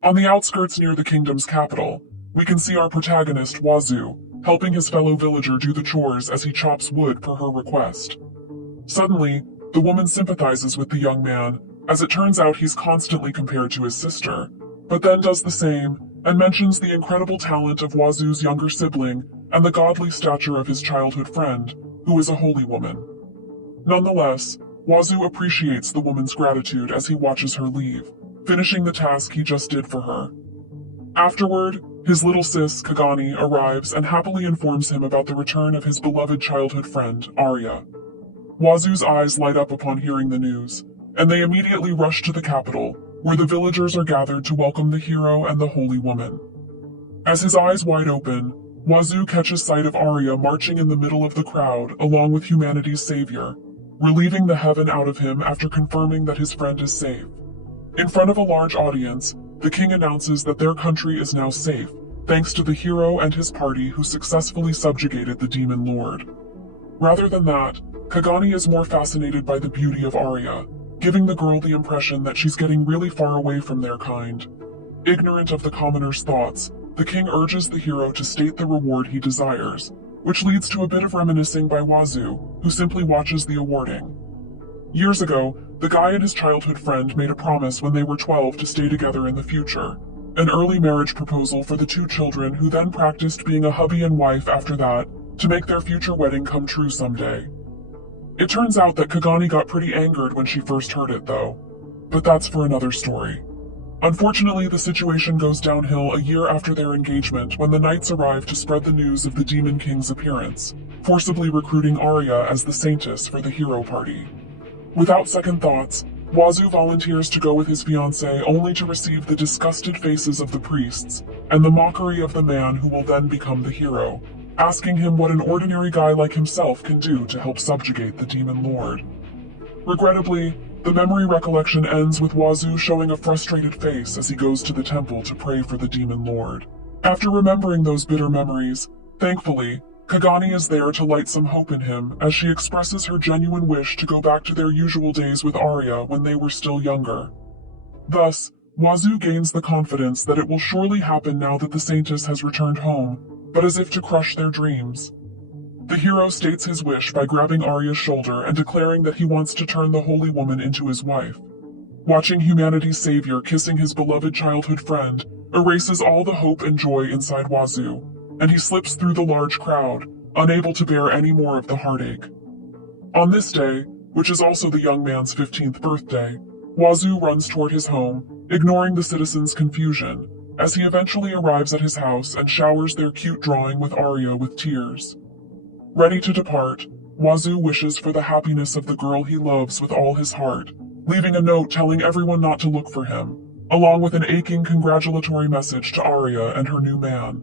On the outskirts near the kingdom's capital, we can see our protagonist, Wazoo, helping his fellow villager do the chores as he chops wood per her request. Suddenly, the woman sympathizes with the young man, as it turns out he's constantly compared to his sister, but then does the same and mentions the incredible talent of Wazoo's younger sibling and the godly stature of his childhood friend, who is a holy woman. Nonetheless, Wazoo appreciates the woman's gratitude as he watches her leave, finishing the task he just did for her. Afterward, his little sis, Kagani, arrives and happily informs him about the return of his beloved childhood friend, Arya. Wazoo's eyes light up upon hearing the news, and they immediately rush to the capital, where the villagers are gathered to welcome the hero and the holy woman. As his eyes wide open, Wazoo catches sight of Arya marching in the middle of the crowd along with humanity's savior, relieving the heaven out of him after confirming that his friend is safe. In front of a large audience, the king announces that their country is now safe, thanks to the hero and his party who successfully subjugated the demon lord. Rather than that, Kagani is more fascinated by the beauty of Arya, giving the girl the impression that she's getting really far away from their kind. Ignorant of the commoner's thoughts, the king urges the hero to state the reward he desires, which leads to a bit of reminiscing by Wazoo, who simply watches the awarding. Years ago, the guy and his childhood friend made a promise when they were 12 to stay together in the future, an early marriage proposal for the two children who then practiced being a hubby and wife after that to make their future wedding come true someday. It turns out that Kagani got pretty angered when she first heard it though, but that's for another story. Unfortunately, the situation goes downhill a year after their engagement when the knights arrive to spread the news of the Demon King's appearance, forcibly recruiting Arya as the saintess for the hero party. Without second thoughts, Wazoo volunteers to go with his fiancée only to receive the disgusted faces of the priests and the mockery of the man who will then become the hero, asking him what an ordinary guy like himself can do to help subjugate the demon lord. Regrettably, the memory recollection ends with Wazoo showing a frustrated face as he goes to the temple to pray for the demon lord. After remembering those bitter memories, thankfully, Kagani is there to light some hope in him as she expresses her genuine wish to go back to their usual days with Arya when they were still younger. Thus, Wazoo gains the confidence that it will surely happen now that the saintess has returned home, but as if to crush their dreams. The hero states his wish by grabbing Arya's shoulder and declaring that he wants to turn the holy woman into his wife. Watching humanity's savior kissing his beloved childhood friend erases all the hope and joy inside Wazoo, and he slips through the large crowd, unable to bear any more of the heartache. On this day, which is also the young man's 15th birthday, Wazoo runs toward his home, ignoring the citizens' confusion, as he eventually arrives at his house and showers their cute drawing with Arya with tears. Ready to depart, Wazoo wishes for the happiness of the girl he loves with all his heart, leaving a note telling everyone not to look for him, along with an aching congratulatory message to Arya and her new man.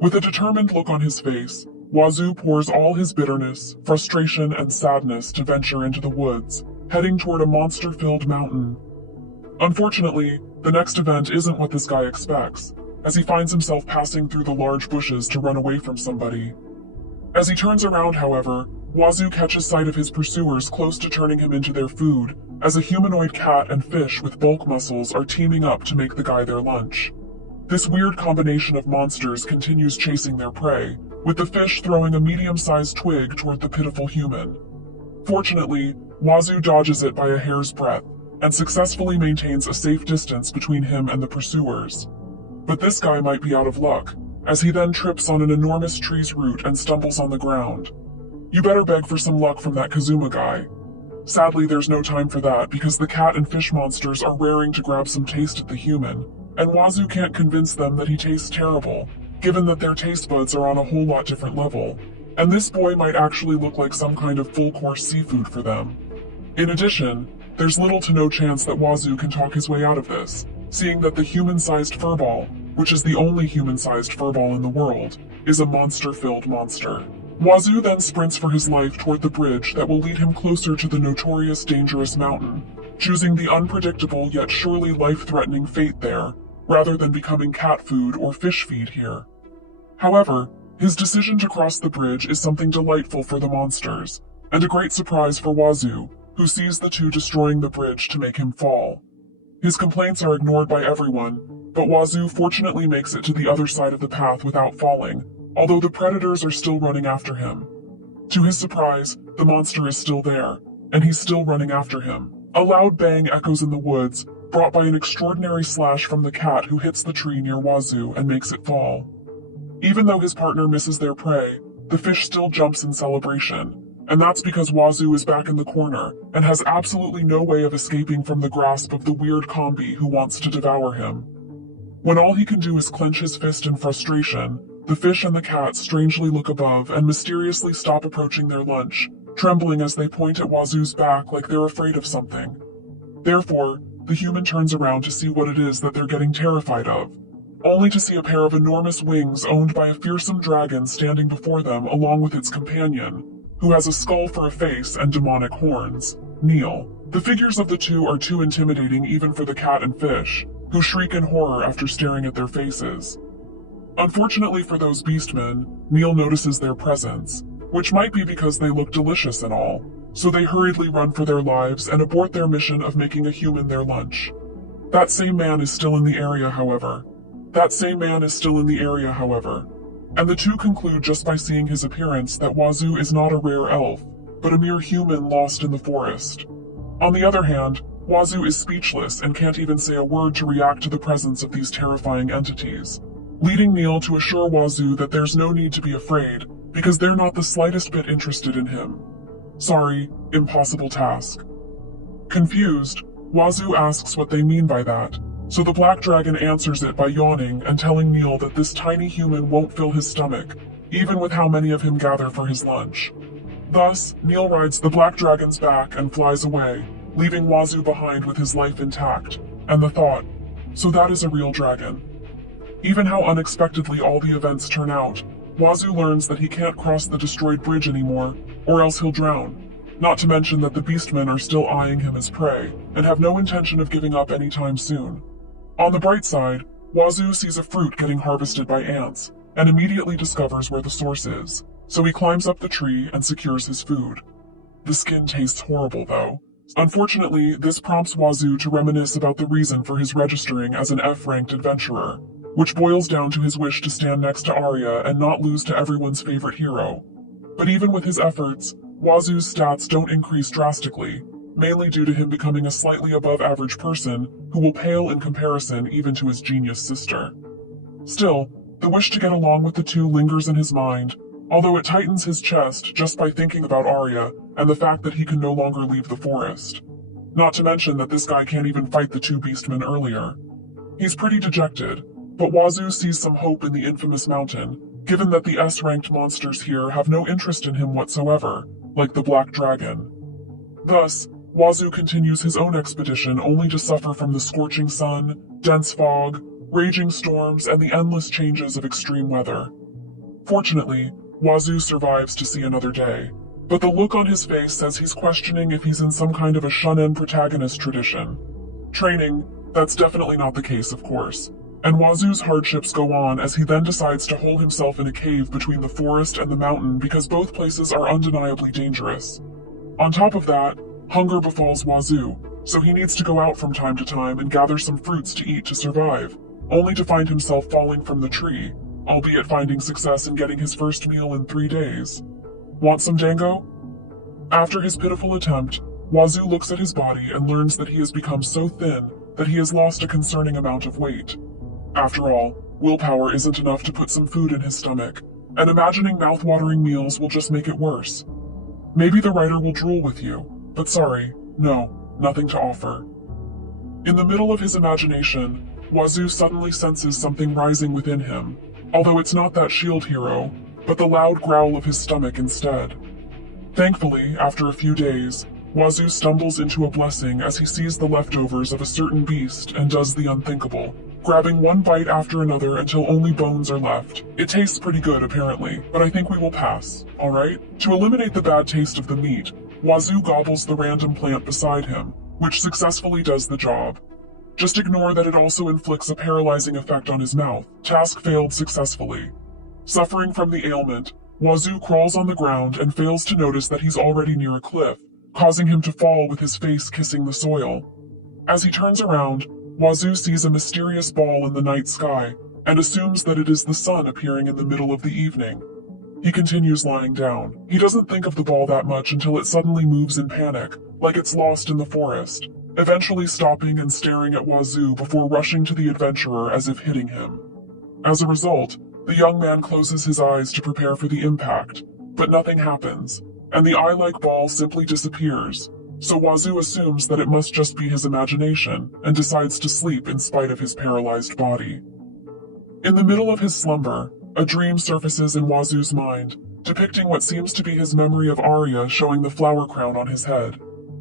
With a determined look on his face, Wazoo pours all his bitterness, frustration, and sadness to venture into the woods, heading toward a monster-filled mountain. Unfortunately, the next event isn't what this guy expects, as he finds himself passing through the large bushes to run away from somebody. As he turns around, however, Wazoo catches sight of his pursuers close to turning him into their food, as a humanoid cat and fish with bulk muscles are teaming up to make the guy their lunch. This weird combination of monsters continues chasing their prey, with the fish throwing a medium-sized twig toward the pitiful human. Fortunately, Wazoo dodges it by a hair's breadth, and successfully maintains a safe distance between him and the pursuers. But this guy might be out of luck, as he then trips on an enormous tree's root and stumbles on the ground. You better beg for some luck from that Kazuma guy. Sadly, there's no time for that because the cat and fish monsters are raring to grab some taste at the human, and Wazoo can't convince them that he tastes terrible, given that their taste buds are on a whole lot different level, and this boy might actually look like some kind of full-course seafood for them. In addition, there's little to no chance that Wazoo can talk his way out of this, seeing that the human-sized furball, which is the only human-sized furball in the world, is a monster-filled monster. Wazoo then sprints for his life toward the bridge that will lead him closer to the notorious dangerous mountain, choosing the unpredictable yet surely life-threatening fate there, rather than becoming cat food or fish feed here. However, his decision to cross the bridge is something delightful for the monsters, and a great surprise for Wazoo, who sees the two destroying the bridge to make him fall. His complaints are ignored by everyone, but Wazoo fortunately makes it to the other side of the path without falling, although the predators are still running after him. To his surprise, the monster is still there, and he's still running after him. A loud bang echoes in the woods, brought by an extraordinary slash from the cat who hits the tree near Wazoo and makes it fall. Even though his partner misses their prey, the fish still jumps in celebration, and that's because Wazoo is back in the corner and has absolutely no way of escaping from the grasp of the weird combi who wants to devour him. When all he can do is clench his fist in frustration, the fish and the cat strangely look above and mysteriously stop approaching their lunch, trembling as they point at Wazoo's back like they're afraid of something. Therefore, the human turns around to see what it is that they're getting terrified of, only to see a pair of enormous wings owned by a fearsome dragon standing before them along with its companion, who has a skull for a face and demonic horns, Neil. The figures of the two are too intimidating even for the cat and fish, who shriek in horror after staring at their faces. Unfortunately for those beastmen, Neil notices their presence, which might be because they look delicious and all, so they hurriedly run for their lives and abort their mission of making a human their lunch. That same man is still in the area, however. And the two conclude just by seeing his appearance that Wazoo is not a rare elf, but a mere human lost in the forest. On the other hand, Wazoo is speechless and can't even say a word to react to the presence of these terrifying entities, leading Neil to assure Wazoo that there's no need to be afraid, because they're not the slightest bit interested in him. Sorry, impossible task. Confused, Wazoo asks what they mean by that, so the black dragon answers it by yawning and telling Neil that this tiny human won't fill his stomach, even with how many of him gather for his lunch. Thus, Neil rides the black dragon's back and flies away, leaving Wazoo behind with his life intact, and the thought, so that is a real dragon. Even how unexpectedly all the events turn out, Wazoo learns that he can't cross the destroyed bridge anymore, or else he'll drown. Not to mention that the beastmen are still eyeing him as prey, and have no intention of giving up anytime soon. On the bright side, Wazoo sees a fruit getting harvested by ants, and immediately discovers where the source is, so he climbs up the tree and secures his food. The skin tastes horrible though. Unfortunately, this prompts Wazoo to reminisce about the reason for his registering as an F-ranked adventurer, which boils down to his wish to stand next to Arya and not lose to everyone's favorite hero. But even with his efforts, Wazoo's stats don't increase drastically, mainly due to him becoming a slightly above average person who will pale in comparison even to his genius sister. Still, the wish to get along with the two lingers in his mind, although it tightens his chest just by thinking about Arya and the fact that he can no longer leave the forest. Not to mention that this guy can't even fight the two beastmen earlier. He's pretty dejected, but Wazoo sees some hope in the infamous mountain, given that the S-ranked monsters here have no interest in him whatsoever, like the Black Dragon. Thus, Wazoo continues his own expedition only to suffer from the scorching sun, dense fog, raging storms, and the endless changes of extreme weather. Fortunately, Wazoo survives to see another day, but the look on his face says he's questioning if he's in some kind of a shonen protagonist tradition. Training, that's definitely not the case, of course, and Wazoo's hardships go on as he then decides to hole himself in a cave between the forest and the mountain because both places are undeniably dangerous. On top of that, hunger befalls Wazoo, so he needs to go out from time to time and gather some fruits to eat to survive, only to find himself falling from the tree, albeit finding success in getting his first meal in 3 days. Want some dango? After his pitiful attempt, Wazoo looks at his body and learns that he has become so thin that he has lost a concerning amount of weight. After all, willpower isn't enough to put some food in his stomach, and imagining mouth-watering meals will just make it worse. Maybe the writer will drool with you, but sorry, no, nothing to offer. In the middle of his imagination, Wazoo suddenly senses something rising within him, although it's not that shield hero, but the loud growl of his stomach instead. Thankfully, after a few days, Wazoo stumbles into a blessing as he sees the leftovers of a certain beast and does the unthinkable, grabbing one bite after another until only bones are left. It tastes pretty good apparently, but I think we will pass, alright? To eliminate the bad taste of the meat, Wazoo gobbles the random plant beside him, which successfully does the job. Just ignore that it also inflicts a paralyzing effect on his mouth. Task failed successfully. Suffering from the ailment, Wazoo crawls on the ground and fails to notice that he's already near a cliff, causing him to fall with his face kissing the soil. As he turns around, Wazoo sees a mysterious ball in the night sky and assumes that it is the sun appearing in the middle of the evening. He continues lying down. He doesn't think of the ball that much until it suddenly moves in panic, like it's lost in the forest, eventually stopping and staring at Wazoo before rushing to the adventurer as if hitting him. As a result, the young man closes his eyes to prepare for the impact, but nothing happens, and the eye-like ball simply disappears. So Wazoo assumes that it must just be his imagination and decides to sleep in spite of his paralyzed body. In the middle of his slumber, a dream surfaces in Wazoo's mind, depicting what seems to be his memory of Arya showing the flower crown on his head.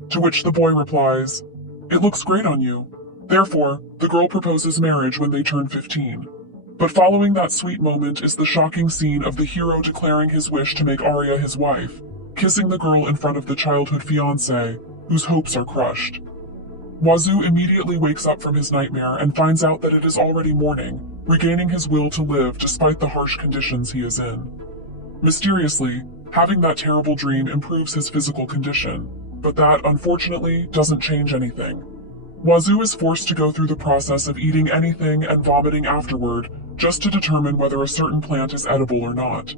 To which the boy replies, "It looks great on you." Therefore, the girl proposes marriage when they turn 15. But following that sweet moment is the shocking scene of the hero declaring his wish to make Arya his wife, kissing the girl in front of the childhood fiancée, whose hopes are crushed. Wazoo immediately wakes up from his nightmare and finds out that it is already morning, regaining his will to live despite the harsh conditions he is in. Mysteriously, having that terrible dream improves his physical condition, but that, unfortunately, doesn't change anything. Wazoo is forced to go through the process of eating anything and vomiting afterward just to determine whether a certain plant is edible or not.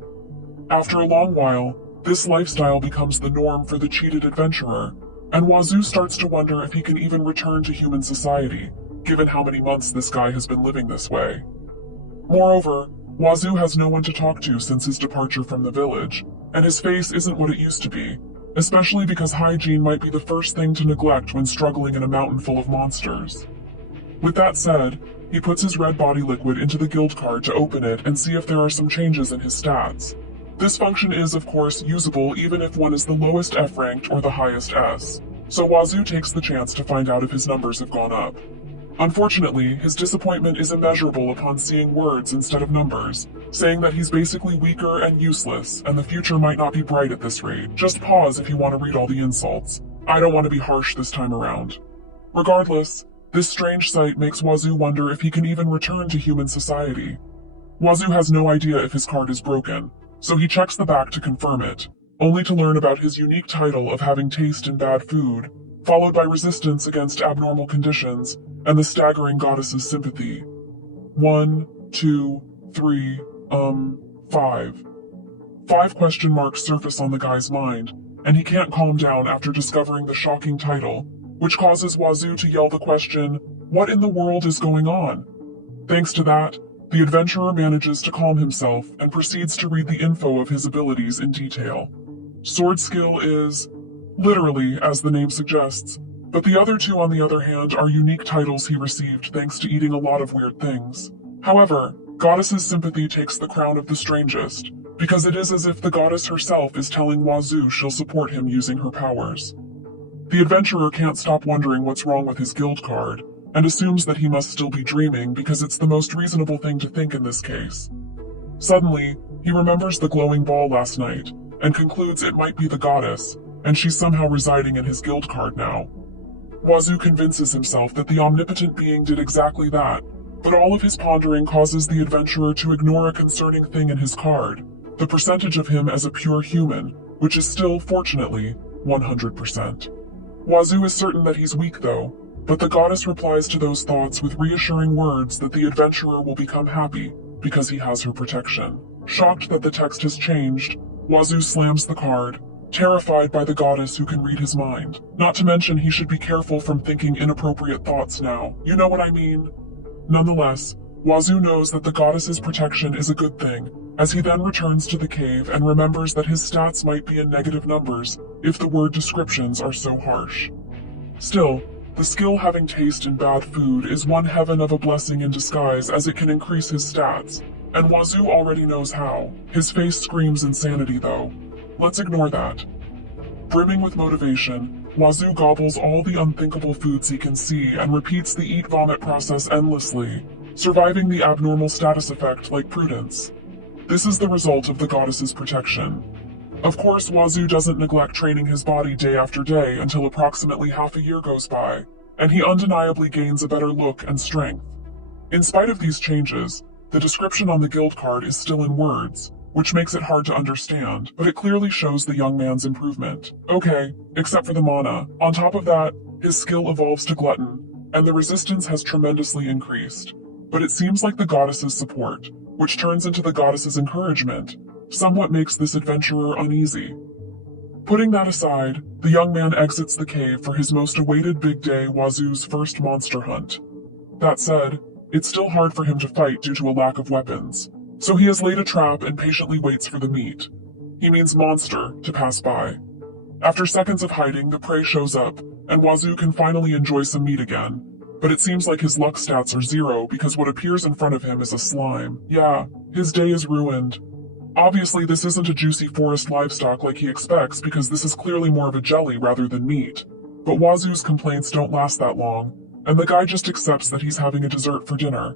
After a long while, this lifestyle becomes the norm for the cheated adventurer, and Wazoo starts to wonder if he can even return to human society, given how many months this guy has been living this way. Moreover, Wazoo has no one to talk to since his departure from the village, and his face isn't what it used to be, especially because hygiene might be the first thing to neglect when struggling in a mountain full of monsters. With that said, he puts his red body liquid into the guild card to open it and see if there are some changes in his stats. This function is, of course, usable even if one is the lowest F ranked or the highest S, so Wazoo takes the chance to find out if his numbers have gone up. Unfortunately, his disappointment is immeasurable upon seeing words instead of numbers, saying that he's basically weaker and useless, and the future might not be bright at this rate. Just pause if you want to read all the insults. I don't want to be harsh this time around. Regardless, this strange sight makes Wazoo wonder if he can even return to human society. Wazoo has no idea if his card is broken, so he checks the back to confirm it, only to learn about his unique title of having taste in bad food, followed by resistance against abnormal conditions, and the staggering goddess's sympathy. 1, 2, 3, 5. 5 question marks surface on the guy's mind, and he can't calm down after discovering the shocking title, which causes Wazoo to yell the question, "What in the world is going on?" Thanks to that, the adventurer manages to calm himself and proceeds to read the info of his abilities in detail. Sword skill is, literally, as the name suggests, but the other two, on the other hand, are unique titles he received thanks to eating a lot of weird things. However, Goddess's sympathy takes the crown of the strangest, because it is as if the goddess herself is telling Wazoo she'll support him using her powers. The adventurer can't stop wondering what's wrong with his guild card, and assumes that he must still be dreaming because it's the most reasonable thing to think in this case. Suddenly, he remembers the glowing ball last night, and concludes it might be the goddess, and she's somehow residing in his guild card now. Wazoo convinces himself that the omnipotent being did exactly that, but all of his pondering causes the adventurer to ignore a concerning thing in his card, the percentage of him as a pure human, which is still, fortunately, 100%. Wazoo is certain that he's weak though, but the goddess replies to those thoughts with reassuring words that the adventurer will become happy because he has her protection. Shocked that the text has changed, Wazoo slams the card, terrified by the goddess who can read his mind. Not to mention he should be careful from thinking inappropriate thoughts now. You know what I mean? Nonetheless, Wazoo knows that the goddess's protection is a good thing, as he then returns to the cave and remembers that his stats might be in negative numbers if the word descriptions are so harsh. Still, the skill having taste in bad food is one heaven of a blessing in disguise, as it can increase his stats, and Wazoo already knows how. His face screams insanity though. Let's ignore that. Brimming with motivation, Wazoo gobbles all the unthinkable foods he can see and repeats the eat-vomit process endlessly, surviving the abnormal status effect like Prudence. This is the result of the goddess's protection. Of course, Wazoo doesn't neglect training his body day after day until approximately half a year goes by, and he undeniably gains a better look and strength. In spite of these changes, the description on the guild card is still in words, which makes it hard to understand, but it clearly shows the young man's improvement. Okay, except for the mana. On top of that, his skill evolves to Glutton, and the resistance has tremendously increased. But it seems like the goddess's support, which turns into the goddess's encouragement, somewhat makes this adventurer uneasy. Putting that aside, the young man exits the cave for his most awaited big day, Wazoo's first monster hunt. That said, it's still hard for him to fight due to a lack of weapons, so he has laid a trap and patiently waits for the meat. He means monster to pass by. After seconds of hiding, the prey shows up, and Wazoo can finally enjoy some meat again. But it seems like his luck stats are 0 because what appears in front of him is a slime. Yeah, his day is ruined. Obviously, this isn't a juicy forest livestock like he expects because this is clearly more of a jelly rather than meat. But Wazoo's complaints don't last that long, and the guy just accepts that he's having a dessert for dinner.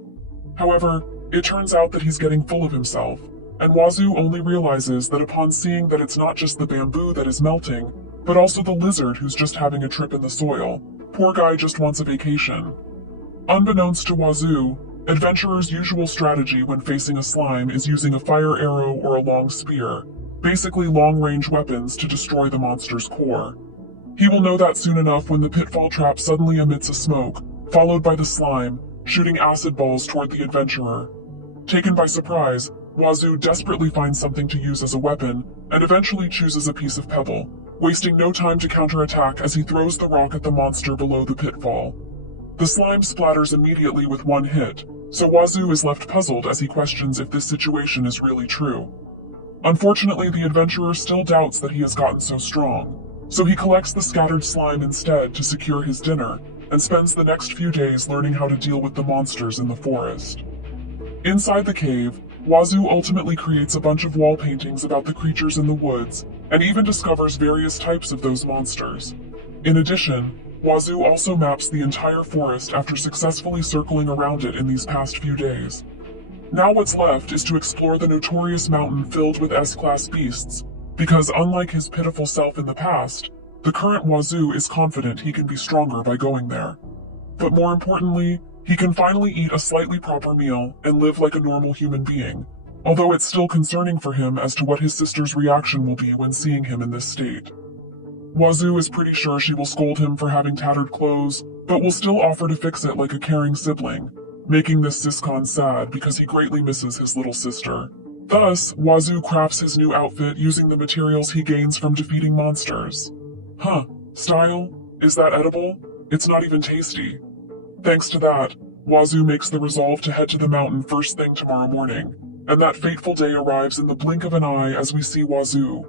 However, it turns out that he's getting full of himself, and Wazoo only realizes that upon seeing that it's not just the bamboo that is melting, but also the lizard who's just having a trip in the soil. Poor guy just wants a vacation. Unbeknownst to Wazoo, adventurer's usual strategy when facing a slime is using a fire arrow or a long spear, basically long-range weapons to destroy the monster's core. He will know that soon enough when the pitfall trap suddenly emits a smoke, followed by the slime, shooting acid balls toward the adventurer. Taken by surprise, Wazoo desperately finds something to use as a weapon, and eventually chooses a piece of pebble, wasting no time to counterattack as he throws the rock at the monster below the pitfall. The slime splatters immediately with one hit, so Wazoo is left puzzled as he questions if this situation is really true. Unfortunately, the adventurer still doubts that he has gotten so strong, so he collects the scattered slime instead to secure his dinner, and spends the next few days learning how to deal with the monsters in the forest. Inside the cave, Wazoo ultimately creates a bunch of wall paintings about the creatures in the woods, and even discovers various types of those monsters. In addition, Wazoo also maps the entire forest after successfully circling around it in these past few days. Now what's left is to explore the notorious mountain filled with S-class beasts, because unlike his pitiful self in the past, the current Wazoo is confident he can be stronger by going there. But more importantly, he can finally eat a slightly proper meal and live like a normal human being, although it's still concerning for him as to what his sister's reaction will be when seeing him in this state. Wazoo is pretty sure she will scold him for having tattered clothes, but will still offer to fix it like a caring sibling, making this Siscon sad because he greatly misses his little sister. Thus, Wazoo crafts his new outfit using the materials he gains from defeating monsters. Huh, style? Is that edible? It's not even tasty. Thanks to that, Wazoo makes the resolve to head to the mountain first thing tomorrow morning, and that fateful day arrives in the blink of an eye as we see Wazoo.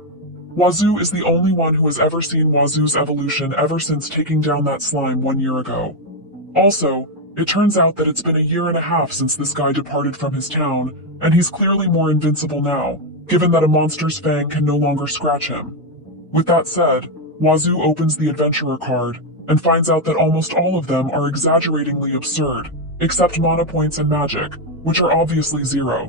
Wazoo is the only one who has ever seen Wazoo's evolution ever since taking down that slime 1 year ago. Also, it turns out that it's been 1.5 years since this guy departed from his town, and he's clearly more invincible now, given that a monster's fang can no longer scratch him. With that said, Wazoo opens the adventurer card, and finds out that almost all of them are exaggeratingly absurd, except mana points and magic, which are obviously 0.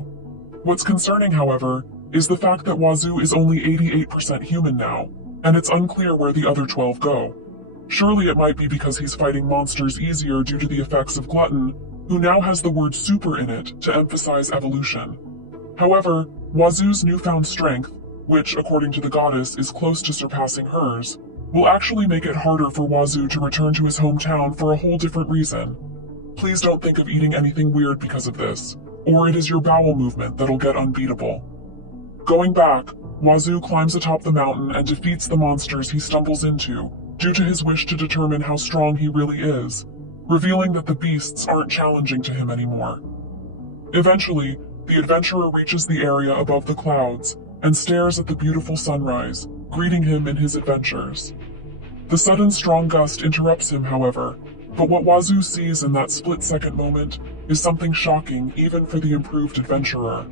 What's concerning, however, is the fact that Wazoo is only 88% human now, and it's unclear where the other 12 go. Surely it might be because he's fighting monsters easier due to the effects of Glutton, who now has the word super in it to emphasize evolution. However, Wazoo's newfound strength, which, according to the goddess, is close to surpassing hers, will actually make it harder for Wazoo to return to his hometown for a whole different reason. Please don't think of eating anything weird because of this, or it is your bowel movement that'll get unbeatable. Going back, Wazoo climbs atop the mountain and defeats the monsters he stumbles into, due to his wish to determine how strong he really is, revealing that the beasts aren't challenging to him anymore. Eventually, the adventurer reaches the area above the clouds and stares at the beautiful sunrise, greeting him in his adventures. The sudden strong gust interrupts him, however, but what Wazoo sees in that split-second moment is something shocking even for the improved adventurer.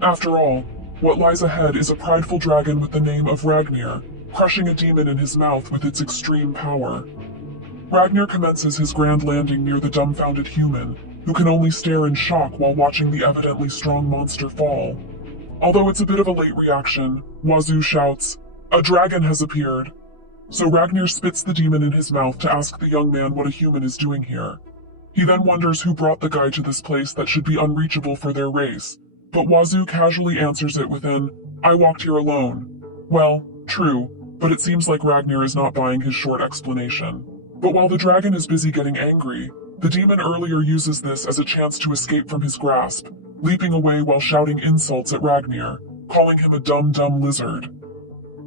After all, what lies ahead is a prideful dragon with the name of Ragnir, crushing a demon in his mouth with its extreme power. Ragnir commences his grand landing near the dumbfounded human, who can only stare in shock while watching the evidently strong monster fall. Although it's a bit of a late reaction, Wazoo shouts, "A dragon has appeared!" So Ragnir spits the demon in his mouth to ask the young man what a human is doing here. He then wonders who brought the guy to this place that should be unreachable for their race, but Wazoo casually answers it with an, "I walked here alone." Well, true, but it seems like Ragnir is not buying his short explanation. But while the dragon is busy getting angry, The demon earlier uses this as a chance to escape from his grasp, leaping away while shouting insults at Ragnir, calling him a dumb lizard.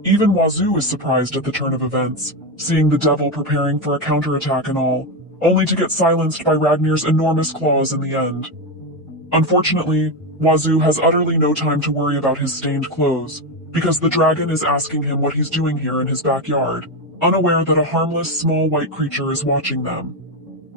Even Wazoo is surprised at the turn of events, seeing the devil preparing for a counterattack and all, only to get silenced by Ragnir's enormous claws in the end. Unfortunately, Wazoo has utterly no time to worry about his stained clothes, because the dragon is asking him what he's doing here in his backyard, unaware that a harmless small white creature is watching them.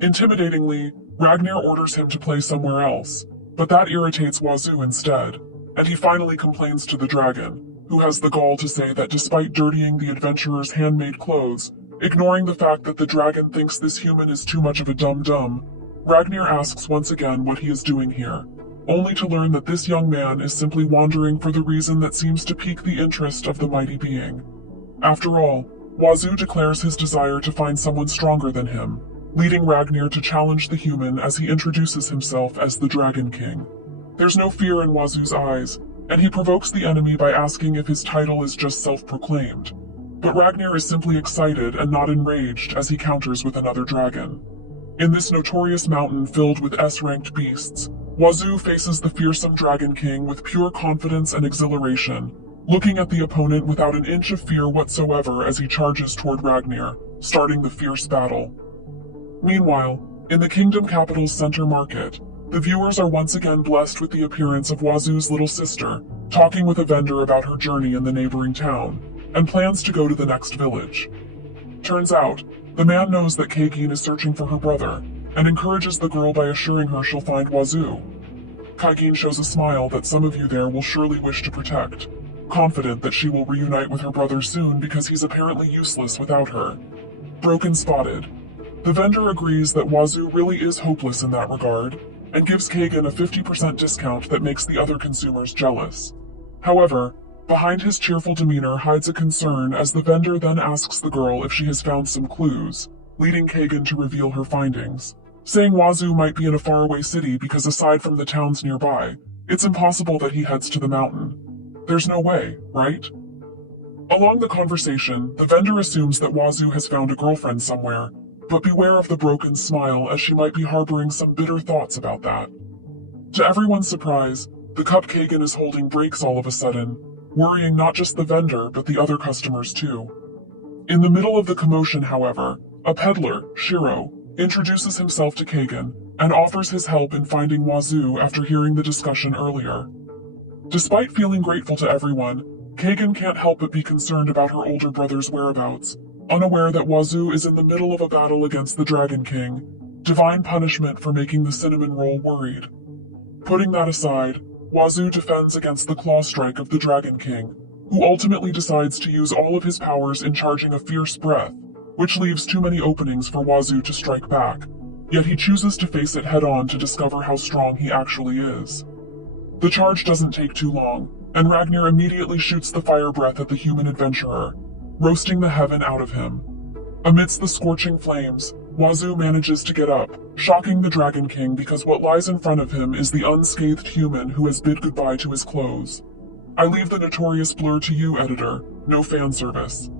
Intimidatingly, Ragnir orders him to play somewhere else, but that irritates Wazoo instead, and he finally complains to the dragon, who has the gall to say that despite dirtying the adventurer's handmade clothes, ignoring the fact that the dragon thinks this human is too much of a dum-dum, Ragnir asks once again what he is doing here, only to learn that this young man is simply wandering for the reason that seems to pique the interest of the mighty being. After all, Wazoo declares his desire to find someone stronger than him, leading Ragnir to challenge the human as he introduces himself as the Dragon King. There's no fear in Wazoo's eyes, and he provokes the enemy by asking if his title is just self-proclaimed. But Ragnir is simply excited and not enraged as he counters with another dragon. In this notorious mountain filled with S-ranked beasts, Wazoo faces the fearsome Dragon King with pure confidence and exhilaration, looking at the opponent without an inch of fear whatsoever as he charges toward Ragnir, starting the fierce battle. Meanwhile, in the kingdom capital's center market, the viewers are once again blessed with the appearance of Wazoo's little sister, talking with a vendor about her journey in the neighboring town, and plans to go to the next village. Turns out, the man knows that Kaigin is searching for her brother, and encourages the girl by assuring her she'll find Wazoo. Kaigin shows a smile that some of you there will surely wish to protect, confident that she will reunite with her brother soon because he's apparently useless without her. Broken spotted. The vendor agrees that Wazoo really is hopeless in that regard, and gives Kaigin a 50% discount that makes the other consumers jealous. However, behind his cheerful demeanor hides a concern as the vendor then asks the girl if she has found some clues, leading Kaigin to reveal her findings, saying Wazoo might be in a faraway city because aside from the towns nearby, it's impossible that he heads to the mountain. There's no way, right? Along the conversation, the vendor assumes that Wazoo has found a girlfriend somewhere, but beware of the broken smile as she might be harboring some bitter thoughts about that. To everyone's surprise, the cup Kaigin is holding breaks all of a sudden, worrying not just the vendor but the other customers too. In the middle of the commotion, however, a peddler, Shiro, introduces himself to Kaigin and offers his help in finding Wazoo after hearing the discussion earlier. Despite feeling grateful to everyone, Kaigin can't help but be concerned about her older brother's whereabouts, unaware that Wazoo is in the middle of a battle against the Dragon King, divine punishment for making the cinnamon roll worried. Putting that aside, Wazoo defends against the claw strike of the Dragon King, who ultimately decides to use all of his powers in charging a fierce breath, which leaves too many openings for Wazoo to strike back, yet he chooses to face it head-on to discover how strong he actually is. The charge doesn't take too long, and Ragnir immediately shoots the fire breath at the human adventurer, roasting the heaven out of him. Amidst the scorching flames, Wazoo manages to get up, shocking the Dragon King because what lies in front of him is the unscathed human who has bid goodbye to his clothes. I leave the notorious blur to you, editor, no fan service.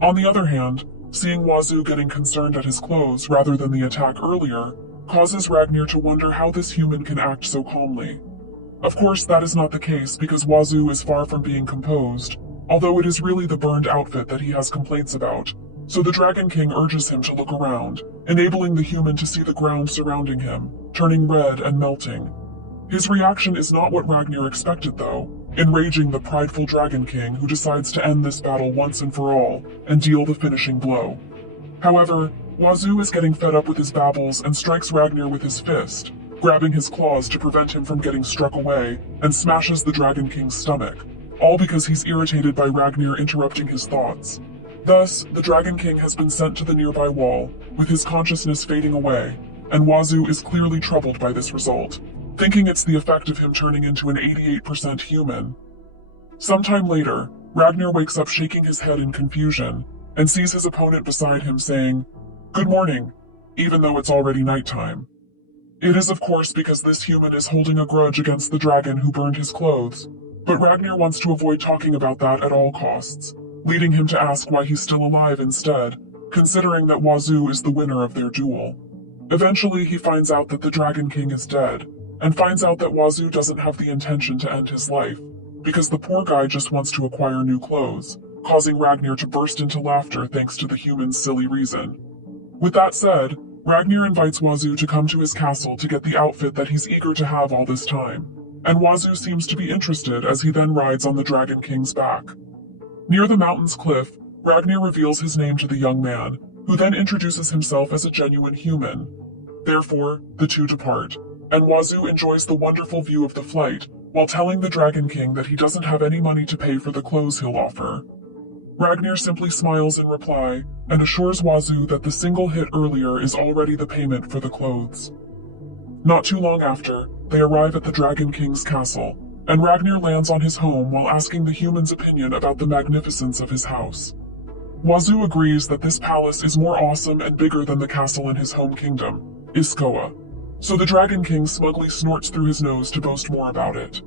On the other hand, seeing Wazoo getting concerned at his clothes rather than the attack earlier, causes Ragnir to wonder how this human can act so calmly. Of course, that is not the case because Wazoo is far from being composed, although it is really the burned outfit that he has complaints about, so the Dragon King urges him to look around, enabling the human to see the ground surrounding him, turning red and melting. His reaction is not what Ragnir expected though, enraging the prideful Dragon King who decides to end this battle once and for all, and deal the finishing blow. However, Wazoo is getting fed up with his babbles and strikes Ragnir with his fist, grabbing his claws to prevent him from getting struck away, and smashes the Dragon King's stomach, all because he's irritated by Ragnir interrupting his thoughts. Thus, the Dragon King has been sent to the nearby wall, with his consciousness fading away, and Wazoo is clearly troubled by this result, thinking it's the effect of him turning into an 88% human. Sometime later, Ragnir wakes up shaking his head in confusion, and sees his opponent beside him saying, "Good morning," even though it's already nighttime. It is of course because this human is holding a grudge against the dragon who burned his clothes, but Ragnir wants to avoid talking about that at all costs, leading him to ask why he's still alive instead, considering that Wazoo is the winner of their duel. Eventually, he finds out that the Dragon King is dead, and finds out that Wazoo doesn't have the intention to end his life, because the poor guy just wants to acquire new clothes, causing Ragnar to burst into laughter thanks to the human's silly reason. With that said, Ragnar invites Wazoo to come to his castle to get the outfit that he's eager to have all this time, and Wazoo seems to be interested as he then rides on the Dragon King's back. Near the mountain's cliff, Ragnar reveals his name to the young man, who then introduces himself as a genuine human. Therefore, the two depart, and Wazoo enjoys the wonderful view of the flight, while telling the Dragon King that he doesn't have any money to pay for the clothes he'll offer. Ragnar simply smiles in reply, and assures Wazoo that the single hit earlier is already the payment for the clothes. Not too long after, they arrive at the Dragon King's castle, and Ragnar lands on his home while asking the human's opinion about the magnificence of his house. Wazoo agrees that this palace is more awesome and bigger than the castle in his home kingdom, Iskoa, so the Dragon King smugly snorts through his nose to boast more about it.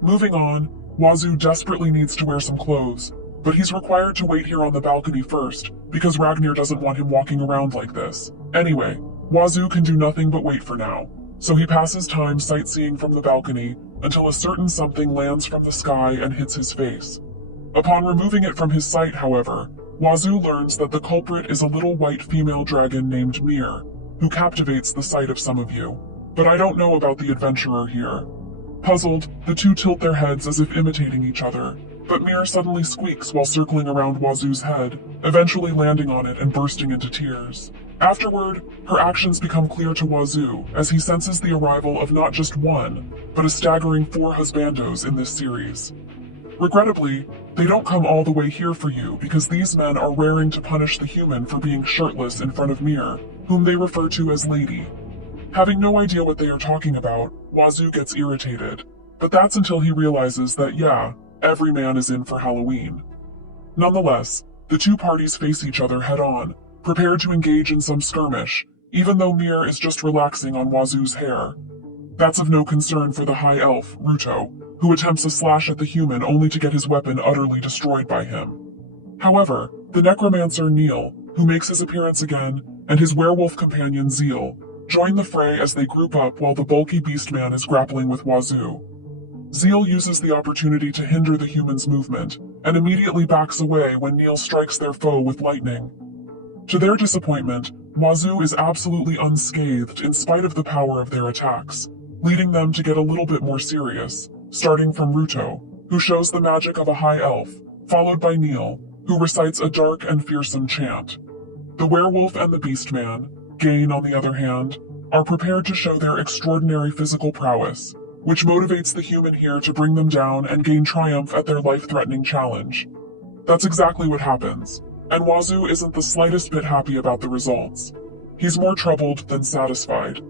Moving on, Wazoo desperately needs to wear some clothes, but he's required to wait here on the balcony first, because Ragnar doesn't want him walking around like this. Anyway, Wazoo can do nothing but wait for now, so he passes time sightseeing from the balcony until a certain something lands from the sky and hits his face. Upon removing it from his sight, however, Wazoo learns that the culprit is a little white female dragon named Mir, who captivates the sight of some of you. But I don't know about the adventurer here. Puzzled, the two tilt their heads as if imitating each other, but Mir suddenly squeaks while circling around Wazoo's head, eventually landing on it and bursting into tears. Afterward, her actions become clear to Wazoo as he senses the arrival of not just one, but a staggering 4 husbandos in this series. Regrettably, they don't come all the way here for you because these men are raring to punish the human for being shirtless in front of Mir, whom they refer to as Lady. Having no idea what they are talking about, Wazoo gets irritated, but that's until he realizes that yeah, every man is in for Halloween. Nonetheless, the two parties face each other head-on, prepared to engage in some skirmish, even though Mir is just relaxing on Wazoo's hair. That's of no concern for the High Elf, Ruto, who attempts a slash at the human only to get his weapon utterly destroyed by him. However, the necromancer Neil, who makes his appearance again, and his werewolf companion Zeal, join the fray as they group up while the bulky beastman is grappling with Wazoo. Zeal uses the opportunity to hinder the human's movement, and immediately backs away when Neil strikes their foe with lightning. To their disappointment, Wazoo is absolutely unscathed in spite of the power of their attacks, leading them to get a little bit more serious, starting from Ruto, who shows the magic of a high elf, followed by Neil, who recites a dark and fearsome chant. The werewolf and the beastman, Gain on the other hand, are prepared to show their extraordinary physical prowess, which motivates the human here to bring them down and gain triumph at their life-threatening challenge. That's exactly what happens, and Wazoo isn't the slightest bit happy about the results. He's more troubled than satisfied.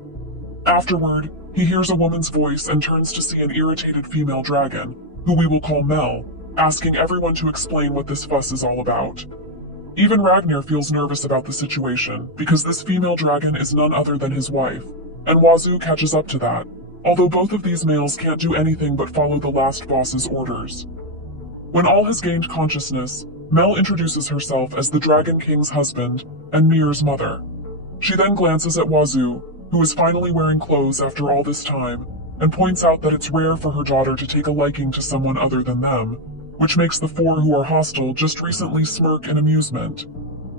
Afterward, he hears a woman's voice and turns to see an irritated female dragon, who we will call Mel, asking everyone to explain what this fuss is all about. Even Ragnar feels nervous about the situation because this female dragon is none other than his wife, and Wazoo catches up to that, although both of these males can't do anything but follow the last boss's orders. When all has gained consciousness, Mel introduces herself as the Dragon King's husband and Mir's mother. She then glances at Wazoo, who is finally wearing clothes after all this time, and points out that it's rare for her daughter to take a liking to someone other than them, which makes the 4 who are hostile just recently smirk in amusement.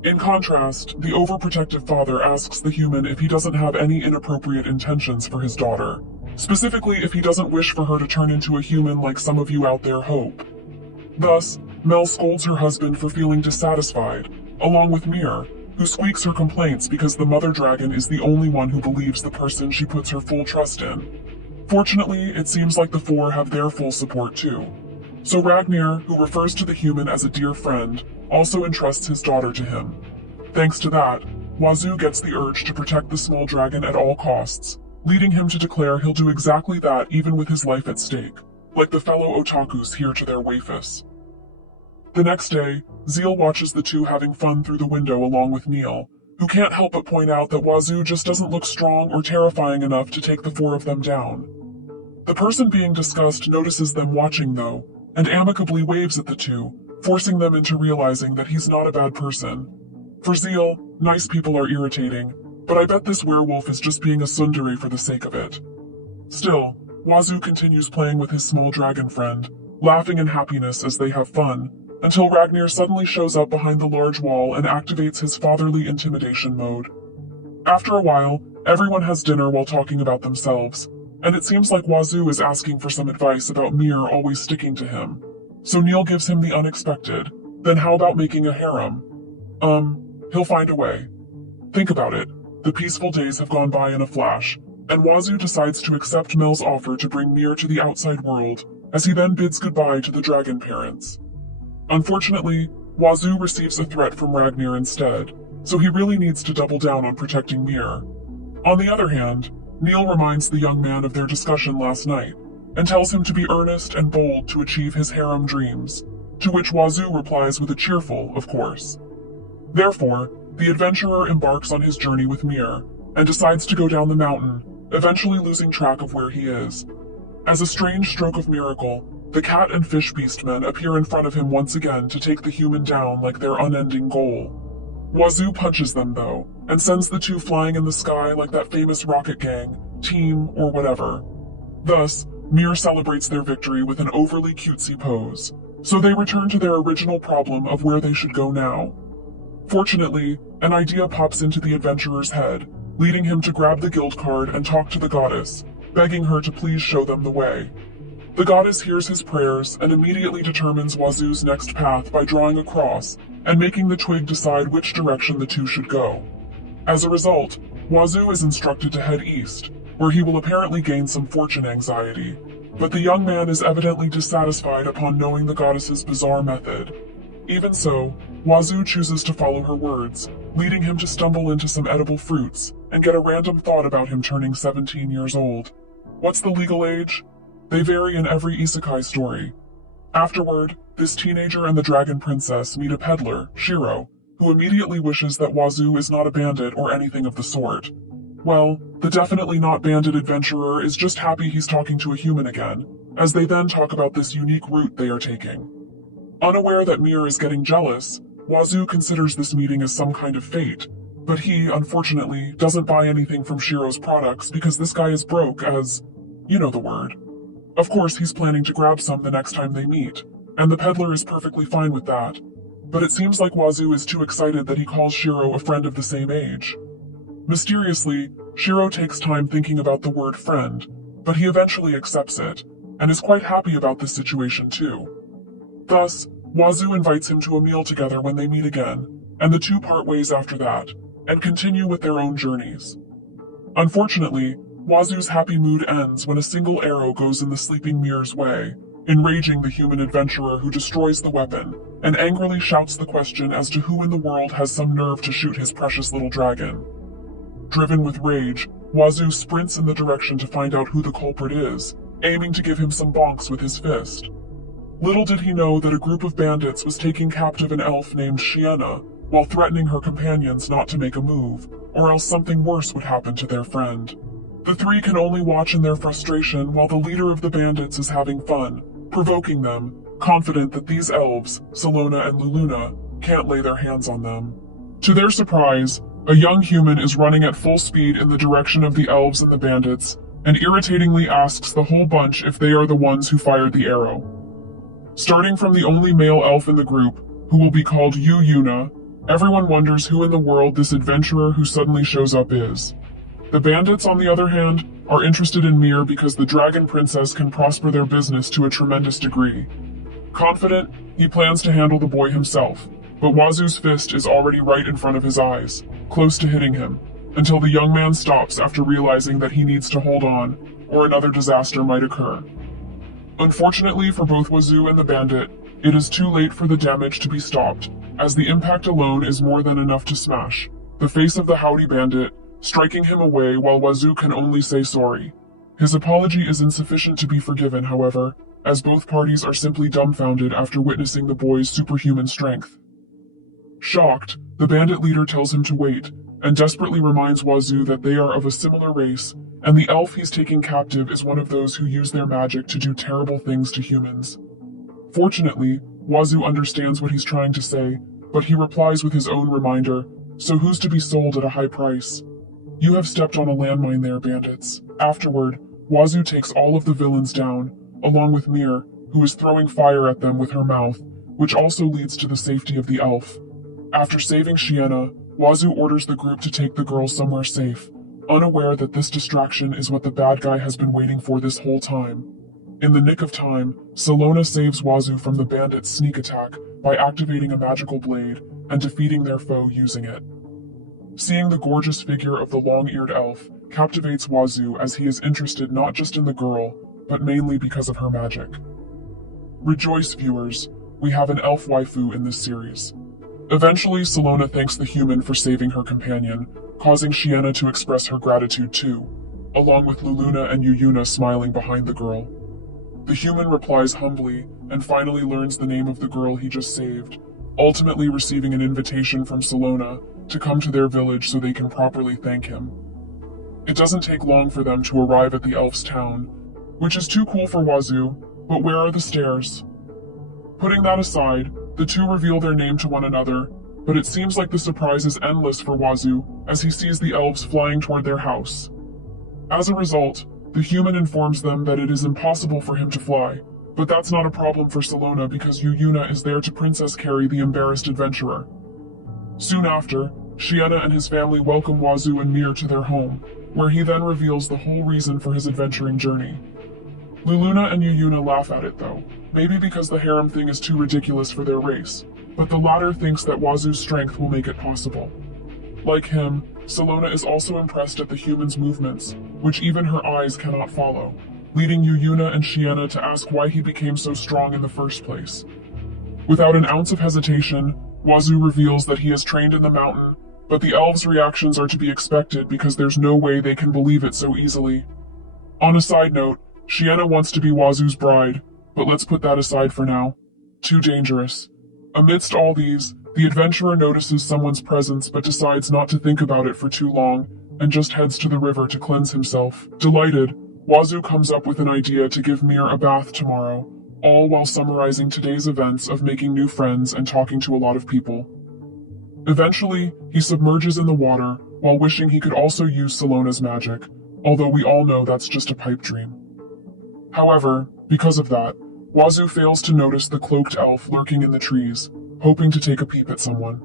In contrast, the overprotective father asks the human if he doesn't have any inappropriate intentions for his daughter, specifically if he doesn't wish for her to turn into a human like some of you out there hope. Thus, Mel scolds her husband for feeling dissatisfied, along with Mir, who squeaks her complaints because the mother dragon is the only one who believes the person she puts her full trust in. Fortunately, it seems like the 4 have their full support too. So Ragnar, who refers to the human as a dear friend, also entrusts his daughter to him. Thanks to that, Wazoo gets the urge to protect the small dragon at all costs, leading him to declare he'll do exactly that even with his life at stake, like the fellow otakus here to their waifus. The next day, Zeal watches the two having fun through the window along with Neil, who can't help but point out that Wazoo just doesn't look strong or terrifying enough to take the 4 of them down. The person being discussed notices them watching though, and amicably waves at the two, forcing them into realizing that he's not a bad person. For Zeal, nice people are irritating, but I bet this werewolf is just being a tsundere for the sake of it. Still, Wazoo continues playing with his small dragon friend, laughing in happiness as they have fun, until Ragnir suddenly shows up behind the large wall and activates his fatherly intimidation mode. After a while, everyone has dinner while talking about themselves, and it seems like Wazoo is asking for some advice about Mir always sticking to him. So Neil gives him the unexpected, then how about making a harem? He'll find a way. Think about it, the peaceful days have gone by in a flash, and Wazoo decides to accept Mel's offer to bring Mir to the outside world, as he then bids goodbye to the dragon parents. Unfortunately, Wazoo receives a threat from Ragnir instead, so he really needs to double down on protecting Mir. On the other hand, Neil reminds the young man of their discussion last night, and tells him to be earnest and bold to achieve his harem dreams, to which Wazoo replies with a cheerful, of course. Therefore, the adventurer embarks on his journey with Mir, and decides to go down the mountain, eventually losing track of where he is. As a strange stroke of miracle, the cat and fish beast men appear in front of him once again to take the human down like their unending goal. Wazoo punches them though, and sends the two flying in the sky like that famous rocket gang, team, or whatever. Thus, Mir celebrates their victory with an overly cutesy pose, so they return to their original problem of where they should go now. Fortunately, an idea pops into the adventurer's head, leading him to grab the guild card and talk to the goddess, begging her to please show them the way. The goddess hears his prayers and immediately determines Wazoo's next path by drawing a cross and making the twig decide which direction the two should go. As a result, Wazoo is instructed to head east, where he will apparently gain some fortune anxiety, but the young man is evidently dissatisfied upon knowing the goddess's bizarre method. Even so, Wazoo chooses to follow her words, leading him to stumble into some edible fruits and get a random thought about him turning 17 years old. What's the legal age? They vary in every isekai story. Afterward, this teenager and the dragon princess meet a peddler, Shiro, who immediately wishes that Wazoo is not a bandit or anything of the sort. Well, the definitely not bandit adventurer is just happy he's talking to a human again, as they then talk about this unique route they are taking. Unaware that Mir is getting jealous, Wazoo considers this meeting as some kind of fate, but he, unfortunately, doesn't buy anything from Shiro's products because this guy is broke as, you know the word. Of course, he's planning to grab some the next time they meet, and the peddler is perfectly fine with that. But it seems like Wazoo is too excited that he calls Shiro a friend of the same age. Mysteriously, Shiro takes time thinking about the word friend, but he eventually accepts it, and is quite happy about this situation too. Thus, Wazoo invites him to a meal together when they meet again, and the two part ways after that, and continue with their own journeys. Unfortunately, Wazoo's happy mood ends when a single arrow goes in the sleeping Mir's way, enraging the human adventurer who destroys the weapon, and angrily shouts the question as to who in the world has some nerve to shoot his precious little dragon. Driven with rage, Wazoo sprints in the direction to find out who the culprit is, aiming to give him some bonks with his fist. Little did he know that a group of bandits was taking captive an elf named Shienna, while threatening her companions not to make a move, or else something worse would happen to their friend. The three can only watch in their frustration while the leader of the bandits is having fun, provoking them, confident that these elves, Salona and Luluna, can't lay their hands on them. To their surprise, a young human is running at full speed in the direction of the elves and the bandits, and irritatingly asks the whole bunch if they are the ones who fired the arrow. Starting from the only male elf in the group, who will be called Yuna, everyone wonders who in the world this adventurer who suddenly shows up is. The bandits, on the other hand, are interested in Mir because the dragon princess can prosper their business to a tremendous degree. Confident, he plans to handle the boy himself, but Wazoo's fist is already right in front of his eyes, close to hitting him, until the young man stops after realizing that he needs to hold on, or another disaster might occur. Unfortunately for both Wazoo and the bandit, it is too late for the damage to be stopped, as the impact alone is more than enough to smash the face of the howdy bandit, striking him away while Wazoo can only say sorry. His apology is insufficient to be forgiven, however, as both parties are simply dumbfounded after witnessing the boy's superhuman strength. Shocked, the bandit leader tells him to wait, and desperately reminds Wazoo that they are of a similar race, and the elf he's taking captive is one of those who use their magic to do terrible things to humans. Fortunately, Wazoo understands what he's trying to say, but he replies with his own reminder, "So who's to be sold at a high price?" You have stepped on a landmine there, bandits. Afterward, Wazoo takes all of the villains down, along with Mir, who is throwing fire at them with her mouth, which also leads to the safety of the elf. After saving Shiena, Wazoo orders the group to take the girl somewhere safe, unaware that this distraction is what the bad guy has been waiting for this whole time. In the nick of time, Salona saves Wazoo from the bandits' sneak attack by activating a magical blade and defeating their foe using it. Seeing the gorgeous figure of the long-eared elf captivates Wazoo as he is interested not just in the girl, but mainly because of her magic. Rejoice, viewers, we have an elf waifu in this series. Eventually, Salona thanks the human for saving her companion, causing Shiena to express her gratitude too, along with Luluna and Yuyuna smiling behind the girl. The human replies humbly and finally learns the name of the girl he just saved, ultimately receiving an invitation from Salona to come to their village so they can properly thank him. It doesn't take long for them to arrive at the elf's town, which is too cool for Wazoo, but where are the stairs? Putting that aside, the two reveal their name to one another, but it seems like the surprise is endless for Wazoo as he sees the elves flying toward their house. As a result, the human informs them that it is impossible for him to fly, but that's not a problem for Salona because Yuyuna is there to princess carry the embarrassed adventurer. Soon after, Shiena and his family welcome Wazoo and Mir to their home, where he then reveals the whole reason for his adventuring journey. Luluna and Yuyuna laugh at it though, maybe because the harem thing is too ridiculous for their race, but the latter thinks that Wazoo's strength will make it possible. Like him, Salona is also impressed at the human's movements, which even her eyes cannot follow, leading Yuyuna and Shiena to ask why he became so strong in the first place. Without an ounce of hesitation, Wazoo reveals that he is trained in the mountain, but the elves' reactions are to be expected because there's no way they can believe it so easily. On a side note, Shiena wants to be Wazoo's bride, but let's put that aside for now. Too dangerous. Amidst all these, the adventurer notices someone's presence but decides not to think about it for too long, and just heads to the river to cleanse himself. Delighted, Wazoo comes up with an idea to give Mir a bath tomorrow, all while summarizing today's events of making new friends and talking to a lot of people. Eventually, he submerges in the water, while wishing he could also use Salona's magic, although we all know that's just a pipe dream. However, because of that, Wazoo fails to notice the cloaked elf lurking in the trees, hoping to take a peep at someone.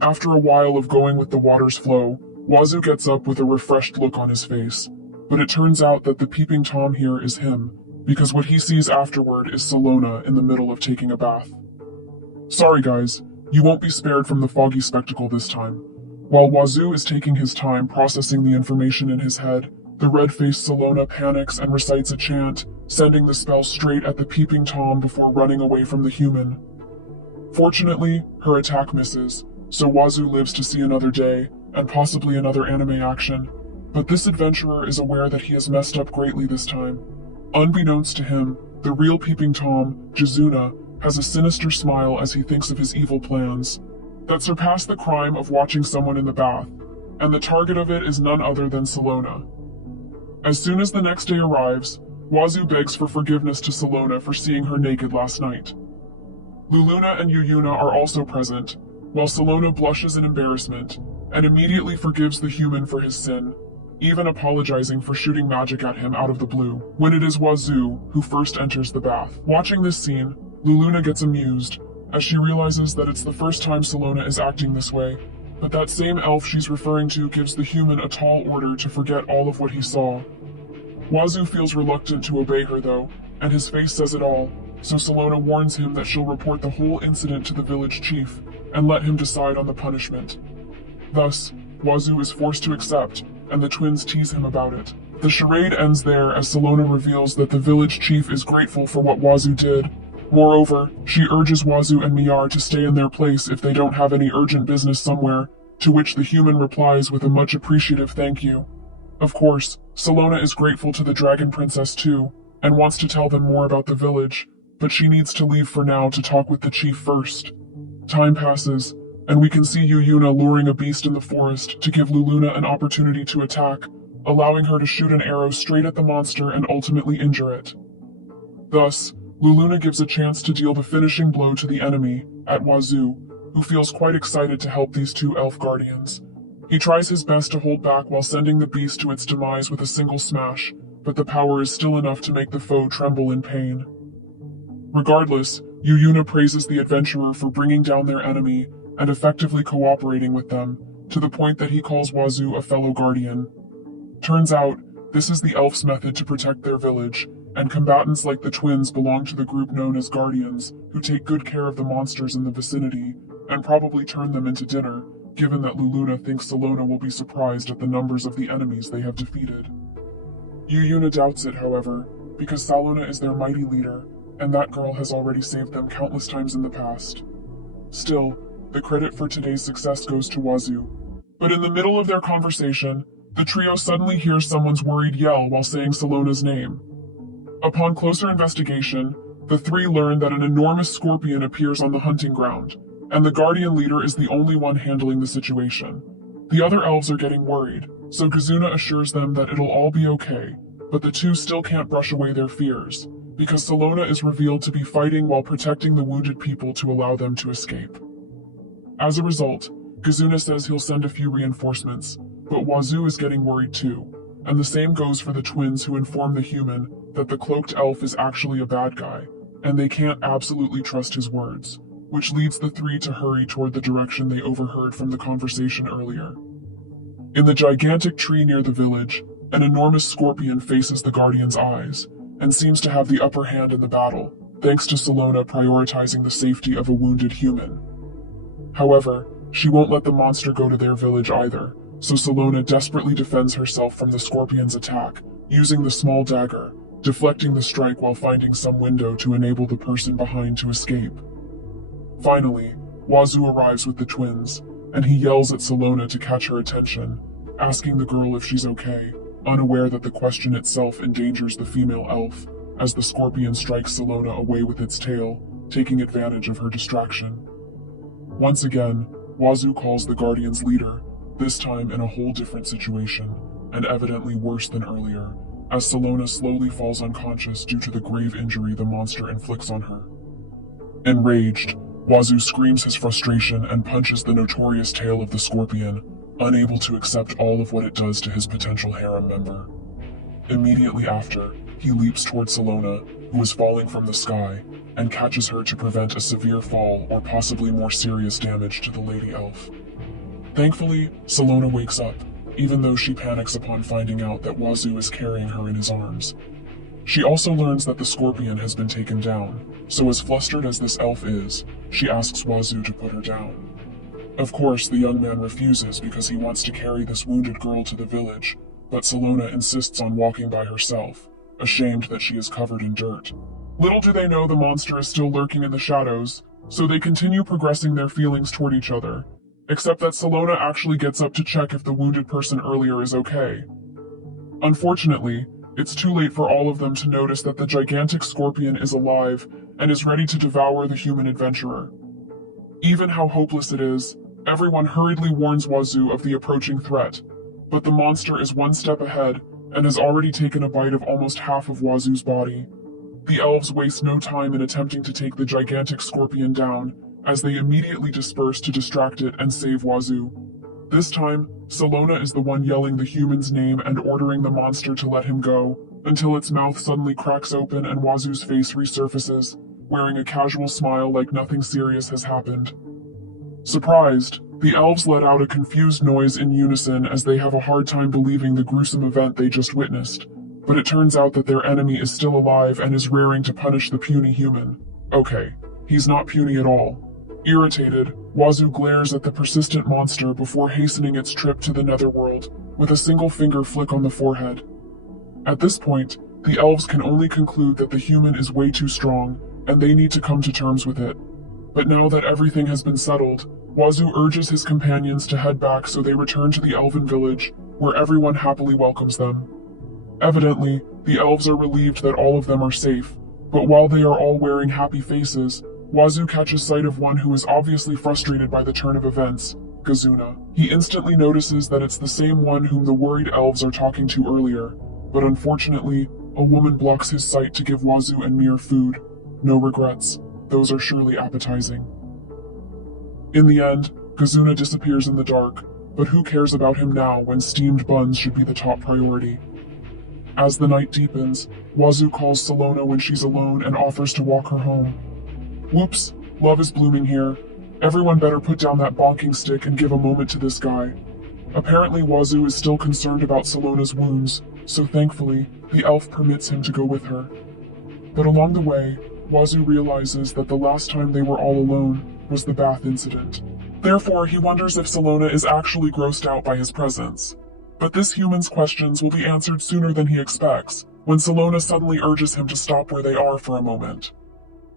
After a while of going with the water's flow, Wazoo gets up with a refreshed look on his face, but it turns out that the peeping Tom here is him, because what he sees afterward is Salona in the middle of taking a bath. Sorry guys, you won't be spared from the foggy spectacle this time. While Wazoo is taking his time processing the information in his head, the red-faced Salona panics and recites a chant, sending the spell straight at the peeping Tom before running away from the human. Fortunately, her attack misses, so Wazoo lives to see another day, and possibly another anime action, but this adventurer is aware that he has messed up greatly this time. Unbeknownst to him, the real peeping Tom, Jizuna, has a sinister smile as he thinks of his evil plans that surpass the crime of watching someone in the bath, and the target of it is none other than Salona. As soon as the next day arrives, Wazoo begs for forgiveness to Salona for seeing her naked last night. Luluna and Yuyuna are also present, while Salona blushes in embarrassment and immediately forgives the human for his sin, even apologizing for shooting magic at him out of the blue, when it is Wazoo who first enters the bath. Watching this scene, Luluna gets amused, as she realizes that it's the first time Salona is acting this way, but that same elf she's referring to gives the human a tall order to forget all of what he saw. Wazoo feels reluctant to obey her though, and his face says it all, so Salona warns him that she'll report the whole incident to the village chief, and let him decide on the punishment. Thus, Wazoo is forced to accept, and the twins tease him about it. The charade ends there as Salona reveals that the village chief is grateful for what Wazoo did. Moreover, she urges Wazoo and Miyar to stay in their place if they don't have any urgent business somewhere, to which the human replies with a much appreciative thank you. Of course, Salona is grateful to the Dragon Princess too, and wants to tell them more about the village, but she needs to leave for now to talk with the chief first. Time passes, and we can see Yuyuna luring a beast in the forest to give Luluna an opportunity to attack, allowing her to shoot an arrow straight at the monster and ultimately injure it. Thus, Luluna gives a chance to deal the finishing blow to the enemy, at Wazoo, who feels quite excited to help these two elf guardians. He tries his best to hold back while sending the beast to its demise with a single smash, but the power is still enough to make the foe tremble in pain. Regardless, Yuna praises the adventurer for bringing down their enemy and effectively cooperating with them, to the point that he calls Wazoo a fellow guardian. Turns out, this is the elf's method to protect their village, and combatants like the twins belong to the group known as Guardians, who take good care of the monsters in the vicinity, and probably turn them into dinner, given that Luluna thinks Salona will be surprised at the numbers of the enemies they have defeated. Yuna doubts it, however, because Salona is their mighty leader, and that girl has already saved them countless times in the past. Still, the credit for today's success goes to Wazoo. But in the middle of their conversation, the trio suddenly hears someone's worried yell while saying Salona's name. Upon closer investigation, the three learn that an enormous scorpion appears on the hunting ground, and the Guardian leader is the only one handling the situation. The other elves are getting worried, so Kazuna assures them that it'll all be okay, but the two still can't brush away their fears, because Salona is revealed to be fighting while protecting the wounded people to allow them to escape. As a result, Kazuna says he'll send a few reinforcements, but Wazoo is getting worried too, and the same goes for the twins who inform the human that the cloaked elf is actually a bad guy, and they can't absolutely trust his words, which leads the three to hurry toward the direction they overheard from the conversation earlier. In the gigantic tree near the village, an enormous scorpion faces the Guardian's eyes, and seems to have the upper hand in the battle, thanks to Salona prioritizing the safety of a wounded human. However, she won't let the monster go to their village either, so Salona desperately defends herself from the scorpion's attack, using the small dagger, deflecting the strike while finding some window to enable the person behind to escape. Finally, Wazoo arrives with the twins, and he yells at Salona to catch her attention, asking the girl if she's okay, unaware that the question itself endangers the female elf, as the scorpion strikes Salona away with its tail, taking advantage of her distraction. Once again, Wazoo calls the Guardian's leader, this time in a whole different situation, and evidently worse than earlier, as Salona slowly falls unconscious due to the grave injury the monster inflicts on her. Enraged, Wazoo screams his frustration and punches the notorious tail of the scorpion, unable to accept all of what it does to his potential harem member. Immediately after, he leaps toward Salona, who is falling from the sky, and catches her to prevent a severe fall or possibly more serious damage to the lady elf. Thankfully, Salona wakes up, even though she panics upon finding out that Wazoo is carrying her in his arms. She also learns that the scorpion has been taken down, so as flustered as this elf is, she asks Wazoo to put her down. Of course, the young man refuses because he wants to carry this wounded girl to the village, but Salona insists on walking by herself, ashamed that she is covered in dirt. Little do they know the monster is still lurking in the shadows, so they continue progressing their feelings toward each other, except that Salona actually gets up to check if the wounded person earlier is okay. Unfortunately, it's too late for all of them to notice that the gigantic scorpion is alive and is ready to devour the human adventurer. Even how hopeless it is, everyone hurriedly warns Wazoo of the approaching threat, but the monster is one step ahead and has already taken a bite of almost half of Wazoo's body. The elves waste no time in attempting to take the gigantic scorpion down, as they immediately disperse to distract it and save Wazoo. This time, Salona is the one yelling the human's name and ordering the monster to let him go, until its mouth suddenly cracks open and Wazoo's face resurfaces, wearing a casual smile like nothing serious has happened. Surprised, the elves let out a confused noise in unison as they have a hard time believing the gruesome event they just witnessed, but it turns out that their enemy is still alive and is raring to punish the puny human. Okay, he's not puny at all. Irritated, Wazoo glares at the persistent monster before hastening its trip to the netherworld, with a single finger flick on the forehead. At this point, the elves can only conclude that the human is way too strong, and they need to come to terms with it. But now that everything has been settled, Wazoo urges his companions to head back so they return to the elven village, where everyone happily welcomes them. Evidently, the elves are relieved that all of them are safe, but while they are all wearing happy faces, Wazoo catches sight of one who is obviously frustrated by the turn of events, Kazuna. He instantly notices that it's the same one whom the worried elves are talking to earlier, but unfortunately, a woman blocks his sight to give Wazoo and Mir food. No regrets, those are surely appetizing. In the end, Kazuna disappears in the dark, but who cares about him now when steamed buns should be the top priority? As the night deepens, Wazoo calls Salona when she's alone and offers to walk her home. Whoops, love is blooming here. Everyone better put down that bonking stick and give a moment to this guy. Apparently Wazoo is still concerned about Salona's wounds, so thankfully, the elf permits him to go with her. But along the way, Wazoo realizes that the last time they were all alone was the bath incident. Therefore, he wonders if Salona is actually grossed out by his presence. But this human's questions will be answered sooner than he expects, when Salona suddenly urges him to stop where they are for a moment.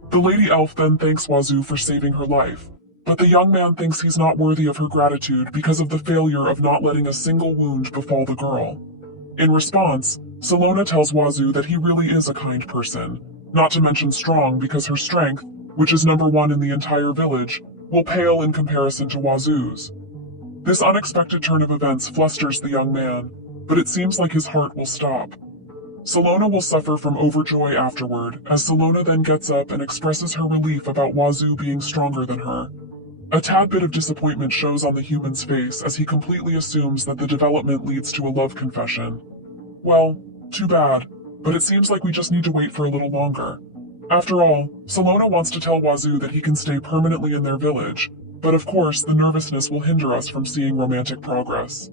The lady elf then thanks Wazoo for saving her life, but the young man thinks he's not worthy of her gratitude because of the failure of not letting a single wound befall the girl. In response, Salona tells Wazoo that he really is a kind person, not to mention strong because her strength, which is number 1 in the entire village, will pale in comparison to Wazoo's. This unexpected turn of events flusters the young man, but it seems like his heart will stop. Salona will suffer from overjoy afterward, as Salona then gets up and expresses her relief about Wazoo being stronger than her. A tad bit of disappointment shows on the human's face as he completely assumes that the development leads to a love confession. Well, too bad, but it seems like we just need to wait for a little longer. After all, Salona wants to tell Wazoo that he can stay permanently in their village, but of course the nervousness will hinder us from seeing romantic progress.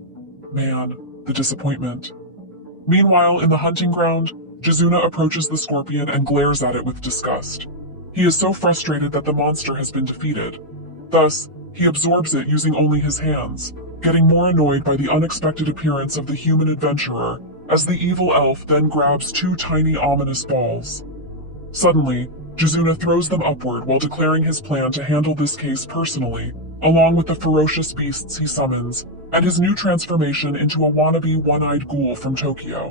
Man, the disappointment. Meanwhile, in the hunting ground, Jizuna approaches the scorpion and glares at it with disgust. He is so frustrated that the monster has been defeated. Thus, he absorbs it using only his hands, getting more annoyed by the unexpected appearance of the human adventurer, as the evil elf then grabs 2 tiny ominous balls. Suddenly, Jizuna throws them upward while declaring his plan to handle this case personally, along with the ferocious beasts he summons, and his new transformation into a wannabe one-eyed ghoul from Tokyo.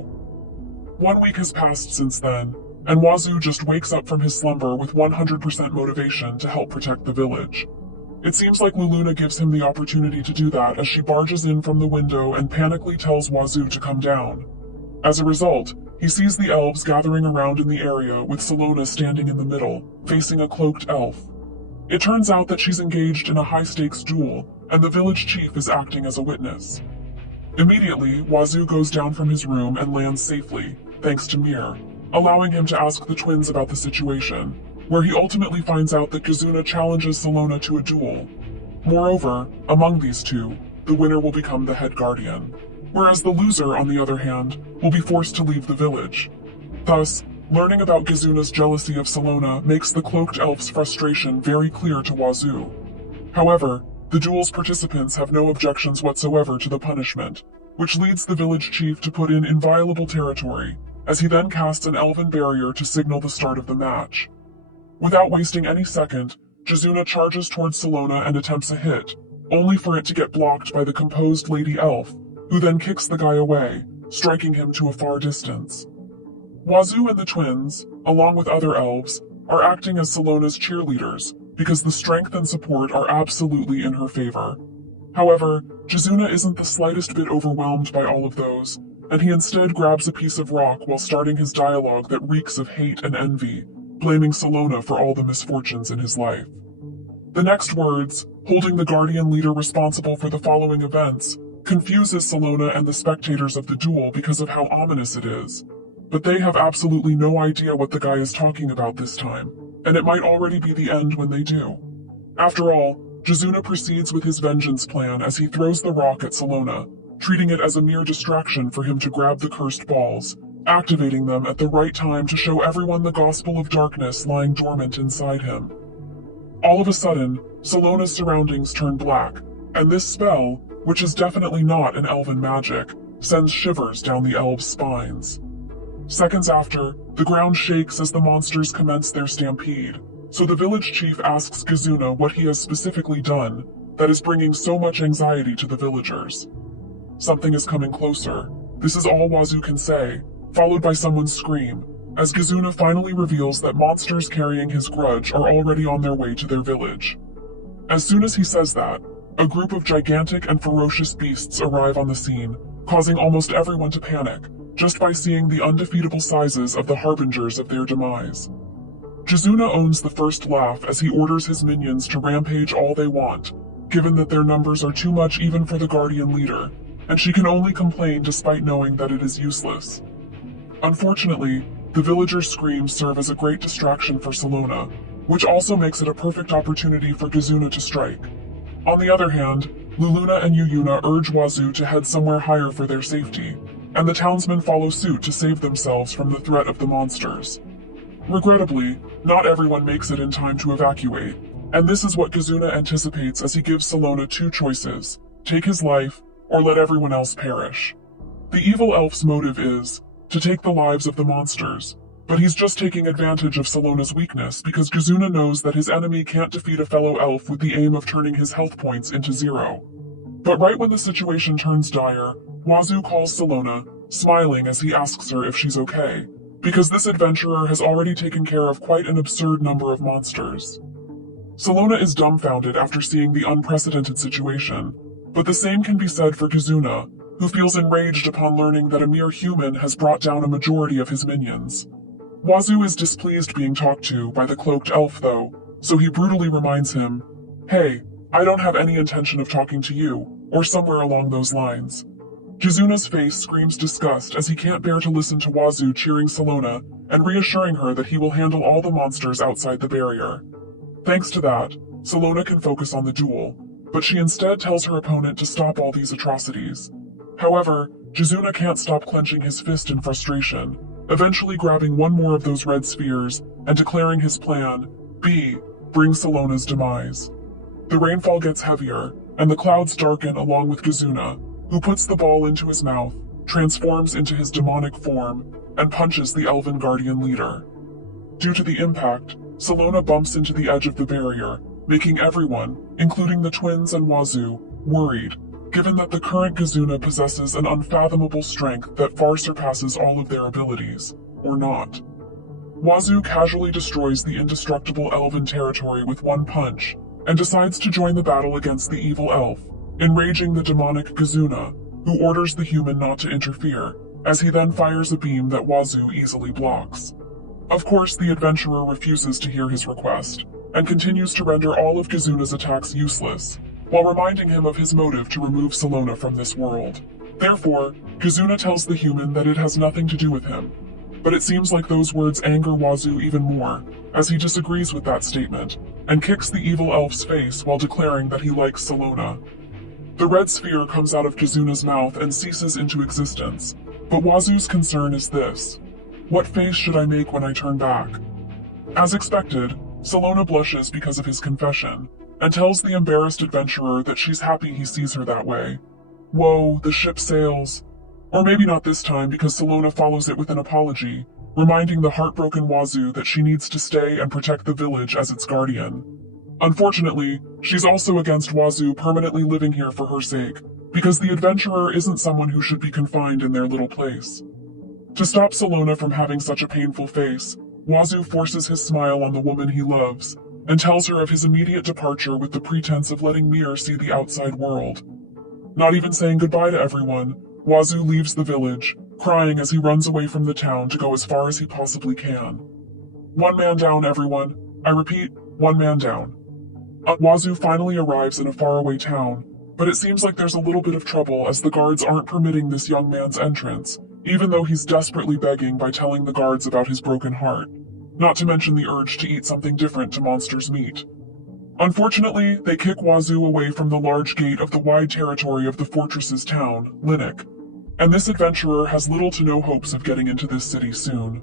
1 week has passed since then, and Wazoo just wakes up from his slumber with 100% motivation to help protect the village. It seems like Luluna gives him the opportunity to do that as she barges in from the window and panically tells Wazoo to come down. As a result, he sees the elves gathering around in the area with Salona standing in the middle, facing a cloaked elf. It turns out that she's engaged in a high-stakes duel, and the village chief is acting as a witness. Immediately, Wazoo goes down from his room and lands safely, thanks to Mir, allowing him to ask the twins about the situation, where he ultimately finds out that Jizuna challenges Salona to a duel. Moreover, among these two, the winner will become the head guardian, whereas the loser, on the other hand, will be forced to leave the village. Thus, learning about Gizuna's jealousy of Salona makes the cloaked elf's frustration very clear to Wazoo. However, the duel's participants have no objections whatsoever to the punishment, which leads the village chief to put in inviolable territory, as he then casts an elven barrier to signal the start of the match. Without wasting any second, Jizuna charges towards Salona and attempts a hit, only for it to get blocked by the composed Lady Elf, who then kicks the guy away, striking him to a far distance. Wazoo and the twins, along with other elves, are acting as Salona's cheerleaders, because the strength and support are absolutely in her favor. However, Jizuna isn't the slightest bit overwhelmed by all of those, and he instead grabs a piece of rock while starting his dialogue that reeks of hate and envy, blaming Salona for all the misfortunes in his life. The next words, holding the guardian leader responsible for the following events, confuses Salona and the spectators of the duel because of how ominous it is. But they have absolutely no idea what the guy is talking about this time, and it might already be the end when they do. After all, Jizuna proceeds with his vengeance plan as he throws the rock at Salona, treating it as a mere distraction for him to grab the cursed balls, activating them at the right time to show everyone the gospel of darkness lying dormant inside him. All of a sudden, Salona's surroundings turn black, and this spell, which is definitely not an elven magic, sends shivers down the elves' spines. Seconds after, the ground shakes as the monsters commence their stampede, so the village chief asks Jizuna what he has specifically done that is bringing so much anxiety to the villagers. Something is coming closer. This is all Wazoo can say, followed by someone's scream, as Jizuna finally reveals that monsters carrying his grudge are already on their way to their village. As soon as he says that, a group of gigantic and ferocious beasts arrive on the scene, causing almost everyone to panic, just by seeing the undefeatable sizes of the harbingers of their demise. Jizuna owns the first laugh as he orders his minions to rampage all they want, given that their numbers are too much even for the Guardian leader, and she can only complain despite knowing that it is useless. Unfortunately, the villagers' screams serve as a great distraction for Salona, which also makes it a perfect opportunity for Kazuna to strike. On the other hand, Luluna and Yuyuna urge Wazoo to head somewhere higher for their safety, and the townsmen follow suit to save themselves from the threat of the monsters. Regrettably, not everyone makes it in time to evacuate, and this is what Kazuna anticipates as he gives Salona two choices: take his life, or let everyone else perish. The evil elf's motive is to take the lives of the monsters, but he's just taking advantage of Salona's weakness because Kazuna knows that his enemy can't defeat a fellow elf with the aim of turning his health points into 0. But right when the situation turns dire, Wazoo calls Salona, smiling as he asks her if she's okay, because this adventurer has already taken care of quite an absurd number of monsters. Salona is dumbfounded after seeing the unprecedented situation, but the same can be said for Kazuna, who feels enraged upon learning that a mere human has brought down a majority of his minions. Wazoo is displeased being talked to by the cloaked elf though, so he brutally reminds him, "Hey, I don't have any intention of talking to you," or somewhere along those lines. Kazuna's face screams disgust as he can't bear to listen to Wazoo cheering Salona and reassuring her that he will handle all the monsters outside the barrier. Thanks to that, Salona can focus on the duel, but she instead tells her opponent to stop all these atrocities. However, Kazuna can't stop clenching his fist in frustration, eventually grabbing one more of those red spheres and declaring his plan, B, bring Salona's demise. The rainfall gets heavier, and the clouds darken along with Kazuna, who puts the ball into his mouth, transforms into his demonic form, and punches the elven guardian leader. Due to the impact, Salona bumps into the edge of the barrier, making everyone, including the twins and Wazoo, worried, given that the current Kazuna possesses an unfathomable strength that far surpasses all of their abilities, or not. Wazoo casually destroys the indestructible elven territory with one punch, and decides to join the battle against the evil elf, enraging the demonic Kazuna, who orders the human not to interfere, as he then fires a beam that Wazoo easily blocks. Of course, the adventurer refuses to hear his request, and continues to render all of Kazuna's attacks useless, while reminding him of his motive to remove Salona from this world. Therefore, Kazuna tells the human that it has nothing to do with him, but it seems like those words anger Wazoo even more, as he disagrees with that statement, and kicks the evil elf's face while declaring that he likes Salona. The red sphere comes out of Kazuna's mouth and ceases into existence, but Wazoo's concern is this: what face should I make when I turn back? As expected, Salona blushes because of his confession, and tells the embarrassed adventurer that she's happy he sees her that way. Whoa, the ship sails. Or maybe not this time because Salona follows it with an apology, reminding the heartbroken Wazoo that she needs to stay and protect the village as its guardian. Unfortunately, she's also against Wazoo permanently living here for her sake, because the adventurer isn't someone who should be confined in their little place. To stop Salona from having such a painful face, Wazoo forces his smile on the woman he loves, and tells her of his immediate departure with the pretense of letting Mir see the outside world. Not even saying goodbye to everyone, Wazoo leaves the village, crying as he runs away from the town to go as far as he possibly can. One man down, everyone. I repeat, one man down. Wazoo finally arrives in a faraway town, but it seems like there's a little bit of trouble as the guards aren't permitting this young man's entrance, even though he's desperately begging by telling the guards about his broken heart, not to mention the urge to eat something different to monster's meat. Unfortunately, they kick Wazoo away from the large gate of the wide territory of the fortress's town, Linnick, and this adventurer has little to no hopes of getting into this city soon.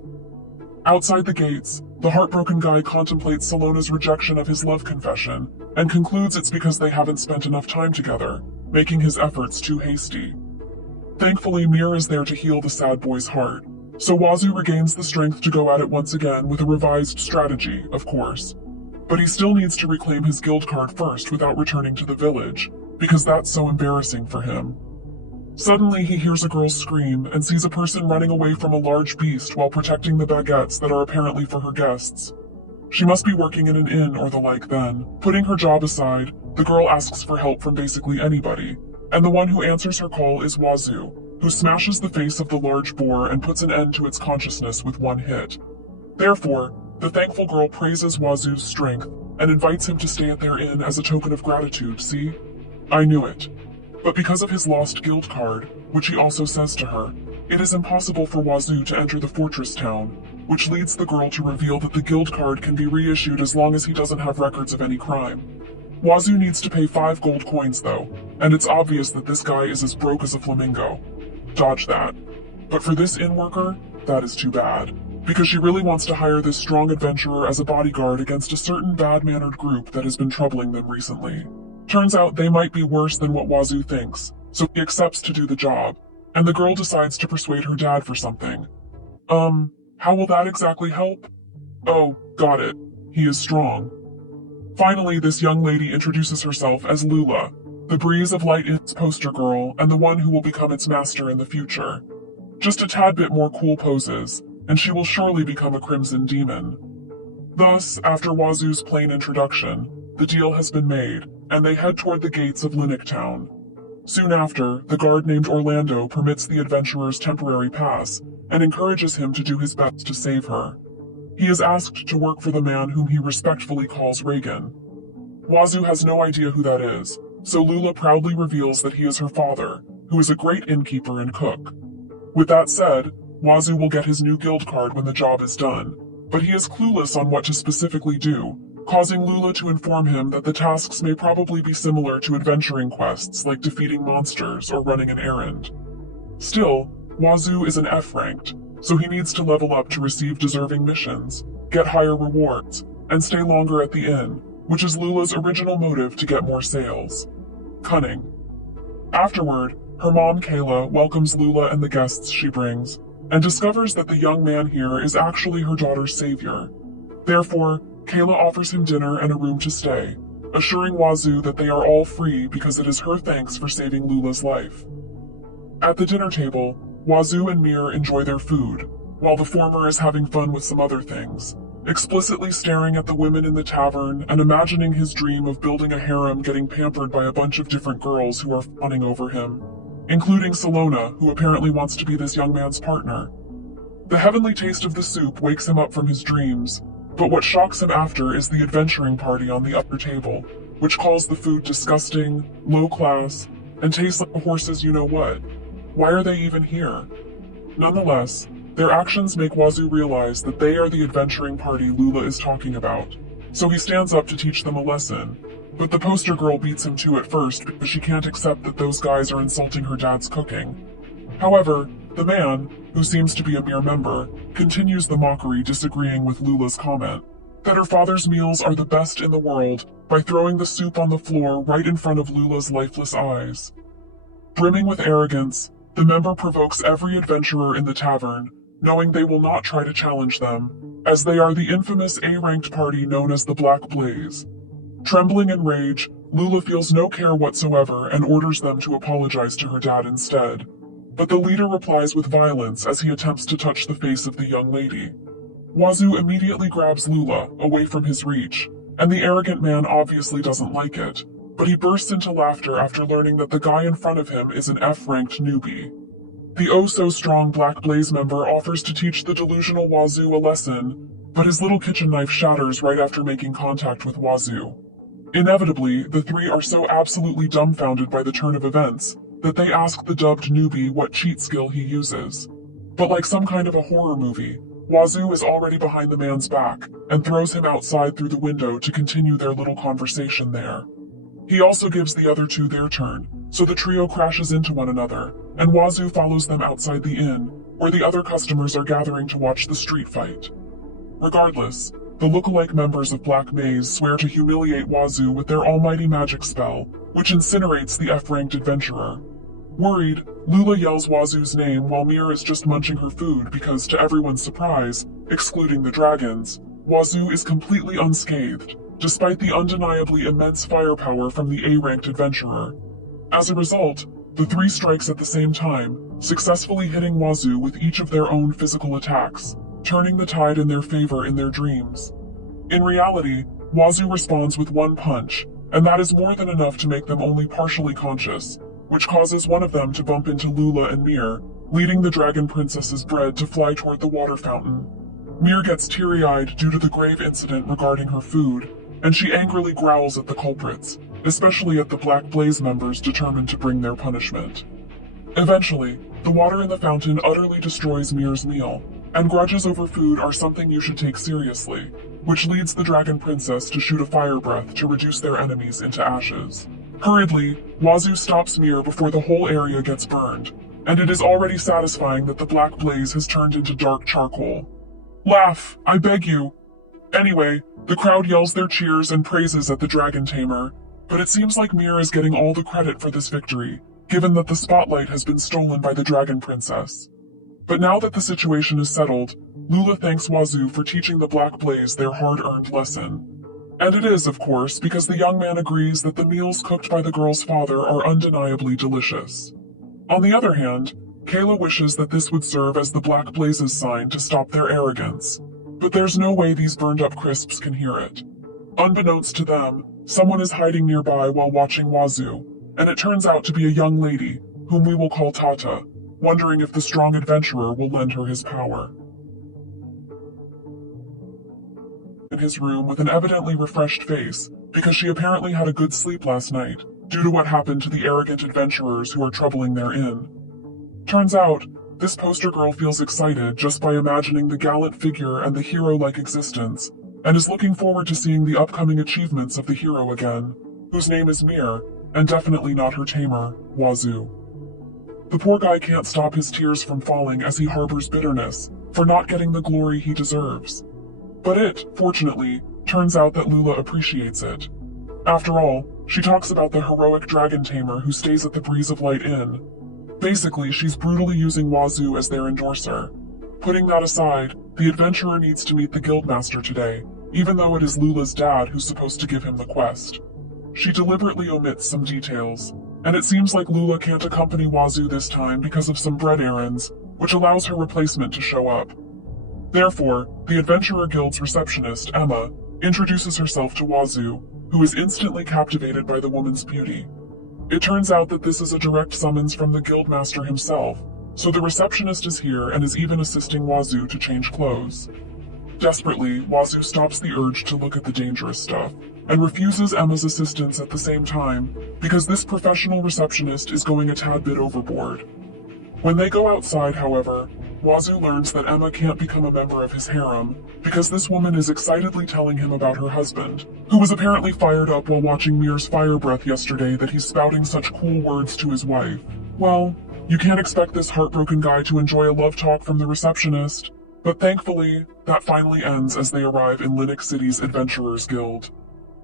Outside the gates, the heartbroken guy contemplates Salona's rejection of his love confession, and concludes it's because they haven't spent enough time together, making his efforts too hasty. Thankfully, Mir is there to heal the sad boy's heart, so Wazoo regains the strength to go at it once again with a revised strategy, of course. But he still needs to reclaim his guild card first without returning to the village, because that's so embarrassing for him. Suddenly, he hears a girl scream and sees a person running away from a large beast while protecting the baguettes that are apparently for her guests. She must be working in an inn or the like then. Putting her job aside, the girl asks for help from basically anybody, and the one who answers her call is Wazoo, who smashes the face of the large boar and puts an end to its consciousness with one hit. Therefore, the thankful girl praises Wazoo's strength and invites him to stay at their inn as a token of gratitude, see? I knew it. But because of his lost guild card, which he also says to her, it is impossible for Wazoo to enter the fortress town, which leads the girl to reveal that the guild card can be reissued as long as he doesn't have records of any crime. Wazoo needs to pay 5 gold coins though, and it's obvious that this guy is as broke as a flamingo. Dodge that. But for this inn worker, that is too bad, because she really wants to hire this strong adventurer as a bodyguard against a certain bad-mannered group that has been troubling them recently. Turns out they might be worse than what Wazoo thinks, so he accepts to do the job, and the girl decides to persuade her dad for something. How will that exactly help? Oh, got it. He is strong. Finally, this young lady introduces herself as Lula, the Breeze of Light Inn's poster girl and the one who will become its master in the future. Just a tad bit more cool poses, and she will surely become a Crimson Demon. Thus, after Wazoo's plain introduction, the deal has been made, and they head toward the gates of Linux Town. Soon after, the guard named Orlando permits the adventurer's temporary pass and encourages him to do his best to save her. He is asked to work for the man whom he respectfully calls Reagan. Wazoo has no idea who that is, so Lula proudly reveals that he is her father, who is a great innkeeper and cook. With that said, Wazoo will get his new guild card when the job is done, but he is clueless on what to specifically do, causing Lula to inform him that the tasks may probably be similar to adventuring quests like defeating monsters or running an errand. Still, Wazoo is an F-ranked, so he needs to level up to receive deserving missions, get higher rewards, and stay longer at the inn, which is Lula's original motive to get more sales. Cunning. Afterward, her mom Kayla welcomes Lula and the guests she brings, and discovers that the young man here is actually her daughter's savior. Therefore, Kayla offers him dinner and a room to stay, assuring Wazoo that they are all free because it is her thanks for saving Lula's life. At the dinner table, Wazoo and Mir enjoy their food, while the former is having fun with some other things, explicitly staring at the women in the tavern and imagining his dream of building a harem getting pampered by a bunch of different girls who are fawning over him, including Salona, who apparently wants to be this young man's partner. The heavenly taste of the soup wakes him up from his dreams, but what shocks him after is the adventuring party on the upper table, which calls the food disgusting, low class, and tastes like a horse's you-know-what. Why are they even here? Nonetheless, their actions make Wazoo realize that they are the adventuring party Lula is talking about, so he stands up to teach them a lesson, but the poster girl beats him to it first because she can't accept that those guys are insulting her dad's cooking. However, the man, who seems to be a mere member, continues the mockery, disagreeing with Lula's comment that her father's meals are the best in the world by throwing the soup on the floor right in front of Lula's lifeless eyes. Brimming with arrogance, the member provokes every adventurer in the tavern, knowing they will not try to challenge them, as they are the infamous A-ranked party known as the Black Blaze. Trembling in rage, Lula feels no care whatsoever and orders them to apologize to her dad instead. But the leader replies with violence as he attempts to touch the face of the young lady. Wazoo immediately grabs Lula, away from his reach, and the arrogant man obviously doesn't like it, but he bursts into laughter after learning that the guy in front of him is an F-ranked newbie. The oh-so-strong Black Blaze member offers to teach the delusional Wazoo a lesson, but his little kitchen knife shatters right after making contact with Wazoo. Inevitably, the three are so absolutely dumbfounded by the turn of events that they ask the dubbed newbie what cheat skill he uses. But like some kind of a horror movie, Wazoo is already behind the man's back and throws him outside through the window to continue their little conversation there. He also gives the other two their turn, so the trio crashes into one another, and Wazoo follows them outside the inn, where the other customers are gathering to watch the street fight. Regardless, the look-alike members of Black Maze swear to humiliate Wazoo with their almighty magic spell, which incinerates the F-ranked adventurer. Worried, Lula yells Wazoo's name while Mir is just munching her food because, to everyone's surprise, excluding the dragons, Wazoo is completely unscathed, despite the undeniably immense firepower from the A-ranked adventurer. As a result, the three strikes at the same time, successfully hitting Wazoo with each of their own physical attacks, turning the tide in their favor in their dreams. In reality, Wazoo responds with one punch, and that is more than enough to make them only partially conscious, which causes one of them to bump into Lula and Mir, leading the Dragon Princess's bread to fly toward the water fountain. Mir gets teary-eyed due to the grave incident regarding her food, and she angrily growls at the culprits, especially at the Black Blaze members determined to bring their punishment. Eventually, the water in the fountain utterly destroys Mir's meal, and grudges over food are something you should take seriously, which leads the Dragon Princess to shoot a fire breath to reduce their enemies into ashes. Hurriedly, Wazoo stops Mir before the whole area gets burned, and it is already satisfying that the black blaze has turned into dark charcoal. Laugh, I beg you. Anyway, the crowd yells their cheers and praises at the dragon tamer, but it seems like Mir is getting all the credit for this victory, given that the spotlight has been stolen by the Dragon Princess. But now that the situation is settled, Lula thanks Wazoo for teaching the Black Blaze their hard-earned lesson. And it is, of course, because the young man agrees that the meals cooked by the girl's father are undeniably delicious. On the other hand, Kayla wishes that this would serve as the Black Blaze's sign to stop their arrogance, but there's no way these burned-up crisps can hear it. Unbeknownst to them, someone is hiding nearby while watching Wazoo, and it turns out to be a young lady, whom we will call Tata, wondering if the strong adventurer will lend her his power. In his room with an evidently refreshed face, because she apparently had a good sleep last night, due to what happened to the arrogant adventurers who are troubling their inn. Turns out, this poster girl feels excited just by imagining the gallant figure and the hero-like existence, and is looking forward to seeing the upcoming achievements of the hero again, whose name is Mir, and definitely not her tamer, Wazoo. The poor guy can't stop his tears from falling as he harbors bitterness for not getting the glory he deserves. But it, fortunately, turns out that Lula appreciates it. After all, she talks about the heroic dragon tamer who stays at the Breeze of Light Inn. Basically, she's brutally using Wazoo as their endorser. Putting that aside, the adventurer needs to meet the guildmaster today, even though it is Lula's dad who's supposed to give him the quest. She deliberately omits some details, and it seems like Lula can't accompany Wazoo this time because of some bread errands, which allows her replacement to show up. Therefore, the Adventurer Guild's receptionist, Emma, introduces herself to Wazoo, who is instantly captivated by the woman's beauty. It turns out that this is a direct summons from the guildmaster himself, so the receptionist is here and is even assisting Wazoo to change clothes. Desperately, Wazoo stops the urge to look at the dangerous stuff, and refuses Emma's assistance at the same time, because this professional receptionist is going a tad bit overboard. When they go outside, however, Wazoo learns that Emma can't become a member of his harem, because this woman is excitedly telling him about her husband, who was apparently fired up while watching Mir's fire breath yesterday that he's spouting such cool words to his wife. Well, you can't expect this heartbroken guy to enjoy a love talk from the receptionist, but thankfully, that finally ends as they arrive in Linux City's Adventurers Guild.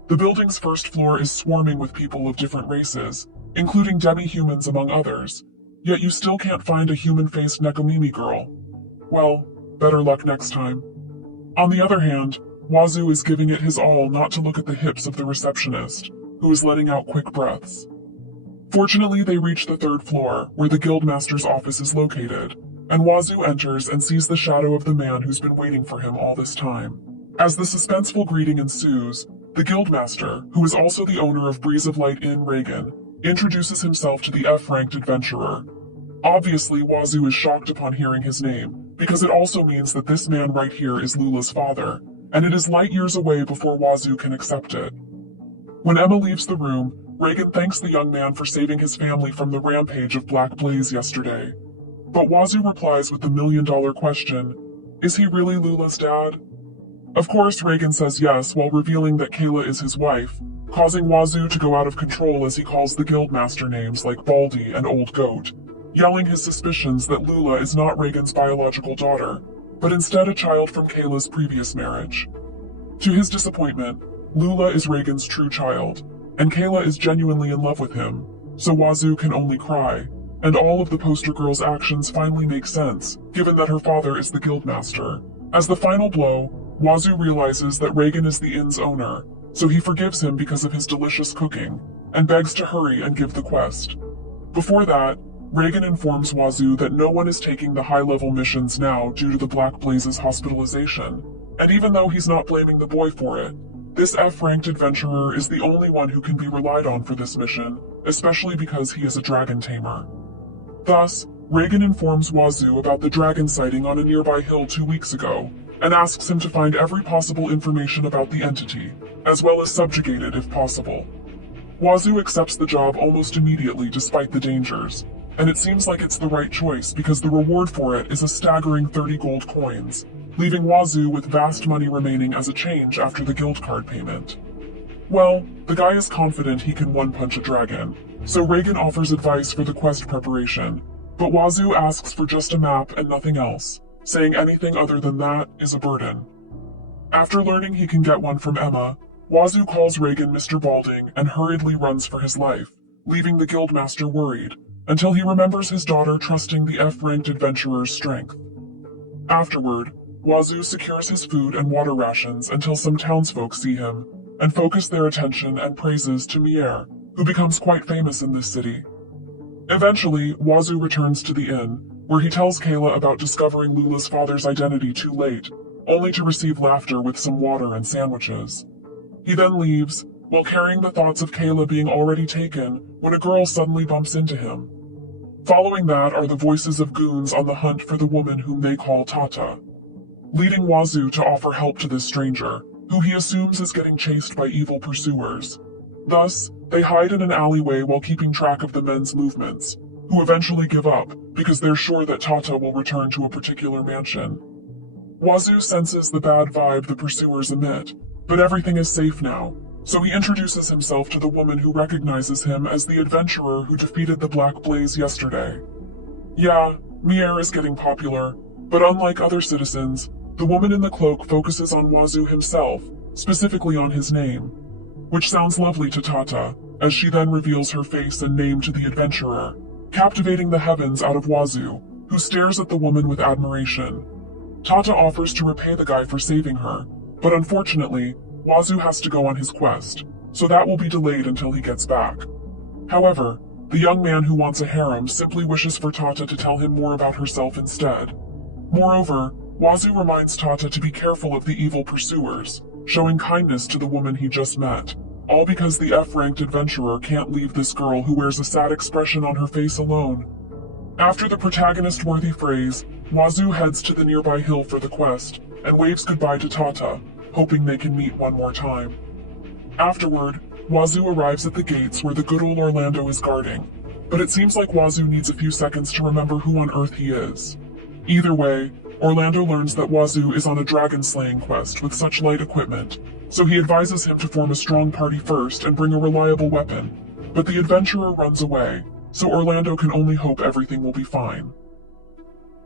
The building's first floor is swarming with people of different races, including demi-humans among others, yet you still can't find a human-faced Nekomimi girl. Well, better luck next time. On the other hand, Wazoo is giving it his all not to look at the hips of the receptionist, who is letting out quick breaths. Fortunately, they reach the third floor, where the guildmaster's office is located, and Wazoo enters and sees the shadow of the man who's been waiting for him all this time. As the suspenseful greeting ensues, the guildmaster, who is also the owner of Breeze of Light Inn Reagan, introduces himself to the F-ranked adventurer. Obviously, Wazoo is shocked upon hearing his name, because it also means that this man right here is Lula's father, and it is light years away before Wazoo can accept it. When Emma leaves the room, Reagan thanks the young man for saving his family from the rampage of Black Blaze yesterday. But Wazoo replies with the million-dollar question, is he really Lula's dad? Of course, Reagan says yes while revealing that Kayla is his wife, causing Wazoo to go out of control as he calls the guildmaster names like Baldy and Old Goat, yelling his suspicions that Lula is not Reagan's biological daughter, but instead a child from Kayla's previous marriage. To his disappointment, Lula is Reagan's true child, and Kayla is genuinely in love with him, so Wazoo can only cry, and all of the poster girl's actions finally make sense, given that her father is the guildmaster. As the final blow, Wazoo realizes that Reagan is the inn's owner, so he forgives him because of his delicious cooking, and begs to hurry and give the quest. Before that, Reagan informs Wazoo that no one is taking the high-level missions now due to the Black Blaze's hospitalization, and even though he's not blaming the boy for it, this F-ranked adventurer is the only one who can be relied on for this mission, especially because he is a dragon tamer. Thus, Reagan informs Wazoo about the dragon sighting on a nearby hill 2 weeks ago, and asks him to find every possible information about the entity, as well as subjugated if possible. Wazoo accepts the job almost immediately despite the dangers, and it seems like it's the right choice because the reward for it is a staggering 30 gold coins, leaving Wazoo with vast money remaining as a change after the guild card payment. Well, the guy is confident he can one-punch a dragon, so Reagan offers advice for the quest preparation, but Wazoo asks for just a map and nothing else, saying anything other than that is a burden. After learning he can get one from Emma, Wazoo calls Reagan Mr. Balding and hurriedly runs for his life, leaving the guildmaster worried, until he remembers his daughter trusting the F-ranked adventurer's strength. Afterward, Wazoo secures his food and water rations until some townsfolk see him, and focus their attention and praises to Mier, who becomes quite famous in this city. Eventually, Wazoo returns to the inn, where he tells Kayla about discovering Lula's father's identity too late, only to receive laughter with some water and sandwiches. He then leaves, while carrying the thoughts of Kayla being already taken when a girl suddenly bumps into him. Following that are the voices of goons on the hunt for the woman whom they call Tata, leading Wazoo to offer help to this stranger, who he assumes is getting chased by evil pursuers. Thus, they hide in an alleyway while keeping track of the men's movements, who eventually give up because they're sure that Tata will return to a particular mansion. Wazoo senses the bad vibe the pursuers emit, but everything is safe now, so he introduces himself to the woman who recognizes him as the adventurer who defeated the Black Blaze yesterday. Yeah, Mier is getting popular, but unlike other citizens, the woman in the cloak focuses on Wazoo himself, specifically on his name, which sounds lovely to Tata, as she then reveals her face and name to the adventurer, captivating the heavens out of Wazoo, who stares at the woman with admiration. Tata offers to repay the guy for saving her, but unfortunately, Wazoo has to go on his quest, so that will be delayed until he gets back. However, the young man who wants a harem simply wishes for Tata to tell him more about herself instead. Moreover, Wazoo reminds Tata to be careful of the evil pursuers, showing kindness to the woman he just met, all because the F-ranked adventurer can't leave this girl who wears a sad expression on her face alone. After the protagonist-worthy phrase, Wazoo heads to the nearby hill for the quest, and waves goodbye to Tata, hoping they can meet one more time. Afterward, Wazoo arrives at the gates where the good old Orlando is guarding, but it seems like Wazoo needs a few seconds to remember who on earth he is. Either way, Orlando learns that Wazoo is on a dragon-slaying quest with such light equipment, so he advises him to form a strong party first and bring a reliable weapon, but the adventurer runs away, so Orlando can only hope everything will be fine.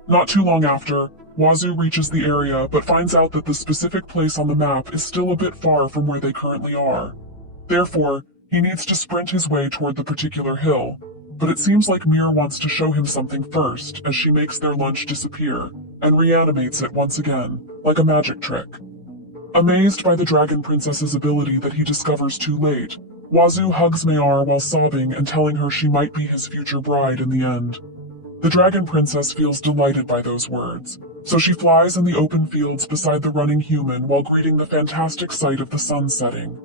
Not too long after, Wazoo reaches the area but finds out that the specific place on the map is still a bit far from where they currently are. Therefore, he needs to sprint his way toward the particular hill, but it seems like Mier wants to show him something first as she makes their lunch disappear and reanimates it once again, like a magic trick. Amazed by the Dragon Princess's ability that he discovers too late, Wazoo hugs Mayar while sobbing and telling her she might be his future bride in the end. The Dragon Princess feels delighted by those words, so she flies in the open fields beside the running human while greeting the fantastic sight of the sun setting.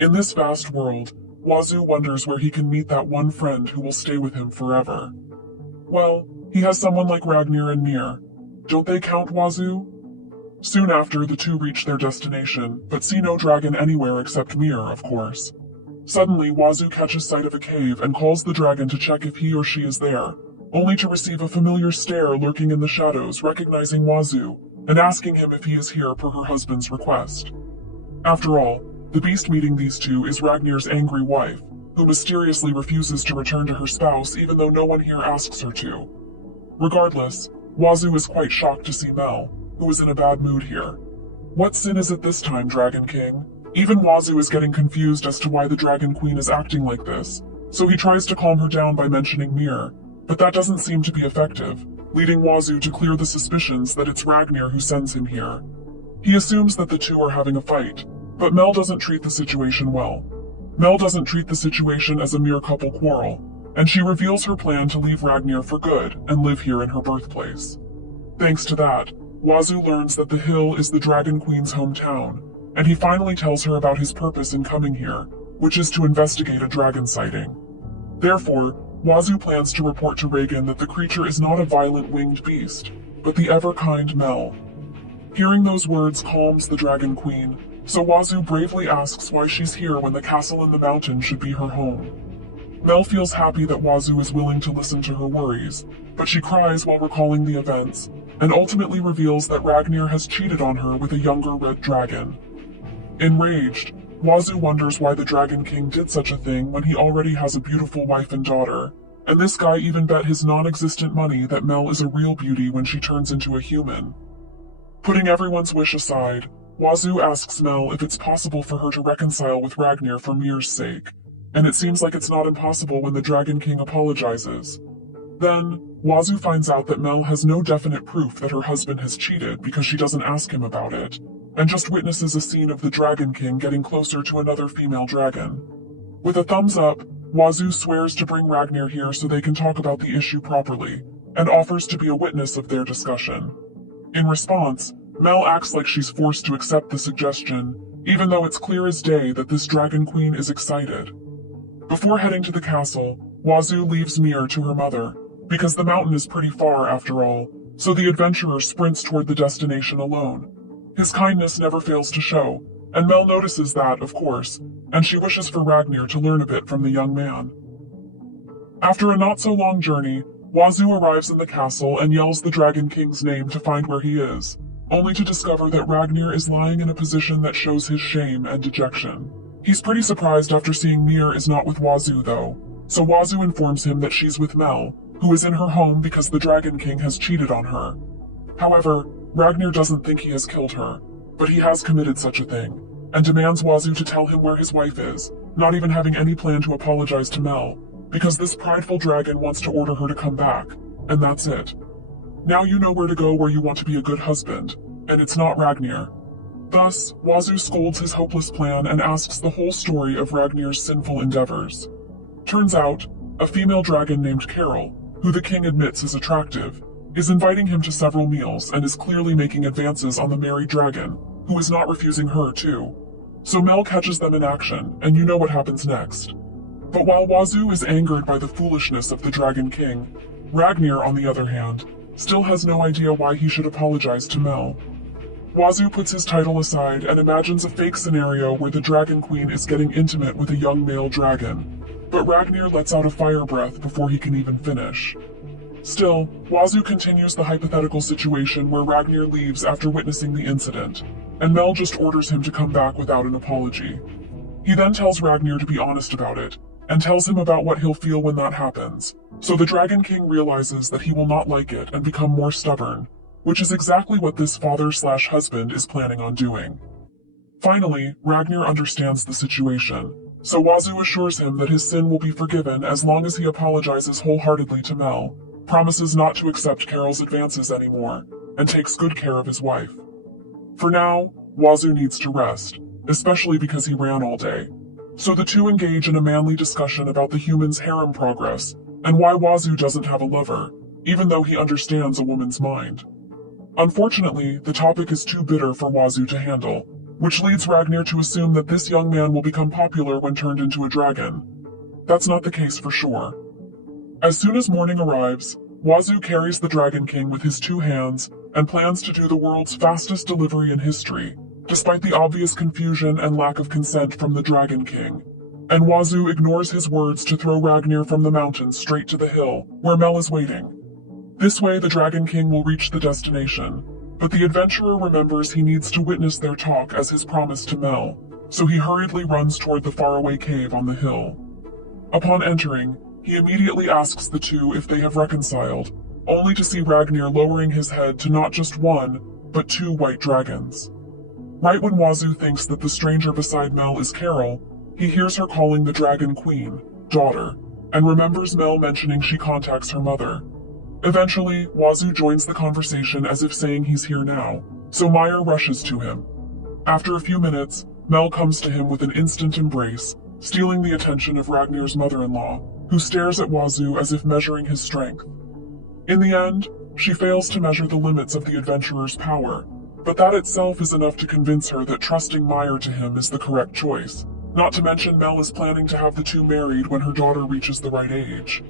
In this vast world, Wazoo wonders where he can meet that one friend who will stay with him forever. Well, he has someone like Ragnar and Mir. Don't they count, Wazoo? Soon after, the two reach their destination, but see no dragon anywhere except Mir, of course. Suddenly, Wazoo catches sight of a cave and calls the dragon to check if he or she is there, only to receive a familiar stare lurking in the shadows recognizing Wazoo and asking him if he is here per her husband's request. After all, the beast meeting these two is Ragnar's angry wife, who mysteriously refuses to return to her spouse even though no one here asks her to. Regardless, Wazoo is quite shocked to see Mel, who is in a bad mood here. What sin is it this time, Dragon King? Even Wazoo is getting confused as to why the Dragon Queen is acting like this, so he tries to calm her down by mentioning Mir, but that doesn't seem to be effective, leading Wazoo to clear the suspicions that it's Ragnar who sends him here. He assumes that the two are having a fight, but Mel doesn't treat the situation well. Mel doesn't treat the situation as a mere couple quarrel, and she reveals her plan to leave Ragnar for good and live here in her birthplace. Thanks to that, Wazoo learns that the hill is the Dragon Queen's hometown, and he finally tells her about his purpose in coming here, which is to investigate a dragon sighting. Therefore, Wazoo plans to report to Reagan that the creature is not a violent winged beast, but the ever-kind Mel. Hearing those words calms the Dragon Queen, So Wazoo bravely asks why she's here when the castle in the mountain should be her home. Mel feels happy that Wazoo is willing to listen to her worries, but she cries while recalling the events, and ultimately reveals that Ragnir has cheated on her with a younger red dragon. Enraged, Wazoo wonders why the Dragon King did such a thing when he already has a beautiful wife and daughter, and this guy even bet his non-existent money that Mel is a real beauty when she turns into a human. Putting everyone's wish aside, Wazoo asks Mel if it's possible for her to reconcile with Ragnir for Mir's sake, and it seems like it's not impossible when the Dragon King apologizes. Then, Wazoo finds out that Mel has no definite proof that her husband has cheated because she doesn't ask him about it, and just witnesses a scene of the Dragon King getting closer to another female dragon. With a thumbs up, Wazoo swears to bring Ragnir here so they can talk about the issue properly, and offers to be a witness of their discussion. In response, Mel acts like she's forced to accept the suggestion, even though it's clear as day that this Dragon Queen is excited. Before heading to the castle, Wazoo leaves Mir to her mother, because the mountain is pretty far after all, so the adventurer sprints toward the destination alone. His kindness never fails to show, and Mel notices that, of course, and she wishes for Ragnir to learn a bit from the young man. After a not-so-long journey, Wazoo arrives in the castle and yells the Dragon King's name to find where he is, only to discover that Ragnir is lying in a position that shows his shame and dejection. He's pretty surprised after seeing Mir is not with Wazoo though, so Wazoo informs him that she's with Mel, who is in her home because the Dragon King has cheated on her. However, Ragnir doesn't think he has killed her, but he has committed such a thing, and demands Wazoo to tell him where his wife is, not even having any plan to apologize to Mel, because this prideful dragon wants to order her to come back, and that's it. Now you know where to go where you want to be a good husband, and it's not Ragnir. Thus, Wazoo scolds his hopeless plan and asks the whole story of Ragnir's sinful endeavors. Turns out, a female dragon named Carol, who the king admits is attractive, is inviting him to several meals and is clearly making advances on the merry dragon, who is not refusing her too. So Mel catches them in action, and you know what happens next. But while Wazoo is angered by the foolishness of the Dragon King, Ragnir, on the other hand, still has no idea why he should apologize to Mel. Wazoo puts his title aside and imagines a fake scenario where the Dragon Queen is getting intimate with a young male dragon, but Ragnir lets out a fire breath before he can even finish. Still, Wazoo continues the hypothetical situation where Ragnir leaves after witnessing the incident, and Mel just orders him to come back without an apology. He then tells Ragnir to be honest about it, and tells him about what he'll feel when that happens, so the Dragon King realizes that he will not like it and become more stubborn, which is exactly what this father/husband is planning on doing. Finally, Ragnir understands the situation, so Wazoo assures him that his sin will be forgiven as long as he apologizes wholeheartedly to Mel, promises not to accept Carol's advances anymore, and takes good care of his wife. For now, Wazoo needs to rest, especially because he ran all day. So the two engage in a manly discussion about the human's harem progress, and why Wazoo doesn't have a lover, even though he understands a woman's mind. Unfortunately, the topic is too bitter for Wazoo to handle, which leads Ragnir to assume that this young man will become popular when turned into a dragon. That's not the case for sure. As soon as morning arrives, Wazoo carries the Dragon King with his 2 hands and plans to do the world's fastest delivery in history, despite the obvious confusion and lack of consent from the Dragon King. And Wazoo ignores his words to throw Ragnir from the mountain straight to the hill, where Mel is waiting. This way the Dragon King will reach the destination, but the adventurer remembers he needs to witness their talk as his promise to Mel, so he hurriedly runs toward the faraway cave on the hill. Upon entering, he immediately asks the two if they have reconciled, only to see Ragnir lowering his head to not just 1, but 2 white dragons. Right when Wazoo thinks that the stranger beside Mel is Carol, he hears her calling the Dragon Queen, daughter, and remembers Mel mentioning she contacts her mother. Eventually, Wazoo joins the conversation as if saying he's here now, so Meyer rushes to him. After a few minutes, Mel comes to him with an instant embrace, stealing the attention of Ragnir's mother-in-law, who stares at Wazoo as if measuring his strength. In the end, she fails to measure the limits of the adventurer's power, but that itself is enough to convince her that trusting Meyer to him is the correct choice, not to mention Mel is planning to have the two married when her daughter reaches the right age.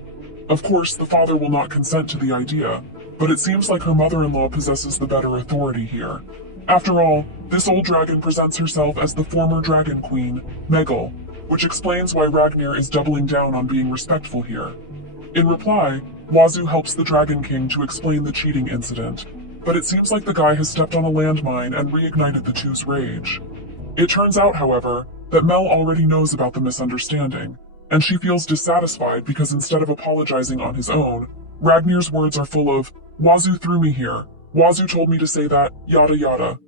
Of course, the father will not consent to the idea, but it seems like her mother-in-law possesses the better authority here. After all, this old dragon presents herself as the former dragon queen, Megal, which explains why Ragnir is doubling down on being respectful here. In reply, Wazoo helps the Dragon King to explain the cheating incident, but it seems like the guy has stepped on a landmine and reignited the two's rage. It turns out, however, that Mel already knows about the misunderstanding, and she feels dissatisfied because instead of apologizing on his own, Ragnir's words are full of, "Wazoo threw me here. Wazoo told me to say that, yada yada."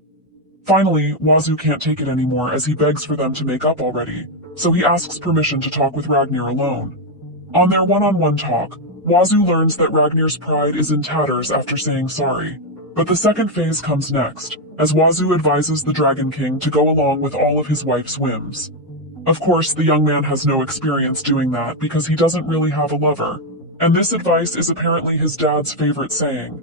Finally, Wazoo can't take it anymore as he begs for them to make up already, so he asks permission to talk with Ragnir alone. On their one-on-one talk, Wazoo learns that Ragnir's pride is in tatters after saying sorry, but the second phase comes next, as Wazoo advises the Dragon King to go along with all of his wife's whims. Of course, the young man has no experience doing that because he doesn't really have a lover, and this advice is apparently his dad's favorite saying.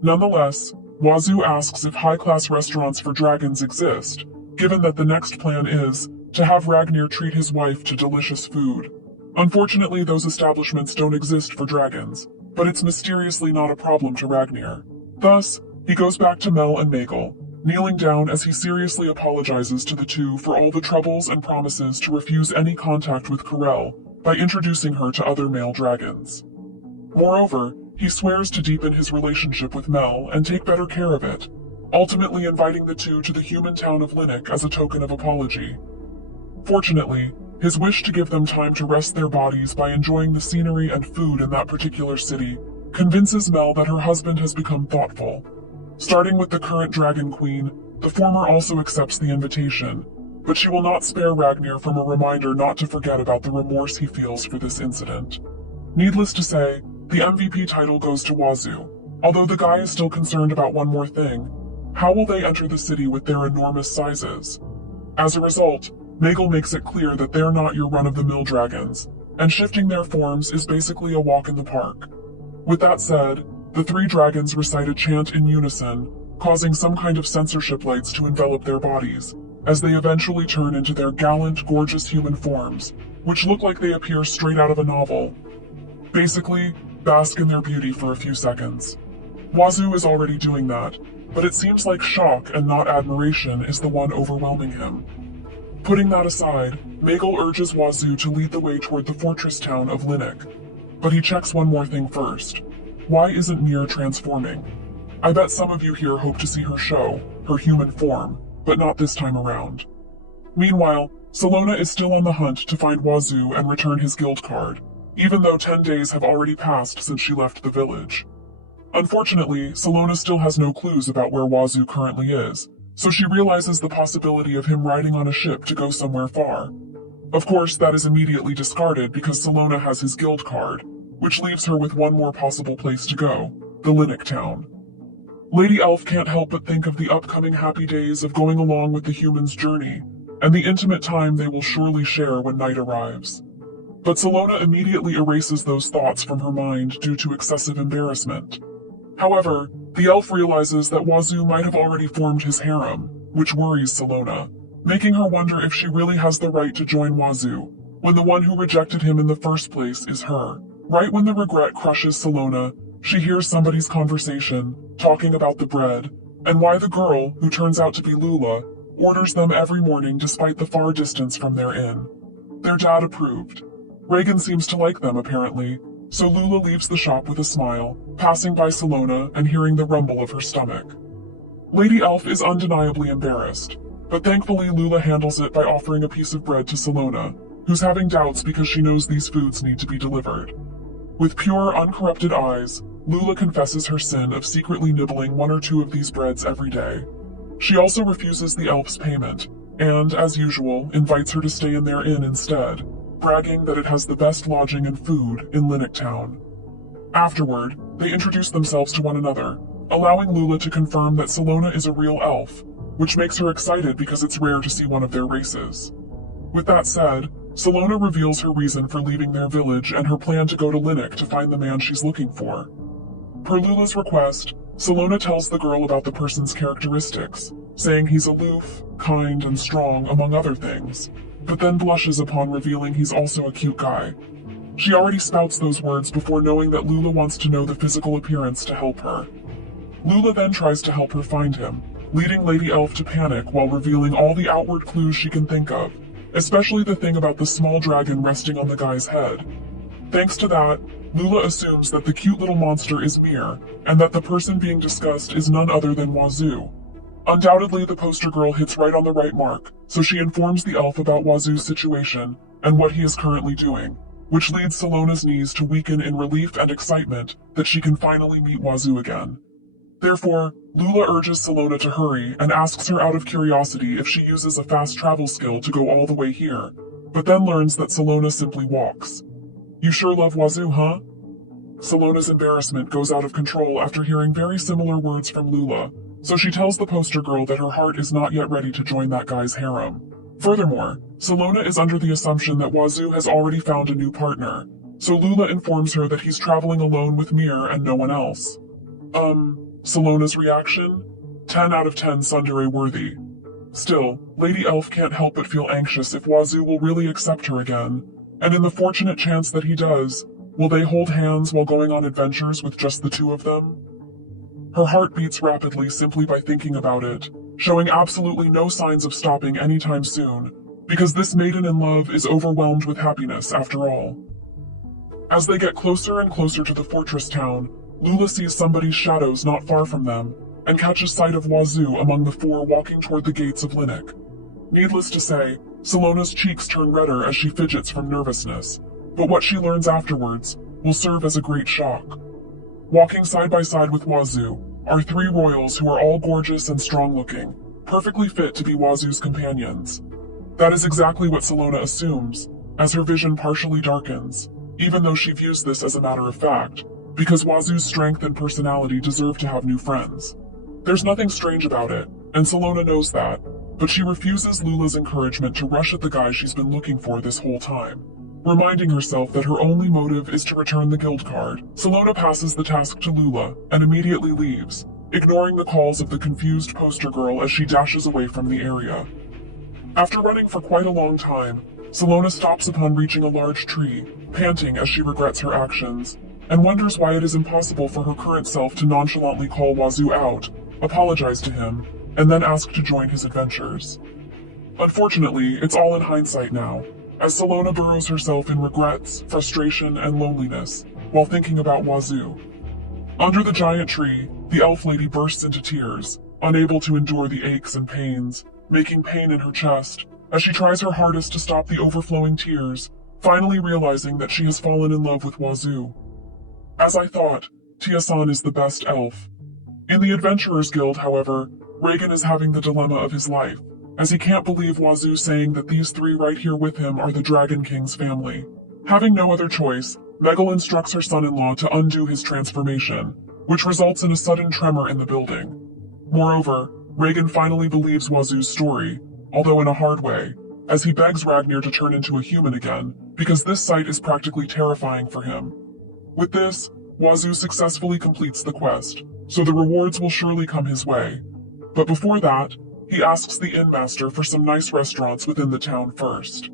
Nonetheless, Wazoo asks if high-class restaurants for dragons exist, given that the next plan is to have Ragnir treat his wife to delicious food. Unfortunately, those establishments don't exist for dragons, but it's mysteriously not a problem to Ragnir. Thus, he goes back to Mel and Megal, kneeling down as he seriously apologizes to the two for all the troubles and promises to refuse any contact with Corel by introducing her to other male dragons. Moreover, he swears to deepen his relationship with Mel and take better care of it, ultimately inviting the two to the human town of Linux as a token of apology. Fortunately, his wish to give them time to rest their bodies by enjoying the scenery and food in that particular city convinces Mel that her husband has become thoughtful. Starting with the current Dragon Queen, the former also accepts the invitation, but she will not spare Ragnir from a reminder not to forget about the remorse he feels for this incident. Needless to say, the MVP title goes to Wazoo, although the guy is still concerned about one more thing. How will they enter the city with their enormous sizes? As a result, Megal makes it clear that they're not your run-of-the-mill dragons, and shifting their forms is basically a walk in the park. With that said, the three dragons recite a chant in unison, causing some kind of censorship lights to envelop their bodies, as they eventually turn into their gallant, gorgeous human forms, which look like they appear straight out of a novel. Basically, bask in their beauty for a few seconds. Wazoo is already doing that, but it seems like shock and not admiration is the one overwhelming him. Putting that aside, Megal urges Wazoo to lead the way toward the fortress town of Linux. But he checks one more thing first. Why isn't Mir transforming? I bet some of you here hope to see her show, her human form, but not this time around. Meanwhile, Salona is still on the hunt to find Wazoo and return his guild card, even though 10 days have already passed since she left the village. Unfortunately, Salona still has no clues about where Wazoo currently is, so she realizes the possibility of him riding on a ship to go somewhere far. Of course, that is immediately discarded because Salona has his guild card, which leaves her with one more possible place to go, the Linux town. Lady Elf can't help but think of the upcoming happy days of going along with the humans' journey, and the intimate time they will surely share when night arrives. But Salona immediately erases those thoughts from her mind due to excessive embarrassment. However, the elf realizes that Wazoo might have already formed his harem, which worries Salona, making her wonder if she really has the right to join Wazoo, when the one who rejected him in the first place is her. Right when the regret crushes Salona, she hears somebody's conversation, talking about the bread, and why the girl, who turns out to be Lula, orders them every morning despite the far distance from their inn. Their dad approved. Reagan seems to like them apparently, so Lula leaves the shop with a smile, passing by Salona and hearing the rumble of her stomach. Lady Elf is undeniably embarrassed, but thankfully Lula handles it by offering a piece of bread to Salona, who's having doubts because she knows these foods need to be delivered. With pure, uncorrupted eyes, Lula confesses her sin of secretly nibbling one or two of these breads every day. She also refuses the elf's payment, and, as usual, invites her to stay in their inn instead, bragging that it has the best lodging and food in Linux Town. Afterward, they introduce themselves to one another, allowing Lula to confirm that Salona is a real elf, which makes her excited because it's rare to see one of their races. With that said, Salona reveals her reason for leaving their village and her plan to go to Linux to find the man she's looking for. Per Lula's request, Salona tells the girl about the person's characteristics, saying he's aloof, kind, and strong, among other things, but then blushes upon revealing he's also a cute guy. She already spouts those words before knowing that Lula wants to know the physical appearance to help her. Lula then tries to help her find him, leading Lady Elf to panic while revealing all the outward clues she can think of, especially the thing about the small dragon resting on the guy's head. Thanks to that, Lula assumes that the cute little monster is Mir, and that the person being discussed is none other than Wazoo. Undoubtedly, the poster girl hits right on the right mark, so she informs the elf about Wazoo's situation and what he is currently doing, which leads Salona's knees to weaken in relief and excitement that she can finally meet Wazoo again. Therefore, Lula urges Salona to hurry and asks her out of curiosity if she uses a fast travel skill to go all the way here, but then learns that Salona simply walks. You sure love Wazoo, huh? Salona's embarrassment goes out of control after hearing very similar words from Lula, so she tells the poster girl that her heart is not yet ready to join that guy's harem. Furthermore, Salona is under the assumption that Wazoo has already found a new partner, so Lula informs her that he's traveling alone with Mir and no one else. Salona's reaction? 10 out of 10 tsundere worthy. Still, Lady Elf can't help but feel anxious if Wazoo will really accept her again, and in the fortunate chance that he does, will they hold hands while going on adventures with just the two of them? Her heart beats rapidly simply by thinking about it, showing absolutely no signs of stopping anytime soon, because this maiden in love is overwhelmed with happiness after all. As they get closer and closer to the fortress town, Lula sees somebody's shadows not far from them, and catches sight of Wazoo among the four walking toward the gates of Linux. Needless to say, Salona's cheeks turn redder as she fidgets from nervousness, but what she learns afterwards will serve as a great shock. Walking side by side with Wazoo are three royals who are all gorgeous and strong-looking, perfectly fit to be Wazoo's companions. That is exactly what Salona assumes, as her vision partially darkens, even though she views this as a matter of fact, because Wazoo's strength and personality deserve to have new friends. There's nothing strange about it, and Salona knows that, but she refuses Lula's encouragement to rush at the guy she's been looking for this whole time. Reminding herself that her only motive is to return the guild card, Salona passes the task to Lula and immediately leaves, ignoring the calls of the confused poster girl as she dashes away from the area. After running for quite a long time, Salona stops upon reaching a large tree, panting as she regrets her actions, and wonders why it is impossible for her current self to nonchalantly call Wazoo out, apologize to him, and then ask to join his adventures. Unfortunately, it's all in hindsight now, as Salona burrows herself in regrets, frustration, and loneliness, while thinking about Wazoo. Under the giant tree, the elf lady bursts into tears, unable to endure the aches and pains, making pain in her chest, as she tries her hardest to stop the overflowing tears, finally realizing that she has fallen in love with Wazoo. As I thought, Tia-san is the best elf. In the Adventurers Guild, however, Reagan is having the dilemma of his life, as he can't believe Wazoo saying that these three right here with him are the Dragon King's family. Having no other choice, Megal instructs her son-in-law to undo his transformation, which results in a sudden tremor in the building. Moreover, Reagan finally believes Wazoo's story, although in a hard way, as he begs Ragnar to turn into a human again, because this sight is practically terrifying for him. With this, Wazoo successfully completes the quest, so the rewards will surely come his way. But before that, he asks the innmaster for some nice restaurants within the town first.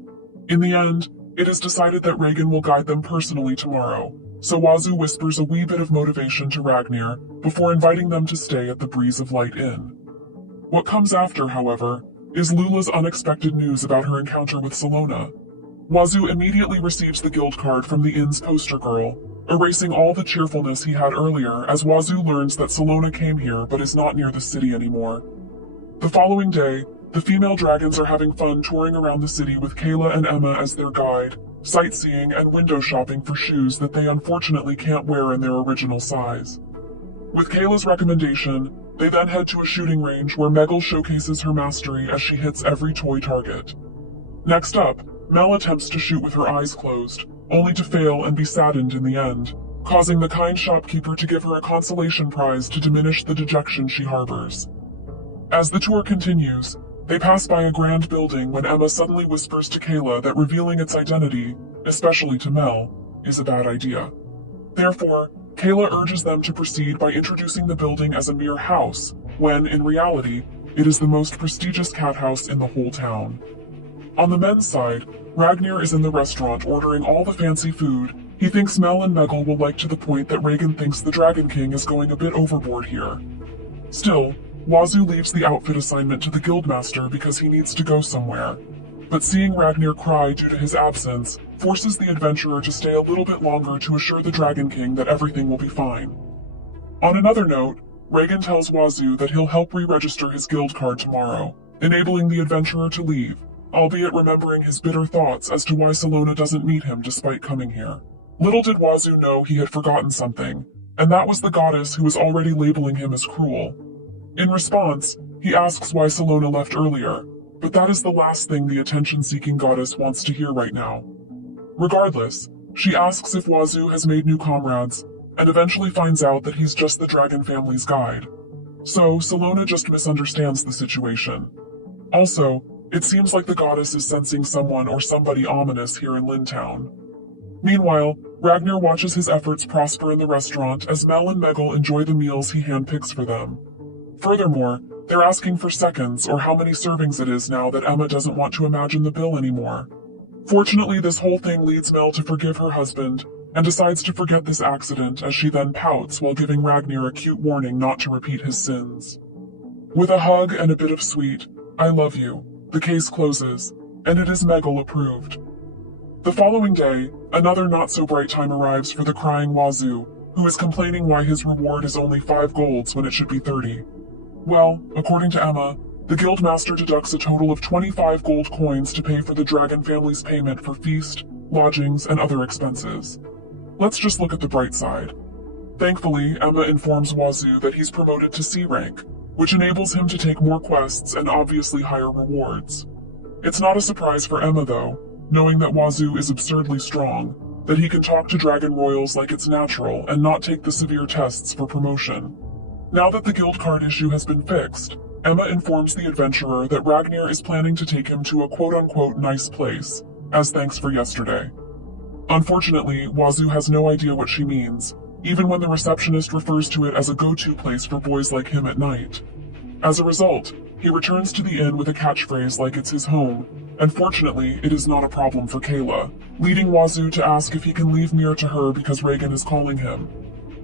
In the end, it is decided that Reagan will guide them personally tomorrow, so Wazoo whispers a wee bit of motivation to Ragnar before inviting them to stay at the Breeze of Light Inn. What comes after, however, is Lula's unexpected news about her encounter with Salona. Wazoo immediately receives the guild card from the inn's poster girl, erasing all the cheerfulness he had earlier as Wazoo learns that Salona came here but is not near the city anymore. The following day, the female dragons are having fun touring around the city with Kayla and Emma as their guide, sightseeing and window shopping for shoes that they unfortunately can't wear in their original size. With Kayla's recommendation, they then head to a shooting range where Megal showcases her mastery as she hits every toy target. Next up, Mel attempts to shoot with her eyes closed, only to fail and be saddened in the end, causing the kind shopkeeper to give her a consolation prize to diminish the dejection she harbors. As the tour continues, they pass by a grand building when Emma suddenly whispers to Kayla that revealing its identity, especially to Mel, is a bad idea. Therefore, Kayla urges them to proceed by introducing the building as a mere house, when, in reality, it is the most prestigious cat house in the whole town. On the men's side, Ragnar is in the restaurant ordering all the fancy food. He thinks Mel and Megal will like to the point that Reagan thinks the Dragon King is going a bit overboard here. Still, Wazoo leaves the outfit assignment to the guildmaster because he needs to go somewhere. But seeing Ragnir cry due to his absence forces the adventurer to stay a little bit longer to assure the Dragon King that everything will be fine. On another note, Reagan tells Wazoo that he'll help re-register his guild card tomorrow, enabling the adventurer to leave, albeit remembering his bitter thoughts as to why Salona doesn't meet him despite coming here. Little did Wazoo know he had forgotten something, and that was the goddess who was already labeling him as cruel. In response, he asks why Salona left earlier, but that is the last thing the attention-seeking goddess wants to hear right now. Regardless, she asks if Wazoo has made new comrades, and eventually finds out that he's just the dragon family's guide. So, Salona just misunderstands the situation. Also, it seems like the goddess is sensing someone or somebody ominous here in Lindtown. Meanwhile, Ragnar watches his efforts prosper in the restaurant as Mel and Meggle enjoy the meals he handpicks for them. Furthermore, they're asking for seconds or how many servings it is now that Emma doesn't want to imagine the bill anymore. Fortunately, this whole thing leads Mel to forgive her husband and decides to forget this accident as she then pouts while giving Ragnar a cute warning not to repeat his sins. With a hug and a bit of sweet, "I love you," the case closes, and it is Meggle approved. The following day, another not-so-bright time arrives for the crying Wazoo, who is complaining why his reward is only 5 golds when it should be 30. Well, according to Emma, the guildmaster deducts a total of 25 gold coins to pay for the dragon family's payment for feast, lodgings, and other expenses. Let's just look at the bright side. Thankfully, Emma informs Wazoo that he's promoted to C rank, which enables him to take more quests and obviously higher rewards. It's not a surprise for Emma though, knowing that Wazoo is absurdly strong, that he can talk to dragon royals like it's natural and not take the severe tests for promotion. Now that the guild card issue has been fixed, Emma informs the adventurer that Ragnar is planning to take him to a quote-unquote nice place, as thanks for yesterday. Unfortunately, Wazoo has no idea what she means, even when the receptionist refers to it as a go-to place for boys like him at night. As a result, he returns to the inn with a catchphrase like it's his home, and fortunately, it is not a problem for Kayla, leading Wazoo to ask if he can leave Mir to her because Reagan is calling him.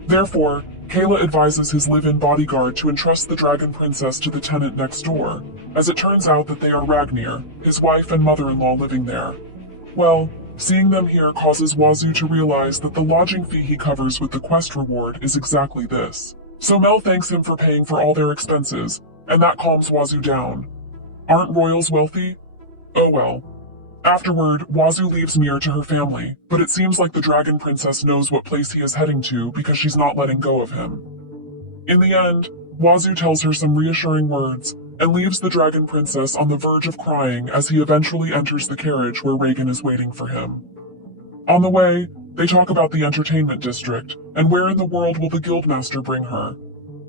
Therefore, Kayla advises his live-in bodyguard to entrust the dragon princess to the tenant next door, as it turns out that they are Ragnar, his wife and mother-in-law living there. Well, seeing them here causes Wazoo to realize that the lodging fee he covers with the quest reward is exactly this. So Mel thanks him for paying for all their expenses, and that calms Wazoo down. Aren't royals wealthy? Oh well. Afterward, Wazoo leaves Mir to her family, but it seems like the dragon princess knows what place he is heading to because she's not letting go of him. In the end, Wazoo tells her some reassuring words and leaves the dragon princess on the verge of crying as he eventually enters the carriage where Reagan is waiting for him. On the way, they talk about the entertainment district and where in the world will the guildmaster bring her.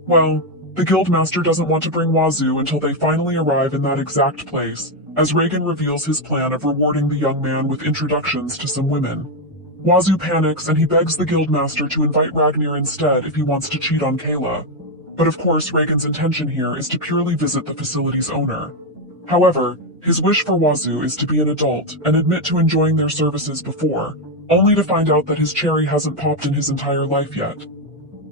Well, the guildmaster doesn't want to bring Wazoo until they finally arrive in that exact place, as Reagan reveals his plan of rewarding the young man with introductions to some women. Wazoo panics and he begs the guildmaster to invite Ragnar instead if he wants to cheat on Kayla. But of course, Reagan's intention here is to purely visit the facility's owner. However, his wish for Wazoo is to be an adult and admit to enjoying their services before, only to find out that his cherry hasn't popped in his entire life yet.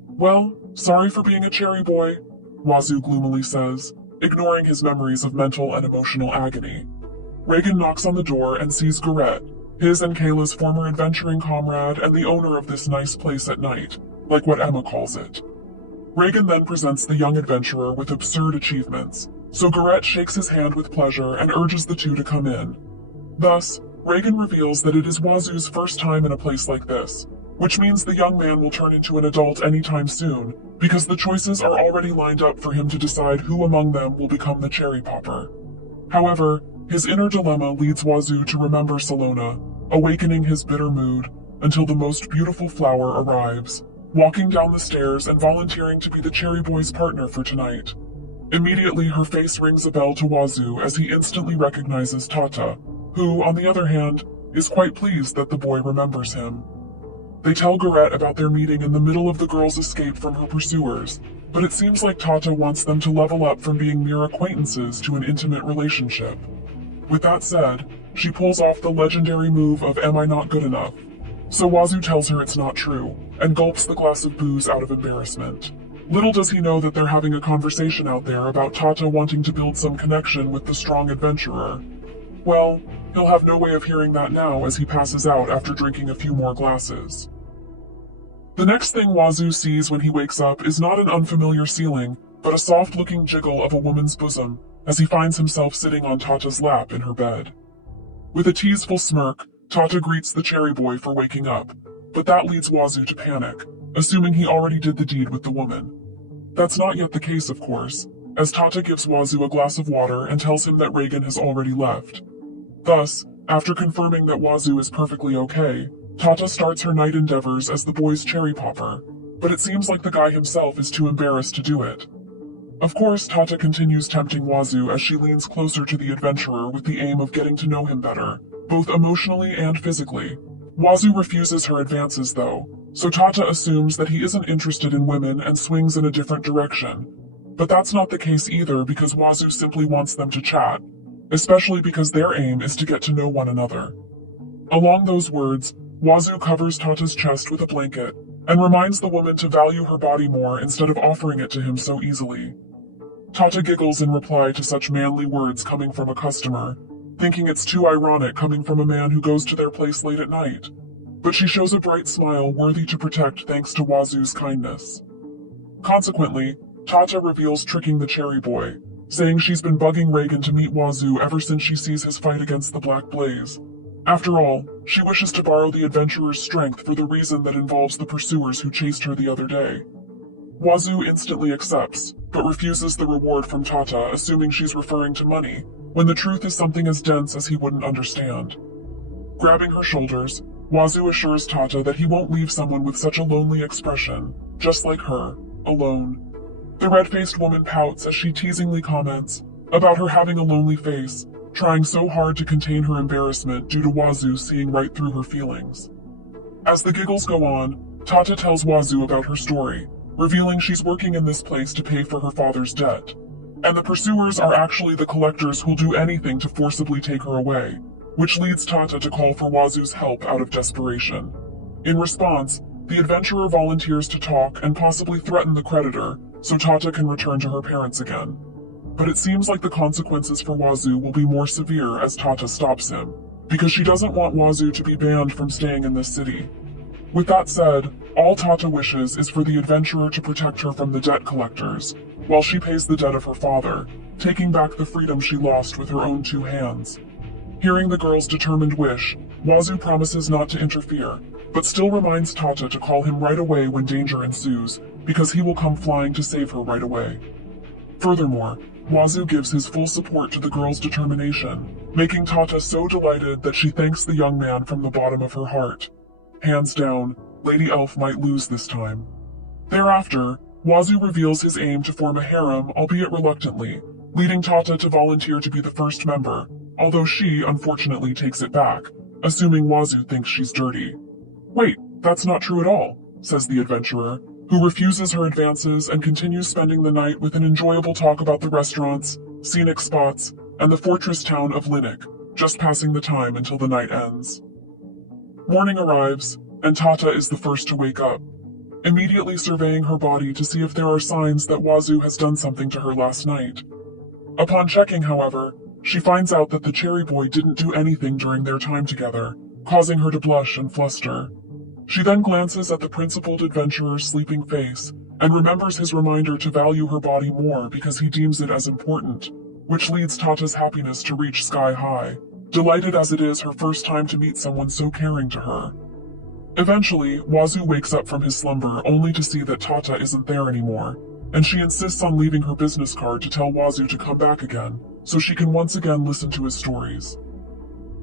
Well, sorry for being a cherry boy, Wazoo gloomily says, ignoring his memories of mental and emotional agony. Reagan knocks on the door and sees Garrett, his and Kayla's former adventuring comrade and the owner of this nice place at night, like what Emma calls it. Reagan then presents the young adventurer with absurd achievements, so Garrett shakes his hand with pleasure and urges the two to come in. Thus, Reagan reveals that it is Wazoo's first time in a place like this, which means the young man will turn into an adult anytime soon, because the choices are already lined up for him to decide who among them will become the cherry popper. However, his inner dilemma leads Wazoo to remember Salona, awakening his bitter mood, until the most beautiful flower arrives, walking down the stairs and volunteering to be the cherry boy's partner for tonight. Immediately, her face rings a bell to Wazoo as he instantly recognizes Tata, who, on the other hand, is quite pleased that the boy remembers him. They tell Garrett about their meeting in the middle of the girl's escape from her pursuers, but it seems like Tata wants them to level up from being mere acquaintances to an intimate relationship. With that said, she pulls off the legendary move of "Am I not good enough?" So Wazoo tells her it's not true, and gulps the glass of booze out of embarrassment. Little does he know that they're having a conversation out there about Tata wanting to build some connection with the strong adventurer. Well, he'll have no way of hearing that now as he passes out after drinking a few more glasses. The next thing Wazoo sees when he wakes up is not an unfamiliar ceiling, but a soft-looking jiggle of a woman's bosom as he finds himself sitting on Tata's lap in her bed. With a teaseful smirk, Tata greets the cherry boy for waking up, but that leads Wazoo to panic, assuming he already did the deed with the woman. That's not yet the case, of course, as Tata gives Wazoo a glass of water and tells him that Reagan has already left. Thus, after confirming that Wazoo is perfectly okay, Tata starts her night endeavors as the boy's cherry popper, but it seems like the guy himself is too embarrassed to do it. Of course, Tata continues tempting Wazoo as she leans closer to the adventurer with the aim of getting to know him better, both emotionally and physically. Wazoo refuses her advances though, so Tata assumes that he isn't interested in women and swings in a different direction. But that's not the case either because Wazoo simply wants them to chat, especially because their aim is to get to know one another. Along those words, Wazoo covers Tata's chest with a blanket and reminds the woman to value her body more instead of offering it to him so easily. Tata giggles in reply to such manly words coming from a customer, thinking it's too ironic coming from a man who goes to their place late at night. But she shows a bright smile worthy to protect thanks to Wazoo's kindness. Consequently, Tata reveals tricking the cherry boy, saying she's been bugging Reagan to meet Wazoo ever since she sees his fight against the Black Blaze. After all, she wishes to borrow the adventurer's strength for the reason that involves the pursuers who chased her the other day. Wazoo instantly accepts, but refuses the reward from Tata, assuming she's referring to money, when the truth is something as dense as he wouldn't understand. Grabbing her shoulders, Wazoo assures Tata that he won't leave someone with such a lonely expression, just like her, alone. The red-faced woman pouts as she teasingly comments about her having a lonely face, trying so hard to contain her embarrassment due to Wazoo seeing right through her feelings. As the giggles go on, Tata tells Wazoo about her story, revealing she's working in this place to pay for her father's debt, and the pursuers are actually the collectors who'll do anything to forcibly take her away, which leads Tata to call for Wazoo's help out of desperation. In response, the adventurer volunteers to talk and possibly threaten the creditor so Tata can return to her parents again. But it seems like the consequences for Wazoo will be more severe as Tata stops him, because she doesn't want Wazoo to be banned from staying in this city. With that said, all Tata wishes is for the adventurer to protect her from the debt collectors, while she pays the debt of her father, taking back the freedom she lost with her own two hands. Hearing the girl's determined wish, Wazoo promises not to interfere, but still reminds Tata to call him right away when danger ensues, because he will come flying to save her right away. Furthermore, Wazoo gives his full support to the girl's determination, making Tata so delighted that she thanks the young man from the bottom of her heart. Hands down, Lady Elf might lose this time. Thereafter, Wazoo reveals his aim to form a harem, albeit reluctantly, leading Tata to volunteer to be the first member, although she, unfortunately, takes it back, assuming Wazoo thinks she's dirty. Wait, that's not true at all, says the adventurer, who refuses her advances and continues spending the night with an enjoyable talk about the restaurants, scenic spots, and the fortress town of Linnick, just passing the time until the night ends. Morning arrives, and Tata is the first to wake up, immediately surveying her body to see if there are signs that Wazoo has done something to her last night. Upon checking, however, she finds out that the cherry boy didn't do anything during their time together, causing her to blush and fluster. She then glances at the principled adventurer's sleeping face and remembers his reminder to value her body more because he deems it as important, which leads Tata's happiness to reach sky high, delighted as it is her first time to meet someone so caring to her. Eventually, Wazoo wakes up from his slumber only to see that Tata isn't there anymore, and she insists on leaving her business card to tell Wazoo to come back again, so she can once again listen to his stories.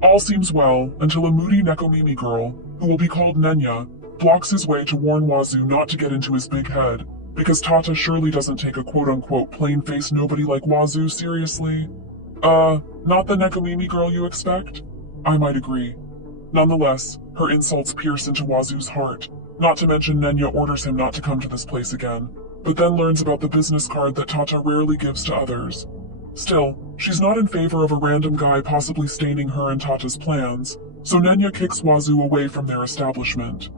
All seems well until a moody Nekomimi girl, who will be called Nenya, blocks his way to warn Wazoo not to get into his big head, because Tata surely doesn't take a quote-unquote plain-faced nobody like Wazoo seriously. Not the Nekomimi girl you expect? I might agree. Nonetheless, her insults pierce into Wazoo's heart, not to mention Nenya orders him not to come to this place again, but then learns about the business card that Tata rarely gives to others. Still, she's not in favor of a random guy possibly staining her and Tata's plans, so Nenya kicks Wazoo away from their establishment.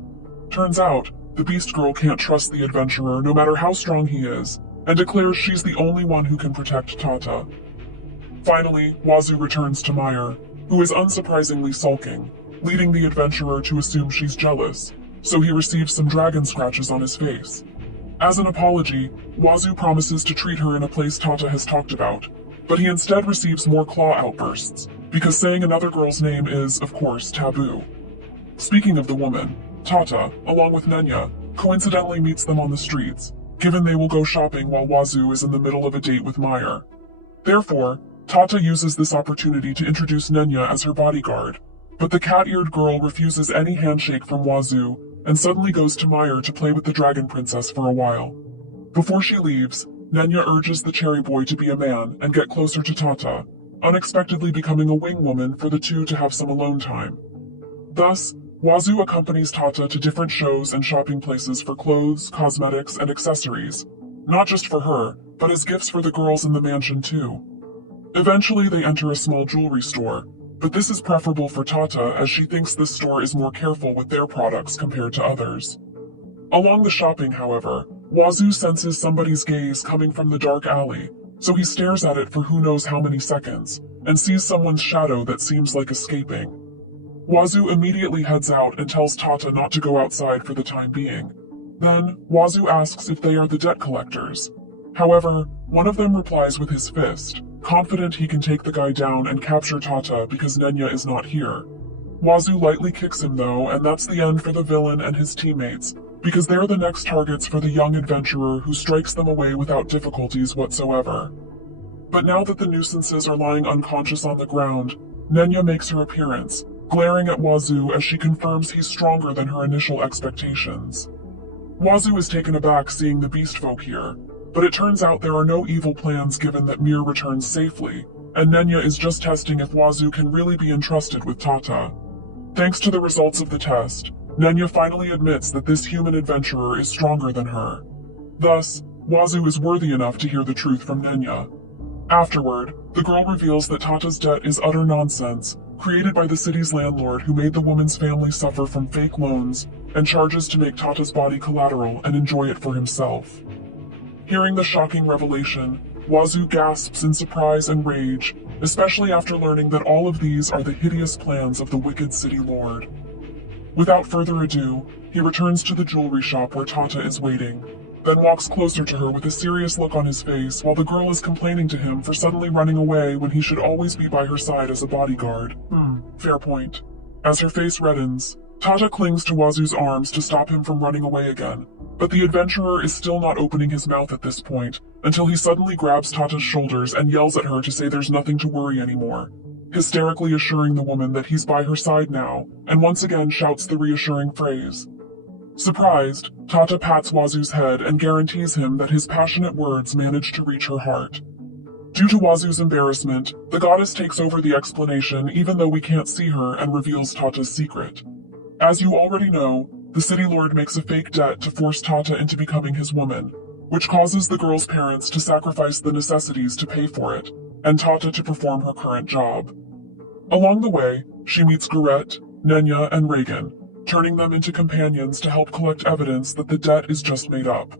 Turns out, the Beast Girl can't trust the adventurer no matter how strong he is, and declares she's the only one who can protect Tata. Finally, Wazoo returns to Meyer, who is unsurprisingly sulking, leading the adventurer to assume she's jealous, so he receives some dragon scratches on his face. As an apology, Wazoo promises to treat her in a place Tata has talked about, but he instead receives more claw outbursts, because saying another girl's name is, of course, taboo. Speaking of the woman, Tata, along with Nenya, coincidentally meets them on the streets, given they will go shopping while Wazoo is in the middle of a date with Meyer. Therefore, Tata uses this opportunity to introduce Nenya as her bodyguard, but the cat-eared girl refuses any handshake from Wazoo and suddenly goes to Meyer to play with the Dragon Princess for a while. Before she leaves, Nenya urges the cherry boy to be a man and get closer to Tata, unexpectedly becoming a wing woman for the two to have some alone time. Thus, Wazoo accompanies Tata to different shows and shopping places for clothes, cosmetics, and accessories, not just for her, but as gifts for the girls in the mansion too. Eventually they enter a small jewelry store, but this is preferable for Tata as she thinks this store is more careful with their products compared to others. Along the shopping, however, Wazoo senses somebody's gaze coming from the dark alley, so he stares at it for who knows how many seconds, and sees someone's shadow that seems like escaping. Wazoo immediately heads out and tells Tata not to go outside for the time being. Then, Wazoo asks if they are the debt collectors. However, one of them replies with his fist, confident he can take the guy down and capture Tata because Nenya is not here. Wazoo lightly kicks him though, and that's the end for the villain and his teammates, because they're the next targets for the young adventurer who strikes them away without difficulties whatsoever. But now that the nuisances are lying unconscious on the ground, Nenya makes her appearance, glaring at Wazoo as she confirms he's stronger than her initial expectations. Wazoo is taken aback seeing the beast folk here, but it turns out there are no evil plans given that Mir returns safely, and Nenya is just testing if Wazoo can really be entrusted with Tata. Thanks to the results of the test, Nenya finally admits that this human adventurer is stronger than her. Thus, Wazoo is worthy enough to hear the truth from Nenya. Afterward, the girl reveals that Tata's debt is utter nonsense, created by the city's landlord who made the woman's family suffer from fake loans, and charges to make Tata's body collateral and enjoy it for himself. Hearing the shocking revelation, Wazoo gasps in surprise and rage, especially after learning that all of these are the hideous plans of the wicked city lord. Without further ado, he returns to the jewelry shop where Tata is waiting, then walks closer to her with a serious look on his face while the girl is complaining to him for suddenly running away when he should always be by her side as a bodyguard. Fair point. As her face reddens, Tata clings to Wazoo's arms to stop him from running away again, but the adventurer is still not opening his mouth at this point, until he suddenly grabs Tata's shoulders and yells at her to say there's nothing to worry anymore, hysterically assuring the woman that he's by her side now, and once again shouts the reassuring phrase. Surprised, Tata pats Wazoo's head and guarantees him that his passionate words manage to reach her heart. Due to Wazoo's embarrassment, the goddess takes over the explanation even though we can't see her and reveals Tata's secret. As you already know, the city lord makes a fake debt to force Tata into becoming his woman, which causes the girl's parents to sacrifice the necessities to pay for it, and Tata to perform her current job. Along the way, she meets Garrett, Nenya, and Reagan, turning them into companions to help collect evidence that the debt is just made up.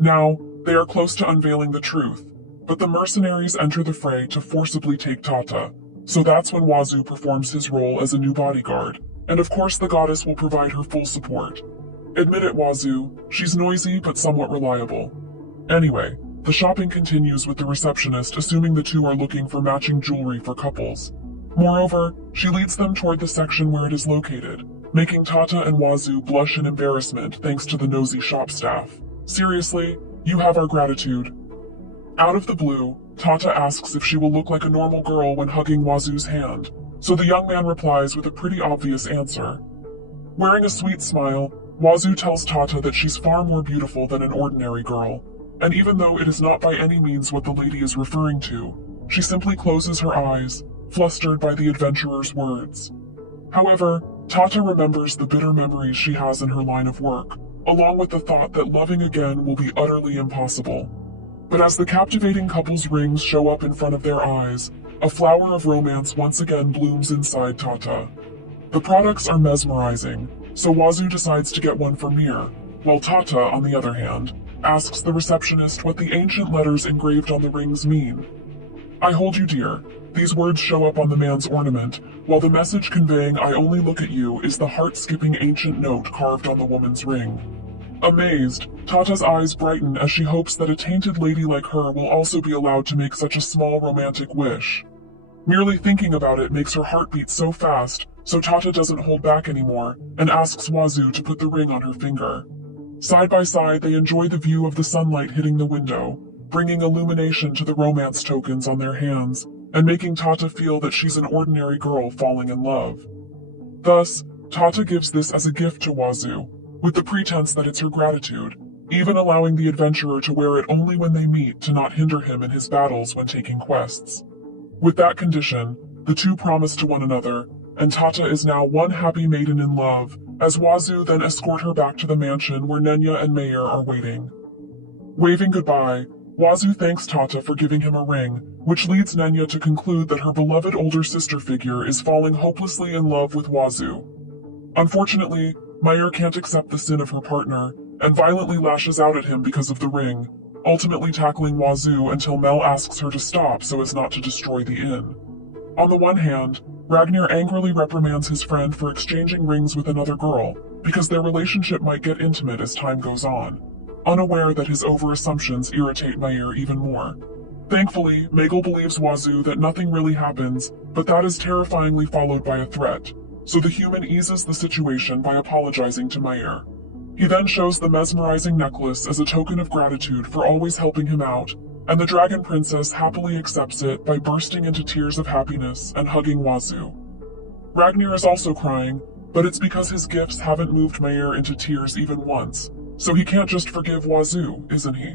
Now, they are close to unveiling the truth, but the mercenaries enter the fray to forcibly take Tata, so that's when Wazoo performs his role as a new bodyguard, and of course the goddess will provide her full support. Admit it, Wazoo, she's noisy but somewhat reliable. Anyway, the shopping continues with the receptionist assuming the two are looking for matching jewelry for couples. Moreover, she leads them toward the section where it is located, making Tata and Wazoo blush in embarrassment thanks to the nosy shop staff. Seriously, you have our gratitude. Out of the blue, Tata asks if she will look like a normal girl when hugging Wazoo's hand, so the young man replies with a pretty obvious answer. Wearing a sweet smile, Wazoo tells Tata that she's far more beautiful than an ordinary girl, and even though it is not by any means what the lady is referring to, she simply closes her eyes, flustered by the adventurer's words. However, Tata remembers the bitter memories she has in her line of work, along with the thought that loving again will be utterly impossible. But as the captivating couple's rings show up in front of their eyes, a flower of romance once again blooms inside Tata. The products are mesmerizing, so Wazoo decides to get one for Mir, while Tata, on the other hand, asks the receptionist what the ancient letters engraved on the rings mean. "I hold you dear." These words show up on the man's ornament, while the message conveying "I only look at you" is the heart-skipping ancient note carved on the woman's ring. Amazed, Tata's eyes brighten as she hopes that a tainted lady like her will also be allowed to make such a small romantic wish. Merely thinking about it makes her heart beat so fast, so Tata doesn't hold back anymore and asks Wazoo to put the ring on her finger. Side by side, they enjoy the view of the sunlight hitting the window, bringing illumination to the romance tokens on their hands, and making Tata feel that she's an ordinary girl falling in love. Thus, Tata gives this as a gift to Wazoo, with the pretense that it's her gratitude, even allowing the adventurer to wear it only when they meet to not hinder him in his battles when taking quests. With that condition, the two promise to one another, and Tata is now one happy maiden in love, as Wazoo then escort her back to the mansion where Nenya and Mayer are waiting. Waving goodbye, Wazoo thanks Tata for giving him a ring, which leads Nenya to conclude that her beloved older sister figure is falling hopelessly in love with Wazoo. Unfortunately, Mayer can't accept the sin of her partner, and violently lashes out at him because of the ring, ultimately tackling Wazoo until Mel asks her to stop so as not to destroy the inn. On the one hand, Ragnar angrily reprimands his friend for exchanging rings with another girl, because their relationship might get intimate as time goes on, unaware that his over-assumptions irritate Mayer even more. Thankfully, Magel believes Wazoo that nothing really happens, but that is terrifyingly followed by a threat, so the human eases the situation by apologizing to Mayer. He then shows the mesmerizing necklace as a token of gratitude for always helping him out, and the Dragon Princess happily accepts it by bursting into tears of happiness and hugging Wazoo. Ragnar is also crying, but it's because his gifts haven't moved Mayer into tears even once, so he can't just forgive Wazoo, isn't he?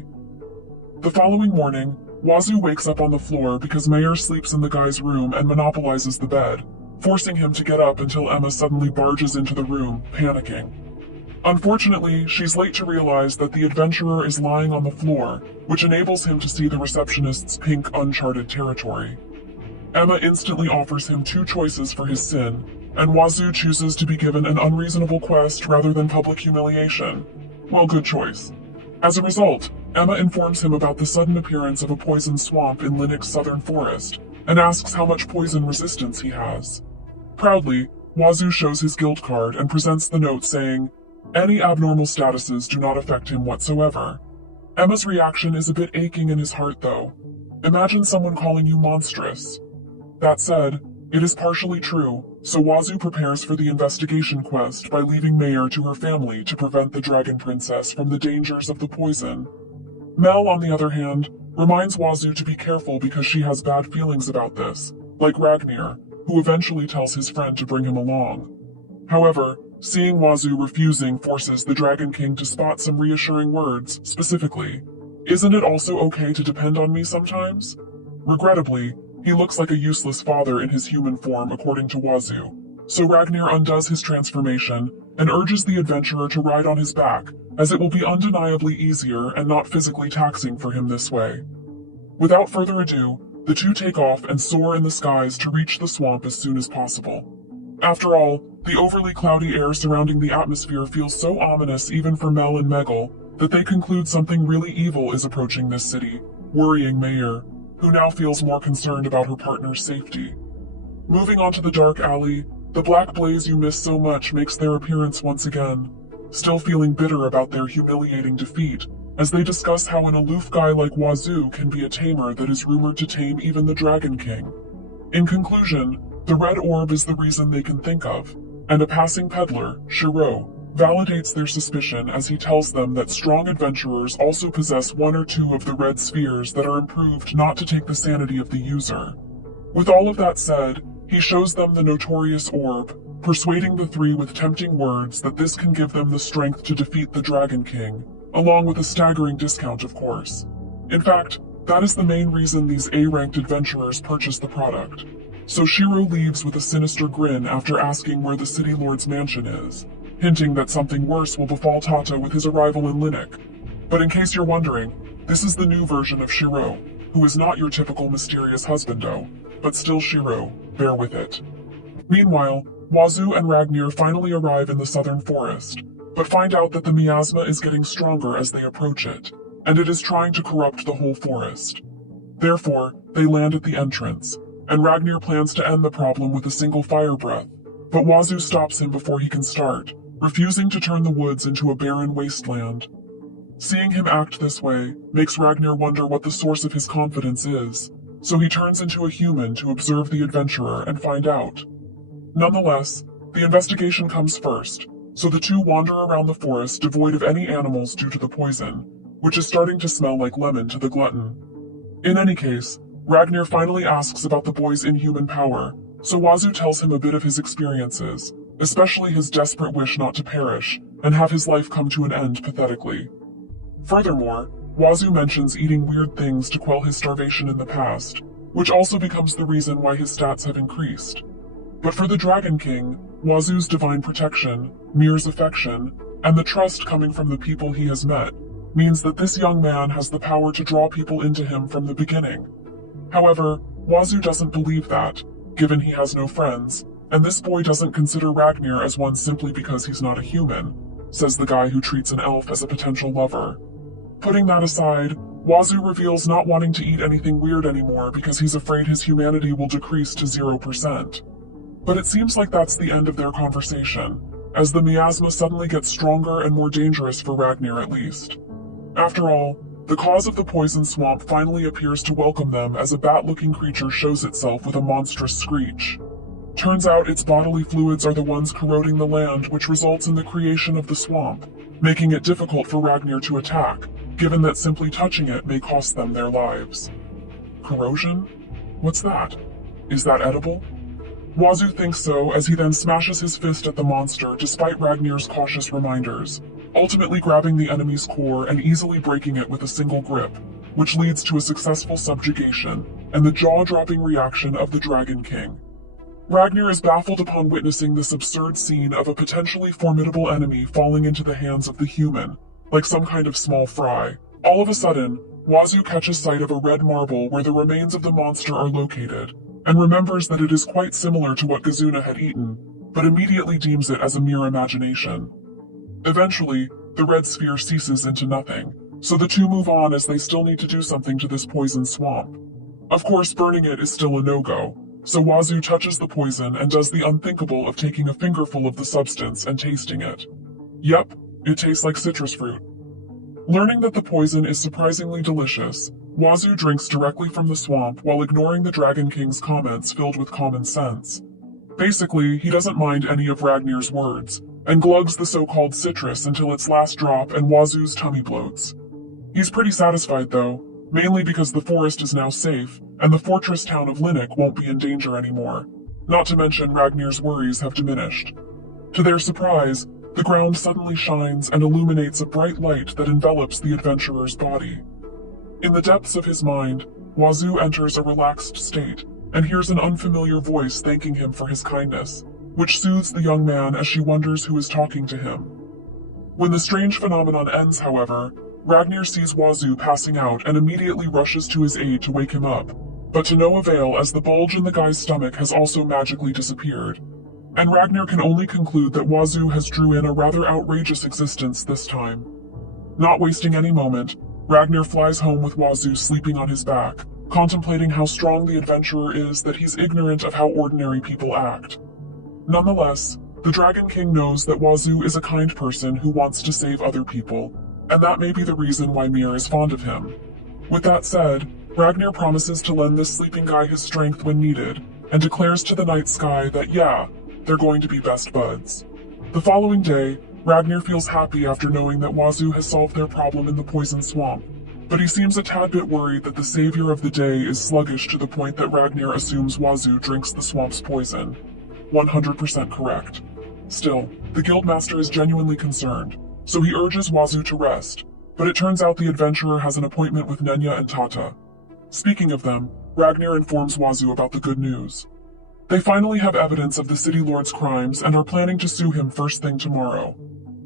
The following morning, Wazoo wakes up on the floor because Mayer sleeps in the guy's room and monopolizes the bed, forcing him to get up until Emma suddenly barges into the room, panicking. Unfortunately, she's late to realize that the adventurer is lying on the floor, which enables him to see the receptionist's pink uncharted territory. Emma instantly offers him two choices for his sin, and Wazoo chooses to be given an unreasonable quest rather than public humiliation. Well, good choice. As a result, Emma informs him about the sudden appearance of a poison swamp in Linux southern forest, and asks how much poison resistance he has. Proudly, Wazoo shows his guild card and presents the note saying, "Any abnormal statuses do not affect him whatsoever." Emma's reaction is a bit aching in his heart though. Imagine someone calling you monstrous. That said, it is partially true, so Wazoo prepares for the investigation quest by leaving Mayer to her family to prevent the Dragon Princess from the dangers of the poison. Mel, on the other hand, reminds Wazoo to be careful because she has bad feelings about this, like Ragnar, who eventually tells his friend to bring him along. However, seeing Wazoo refusing forces the Dragon King to spot some reassuring words, specifically, "Isn't it also okay to depend on me sometimes?" Regrettably, he looks like a useless father in his human form according to Wazoo, so Ragnar undoes his transformation and urges the adventurer to ride on his back, as it will be undeniably easier and not physically taxing for him this way. Without further ado, the two take off and soar in the skies to reach the swamp as soon as possible. After all, the overly cloudy air surrounding the atmosphere feels so ominous even for Mel and Megel that they conclude something really evil is approaching this city, worrying Mayer, who now feels more concerned about her partner's safety. Moving on to the dark alley, the black blaze you miss so much makes their appearance once again, still feeling bitter about their humiliating defeat, as they discuss how an aloof guy like Wazoo can be a tamer that is rumored to tame even the Dragon King. In conclusion, the red orb is the reason they can think of, and a passing peddler, Shiro, validates their suspicion as he tells them that strong adventurers also possess one or two of the red spheres that are improved not to take the sanity of the user. With all of that said, he shows them the notorious orb, persuading the three with tempting words that this can give them the strength to defeat the Dragon King, along with a staggering discount of course. In fact, that is the main reason these A-ranked adventurers purchase the product. So Shiro leaves with a sinister grin after asking where the City Lord's mansion is, hinting that something worse will befall Tata with his arrival in Linux. But in case you're wondering, this is the new version of Shiro, who is not your typical mysterious husbando, but still Shiro, bear with it. Meanwhile, Wazoo and Ragnar finally arrive in the southern forest, but find out that the miasma is getting stronger as they approach it, and it is trying to corrupt the whole forest. Therefore, they land at the entrance, and Ragnar plans to end the problem with a single fire breath, but Wazoo stops him before he can start, refusing to turn the woods into a barren wasteland. Seeing him act this way makes Ragnar wonder what the source of his confidence is, so he turns into a human to observe the adventurer and find out. Nonetheless, the investigation comes first, so the two wander around the forest devoid of any animals due to the poison, which is starting to smell like lemon to the glutton. In any case, Ragnar finally asks about the boy's inhuman power, so Wazoo tells him a bit of his experiences, especially his desperate wish not to perish and have his life come to an end pathetically. Furthermore, Wazoo mentions eating weird things to quell his starvation in the past, which also becomes the reason why his stats have increased. But for the Dragon King, Wazoo's divine protection, Mir's affection, and the trust coming from the people he has met means that this young man has the power to draw people into him from the beginning. However, Wazoo doesn't believe that, given he has no friends, and this boy doesn't consider Ragnar as one simply because he's not a human, says the guy who treats an elf as a potential lover. Putting that aside, Wazoo reveals not wanting to eat anything weird anymore because he's afraid his humanity will decrease to 0%. But it seems like that's the end of their conversation, as the miasma suddenly gets stronger and more dangerous for Ragnar at least. After all, the cause of the poison swamp finally appears to welcome them as a bat-looking creature shows itself with a monstrous screech. Turns out its bodily fluids are the ones corroding the land, which results in the creation of the swamp, making it difficult for Ragnar to attack, given that simply touching it may cost them their lives. Corrosion? What's that? Is that edible? Wazoo thinks so as he then smashes his fist at the monster despite Ragnar's cautious reminders, ultimately grabbing the enemy's core and easily breaking it with a single grip, which leads to a successful subjugation and the jaw-dropping reaction of the Dragon King. Ragnar is baffled upon witnessing this absurd scene of a potentially formidable enemy falling into the hands of the human, like some kind of small fry. All of a sudden, Wazoo catches sight of a red marble where the remains of the monster are located, and remembers that it is quite similar to what Gazuna had eaten, but immediately deems it as a mere imagination. Eventually, the red sphere ceases into nothing, so the two move on as they still need to do something to this poison swamp. Of course, burning it is still a no-go, so Wazoo touches the poison and does the unthinkable of taking a fingerful of the substance and tasting it. Yep, it tastes like citrus fruit. Learning that the poison is surprisingly delicious, Wazoo drinks directly from the swamp while ignoring the Dragon King's comments filled with common sense. Basically, he doesn't mind any of Ragnar's words, and glugs the so-called citrus until its last drop and Wazoo's tummy bloats. He's pretty satisfied though, mainly because the forest is now safe, and the fortress town of Linux won't be in danger anymore, not to mention Ragnar's worries have diminished. To their surprise, the ground suddenly shines and illuminates a bright light that envelops the adventurer's body. In the depths of his mind, Wazoo enters a relaxed state and hears an unfamiliar voice thanking him for his kindness, which soothes the young man as she wonders who is talking to him. When the strange phenomenon ends, however, Ragnar sees Wazoo passing out and immediately rushes to his aid to wake him up, but to no avail as the bulge in the guy's stomach has also magically disappeared. And Ragnar can only conclude that Wazoo has drew in a rather outrageous existence this time. Not wasting any moment, Ragnar flies home with Wazoo sleeping on his back, contemplating how strong the adventurer is that he's ignorant of how ordinary people act. Nonetheless, the Dragon King knows that Wazoo is a kind person who wants to save other people, and that may be the reason why Mir is fond of him. With that said, Ragnar promises to lend this sleeping guy his strength when needed, and declares to the night sky that yeah, they're going to be best buds. The following day, Ragnar feels happy after knowing that Wazoo has solved their problem in the poison swamp, but he seems a tad bit worried that the savior of the day is sluggish to the point that Ragnar assumes Wazoo drinks the swamp's poison. 100% correct. Still, the guildmaster is genuinely concerned, so he urges Wazoo to rest, but it turns out the adventurer has an appointment with Nenya and Tata. Speaking of them, Ragnar informs Wazoo about the good news. They finally have evidence of the city lord's crimes and are planning to sue him first thing tomorrow.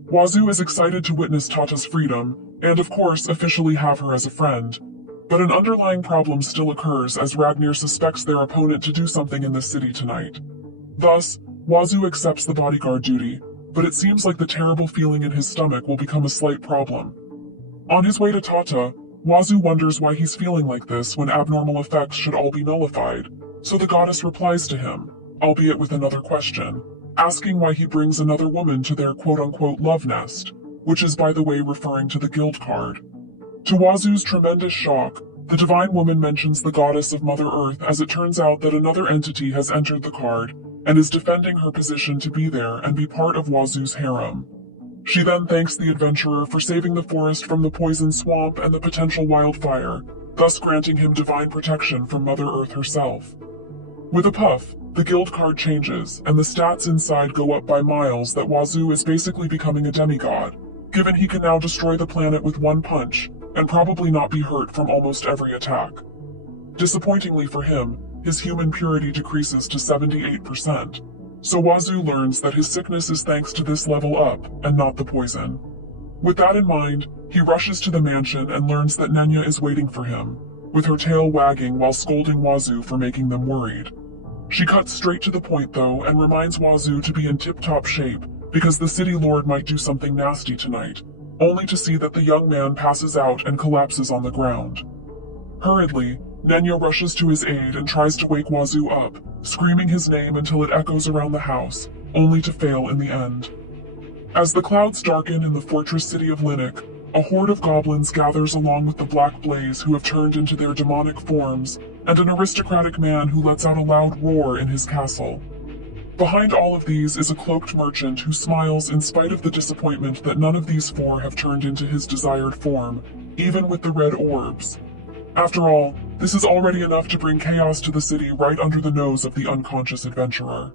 Wazoo is excited to witness Tata's freedom, and of course officially have her as a friend. But an underlying problem still occurs as Ragnar suspects their opponent to do something in the city tonight. Thus, Wazoo accepts the bodyguard duty, but it seems like the terrible feeling in his stomach will become a slight problem. On his way to Tata, Wazoo wonders why he's feeling like this when abnormal effects should all be nullified, so the goddess replies to him, albeit with another question, asking why he brings another woman to their quote-unquote love nest, which is by the way referring to the guild card. To Wazoo's tremendous shock, the divine woman mentions the goddess of Mother Earth as it turns out that another entity has entered the card and is defending her position to be there and be part of Wazoo's harem. She then thanks the adventurer for saving the forest from the poison swamp and the potential wildfire, thus granting him divine protection from Mother Earth herself. With a puff, the guild card changes, and the stats inside go up by miles that Wazoo is basically becoming a demigod, given he can now destroy the planet with one punch, and probably not be hurt from almost every attack. Disappointingly for him, his human purity decreases to 78%, so Wazoo learns that his sickness is thanks to this level up, and not the poison. With that in mind, he rushes to the mansion and learns that Nenya is waiting for him, with her tail wagging while scolding Wazoo for making them worried. She cuts straight to the point though, and reminds Wazoo to be in tip-top shape, because the city lord might do something nasty tonight, only to see that the young man passes out and collapses on the ground. Hurriedly, Nenya rushes to his aid and tries to wake Wazoo up, screaming his name until it echoes around the house, only to fail in the end. As the clouds darken in the fortress city of Linnock, a horde of goblins gathers along with the Black Blaze who have turned into their demonic forms, and an aristocratic man who lets out a loud roar in his castle. Behind all of these is a cloaked merchant who smiles in spite of the disappointment that none of these four have turned into his desired form, even with the red orbs. After all, this is already enough to bring chaos to the city right under the nose of the unconscious adventurer.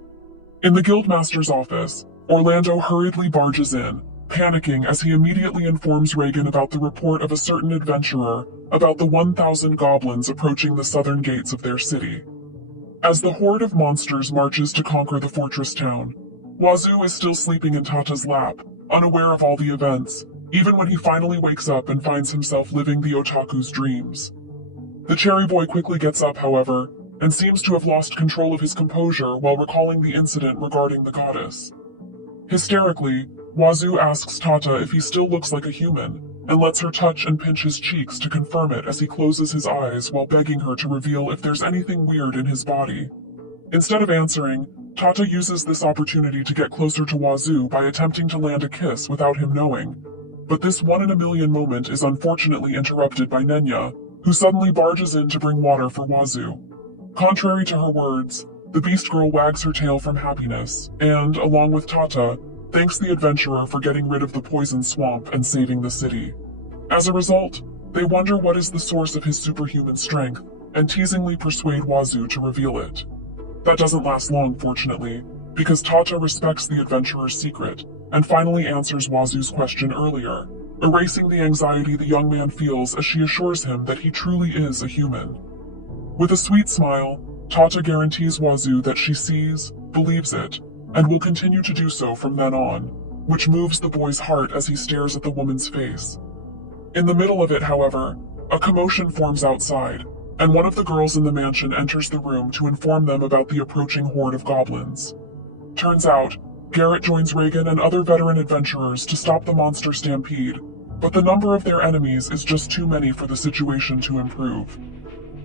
In the guildmaster's office, Orlando hurriedly barges in, panicking as he immediately informs Reagan about the report of a certain adventurer about the 1,000 goblins approaching the southern gates of their city. As the horde of monsters marches to conquer the fortress town, Wazoo is still sleeping in Tata's lap, unaware of all the events, even when he finally wakes up and finds himself living the otaku's dreams. The cherry boy quickly gets up, however, and seems to have lost control of his composure while recalling the incident regarding the goddess. Hysterically, Wazoo asks Tata if he still looks like a human, and lets her touch and pinch his cheeks to confirm it as he closes his eyes while begging her to reveal if there's anything weird in his body. Instead of answering, Tata uses this opportunity to get closer to Wazoo by attempting to land a kiss without him knowing. But this one-in-a-million moment is unfortunately interrupted by Nenya, who suddenly barges in to bring water for Wazoo. Contrary to her words, the beast girl wags her tail from happiness, and, along with Tata, thanks the adventurer for getting rid of the poison swamp and saving the city. As a result, they wonder what is the source of his superhuman strength, and teasingly persuade Wazoo to reveal it. That doesn't last long, fortunately, because Tata respects the adventurer's secret, and finally answers Wazoo's question earlier, erasing the anxiety the young man feels as she assures him that he truly is a human. With a sweet smile, Tata guarantees Wazoo that she sees, believes it, and will continue to do so from then on, which moves the boy's heart as he stares at the woman's face. In the middle of it, however, a commotion forms outside, and one of the girls in the mansion enters the room to inform them about the approaching horde of goblins. Turns out, Garrett joins Reagan and other veteran adventurers to stop the monster stampede, but the number of their enemies is just too many for the situation to improve.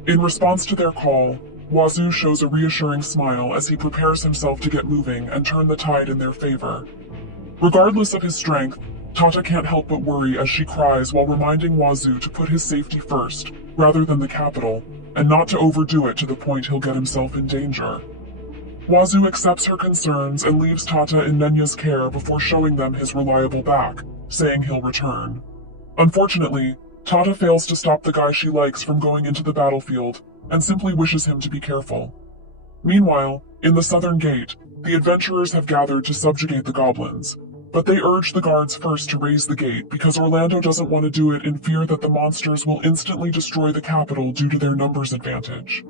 In response to their call, Wazoo shows a reassuring smile as he prepares himself to get moving and turn the tide in their favor. Regardless of his strength, Tata can't help but worry as she cries while reminding Wazoo to put his safety first, rather than the capital, and not to overdo it to the point he'll get himself in danger. Wazoo accepts her concerns and leaves Tata in Nenya's care before showing them his reliable back, saying he'll return. Unfortunately, Tata fails to stop the guy she likes from going into the battlefield, and simply wishes him to be careful. Meanwhile, in the southern gate, the adventurers have gathered to subjugate the goblins, but they urge the guards first to raise the gate because Orlando doesn't want to do it in fear that the monsters will instantly destroy the capital due to their numbers advantage.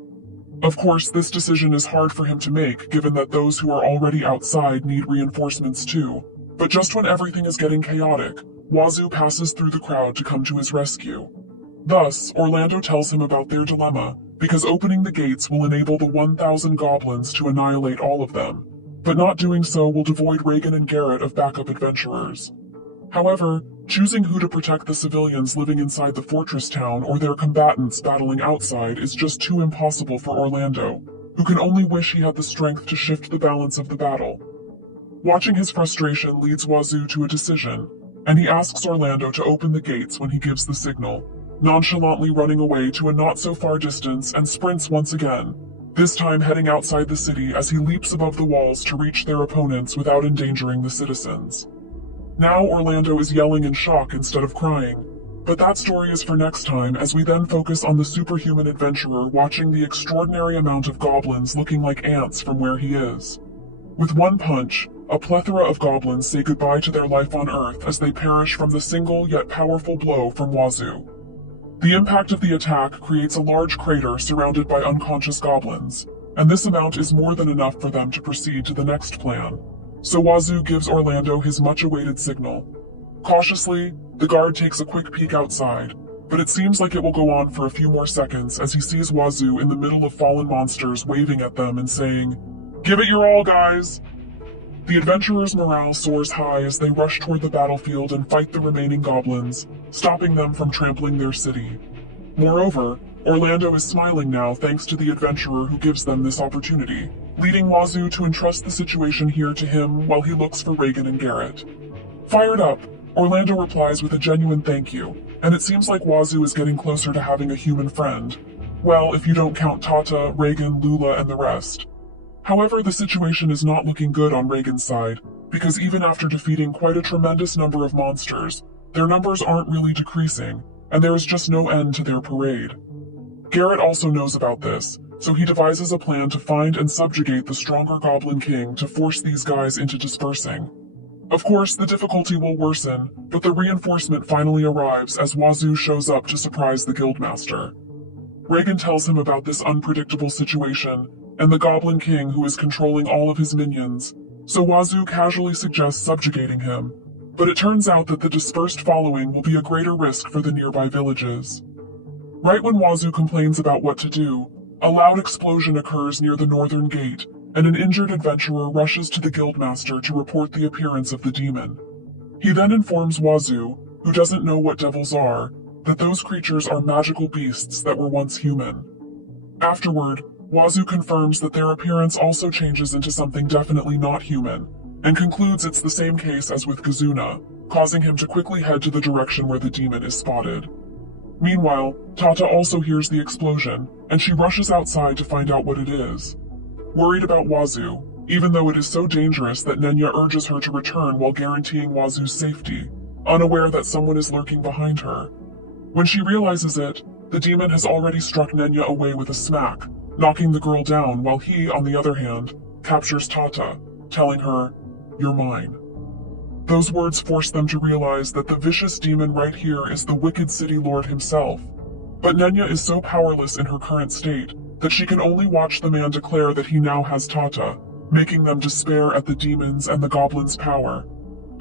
Of course, this decision is hard for him to make given that those who are already outside need reinforcements too, but just when everything is getting chaotic, Wazoo passes through the crowd to come to his rescue. Thus, Orlando tells him about their dilemma, because opening the gates will enable the 1,000 goblins to annihilate all of them, but not doing so will devoid Reagan and Garrett of backup adventurers. However, choosing who to protect the civilians living inside the fortress town or their combatants battling outside is just too impossible for Orlando, who can only wish he had the strength to shift the balance of the battle. Watching his frustration leads Wazoo to a decision, and he asks Orlando to open the gates when he gives the signal, nonchalantly running away to a not-so-far distance and sprints once again, this time heading outside the city as he leaps above the walls to reach their opponents without endangering the citizens. Now Orlando is yelling in shock instead of crying, but that story is for next time as we then focus on the superhuman adventurer watching the extraordinary amount of goblins looking like ants from where he is. With one punch, a plethora of goblins say goodbye to their life on Earth as they perish from the single yet powerful blow from Wazoo. The impact of the attack creates a large crater surrounded by unconscious goblins, and this amount is more than enough for them to proceed to the next plan. So Wazoo gives Orlando his much-awaited signal. Cautiously, the guard takes a quick peek outside, but it seems like it will go on for a few more seconds as he sees Wazoo in the middle of fallen monsters waving at them and saying, "Give it your all, guys!" The adventurers' morale soars high as they rush toward the battlefield and fight the remaining goblins, stopping them from trampling their city. Moreover, Orlando is smiling now thanks to the adventurer who gives them this opportunity, leading Wazoo to entrust the situation here to him while he looks for Reagan and Garrett. Fired up, Orlando replies with a genuine thank you, and it seems like Wazoo is getting closer to having a human friend. Well, if you don't count Tata, Reagan, Lula, and the rest. However, the situation is not looking good on Reagan's side, because even after defeating quite a tremendous number of monsters, their numbers aren't really decreasing, and there is just no end to their parade. Garrett also knows about this, so he devises a plan to find and subjugate the stronger Goblin King to force these guys into dispersing. Of course, the difficulty will worsen, but the reinforcement finally arrives as Wazoo shows up to surprise the Guildmaster. Reagan tells him about this unpredictable situation, and the Goblin King who is controlling all of his minions, so Wazoo casually suggests subjugating him, but it turns out that the dispersed following will be a greater risk for the nearby villages. Right when Wazoo complains about what to do, a loud explosion occurs near the northern gate, and an injured adventurer rushes to the Guildmaster to report the appearance of the demon. He then informs Wazoo, who doesn't know what devils are, that those creatures are magical beasts that were once human. Afterward, Wazoo confirms that their appearance also changes into something definitely not human, and concludes it's the same case as with Kazuna, causing him to quickly head to the direction where the demon is spotted. Meanwhile, Tata also hears the explosion, and she rushes outside to find out what it is. Worried about Wazoo, even though it is so dangerous that Nenya urges her to return while guaranteeing Wazoo's safety, unaware that someone is lurking behind her. When she realizes it, the demon has already struck Nenya away with a smack, knocking the girl down while he, on the other hand, captures Tata, telling her, "You're mine." Those words force them to realize that the vicious demon right here is the wicked city lord himself. But Nenya is so powerless in her current state that she can only watch the man declare that he now has Tata, making them despair at the demon's and the goblin's power.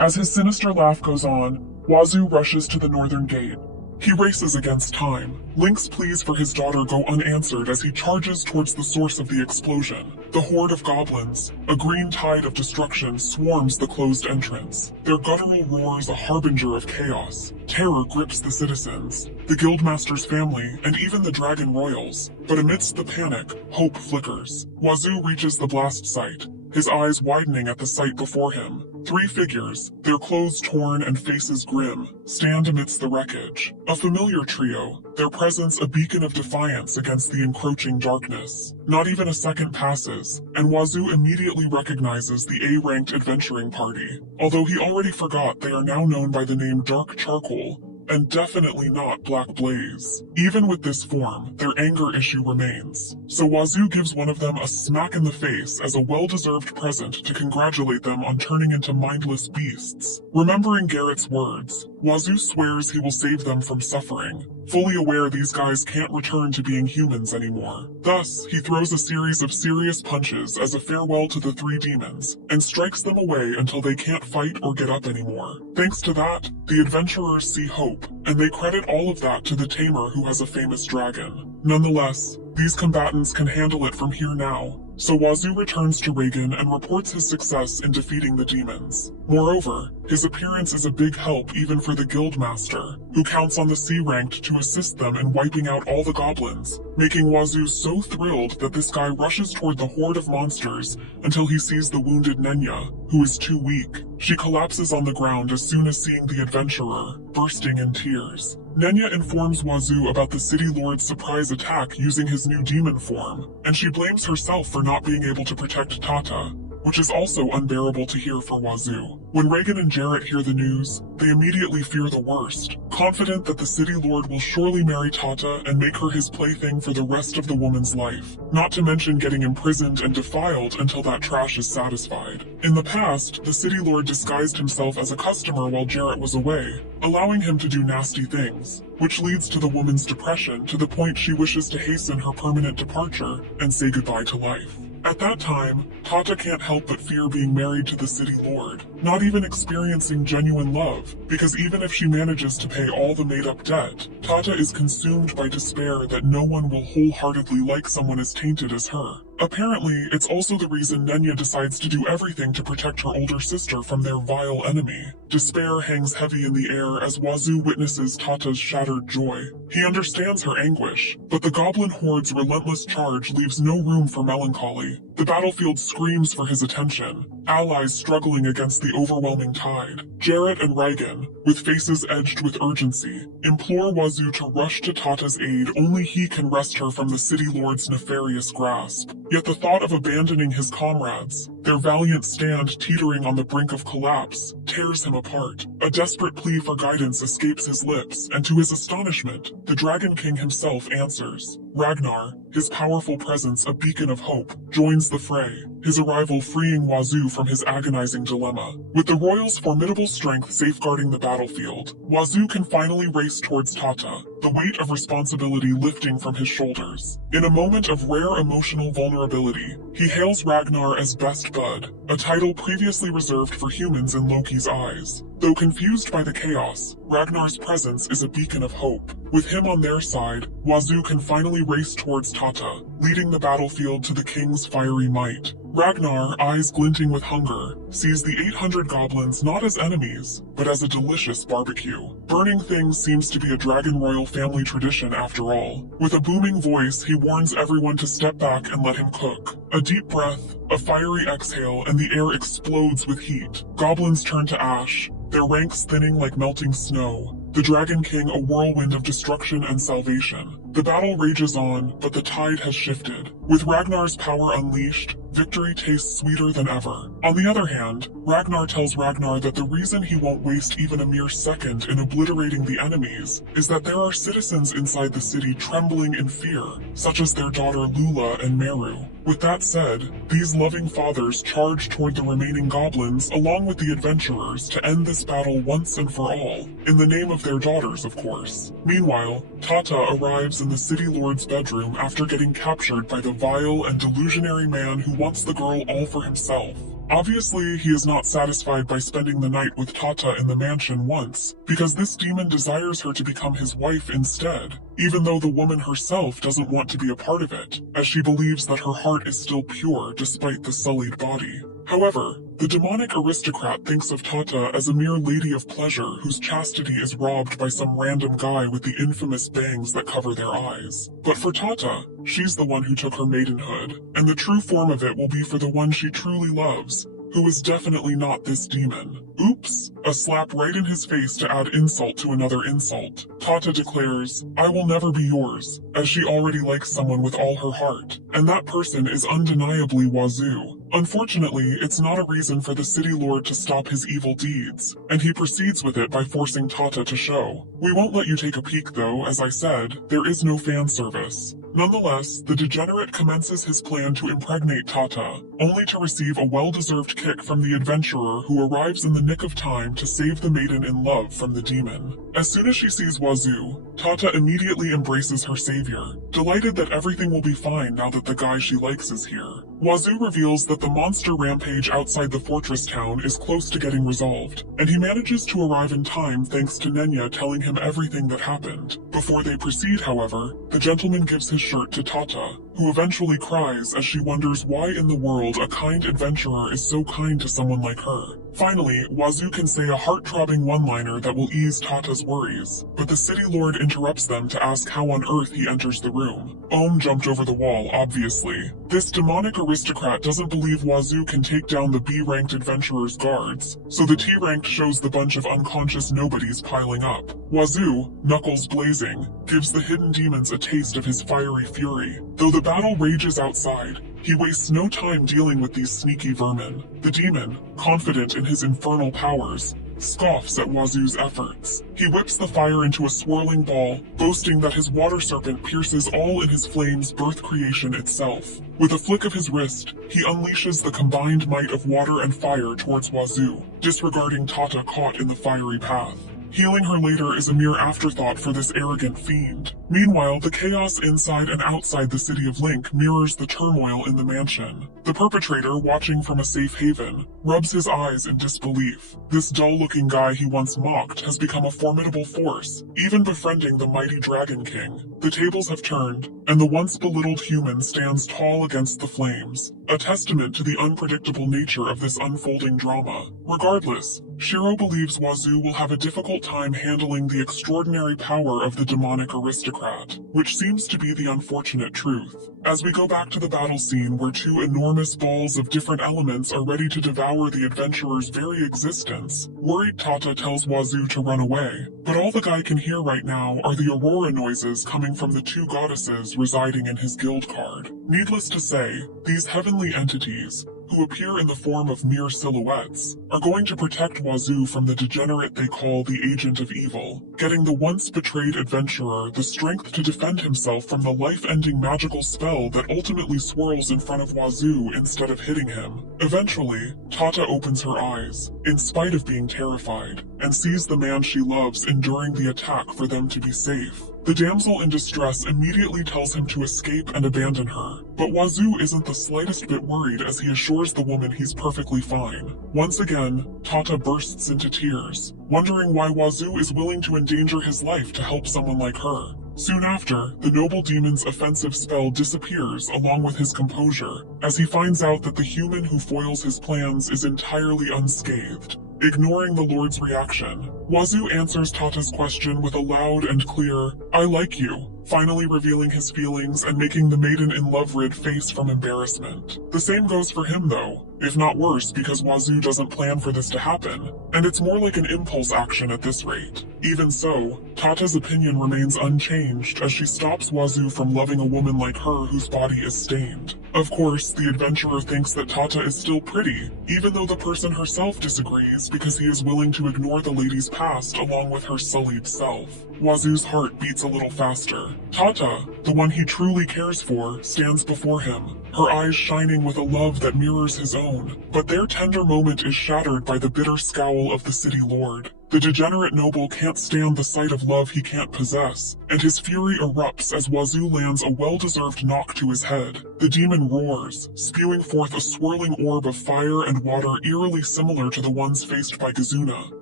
As his sinister laugh goes on, Wazoo rushes to the northern gate. He races against time. Link's pleas for his daughter go unanswered as he charges towards the source of the explosion. The horde of goblins, a green tide of destruction, swarms the closed entrance. Their guttural roars a harbinger of chaos. Terror grips the citizens, the Guildmaster's family, and even the Dragon Royals. But amidst the panic, hope flickers. Wazoo reaches the blast site, his eyes widening at the sight before him. 3 figures, their clothes torn and faces grim, stand amidst the wreckage. A familiar trio, their presence a beacon of defiance against the encroaching darkness. Not even a second passes, and Wazoo immediately recognizes the A-ranked adventuring party. Although he already forgot they are now known by the name Dark Charcoal, and definitely not Black Blaze. Even with this form, their anger issue remains. So Wazoo gives one of them a smack in the face as a well-deserved present to congratulate them on turning into mindless beasts. Remembering Garrett's words, Wazoo swears he will save them from suffering, fully aware these guys can't return to being humans anymore. Thus, he throws a series of serious punches as a farewell to the 3 demons, and strikes them away until they can't fight or get up anymore. Thanks to that, the adventurers see hope, and they credit all of that to the tamer who has a famous dragon. Nonetheless, these combatants can handle it from here now, So Wazoo returns to Reagan and reports his success in defeating the demons. Moreover, his appearance is a big help even for the Guildmaster, who counts on the C-ranked to assist them in wiping out all the goblins, making Wazoo so thrilled that this guy rushes toward the horde of monsters until he sees the wounded Nenya, who is too weak. She collapses on the ground as soon as seeing the adventurer, bursting in tears. Nenya informs Wazoo about the City Lord's surprise attack using his new demon form, and she blames herself for not being able to protect Tata, which is also unbearable to hear for Wazoo. When Reagan and Jarrett hear the news, they immediately fear the worst, confident that the City Lord will surely marry Tata and make her his plaything for the rest of the woman's life, not to mention getting imprisoned and defiled until that trash is satisfied. In the past, the City Lord disguised himself as a customer while Jarrett was away, allowing him to do nasty things, which leads to the woman's depression to the point she wishes to hasten her permanent departure and say goodbye to life. At that time, Tata can't help but fear being married to the City Lord, not even experiencing genuine love, because even if she manages to pay all the made-up debt, Tata is consumed by despair that no one will wholeheartedly like someone as tainted as her. Apparently, it's also the reason Nenya decides to do everything to protect her older sister from their vile enemy. Despair hangs heavy in the air as Wazoo witnesses Tata's shattered joy. He understands her anguish, but the goblin horde's relentless charge leaves no room for melancholy. The battlefield screams for his attention, allies struggling against the overwhelming tide. Jarrett and Reagan, with faces edged with urgency, implore Wazoo to rush to Tata's aid. Only he can wrest her from the City Lord's nefarious grasp. Yet the thought of abandoning his comrades, their valiant stand teetering on the brink of collapse, tears him apart. A desperate plea for guidance escapes his lips, and to his astonishment, the Dragon King himself answers. Ragnar, his powerful presence a beacon of hope, joins the fray, his arrival freeing Wazoo from his agonizing dilemma. With the royal's formidable strength safeguarding the battlefield, Wazoo can finally race towards Tata, the weight of responsibility lifting from his shoulders. In a moment of rare emotional vulnerability, he hails Ragnar as best bud, a title previously reserved for humans in Loki's eyes. Though confused by the chaos, Ragnar's presence is a beacon of hope. With him on their side, Wazoo can finally race towards Tata, leading the battlefield to the king's fiery might. Ragnar, eyes glinting with hunger, sees the 800 goblins not as enemies, but as a delicious barbecue. Burning things seems to be a Dragon Royal family tradition after all. With a booming voice, he warns everyone to step back and let him cook. A deep breath, a fiery exhale, and the air explodes with heat. Goblins turn to ash, their ranks thinning like melting snow. The Dragon King a whirlwind of destruction and salvation. The battle rages on, but the tide has shifted. With Ragnar's power unleashed, victory tastes sweeter than ever. On the other hand, Ragnar tells Ragnar that the reason he won't waste even a mere second in obliterating the enemies is that there are citizens inside the city trembling in fear, such as their daughter Lula and Meru. With that said, these loving fathers charge toward the remaining goblins along with the adventurers to end this battle once and for all, in the name of their daughters, of course. Meanwhile, Tata arrives in the City Lord's bedroom after getting captured by the vile and delusionary man who wants the girl all for himself. Obviously, he is not satisfied by spending the night with Tata in the mansion once, because this demon desires her to become his wife instead, even though the woman herself doesn't want to be a part of it, as she believes that her heart is still pure despite the sullied body. However, the demonic aristocrat thinks of Tata as a mere lady of pleasure whose chastity is robbed by some random guy with the infamous bangs that cover their eyes. But for Tata, she's the one who took her maidenhood, and the true form of it will be for the one she truly loves, who is definitely not this demon. Oops, a slap right in his face to add insult to another insult. Tata declares, "I will never be yours," as she already likes someone with all her heart, and that person is undeniably Wazoo. Unfortunately, it's not a reason for the City Lord to stop his evil deeds, and he proceeds with it by forcing Tata to show. We won't let you take a peek though, as I said, there is no fan service. Nonetheless, the degenerate commences his plan to impregnate Tata, only to receive a well-deserved kick from the adventurer who arrives in the nick of time to save the maiden in love from the demon. As soon as she sees Wazoo, Tata immediately embraces her savior, delighted that everything will be fine now that the guy she likes is here. Wazoo reveals that the monster rampage outside the fortress town is close to getting resolved, and he manages to arrive in time thanks to Nenya telling him everything that happened. Before they proceed, however, the gentleman gives his shirt to Tata, who eventually cries as she wonders why in the world a kind adventurer is so kind to someone like her. Finally, Wazoo can say a heart-throbbing one-liner that will ease Tata's worries, but the city lord interrupts them to ask how on earth he enters the room. Ohm jumped over the wall, obviously. This demonic aristocrat doesn't believe Wazoo can take down the B-ranked adventurer's guards, so the T-ranked shows the bunch of unconscious nobodies piling up. Wazoo, knuckles blazing, gives the hidden demons a taste of his fiery fury. Though the battle rages outside, he wastes no time dealing with these sneaky vermin. The demon, confident in his infernal powers, scoffs at Wazoo's efforts. He whips the fire into a swirling ball, boasting that his water serpent pierces all in his flames birth creation itself. With a flick of his wrist, he unleashes the combined might of water and fire towards Wazoo, disregarding Tata caught in the fiery path. Healing her later is a mere afterthought for this arrogant fiend. Meanwhile, the chaos inside and outside the city of Link mirrors the turmoil in the mansion. The perpetrator, watching from a safe haven, rubs his eyes in disbelief. This dull-looking guy he once mocked has become a formidable force, even befriending the mighty Dragon King. The tables have turned, and the once belittled human stands tall against the flames, a testament to the unpredictable nature of this unfolding drama. Regardless, Shiro believes Wazoo will have a difficult time handling the extraordinary power of the demonic aristocrat, which seems to be the unfortunate truth. As we go back to the battle scene where two enormous balls of different elements are ready to devour the adventurer's very existence, worried Tata tells Wazoo to run away, but all the guy can hear right now are the aurora noises coming from the two goddesses residing in his guild card. Needless to say, these heavenly entities, who appear in the form of mere silhouettes, are going to protect Wazoo from the degenerate they call the Agent of Evil, getting the once betrayed adventurer the strength to defend himself from the life-ending magical spell that ultimately swirls in front of Wazoo instead of hitting him. Eventually, Tata opens her eyes, in spite of being terrified, and sees the man she loves enduring the attack for them to be safe. The damsel in distress immediately tells him to escape and abandon her, but Wazoo isn't the slightest bit worried as he assures the woman he's perfectly fine. Once again, Tata bursts into tears, wondering why Wazoo is willing to endanger his life to help someone like her. Soon after, the noble demon's offensive spell disappears along with his composure, as he finds out that the human who foils his plans is entirely unscathed. Ignoring the Lord's reaction, Wazoo answers Tata's question with a loud and clear, "I like you," finally revealing his feelings and making the maiden-in-love rid face from embarrassment. The same goes for him though, if not worse, because Wazoo doesn't plan for this to happen, and it's more like an impulse action at this rate. Even so, Tata's opinion remains unchanged as she stops Wazoo from loving a woman like her whose body is stained. Of course, the adventurer thinks that Tata is still pretty, even though the person herself disagrees because he is willing to ignore the lady's past along with her sullied self. Wazoo's heart beats a little faster. Tata, the one he truly cares for, stands before him, her eyes shining with a love that mirrors his own, but their tender moment is shattered by the bitter scowl of the city lord. The degenerate noble can't stand the sight of love he can't possess, and his fury erupts as Wazoo lands a well-deserved knock to his head. The demon roars, spewing forth a swirling orb of fire and water eerily similar to the ones faced by Kazuna.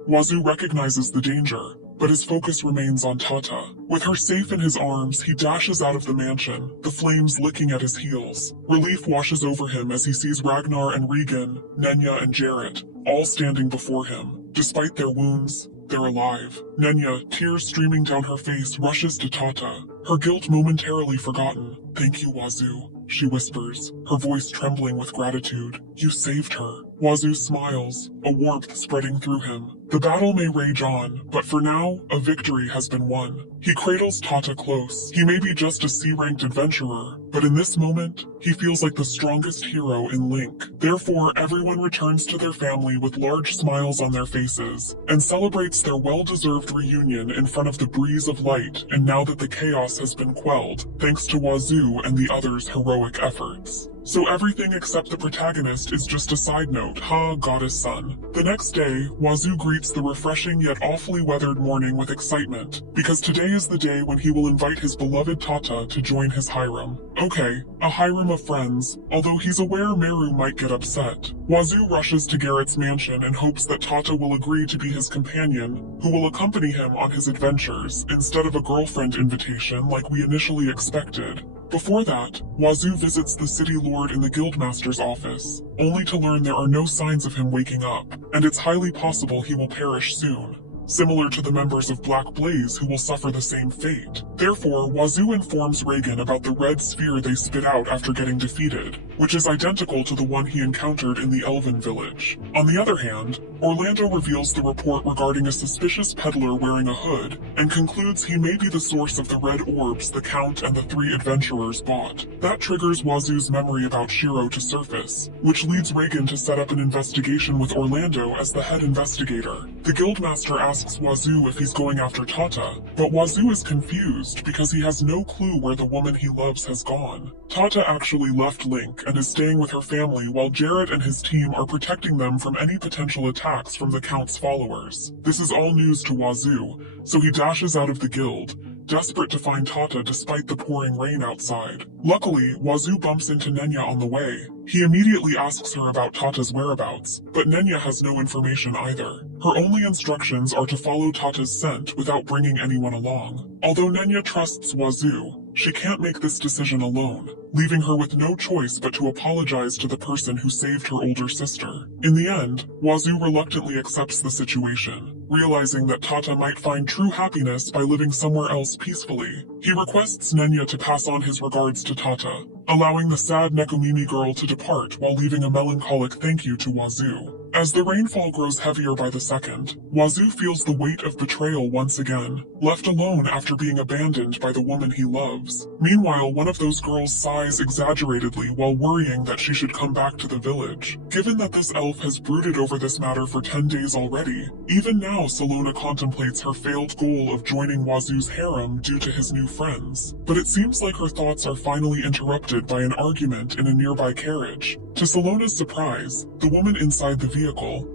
Wazoo recognizes the danger, but his focus remains on Tata. With her safe in his arms, he dashes out of the mansion, the flames licking at his heels. Relief washes over him as he sees Ragnar and Regan, Nenya and Jarrett, all standing before him. Despite their wounds, they're alive. Nenya, tears streaming down her face, rushes to Tata, her guilt momentarily forgotten. "Thank you, Wazoo," she whispers, her voice trembling with gratitude. "You saved her." Wazoo smiles, a warmth spreading through him. The battle may rage on, but for now, a victory has been won. He cradles Tata close. He may be just a C-ranked adventurer, but in this moment, he feels like the strongest hero in Link. Therefore, everyone returns to their family with large smiles on their faces, and celebrates their well-deserved reunion in front of the breeze of light, and now that the chaos has been quelled, thanks to Wazoo and the others' heroic efforts. So everything except the protagonist is just a side note, ha, goddess son. The next day, Wazoo greets greets the refreshing yet awfully weathered morning with excitement, because today is the day when he will invite his beloved Tata to join his harem. Okay, a harem of friends, although he's aware Meru might get upset. Wazoo rushes to Garrett's mansion and hopes that Tata will agree to be his companion, who will accompany him on his adventures, instead of a girlfriend invitation like we initially expected. Before that, Wazoo visits the city lord in the guildmaster's office, only to learn there are no signs of him waking up, and it's highly possible he will perish soon, similar to the members of Black Blaze who will suffer the same fate. Therefore, Wazoo informs Reagan about the red sphere they spit out after getting defeated, which is identical to the one he encountered in the Elven village. On the other hand, Orlando reveals the report regarding a suspicious peddler wearing a hood, and concludes he may be the source of the red orbs the Count and the 3 adventurers bought. That triggers Wazoo's memory about Shiro to surface, which leads Reagan to set up an investigation with Orlando as the head investigator. The guildmaster asks Wazoo if he's going after Tata, but Wazoo is confused because he has no clue where the woman he loves has gone. Tata actually left Link and is staying with her family while Jarrett and his team are protecting them from any potential attacks from the Count's followers. This is all news to Wazoo, so he dashes out of the guild, desperate to find Tata despite the pouring rain outside. Luckily, Wazoo bumps into Nenya on the way. He immediately asks her about Tata's whereabouts, but Nenya has no information either. Her only instructions are to follow Tata's scent without bringing anyone along. Although Nenya trusts Wazoo, she can't make this decision alone, leaving her with no choice but to apologize to the person who saved her older sister. In the end, Wazoo reluctantly accepts the situation, realizing that Tata might find true happiness by living somewhere else peacefully. He requests Nenya to pass on his regards to Tata, allowing the sad Nekomimi girl to depart while leaving a melancholic thank you to Wazoo. As the rainfall grows heavier by the second, Wazoo feels the weight of betrayal once again, left alone after being abandoned by the woman he loves. Meanwhile, one of those girls sighs exaggeratedly while worrying that she should come back to the village. Given that this elf has brooded over this matter for 10 days already, even now Salona contemplates her failed goal of joining Wazoo's harem due to his new friends. But it seems like her thoughts are finally interrupted by an argument in a nearby carriage. To Salona's surprise, the woman inside the vehicle,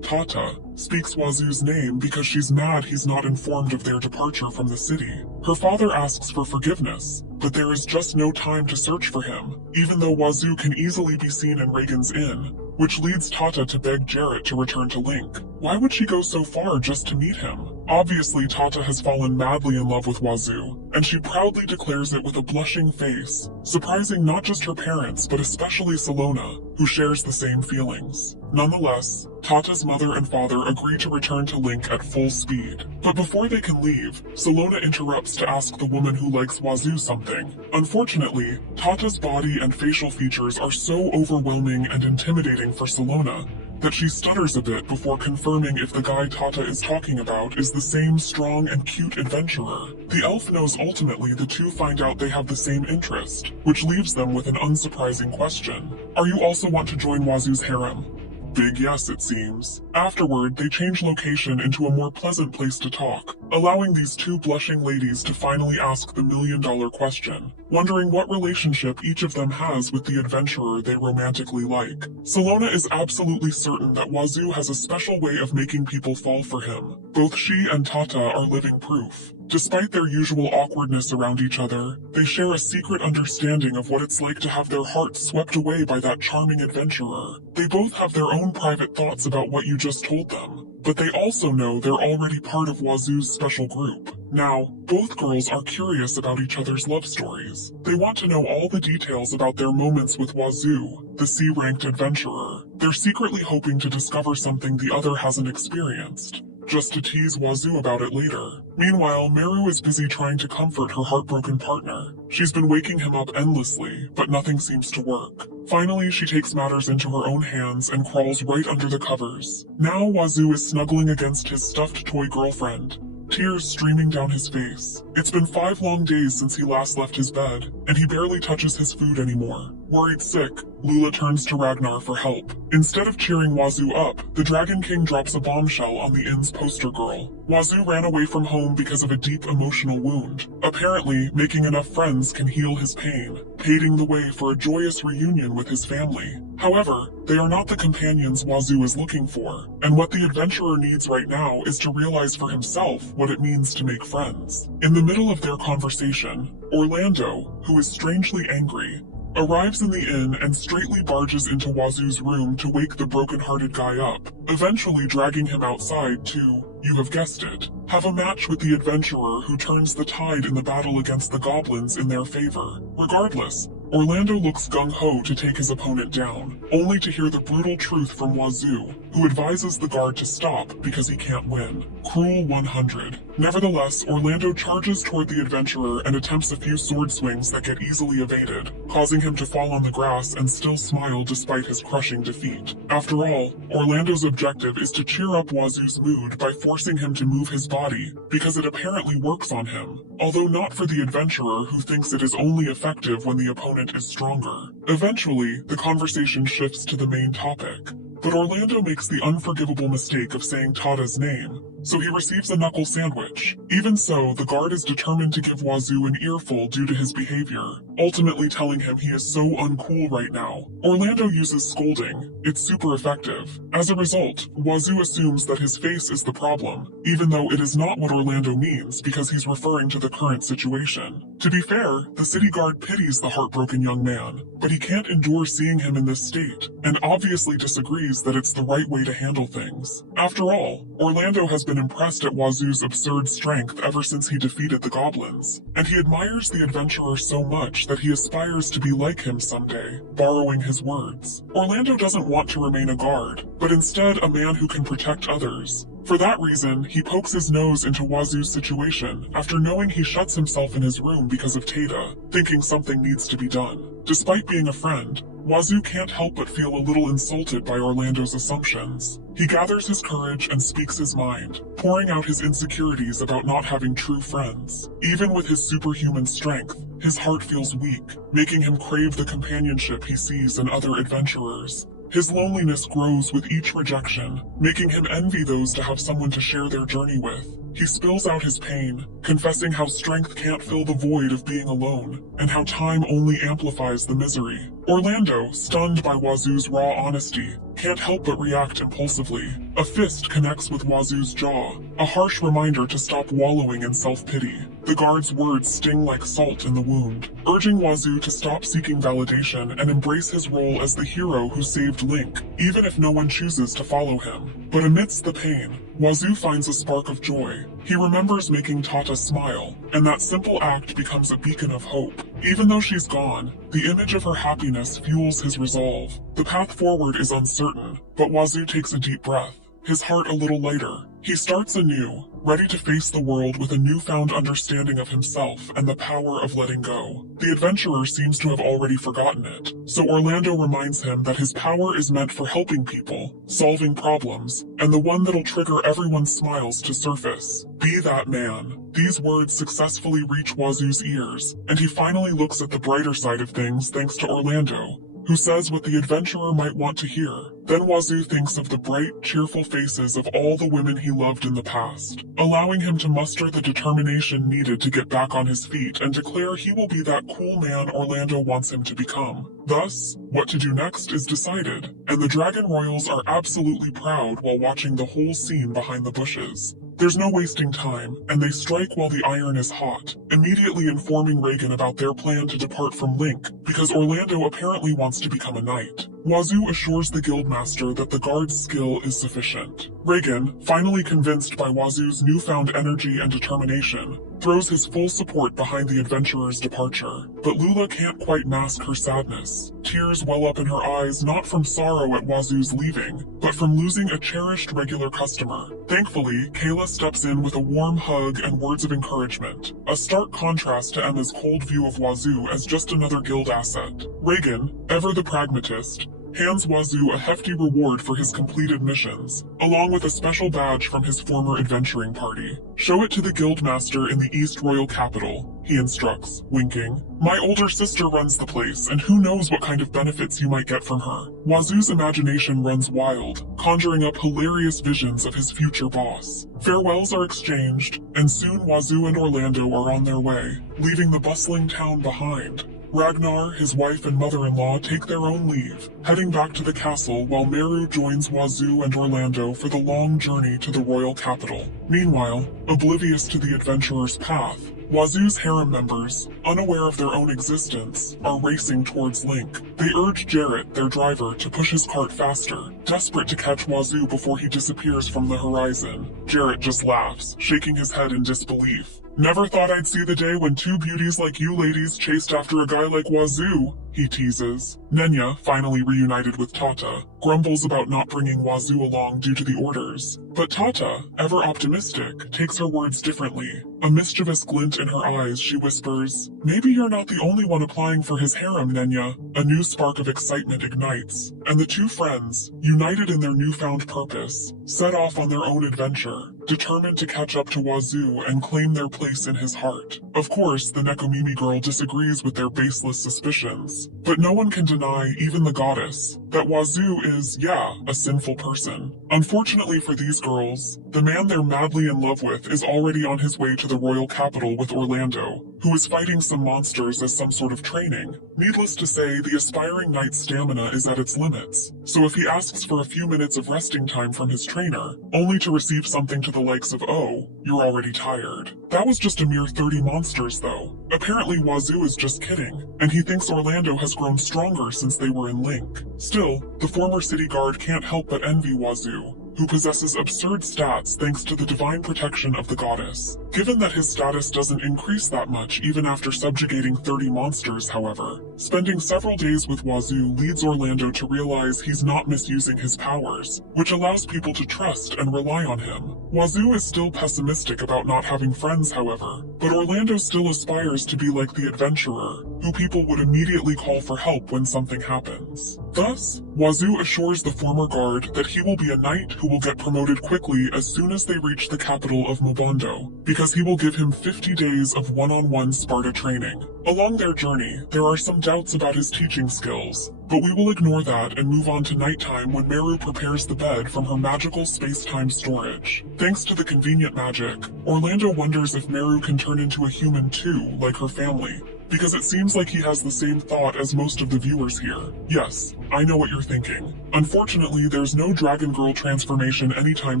Tata, speaks Wazoo's name because she's mad he's not informed of their departure from the city. Her father asks for forgiveness, but there is just no time to search for him, even though Wazoo can easily be seen in Reagan's inn, which leads Tata to beg Jarrett to return to Link. Why would she go so far just to meet him? Obviously, Tata has fallen madly in love with Wazoo, and she proudly declares it with a blushing face, surprising not just her parents but especially Salona, who shares the same feelings. Nonetheless, Tata's mother and father agree to return to Link at full speed. But before they can leave, Salona interrupts to ask the woman who likes Wazoo something. Unfortunately, Tata's body and facial features are so overwhelming and intimidating for Salona that she stutters a bit before confirming if the guy Tata is talking about is the same strong and cute adventurer. The elf knows ultimately the two find out they have the same interest, which leaves them with an unsurprising question. Are you also want to join Wazoo's harem? Big yes, it seems. Afterward, they change location into a more pleasant place to talk, allowing these two blushing ladies to finally ask the million-dollar question, wondering what relationship each of them has with the adventurer they romantically like. Salona is absolutely certain that Wazoo has a special way of making people fall for him. Both she and Tata are living proof. Despite their usual awkwardness around each other, they share a secret understanding of what it's like to have their hearts swept away by that charming adventurer. They both have their own private thoughts about what you just told them, but they also know they're already part of Wazoo's special group. Now, both girls are curious about each other's love stories. They want to know all the details about their moments with Wazoo, the C-ranked adventurer. They're secretly hoping to discover something the other hasn't experienced, just to tease Wazoo about it later. Meanwhile, Meru is busy trying to comfort her heartbroken partner. She's been waking him up endlessly, but nothing seems to work. Finally, she takes matters into her own hands and crawls right under the covers. Now Wazoo is snuggling against his stuffed toy girlfriend, tears streaming down his face. It's been 5 long days since he last left his bed, and he barely touches his food anymore. Worried sick, Lula turns to Ragnar for help. Instead of cheering Wazoo up, the Dragon King drops a bombshell on the inn's poster girl. Wazoo ran away from home because of a deep emotional wound. Apparently, making enough friends can heal his pain, paving the way for a joyous reunion with his family. However, they are not the companions Wazoo is looking for, and what the adventurer needs right now is to realize for himself what it means to make friends. In the middle of their conversation, Orlando, who is strangely angry, arrives in the inn and straightly barges into Wazoo's room to wake the broken-hearted guy up, eventually dragging him outside to, you have guessed it, have a match with the adventurer who turns the tide in the battle against the goblins in their favor. Regardless, Orlando looks gung-ho to take his opponent down, only to hear the brutal truth from Wazoo, who advises the guard to stop because he can't win. Cruel 100. Nevertheless, Orlando charges toward the adventurer and attempts a few sword swings that get easily evaded, causing him to fall on the grass and still smile despite his crushing defeat. After all, Orlando's objective is to cheer up Wazoo's mood by forcing him to move his body, because it apparently works on him, although not for the adventurer who thinks it is only effective when the opponent is stronger. Eventually, the conversation shifts to the main topic, but Orlando makes the unforgivable mistake of saying Tata's name, so he receives a knuckle sandwich. Even so, the guard is determined to give Wazoo an earful due to his behavior, ultimately telling him he is so uncool right now. Orlando uses scolding. It's super effective. As a result, Wazoo assumes that his face is the problem, even though it is not what Orlando means because he's referring to the current situation. To be fair, the city guard pities the heartbroken young man, but he can't endure seeing him in this state, and obviously disagrees that it's the right way to handle things. After all, Orlando has been impressed at Wazoo's absurd strength ever since he defeated the goblins, and he admires the adventurer so much that he aspires to be like him someday, borrowing his words. Orlando doesn't want to remain a guard, but instead a man who can protect others. For that reason, he pokes his nose into Wazoo's situation after knowing he shuts himself in his room because of Tata, thinking something needs to be done. Despite being a friend, Wazoo can't help but feel a little insulted by Orlando's assumptions. He gathers his courage and speaks his mind, pouring out his insecurities about not having true friends. Even with his superhuman strength, his heart feels weak, making him crave the companionship he sees in other adventurers. His loneliness grows with each rejection, making him envy those to have someone to share their journey with. He spills out his pain, confessing how strength can't fill the void of being alone, and how time only amplifies the misery. Orlando, stunned by Wazoo's raw honesty, can't help but react impulsively. A fist connects with Wazoo's jaw, a harsh reminder to stop wallowing in self-pity. The guard's words sting like salt in the wound, urging Wazoo to stop seeking validation and embrace his role as the hero who saved Link, even if no one chooses to follow him. But amidst the pain, Wazoo finds a spark of joy. He remembers making Tata smile, and that simple act becomes a beacon of hope. Even though she's gone, the image of her happiness fuels his resolve. The path forward is uncertain, but Wazoo takes a deep breath, his heart a little lighter. He starts anew, ready to face the world with a newfound understanding of himself and the power of letting go. The adventurer seems to have already forgotten it, so Orlando reminds him that his power is meant for helping people, solving problems, and the one that'll trigger everyone's smiles to surface. Be that man. These words successfully reach Wazoo's ears, and he finally looks at the brighter side of things thanks to Orlando, who says what the adventurer might want to hear. Then Wazoo thinks of the bright, cheerful faces of all the women he loved in the past, allowing him to muster the determination needed to get back on his feet and declare he will be that cool man Orlando wants him to become. Thus, what to do next is decided, and the Dragon Royals are absolutely proud while watching the whole scene behind the bushes. There's no wasting time, and they strike while the iron is hot, immediately informing Reagan about their plan to depart from Link, because Orlando apparently wants to become a knight. Wazoo assures the guildmaster that the guard's skill is sufficient. Reagan, finally convinced by Wazoo's newfound energy and determination, throws his full support behind the adventurer's departure. But Lula can't quite mask her sadness. Tears well up in her eyes not from sorrow at Wazoo's leaving, but from losing a cherished regular customer. Thankfully, Kayla steps in with a warm hug and words of encouragement, a stark contrast to Emma's cold view of Wazoo as just another guild asset. Reagan, ever the pragmatist, hands Wazoo a hefty reward for his completed missions, along with a special badge from his former adventuring party. Show it to the guildmaster in the East Royal capital, he instructs, winking. My older sister runs the place, and who knows what kind of benefits you might get from her. Wazoo's imagination runs wild, conjuring up hilarious visions of his future boss. Farewells are exchanged, and soon Wazoo and Orlando are on their way, leaving the bustling town behind. Ragnar, his wife and mother-in-law take their own leave, heading back to the castle while Meru joins Wazoo and Orlando for the long journey to the royal capital. Meanwhile, oblivious to the adventurer's path, Wazoo's harem members, unaware of their own existence, are racing towards Link. They urge Jarrett, their driver, to push his cart faster, desperate to catch Wazoo before he disappears from the horizon. Jarrett just laughs, shaking his head in disbelief. "Never thought I'd see the day when two beauties like you ladies chased after a guy like Wazoo," he teases. Nenya, finally reunited with Tata, grumbles about not bringing Wazoo along due to the orders. But Tata, ever optimistic, takes her words differently. A mischievous glint in her eyes, she whispers, "Maybe you're not the only one applying for his harem, Nenya." A new spark of excitement ignites, and the two friends, united in their newfound purpose, set off on their own adventure, determined to catch up to Wazoo and claim their place in his heart. Of course, the Nekomimi girl disagrees with their baseless suspicions, but no one can deny, even the goddess, that Wazoo is, a sinful person. Unfortunately for these girls, the man they're madly in love with is already on his way to the royal capital with Orlando, who is fighting some monsters as some sort of training. Needless to say, the aspiring knight's stamina is at its limits, so if he asks for a few minutes of resting time from his trainer, only to receive something to the likes of, "Oh, you're already tired." That was just a mere 30 monsters though. Apparently Wazoo is just kidding, and he thinks Orlando has grown stronger since they were in Link. Still, the former city guard can't help but envy Wazoo, who possesses absurd stats thanks to the divine protection of the goddess. Given that his status doesn't increase that much even after subjugating 30 monsters, however, spending several days with Wazoo leads Orlando to realize he's not misusing his powers, which allows people to trust and rely on him. Wazoo is still pessimistic about not having friends, however, but Orlando still aspires to be like the adventurer, who people would immediately call for help when something happens. Thus, Wazoo assures the former guard that he will be a knight who will get promoted quickly as soon as they reach the capital of Mobondo, because he will give him 50 days of one-on-one Sparta training. Along their journey, there are some doubts about his teaching skills, but we will ignore that and move on to nighttime when Meru prepares the bed from her magical space-time storage. Thanks to the convenient magic, Orlando wonders if Meru can turn into a human too, like her family, because it seems like he has the same thought as most of the viewers here. Yes, I know what you're thinking. Unfortunately, there's no Dragon Girl transformation anytime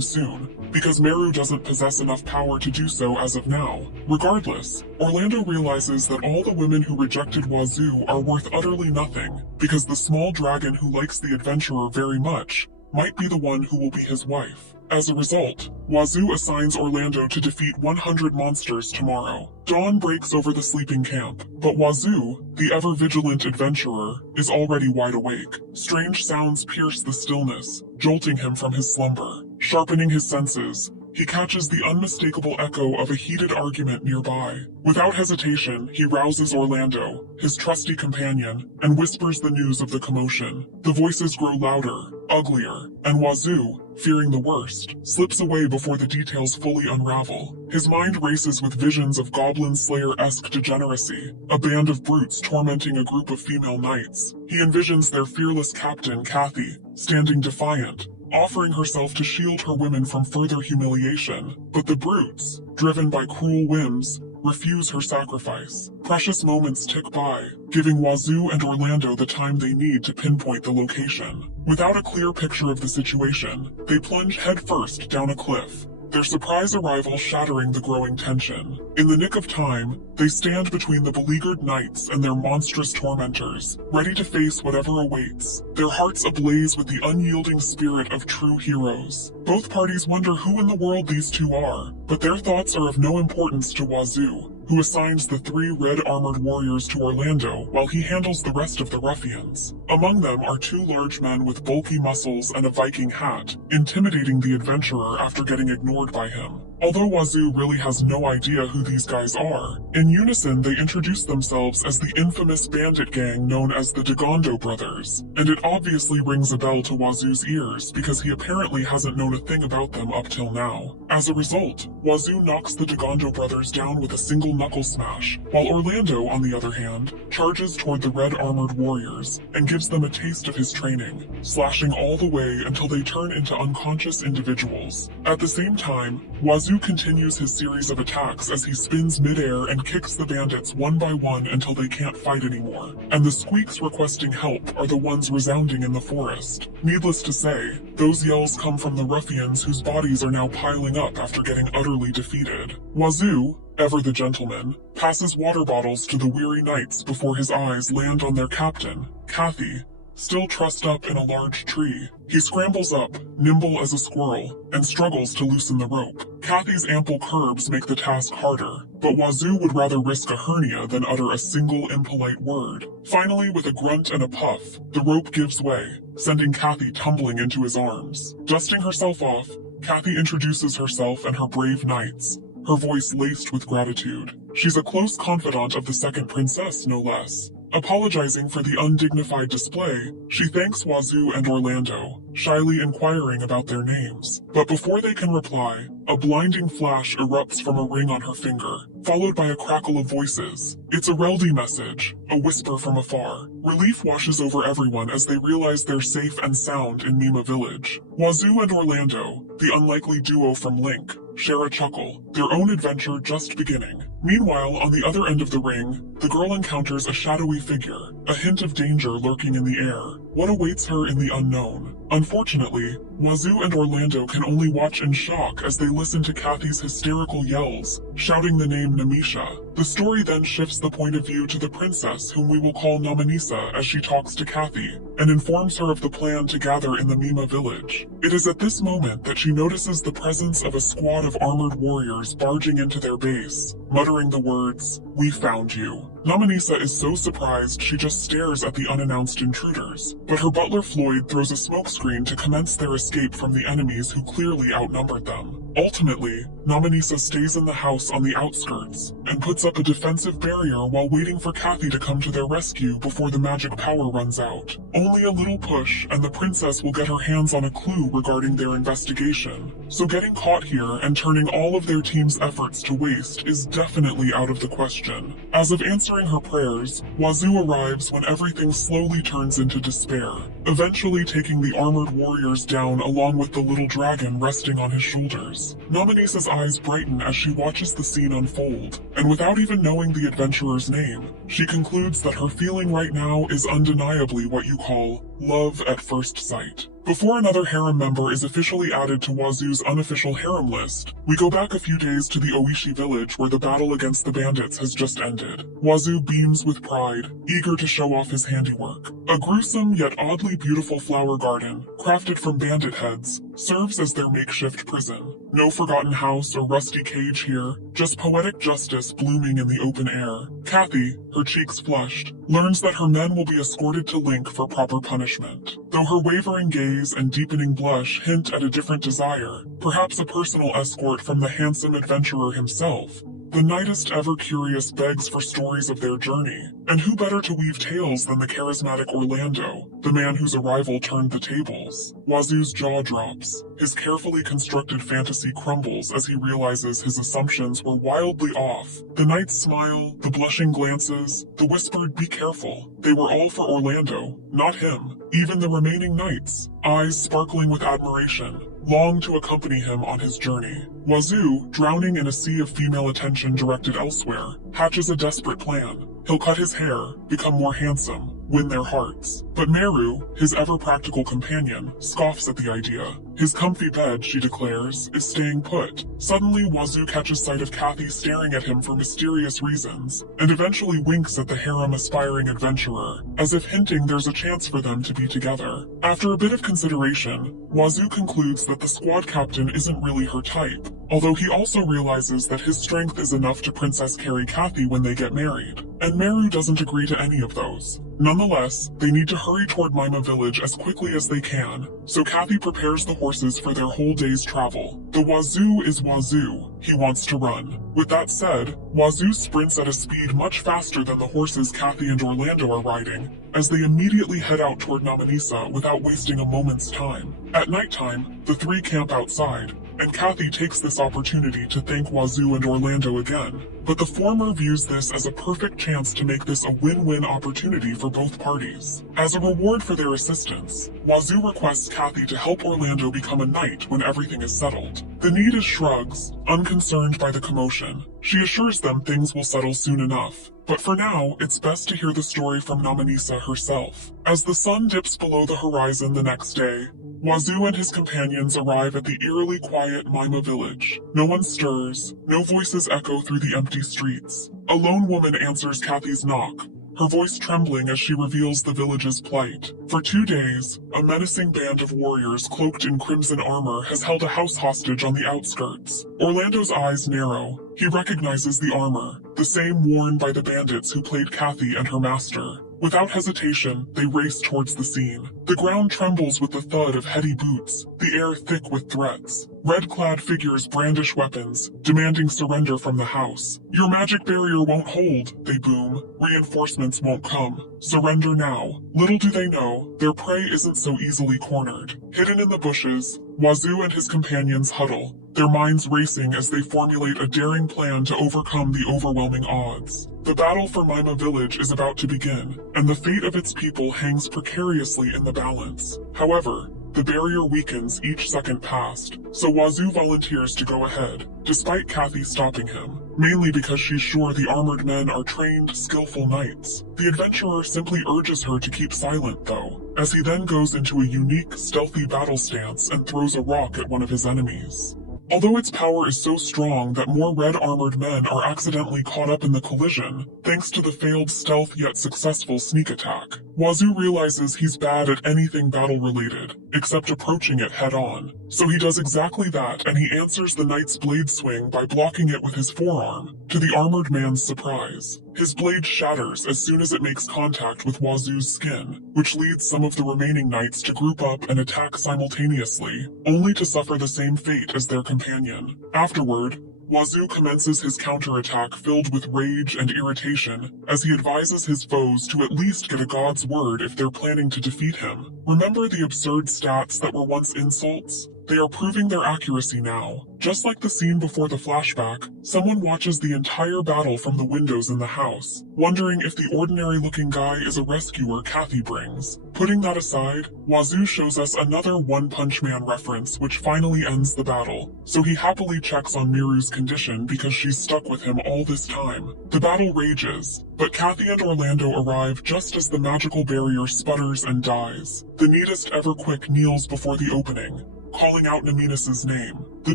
soon, because Meru doesn't possess enough power to do so as of now. Regardless, Orlando realizes that all the women who rejected Wazoo are worth utterly nothing, because the small dragon who likes the adventurer very much might be the one who will be his wife. As a result, Wazoo assigns Orlando to defeat 100 monsters tomorrow. Dawn breaks over the sleeping camp, but Wazoo, the ever-vigilant adventurer, is already wide awake. Strange sounds pierce the stillness, jolting him from his slumber. Sharpening his senses, he catches the unmistakable echo of a heated argument nearby. Without hesitation, he rouses Orlando, his trusty companion, and whispers the news of the commotion. The voices grow louder, uglier, and Wazoo, fearing the worst, slips away before the details fully unravel. His mind races with visions of Goblin Slayer-esque degeneracy, a band of brutes tormenting a group of female knights. He envisions their fearless captain, Kathy, standing defiant, offering herself to shield her women from further humiliation. But the brutes, driven by cruel whims, refuse her sacrifice. Precious moments tick by, giving Wazoo and Orlando the time they need to pinpoint the location. Without a clear picture of the situation, they plunge headfirst down a cliff, their surprise arrival shattering the growing tension. In the nick of time, they stand between the beleaguered knights and their monstrous tormentors, ready to face whatever awaits, their hearts ablaze with the unyielding spirit of true heroes. Both parties wonder who in the world these two are, but their thoughts are of no importance to Wazoo, who assigns the 3 red-armored warriors to Orlando while he handles the rest of the ruffians. Among them are 2 large men with bulky muscles and a Viking hat, intimidating the adventurer after getting ignored by him. Although Wazoo really has no idea who these guys are, in unison they introduce themselves as the infamous bandit gang known as the Dagondo Brothers, and it obviously rings a bell to Wazoo's ears because he apparently hasn't known a thing about them up till now. As a result, Wazoo knocks the Dagondo Brothers down with a single knuckle smash, while Orlando, on the other hand, charges toward the red-armored warriors and gives them a taste of his training, slashing all the way until they turn into unconscious individuals. At the same time, Wazoo Wazoo continues his series of attacks as he spins midair and kicks the bandits one by one until they can't fight anymore, and the squeaks requesting help are the ones resounding in the forest. Needless to say, those yells come from the ruffians whose bodies are now piling up after getting utterly defeated. Wazoo, ever the gentleman, passes water bottles to the weary knights before his eyes land on their captain, Kathy, still trussed up in a large tree. He scrambles up, nimble as a squirrel, and struggles to loosen the rope. Kathy's ample curves make the task harder, but Wazoo would rather risk a hernia than utter a single impolite word. Finally, with a grunt and a puff, the rope gives way, sending Kathy tumbling into his arms. Dusting herself off, Kathy introduces herself and her brave knights, her voice laced with gratitude. She's a close confidant of the second princess, no less. Apologizing for the undignified display, she thanks Wazoo and Orlando, shyly inquiring about their names. But before they can reply, a blinding flash erupts from a ring on her finger, followed by a crackle of voices. It's a Reldy message, a whisper from afar. Relief washes over everyone as they realize they're safe and sound in Mima Village. Wazoo and Orlando, the unlikely duo from Link, share a chuckle, their own adventure just beginning. Meanwhile, on the other end of the ring, the girl encounters a shadowy figure, a hint of danger lurking in the air. What awaits her in the unknown? Unfortunately, Wazoo and Orlando can only watch in shock as they listen to Kathy's hysterical yells, shouting the name Namisha. The story then shifts the point of view to the princess, whom we will call Namanisa, as she talks to Kathy, and informs her of the plan to gather in the Mima village. It is at this moment that she notices the presence of a squad of armored warriors barging into their base, muttering the words, "We found you." Namanisa is so surprised she just stares at the unannounced intruders, but her butler Floyd throws a smokescreen to commence their escape from the enemies who clearly outnumbered them. Ultimately, Namanisa stays in the house on the outskirts, and puts up a defensive barrier while waiting for Kathy to come to their rescue before the magic power runs out. Only a little push, and the princess will get her hands on a clue regarding their investigation. So getting caught here and turning all of their team's efforts to waste is definitely out of the question. As of answering her prayers, Wazoo arrives when everything slowly turns into despair, eventually taking the armored warriors down along with the little dragon resting on his shoulders. Namanisa's eyes brighten as she watches the scene unfold, and without even knowing the adventurer's name, she concludes that her feeling right now is undeniably what you call love at first sight. Before another harem member is officially added to Wazoo's unofficial harem list, we go back a few days to the Oishi village where the battle against the bandits has just ended. Wazoo beams with pride, eager to show off his handiwork. A gruesome yet oddly beautiful flower garden, crafted from bandit heads, serves as their makeshift prison. No forgotten house or rusty cage here, just poetic justice blooming in the open air. Kathy, her cheeks flushed, learns that her men will be escorted to Link for proper punishment. Though her wavering gaze and deepening blush hint at a different desire, perhaps a personal escort from the handsome adventurer himself, the knightest ever curious begs for stories of their journey. And who better to weave tales than the charismatic Orlando, the man whose arrival turned the tables? Wazoo's jaw drops. His carefully constructed fantasy crumbles as he realizes his assumptions were wildly off. The knight's smile, the blushing glances, the whispered "be careful," they were all for Orlando, not him. Even the remaining knights, eyes sparkling with admiration, long to accompany him on his journey. Wazoo, drowning in a sea of female attention directed elsewhere, hatches a desperate plan. He'll cut his hair, become more handsome, win their hearts. But Meru, his ever-practical companion, scoffs at the idea. His comfy bed, she declares, is staying put. Suddenly, Wazoo catches sight of Kathy staring at him for mysterious reasons, and eventually winks at the harem-aspiring adventurer, as if hinting there's a chance for them to be together. After a bit of consideration, Wazoo concludes that the squad captain isn't really her type, although he also realizes that his strength is enough to princess carry Kathy when they get married. And Meru doesn't agree to any of those. Nonetheless, they need to hurry toward Mima village as quickly as they can, so Kathy prepares the horses for their whole day's travel. The Wazoo is Wazoo. He wants to run. With that said, Wazoo sprints at a speed much faster than the horses Kathy and Orlando are riding, as they immediately head out toward Namanisa without wasting a moment's time. At nighttime, the three camp outside, and Kathy takes this opportunity to thank Wazoo and Orlando again. But the former views this as a perfect chance to make this a win-win opportunity for both parties. As a reward for their assistance, Wazoo requests Kathy to help Orlando become a knight when everything is settled. The Needis shrugs, unconcerned by the commotion. She assures them things will settle soon enough. But for now, it's best to hear the story from Namanisa herself. As the sun dips below the horizon the next day, Wazoo and his companions arrive at the eerily quiet Mima village. No one stirs, no voices echo through the empty streets. A lone woman answers Kathy's knock, her voice trembling as she reveals the village's plight. For 2 days, a menacing band of warriors cloaked in crimson armor has held a house hostage on the outskirts. Orlando's eyes narrow. He recognizes the armor, the same worn by the bandits who played Kathy and her master. Without hesitation, they race towards the scene. The ground trembles with the thud of heady boots, the air thick with threats. Red-clad figures brandish weapons, demanding surrender from the house. Your magic barrier won't hold, they boom. Reinforcements won't come. Surrender now. Little do they know, their prey isn't so easily cornered. Hidden in the bushes, Wazoo and his companions huddle, their minds racing as they formulate a daring plan to overcome the overwhelming odds. The battle for Mima village is about to begin, and the fate of its people hangs precariously in the balance. However, the barrier weakens each second passed, so Wazoo volunteers to go ahead, despite Kathy stopping him, mainly because she's sure the armored men are trained, skillful knights. The adventurer simply urges her to keep silent though, as he then goes into a unique, stealthy battle stance and throws a rock at one of his enemies. Although its power is so strong that more red armored men are accidentally caught up in the collision, thanks to the failed stealth yet successful sneak attack, Wazoo realizes he's bad at anything battle related, except approaching it head on. So he does exactly that, and he answers the knight's blade swing by blocking it with his forearm, to the armored man's surprise. His blade shatters as soon as it makes contact with Wazoo's skin, which leads some of the remaining knights to group up and attack simultaneously, only to suffer the same fate as their companion. Afterward, Wazoo commences his counterattack filled with rage and irritation, as he advises his foes to at least get a god's word if they're planning to defeat him. Remember the absurd stats that were once insults? They are proving their accuracy now. Just like the scene before the flashback, someone watches the entire battle from the windows in the house, wondering if the ordinary-looking guy is a rescuer Kathy brings. Putting that aside, Wazoo shows us another One Punch Man reference which finally ends the battle, so he happily checks on Miru's condition because she's stuck with him all this time. The battle rages, but Kathy and Orlando arrive just as the magical barrier sputters and dies. The neatest ever quick kneels before the opening, calling out Naminis's name. The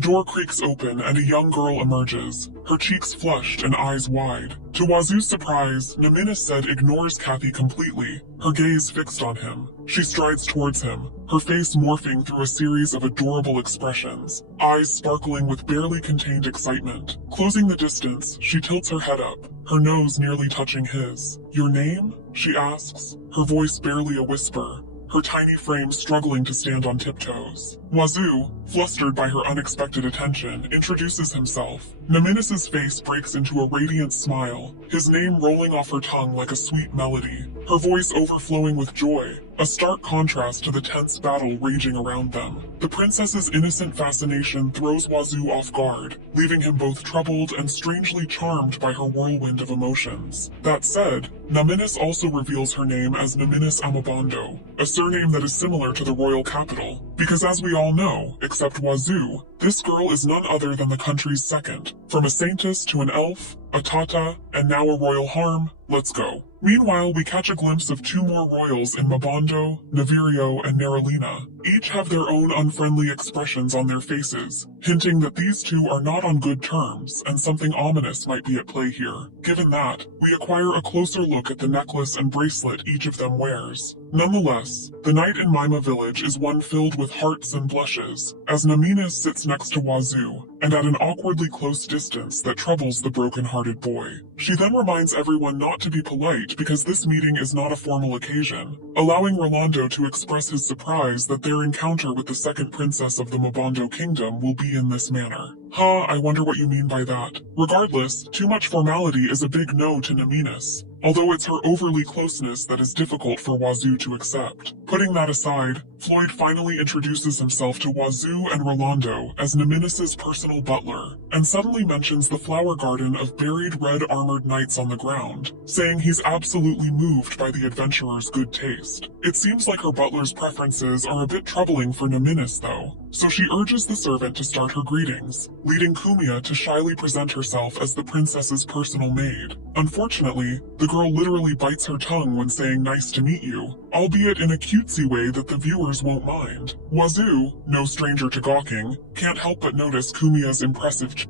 door creaks open and a young girl emerges, her cheeks flushed and eyes wide. To Wazoo's surprise, Naminis ignores Kathy completely, her gaze fixed on him. She strides towards him, her face morphing through a series of adorable expressions, eyes sparkling with barely contained excitement. Closing the distance, she tilts her head up, her nose nearly touching his. "Your name?" she asks, her voice barely a whisper, her tiny frame struggling to stand on tiptoes. Wazoo, flustered by her unexpected attention, introduces himself. Naminis's face breaks into a radiant smile, his name rolling off her tongue like a sweet melody, her voice overflowing with joy, a stark contrast to the tense battle raging around them. The princess's innocent fascination throws Wazoo off guard, leaving him both troubled and strangely charmed by her whirlwind of emotions. That said, Naminis also reveals her name as Naminis Amabando, a surname that is similar to the royal capital, because as we all know, except Wazoo, this girl is none other than the country's second. From a saintess to an elf, a tata, and now a royal harm, let's go. Meanwhile, we catch a glimpse of 2 more royals in Mabando, Navirio, and Neralina. Each have their own unfriendly expressions on their faces, hinting that these 2 are not on good terms, and something ominous might be at play here. Given that, we acquire a closer look at the necklace and bracelet each of them wears. Nonetheless, the night in Mima village is one filled with hearts and blushes, as Naminis sits next to Wazoo, and at an awkwardly close distance that troubles the broken-hearted boy. She then reminds everyone not to be polite because this meeting is not a formal occasion, allowing Rolando to express his surprise that their encounter with the second princess of the Mabando kingdom will be in this manner. I wonder what you mean by that. Regardless, too much formality is a big no to Naminis. although it's her overly closeness that is difficult for Wazoo to accept. Putting that aside, Floyd finally introduces himself to Wazoo and Rolando as Naminis' personal butler, and suddenly mentions the flower garden of buried red armored knights on the ground, saying he's absolutely moved by the adventurer's good taste. It seems like her butler's preferences are a bit troubling for Naminis though, so she urges the servant to start her greetings, leading Kumiya to shyly present herself as the princess's personal maid. Unfortunately, the girl literally bites her tongue when saying nice to meet you, albeit in a cutesy way that the viewers won't mind. Wazoo, no stranger to gawking, can't help but notice Kumiya's impressive chest.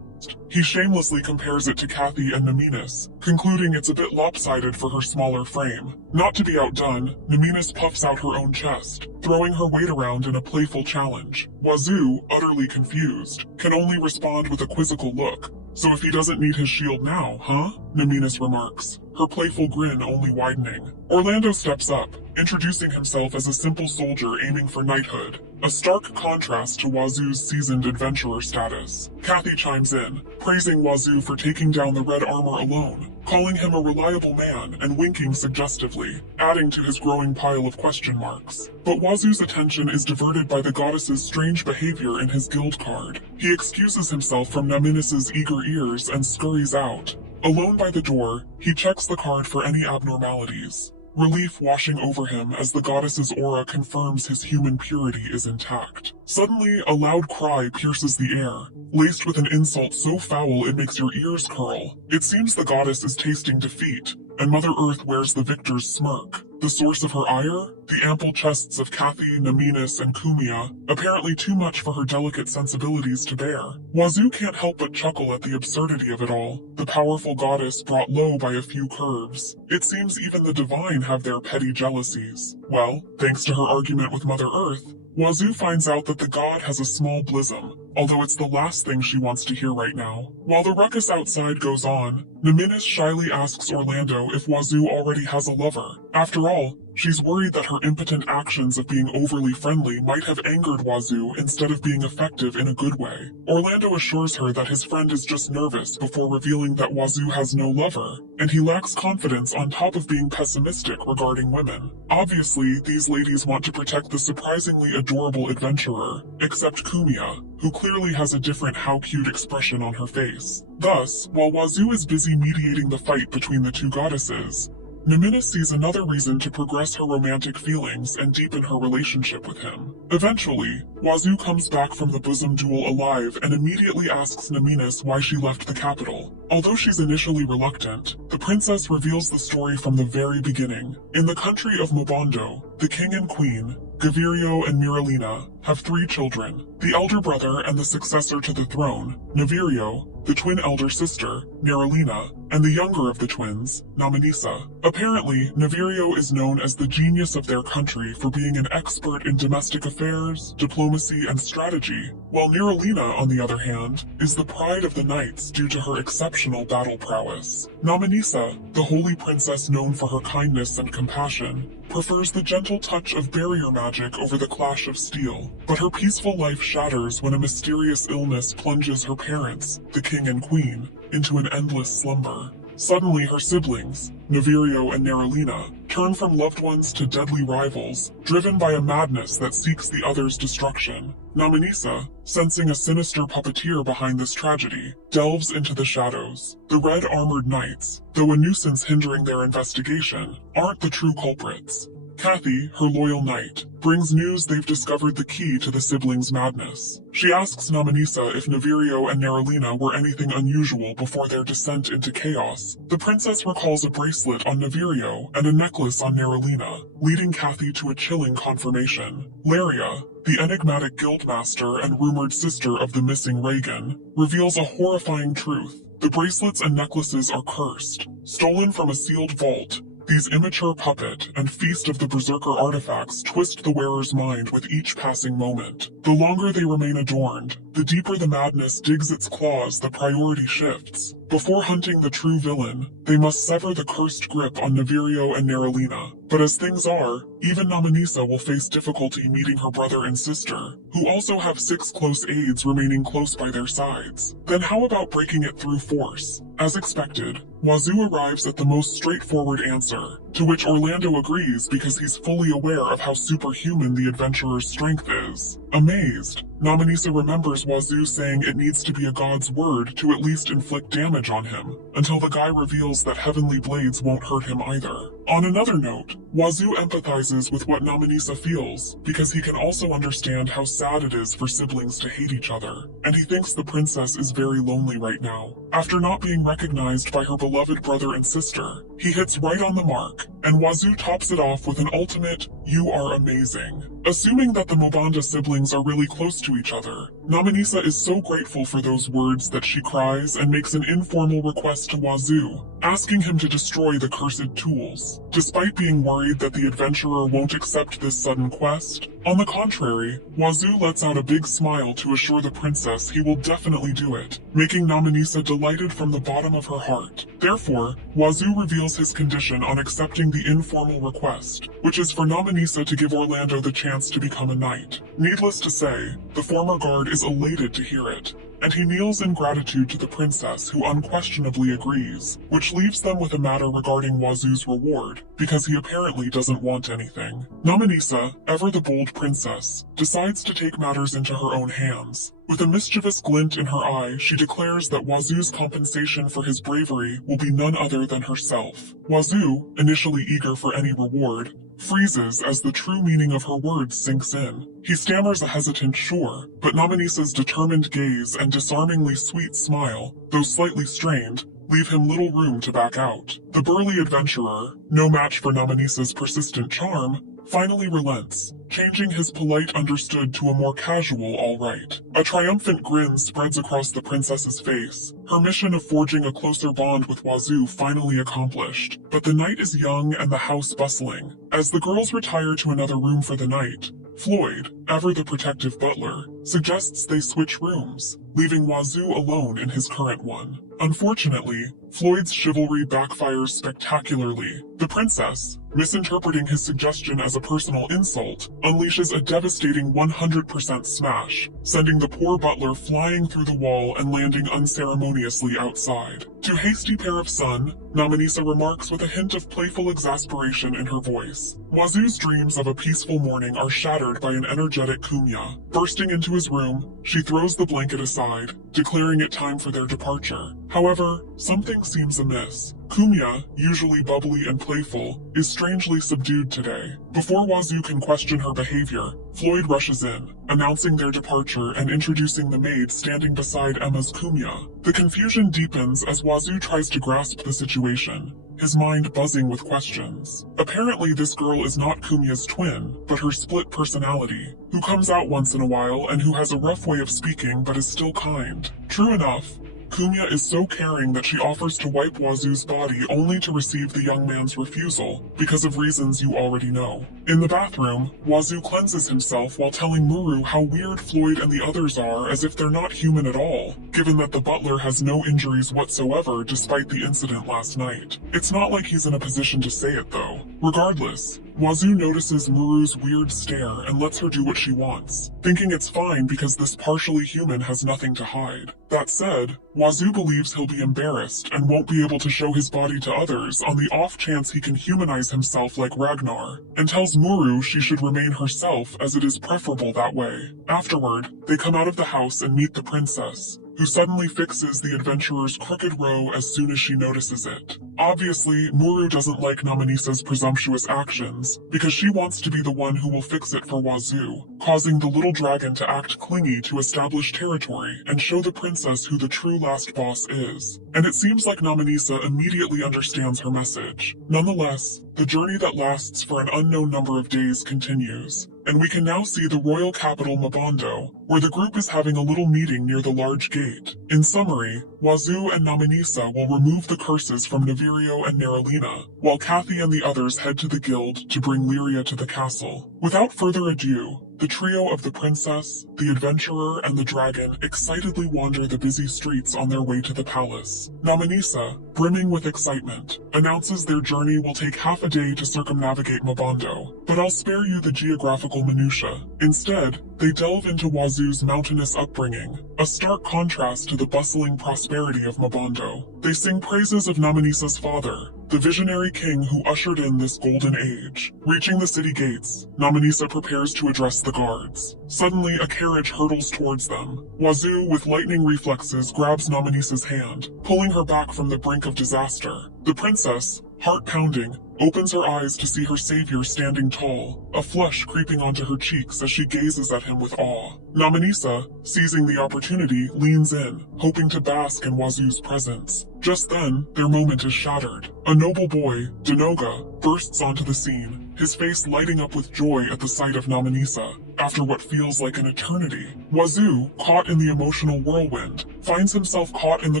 He shamelessly compares it to Kathy and Naminis, concluding it's a bit lopsided for her smaller frame. Not to be outdone, Naminis puffs out her own chest, throwing her weight around in a playful challenge. Wazoo, utterly confused, can only respond with a quizzical look. So if he doesn't need his shield now, huh? Naminis remarks, her playful grin only widening. Orlando steps up, introducing himself as a simple soldier aiming for knighthood, a stark contrast to Wazoo's seasoned adventurer status. Kathy chimes in, praising Wazoo for taking down the red armor alone, calling him a reliable man and winking suggestively, adding to his growing pile of question marks. But Wazoo's attention is diverted by the goddess's strange behavior in his guild card. He excuses himself from Naminis' eager ears and scurries out. Alone by the door, he checks the card for any abnormalities, relief washing over him as the goddess's aura confirms his human purity is intact. Suddenly, a loud cry pierces the air, laced with an insult so foul it makes your ears curl. It seems the goddess is tasting defeat, and Mother Earth wears the victor's smirk. The source of her ire? The ample chests of Kathy, Naminis, and Kumiya, apparently too much for her delicate sensibilities to bear. Wazoo can't help but chuckle at the absurdity of it all, the powerful goddess brought low by a few curves. It seems even the divine have their petty jealousies. Well, thanks to her argument with Mother Earth, Wazoo finds out that the god has a small blism, although it's the last thing she wants to hear right now. While the ruckus outside goes on, Naminis shyly asks Orlando if Wazoo already has a lover. After all, she's worried that her impotent actions of being overly friendly might have angered Wazoo instead of being effective in a good way. Orlando assures her that his friend is just nervous before revealing that Wazoo has no lover, and he lacks confidence on top of being pessimistic regarding women. Obviously, these ladies want to protect the surprisingly adorable adventurer, except Kumiya, who clearly has a different how cute expression on her face. Thus, while Wazoo is busy mediating the fight between the two goddesses, Naminis sees another reason to progress her romantic feelings and deepen her relationship with him. Eventually, Wazoo comes back from the bosom duel alive and immediately asks Naminis why she left the capital. Although she's initially reluctant, the princess reveals the story from the very beginning. In the country of Mobondo, the king and queen, Gavirio and Miralina, have 3 children. The elder brother and the successor to the throne, Navirio, the twin elder sister, Miralina, and the younger of the twins, Naminisa. Apparently, Navirio is known as the genius of their country for being an expert in domestic affairs, diplomacy, and strategy, while Miralina, on the other hand, is the pride of the knights due to her exceptional battle prowess. Naminisa, the holy princess known for her kindness and compassion, prefers the gentle touch of barrier magic over the clash of steel, but her peaceful life shatters when a mysterious illness plunges her parents, the king and queen, into an endless slumber. Suddenly her siblings, Navirio and Neralina, turn from loved ones to deadly rivals, driven by a madness that seeks the other's destruction. Naminisa, sensing a sinister puppeteer behind this tragedy, delves into the shadows. The red armored knights, though a nuisance hindering their investigation, aren't the true culprits. Kathy, her loyal knight, brings news they've discovered the key to the siblings' madness. She asks Naminisa if Navirio and Neralina were anything unusual before their descent into chaos. The princess recalls a bracelet on Navirio and a necklace on Neralina, leading Kathy to a chilling confirmation. Laria, the enigmatic guildmaster and rumored sister of the missing Reagan, reveals a horrifying truth. The bracelets and necklaces are cursed, stolen from a sealed vault. These immature puppet and Feast of the Berserker artifacts twist the wearer's mind with each passing moment. The longer they remain adorned, the deeper the madness digs its claws, the priority shifts. Before hunting the true villain, they must sever the cursed grip on Nevirio and Neralina. But as things are, even Nominisa will face difficulty meeting her brother and sister, who also have 6 close aides remaining close by their sides. Then how about breaking it through force? As expected, Wazoo arrives at the most straightforward answer, to which Orlando agrees because he's fully aware of how superhuman the adventurer's strength is. Amazed, Nominisa remembers Wazoo saying it needs to be a god's word to at least inflict damage on him, until the guy reveals that heavenly blades won't hurt him either. On another note, Wazoo empathizes with what Nominisa feels, because he can also understand how sad it is for siblings to hate each other, and he thinks the princess is very lonely right now. After not being recognized by her beloved brother and sister, he hits right on the mark, and Wazoo tops it off with an ultimate, "You are amazing." Assuming that the Mobanda siblings are really close to each other, Nominisa is so grateful for those words that she cries and makes an informal request to Wazoo, asking him to destroy the cursed tools. Despite being worried that the adventurer won't accept this sudden quest, on the contrary, Wazoo lets out a big smile to assure the princess he will definitely do it, making Nominisa delighted from the bottom of her heart. Therefore, Wazoo reveals his condition on accepting the informal request, which is for Nominisa to give Orlando the chance to become a knight. Needless to say, the former guard is elated to hear it, and he kneels in gratitude to the princess, who unquestionably agrees, which leaves them with a matter regarding Wazoo's reward, because he apparently doesn't want anything. Nominisa, ever the bold princess, decides to take matters into her own hands. With a mischievous glint in her eye, she declares that Wazoo's compensation for his bravery will be none other than herself. Wazoo, initially eager for any reward, freezes as the true meaning of her words sinks in. He stammers a hesitant sure, but Nominisa's determined gaze and disarmingly sweet smile, though slightly strained, leave him little room to back out. The burly adventurer, no match for Nominisa's persistent charm, finally relents, changing his polite understood to a more casual all right. A triumphant grin spreads across the princess's face, her mission of forging a closer bond with Wazoo finally accomplished. But the night is young and the house bustling. As the girls retire to another room for the night, Floyd, ever the protective butler, suggests they switch rooms, leaving Wazoo alone in his current one. Unfortunately, Floyd's chivalry backfires spectacularly. The princess, misinterpreting his suggestion as a personal insult, unleashes a devastating 100% smash, sending the poor butler flying through the wall and landing unceremoniously outside. To hasty pair of son, Nominisa remarks with a hint of playful exasperation in her voice. Wazoo's dreams of a peaceful morning are shattered by an energetic Kumya. Bursting into his room, she throws the blanket aside, declaring it time for their departure. However, something seems amiss. Kumya, usually bubbly and playful, is strangely subdued today. Before Wazoo can question her behavior, Floyd rushes in, announcing their departure and introducing the maid standing beside Emma's Kumya. The confusion deepens as Wazoo tries to grasp the situation, his mind buzzing with questions. Apparently this girl is not Kumya's twin, but her split personality, who comes out once in a while and who has a rough way of speaking but is still kind. True enough, Kumya is so caring that she offers to wipe Wazoo's body only to receive the young man's refusal, because of reasons you already know. In the bathroom, Wazoo cleanses himself while telling Muru how weird Floyd and the others are, as if they're not human at all, given that the butler has no injuries whatsoever despite the incident last night. It's not like he's in a position to say it though. Regardless, Wazoo notices Muru's weird stare and lets her do what she wants, thinking it's fine because this partially human has nothing to hide. That said, Wazoo believes he'll be embarrassed and won't be able to show his body to others on the off chance he can humanize himself like Ragnar, and tells Muru she should remain herself as it is preferable that way. Afterward, they come out of the house and meet the princess, who suddenly fixes the adventurer's crooked row as soon as she notices it. Obviously, Muru doesn't like Nominisa's presumptuous actions, because she wants to be the one who will fix it for Wazoo, causing the little dragon to act clingy to establish territory and show the princess who the true last boss is. And it seems like Nominisa immediately understands her message. Nonetheless, the journey that lasts for an unknown number of days continues, and we can now see the royal capital Mabando, where the group is having a little meeting near the large gate. In summary, Wazoo and Nominisa will remove the curses from Nevirio and Neralina, while Kathy and the others head to the guild to bring Lyria to the castle. Without further ado, The trio of the princess, the adventurer, and the dragon excitedly wander the busy streets on their way to the palace. Nominisa, brimming with excitement, announces their journey will take half a day to circumnavigate Mobondo, but I'll spare you the geographical minutiae. Instead, they delve into Wazoo's mountainous upbringing, a stark contrast to the bustling prosperity of Mobondo. They sing praises of Nominisa's father, the visionary king who ushered in this golden age. Reaching the city gates, Nominisa prepares to address the guards. Suddenly, a carriage hurtles towards them. Wazoo, with lightning reflexes, grabs Nominisa's hand, pulling her back from the brink of disaster. The princess, heart pounding, opens her eyes to see her savior standing tall, a flush creeping onto her cheeks as she gazes at him with awe. Nominisa, seizing the opportunity, leans in, hoping to bask in Wazoo's presence. Just then, their moment is shattered. A noble boy, Denoga, bursts onto the scene, his face lighting up with joy at the sight of Nominisa. After what feels like an eternity, Wazoo, caught in the emotional whirlwind, finds himself caught in the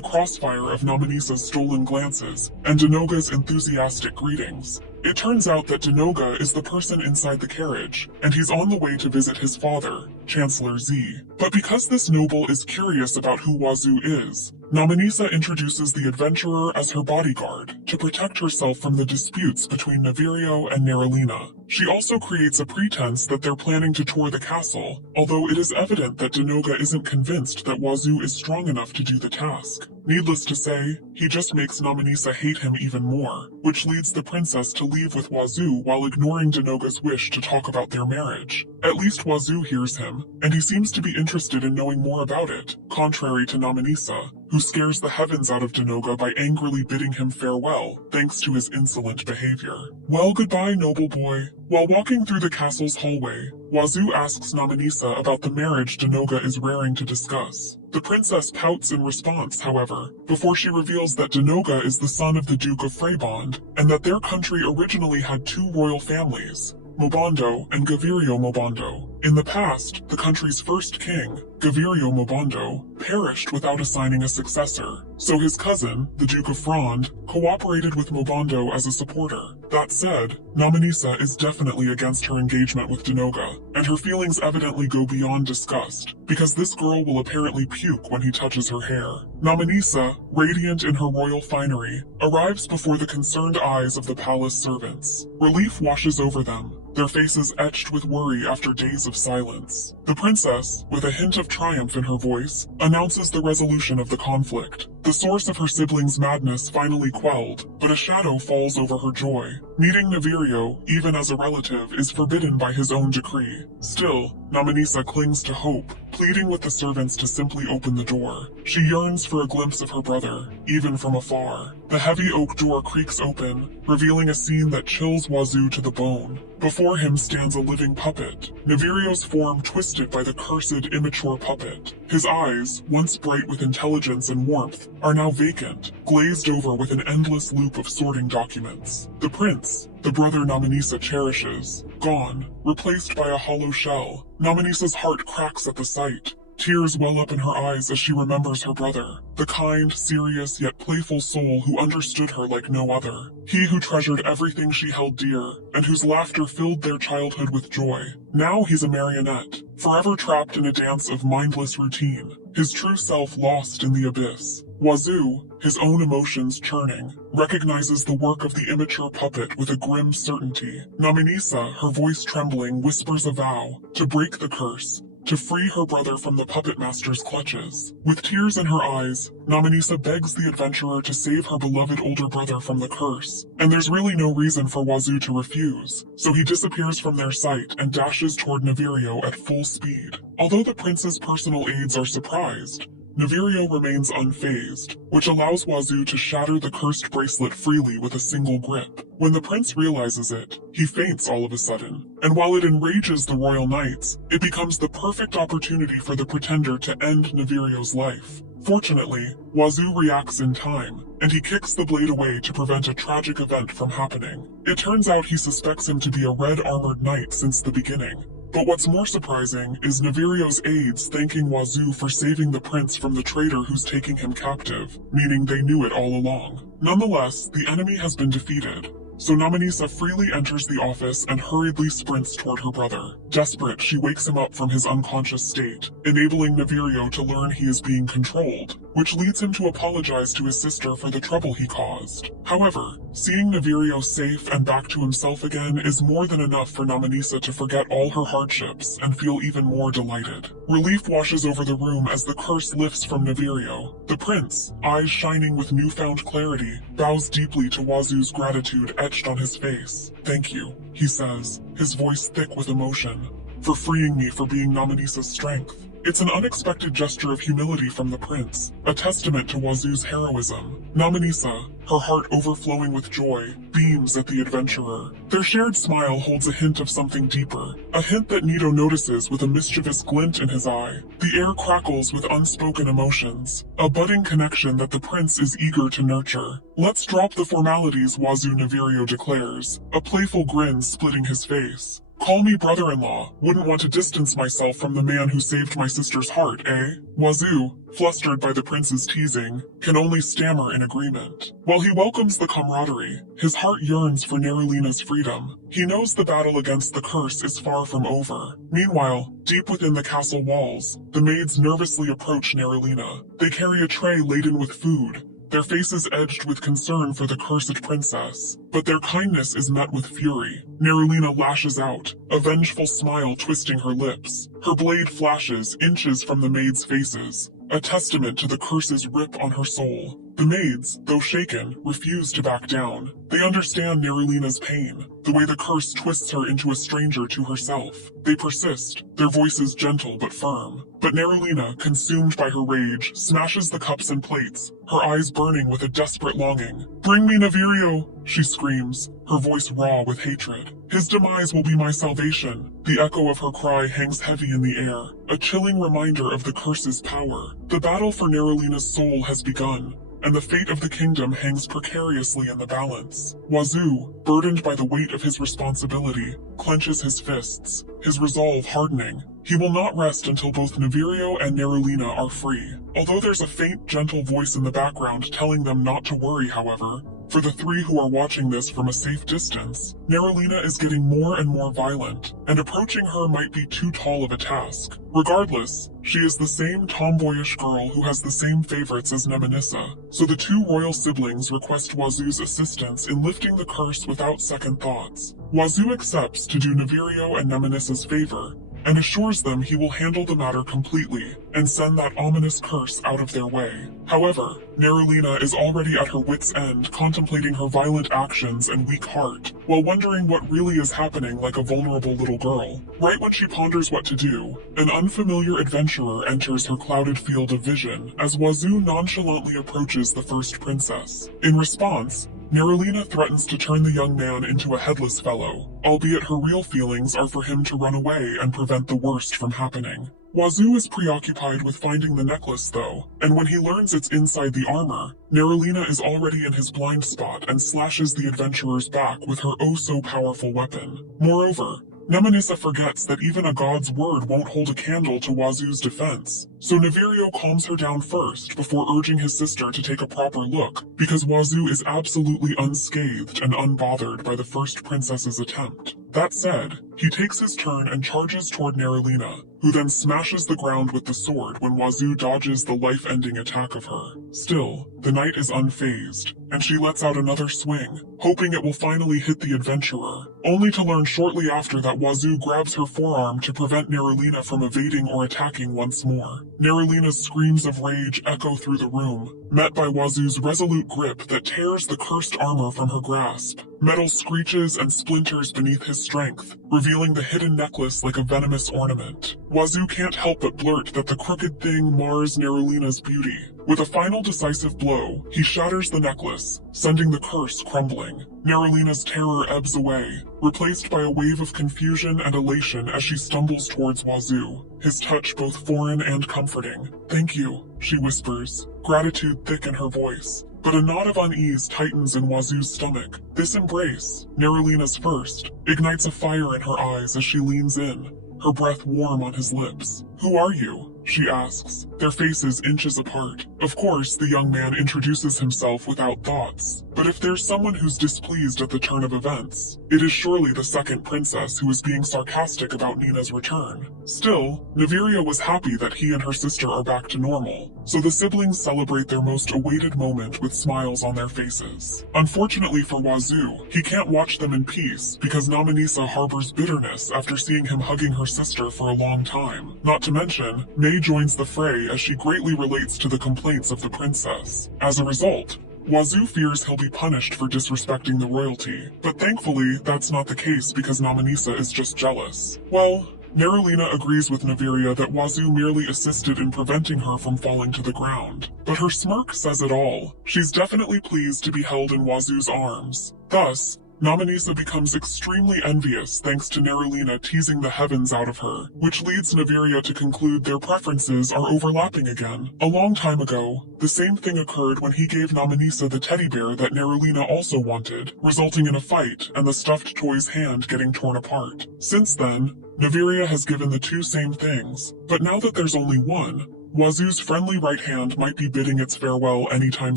crossfire of Nominisa's stolen glances and Denoga's enthusiastic greetings. It turns out that Denoga is the person inside the carriage, and he's on the way to visit his father, Chancellor Z. But because this noble is curious about who Wazoo is, Nominisa introduces the adventurer as her bodyguard to protect herself from the disputes between Navirio and Neralina. She also creates a pretense that they're planning to tour the castle, although it is evident that Denoga isn't convinced that Wazoo is strong enough to do the task. Needless to say, he just makes Nominisa hate him even more, which leads the princess to leave with Wazoo while ignoring Denoga's wish to talk about their marriage. At least Wazoo hears him, and he seems to be interested in knowing more about it, contrary to Nominisa, who scares the heavens out of Denoga by angrily bidding him farewell, thanks to his insolent behavior. Well, goodbye, noble boy. While walking through the castle's hallway, Wazoo asks Nominisa about the marriage Denoga is raring to discuss. The princess pouts in response, however, before she reveals that Denoga is the son of the Duke of Freybond, and that their country originally had two royal families, Mobondo and Gavirio Mobondo. In the past, the country's first king, Gavirio Mobondo, perished without assigning a successor, so his cousin, the Duke of Frond, cooperated with Mobondo as a supporter. That said, Nominisa is definitely against her engagement with Denoga, and her feelings evidently go beyond disgust, because this girl will apparently puke when he touches her hair. Nominisa, radiant in her royal finery, arrives before the concerned eyes of the palace servants. Relief washes over them, their faces etched with worry after days of silence. The princess, with a hint of triumph in her voice, announces the resolution of the conflict. The source of her siblings' madness finally quelled, but a shadow falls over her joy. Meeting Navirio, even as a relative, is forbidden by his own decree. Still, Nominisa clings to hope, pleading with the servants to simply open the door. She yearns for a glimpse of her brother, even from afar. The heavy oak door creaks open, revealing a scene that chills Wazoo to the bone. Before him stands a living puppet, Navirio's form twisted by the cursed, immature puppet. His eyes, once bright with intelligence and warmth, are now vacant, glazed over with an endless loop of sorting documents. The prince, the brother Nominisa cherishes, gone, replaced by a hollow shell. Nominisa's heart cracks at the sight. Tears well up in her eyes as she remembers her brother, the kind, serious, yet playful soul who understood her like no other. He who treasured everything she held dear, and whose laughter filled their childhood with joy. Now he's a marionette, forever trapped in a dance of mindless routine, his true self lost in the abyss. Wazoo, his own emotions churning, recognizes the work of the immature puppet with a grim certainty. Nominisa, her voice trembling, whispers a vow to break the curse, to free her brother from the puppet master's clutches. With tears in her eyes, Nominisa begs the adventurer to save her beloved older brother from the curse, and there's really no reason for Wazoo to refuse, so he disappears from their sight and dashes toward Navirio at full speed. Although the prince's personal aides are surprised, Navirio remains unfazed, which allows Wazoo to shatter the cursed bracelet freely with a single grip. When the prince realizes it, he faints all of a sudden, and while it enrages the royal knights, it becomes the perfect opportunity for the pretender to end Navirio's life. Fortunately, Wazoo reacts in time, and he kicks the blade away to prevent a tragic event from happening. It turns out he suspects him to be a red-armored knight since the beginning. But what's more surprising is Navirio's aides thanking Wazoo for saving the prince from the traitor who's taking him captive, meaning they knew it all along. Nonetheless, the enemy has been defeated, so Nominisa freely enters the office and hurriedly sprints toward her brother. Desperate, she wakes him up from his unconscious state, enabling Neverio to learn he is being controlled, which leads him to apologize to his sister for the trouble he caused. However, seeing Neverio safe and back to himself again is more than enough for Namanisa to forget all her hardships and feel even more delighted. Relief washes over the room as the curse lifts from Neverio. The prince, eyes shining with newfound clarity, bows deeply to Wazu's gratitude etched on his face. "Thank you," he says, his voice thick with emotion, "for freeing me for being Namanisa's strength." It's an unexpected gesture of humility from the prince, a testament to Wazu's heroism. Namanisa, her heart overflowing with joy, beams at the adventurer. Their shared smile holds a hint of something deeper, a hint that Nito notices with a mischievous glint in his eye. The air crackles with unspoken emotions, a budding connection that the prince is eager to nurture. "Let's drop the formalities," Wazu Neverio declares, a playful grin splitting his face. "Call me brother-in-law. Wouldn't want to distance myself from the man who saved my sister's heart, eh?" Wazu, flustered by the prince's teasing, can only stammer in agreement. While he welcomes the camaraderie, his heart yearns for Nerulina's freedom. He knows the battle against the curse is far from over. Meanwhile, deep within the castle walls, the maids nervously approach Nerulina. They carry a tray laden with food, their faces edged with concern for the cursed princess. But their kindness is met with fury. Nerulina lashes out, a vengeful smile twisting her lips. Her blade flashes inches from the maids' faces, a testament to the curse's rip on her soul. The maids, though shaken, refuse to back down. They understand Nerulina's pain, the way the curse twists her into a stranger to herself. They persist, their voices gentle but firm. But Nerulina, consumed by her rage, smashes the cups and plates, her eyes burning with a desperate longing. "Bring me Neverio!" she screams, her voice raw with hatred. "His demise will be my salvation." The echo of her cry hangs heavy in the air, a chilling reminder of the curse's power. The battle for Nerulina's soul has begun, and the fate of the kingdom hangs precariously in the balance. Wazu, burdened by the weight of his responsibility, clenches his fists, his resolve hardening. He will not rest until both Neverio and Nerulina are free. Although there's a faint, gentle voice in the background telling them not to worry, however, for the three who are watching this from a safe distance, Nerulina is getting more and more violent, and approaching her might be too tall of a task. Regardless, she is the same tomboyish girl who has the same favorites as Namanisa, so the two royal siblings request Wazu's assistance in lifting the curse without second thoughts. Wazu accepts to do Neverio and Namanisa's favor, and assures them he will handle the matter completely and send that ominous curse out of their way. However, Nerulina is already at her wit's end, contemplating her violent actions and weak heart, while wondering what really is happening like a vulnerable little girl. Right when she ponders what to do, an unfamiliar adventurer enters her clouded field of vision as Wazu nonchalantly approaches the first princess. In response, Nerulina threatens to turn the young man into a headless fellow, albeit her real feelings are for him to run away and prevent the worst from happening. Wazu is preoccupied with finding the necklace though, and when he learns it's inside the armor, Nerulina is already in his blind spot and slashes the adventurer's back with her oh-so-powerful weapon. Moreover, Namanisa forgets that even a god's word won't hold a candle to Wazu's defense, so Neverio calms her down first before urging his sister to take a proper look, because Wazu is absolutely unscathed and unbothered by the first princess's attempt. That said, he takes his turn and charges toward Nerulina, who then smashes the ground with the sword when Wazu dodges the life-ending attack of her. Still, the knight is unfazed, and she lets out another swing, hoping it will finally hit the adventurer, only to learn shortly after that Wazu grabs her forearm to prevent Nerulina from evading or attacking once more. Nerulina's screams of rage echo through the room, met by Wazu's resolute grip that tears the cursed armor from her grasp. Metal screeches and splinters beneath his strength, revealing the hidden necklace like a venomous ornament. Wazu can't help but blurt that the crooked thing mars Nerulina's beauty. With a final decisive blow, he shatters the necklace, sending the curse crumbling. Nerulina's terror ebbs away, replaced by a wave of confusion and elation as she stumbles towards Wazu, his touch both foreign and comforting. "Thank you," she whispers, gratitude thick in her voice. But a knot of unease tightens in Wazu's stomach. This embrace, Nerulina's first, ignites a fire in her eyes as she leans in, her breath warm on his lips. "Who are you?" she asks, their faces inches apart. Of course, the young man introduces himself without thoughts. But if there's someone who's displeased at the turn of events, it is surely the second princess who is being sarcastic about Nina's return. Still, Neveria was happy that he and her sister are back to normal, so the siblings celebrate their most awaited moment with smiles on their faces. Unfortunately for Wazoo, he can't watch them in peace because Namanisa harbors bitterness after seeing him hugging her sister for a long time. Not to mention, May joins the fray as she greatly relates to the complaints of the princess. As a result, Wazoo fears he'll be punished for disrespecting the royalty, but thankfully that's not the case because Namanisa is just jealous. Well, Nerulina agrees with Neveria that Wazoo merely assisted in preventing her from falling to the ground. But her smirk says it all. She's definitely pleased to be held in Wazoo's arms. Thus, Namanisa becomes extremely envious thanks to Nerulina teasing the heavens out of her, which leads Neveria to conclude their preferences are overlapping again. A long time ago, the same thing occurred when he gave Namanisa the teddy bear that Nerulina also wanted, resulting in a fight and the stuffed toy's hand getting torn apart. Since then, Neveria has given the two same things, but now that there's only one, Wazoo's friendly right hand might be bidding its farewell anytime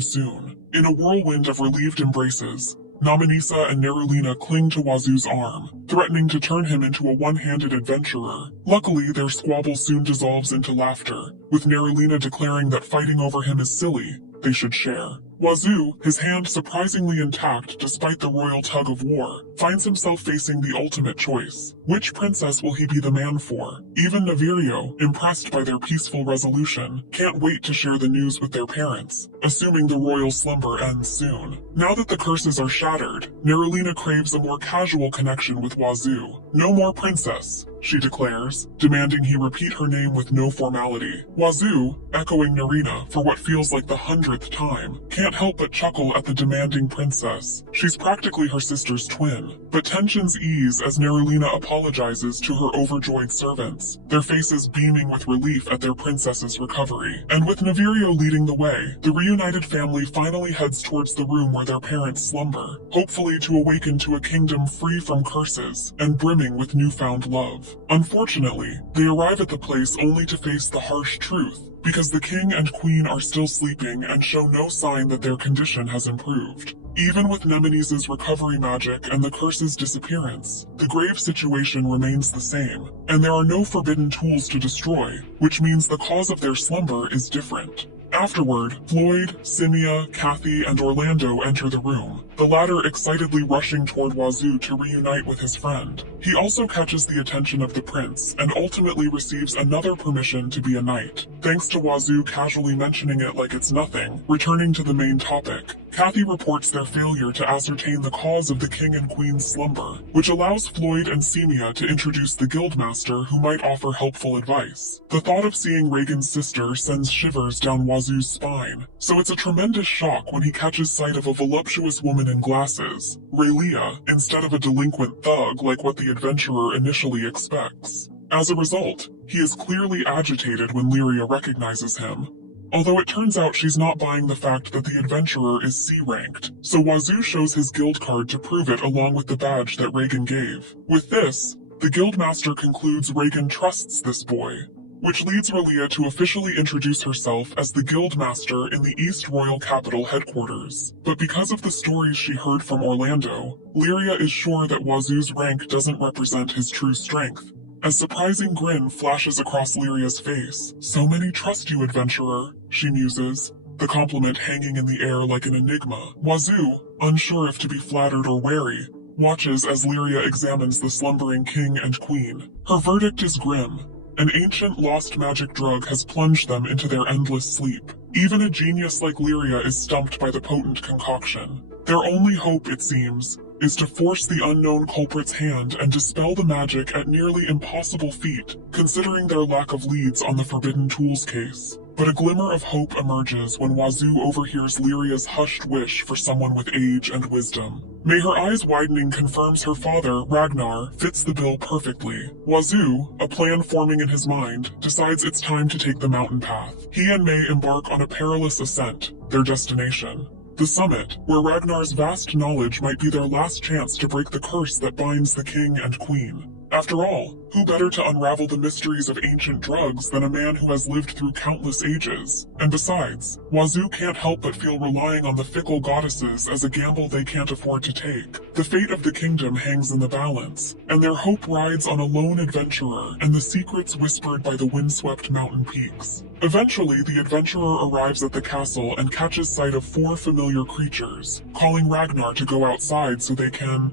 soon. In a whirlwind of relieved embraces, Namanisa and Nerulina cling to Wazoo's arm, threatening to turn him into a one-handed adventurer. Luckily, their squabble soon dissolves into laughter, with Nerulina declaring that fighting over him is silly, they should share. Wazoo, his hand surprisingly intact despite the royal tug of war, finds himself facing the ultimate choice. Which princess will he be the man for? Even Neverio, impressed by their peaceful resolution, can't wait to share the news with their parents, assuming the royal slumber ends soon. Now that the curses are shattered, Nerulina craves a more casual connection with Wazoo. No more princess, she declares, demanding he repeat her name with no formality. Wazoo, echoing Nerina for what feels like the 100th time, can't help but chuckle at the demanding princess. She's practically her sister's twin. But tensions ease as Nerulina apologizes to her overjoyed servants, their faces beaming with relief at their princess's recovery. And with Neverio leading the way, the reunited family finally heads towards the room where their parents slumber, hopefully to awaken to a kingdom free from curses and brimming with newfound love. Unfortunately, they arrive at the place only to face the harsh truth, because the king and queen are still sleeping and show no sign that their condition has improved. Even with Nemenise's recovery magic and the curse's disappearance, the grave situation remains the same, and there are no forbidden tools to destroy, which means the cause of their slumber is different. Afterward, Floyd, Simia, Kathy, and Orlando enter the room, the latter excitedly rushing toward Wazoo to reunite with his friend. He also catches the attention of the prince and ultimately receives another permission to be a knight, thanks to Wazoo casually mentioning it like it's nothing. Returning to the main topic, Kathy reports their failure to ascertain the cause of the king and queen's slumber, which allows Floyd and Simia to introduce the guildmaster who might offer helpful advice. The thought of seeing Reagan's sister sends shivers down Wazoo's spine, so it's a tremendous shock when he catches sight of a voluptuous woman in glasses, Raylia, instead of a delinquent thug like what the adventurer initially expects. As a result, he is clearly agitated when Lyria recognizes him, although it turns out she's not buying the fact that the adventurer is C-ranked, so Wazoo shows his guild card to prove it along with the badge that Reagan gave. With this, the guildmaster concludes Reagan trusts this boy, which leads Raylia to officially introduce herself as the guildmaster in the East Royal Capital headquarters. But because of the stories she heard from Orlando, Lyria is sure that Wazoo's rank doesn't represent his true strength. A surprising grin flashes across Lyria's face. "So many trust you, adventurer," she muses, the compliment hanging in the air like an enigma. Wazoo, unsure if to be flattered or wary, watches as Lyria examines the slumbering king and queen. Her verdict is grim. An ancient lost magic drug has plunged them into their endless sleep. Even a genius like Lyria is stumped by the potent concoction. Their only hope, it seems, is to force the unknown culprit's hand and dispel the magic at nearly impossible feat, considering their lack of leads on the Forbidden Tools case. But a glimmer of hope emerges when Wazoo overhears Lyria's hushed wish for someone with age and wisdom. May her eyes widening confirms her father, Ragnar, fits the bill perfectly. Wazoo, a plan forming in his mind, decides it's time to take the mountain path. He and May embark on a perilous ascent, their destination. The summit, where Ragnar's vast knowledge might be their last chance to break the curse that binds the king and queen. After all, who better to unravel the mysteries of ancient drugs than a man who has lived through countless ages? And besides, Wazoo can't help but feel relying on the fickle goddesses as a gamble they can't afford to take. The fate of the kingdom hangs in the balance, and their hope rides on a lone adventurer and the secrets whispered by the windswept mountain peaks. Eventually, the adventurer arrives at the castle and catches sight of 4 familiar creatures, calling Ragnar to go outside so they can,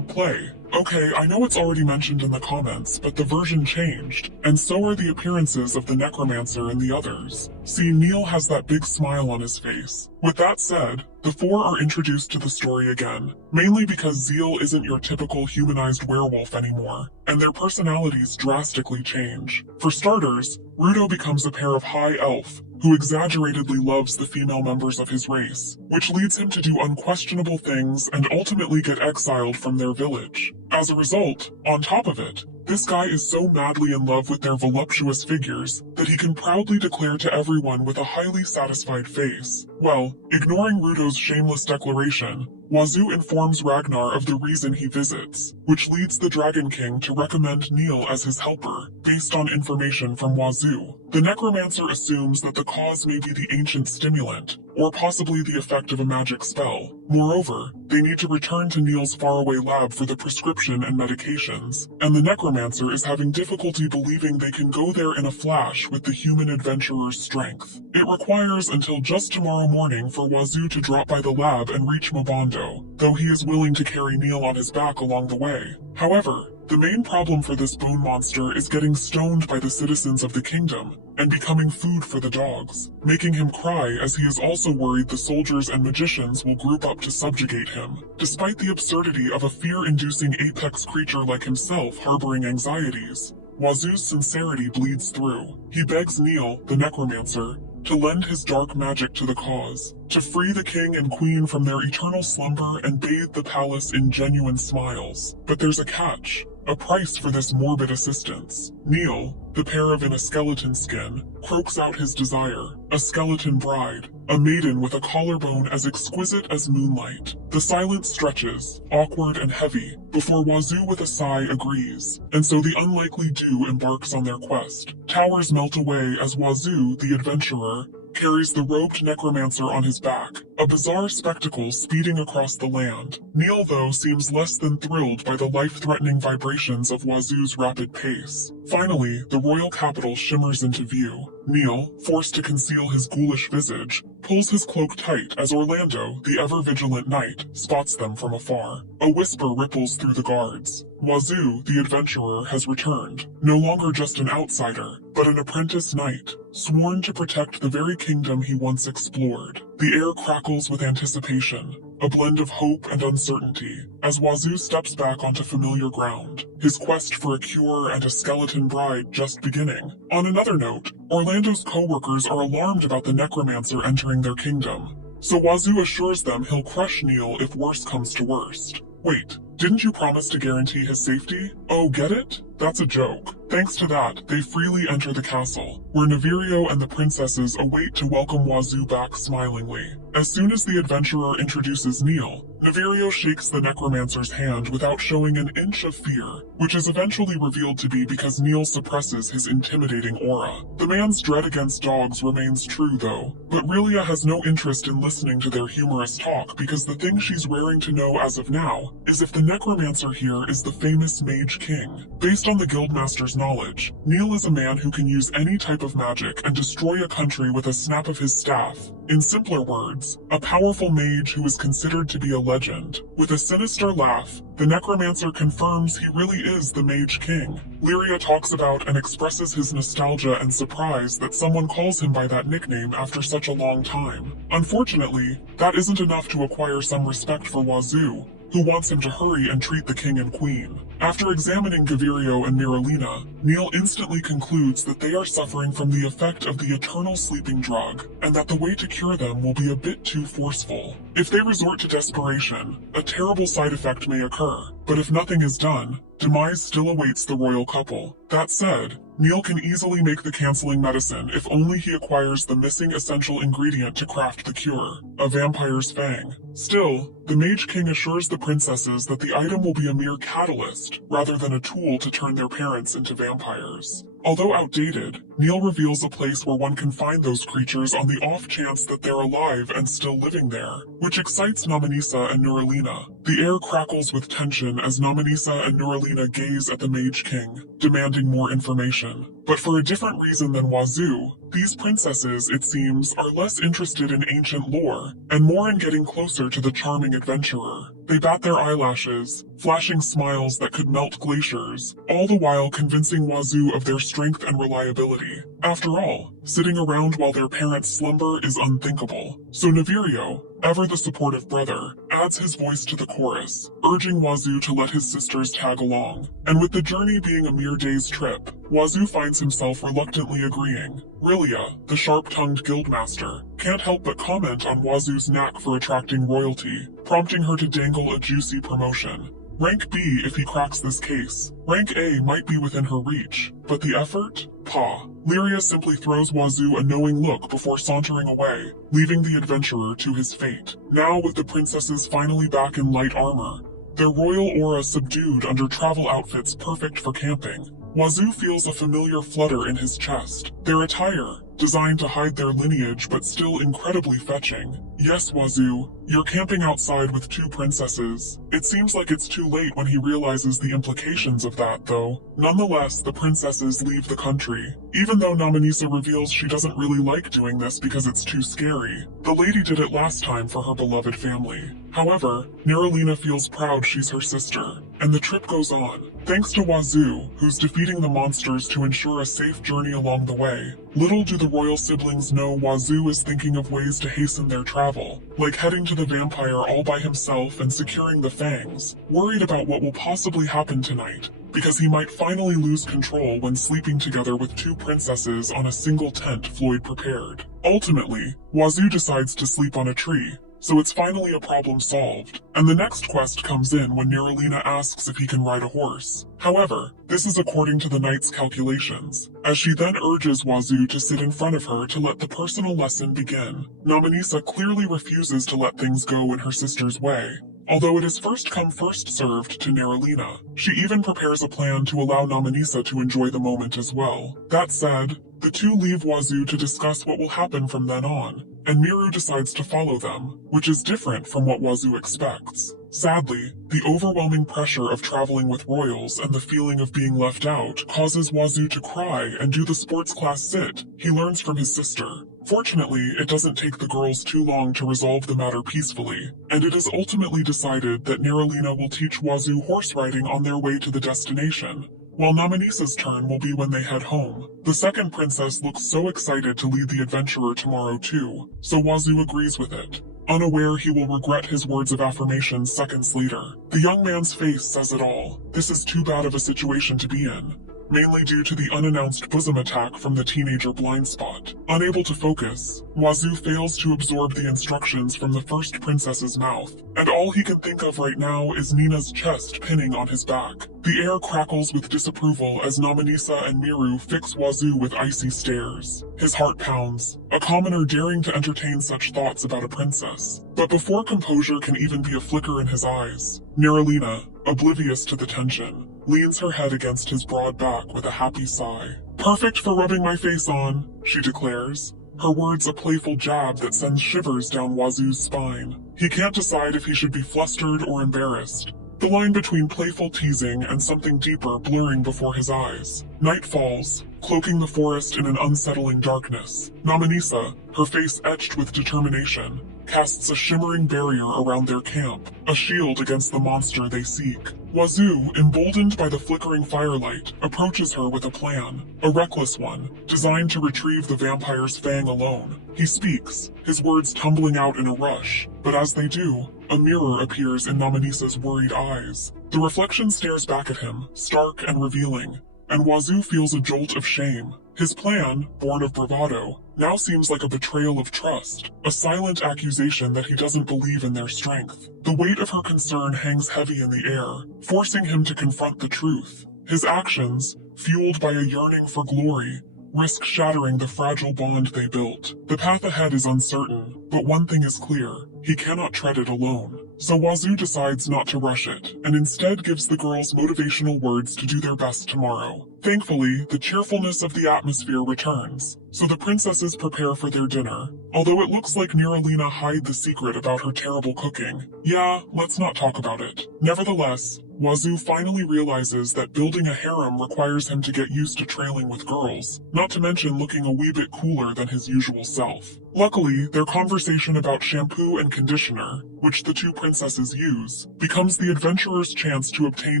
play. Okay, I know it's already mentioned in the comments, but the version changed, and so are the appearances of the necromancer and the others. See, Neil has that big smile on his face. With that said, the 4 are introduced to the story again, mainly because Zeal isn't your typical humanized werewolf anymore, and their personalities drastically change. For starters, Rudo becomes a pair of high elf, who exaggeratedly loves the female members of his race, which leads him to do unquestionable things and ultimately get exiled from their village. As a result, on top of it, this guy is so madly in love with their voluptuous figures that he can proudly declare to everyone with a highly satisfied face. Well, ignoring Rudo's shameless declaration, Wazoo informs Ragnar of the reason he visits, which leads the Dragon King to recommend Neil as his helper, based on information from Wazoo. The necromancer assumes that the cause may be the ancient stimulant, or possibly the effect of a magic spell. Moreover, they need to return to Neil's faraway lab for the prescription and medications, and the necromancer is having difficulty believing they can go there in a flash with the human adventurer's strength. It requires until just tomorrow morning for Wazoo to drop by the lab and reach Mobondo, though he is willing to carry Neil on his back along the way. However, the main problem for this bone monster is getting stoned by the citizens of the kingdom and becoming food for the dogs, making him cry as he is also worried the soldiers and magicians will group up to subjugate him. Despite the absurdity of a fear-inducing apex creature like himself harboring anxieties, Wazoo's sincerity bleeds through. He begs Neil, the necromancer, to lend his dark magic to the cause, to free the king and queen from their eternal slumber and bathe the palace in genuine smiles. But there's a catch. A price for this morbid assistance. Neil, the pair in a skeleton skin, croaks out his desire, a skeleton bride, a maiden with a collarbone as exquisite as moonlight. The silence stretches, awkward and heavy, before Wazoo with a sigh agrees, and so the unlikely two embarks on their quest. Towers melt away as Wazoo, the adventurer, carries the robed necromancer on his back, a bizarre spectacle speeding across the land. Neil, though, seems less than thrilled by the life-threatening vibrations of Wazoo's rapid pace. Finally, the royal capital shimmers into view. Neil, forced to conceal his ghoulish visage, pulls his cloak tight as Orlando, the ever-vigilant knight, spots them from afar. A whisper ripples through the guards. Wazoo, the adventurer, has returned, no longer just an outsider, but an apprentice knight, sworn to protect the very kingdom he once explored. The air crackles with anticipation, a blend of hope and uncertainty, as Wazoo steps back onto familiar ground, his quest for a cure and a skeleton bride just beginning. On another note, Orlando's co-workers are alarmed about the necromancer entering their kingdom, so Wazoo assures them he'll crush Neil if worse comes to worst. Wait, didn't you promise to guarantee his safety? Oh, get it? That's a joke. Thanks to that, they freely enter the castle, where Nevirio and the princesses await to welcome Wazoo back smilingly. As soon as the adventurer introduces Neil, Nevirio shakes the necromancer's hand without showing an inch of fear, which is eventually revealed to be because Neil suppresses his intimidating aura. The man's dread against dogs remains true though, but Relia has no interest in listening to their humorous talk because the thing she's raring to know as of now is if the necromancer here is the famous Mage King. Based on the Guildmaster's knowledge, Neil is a man who can use any type of magic and destroy a country with a snap of his staff. In simpler words, a powerful mage who is considered to be a legend. With a sinister laugh, the necromancer confirms he really is the Mage King. Lyria talks about and expresses his nostalgia and surprise that someone calls him by that nickname after such a long time. Unfortunately, that isn't enough to acquire some respect for Wazoo, who wants him to hurry and treat the king and queen. After examining Gavirio and Miralina, Neil instantly concludes that they are suffering from the effect of the eternal sleeping drug, and that the way to cure them will be a bit too forceful. If they resort to desperation, a terrible side effect may occur, but if nothing is done, demise still awaits the royal couple. That said, Neil can easily make the canceling medicine if only he acquires the missing essential ingredient to craft the cure, a vampire's fang. Still, the Mage King assures the princesses that the item will be a mere catalyst, rather than a tool to turn their parents into vampires. Although outdated, Neil reveals a place where one can find those creatures on the off chance that they're alive and still living there, which excites Nominisa and Nuralina. The air crackles with tension as Nominisa and Nuralina gaze at the Mage King, demanding more information. But for a different reason than Wazoo, these princesses, it seems, are less interested in ancient lore, and more in getting closer to the charming adventurer. They bat their eyelashes, flashing smiles that could melt glaciers, all the while convincing Wazoo of their strength and reliability. After all, sitting around while their parents slumber is unthinkable. So Navirio, ever the supportive brother, adds his voice to the chorus, urging Wazoo to let his sisters tag along. And with the journey being a mere day's trip, Wazoo finds himself reluctantly agreeing. Rilia, the sharp-tongued guildmaster, can't help but comment on Wazoo's knack for attracting royalty, prompting her to dangle a juicy promotion. Rank B if he cracks this case. Rank A might be within her reach, but the effort? Pah. Lyria simply throws Wazoo a knowing look before sauntering away, leaving the adventurer to his fate. Now with the princesses finally back in light armor, their royal aura subdued under travel outfits perfect for camping, Wazoo feels a familiar flutter in his chest. Their attire, designed to hide their lineage but still incredibly fetching. Yes, Wazoo, you're camping outside with two princesses. It seems like it's too late when he realizes the implications of that, though. Nonetheless, the princesses leave the country. Even though Nominisa reveals she doesn't really like doing this because it's too scary, the lady did it last time for her beloved family. However, Niralina feels proud she's her sister, and the trip goes on. Thanks to Wazoo, who's defeating the monsters to ensure a safe journey along the way. Little do the royal siblings know Wazoo is thinking of ways to hasten their travel, like heading to the vampire all by himself and securing the fangs, worried about what will possibly happen tonight, because he might finally lose control when sleeping together with two princesses on a single tent Floyd prepared. Ultimately, Wazoo decides to sleep on a tree, so it's finally a problem solved, and the next quest comes in when Niralina asks if he can ride a horse. However, this is according to the knight's calculations, as she then urges Wazoo to sit in front of her to let the personal lesson begin. Nominisa clearly refuses to let things go in her sister's way, although it is first come first served to Niralina. She even prepares a plan to allow Nominisa to enjoy the moment as well. That said, the two leave Wazoo to discuss what will happen from then on, and Miru decides to follow them, which is different from what Wazoo expects. Sadly, the overwhelming pressure of traveling with royals and the feeling of being left out causes Wazoo to cry and do the sports class sit he learns from his sister. Fortunately, it doesn't take the girls too long to resolve the matter peacefully, and it is ultimately decided that Niralina will teach Wazoo horse riding on their way to the destination, while Nominisa's turn will be when they head home. The second princess looks so excited to lead the adventurer tomorrow too, so Wazoo agrees with it, unaware he will regret his words of affirmation seconds later. The young man's face says it all. This is too bad of a situation to be in, mainly due to the unannounced bosom attack from the teenager blind spot. Unable to focus, Wazoo fails to absorb the instructions from the first princess's mouth, and all he can think of right now is Nina's chest pinning on his back. The air crackles with disapproval as Nominisa and Miru fix Wazoo with icy stares. His heart pounds, a commoner daring to entertain such thoughts about a princess. But before composure can even be a flicker in his eyes, Niralina, oblivious to the tension, leans her head against his broad back with a happy sigh. "Perfect for rubbing my face on," she declares, her words a playful jab that sends shivers down Wazoo's spine. He can't decide if he should be flustered or embarrassed, the line between playful teasing and something deeper blurring before his eyes. Night falls, cloaking the forest in an unsettling darkness. Nominisa, her face etched with determination, casts a shimmering barrier around their camp, a shield against the monster they seek. Wazoo, emboldened by the flickering firelight, approaches her with a plan, a reckless one, designed to retrieve the vampire's fang alone. He speaks, his words tumbling out in a rush, but as they do, a mirror appears in Nominisa's worried eyes. The reflection stares back at him, stark and revealing, and Wazoo feels a jolt of shame. His plan, born of bravado, now seems like a betrayal of trust, a silent accusation that he doesn't believe in their strength. The weight of her concern hangs heavy in the air, forcing him to confront the truth. His actions, fueled by a yearning for glory, risk shattering the fragile bond they built. The path ahead is uncertain, but one thing is clear: he cannot tread it alone. So Wazoo decides not to rush it, and instead gives the girls motivational words to do their best tomorrow. Thankfully, the cheerfulness of the atmosphere returns, so the princesses prepare for their dinner. Although it looks like Miralina hid the secret about her terrible cooking. Yeah, let's not talk about it. Nevertheless, Wazoo finally realizes that building a harem requires him to get used to trailing with girls, not to mention looking a wee bit cooler than his usual self. Luckily, their conversation about shampoo and conditioner, which the two princesses use, becomes the adventurer's chance to obtain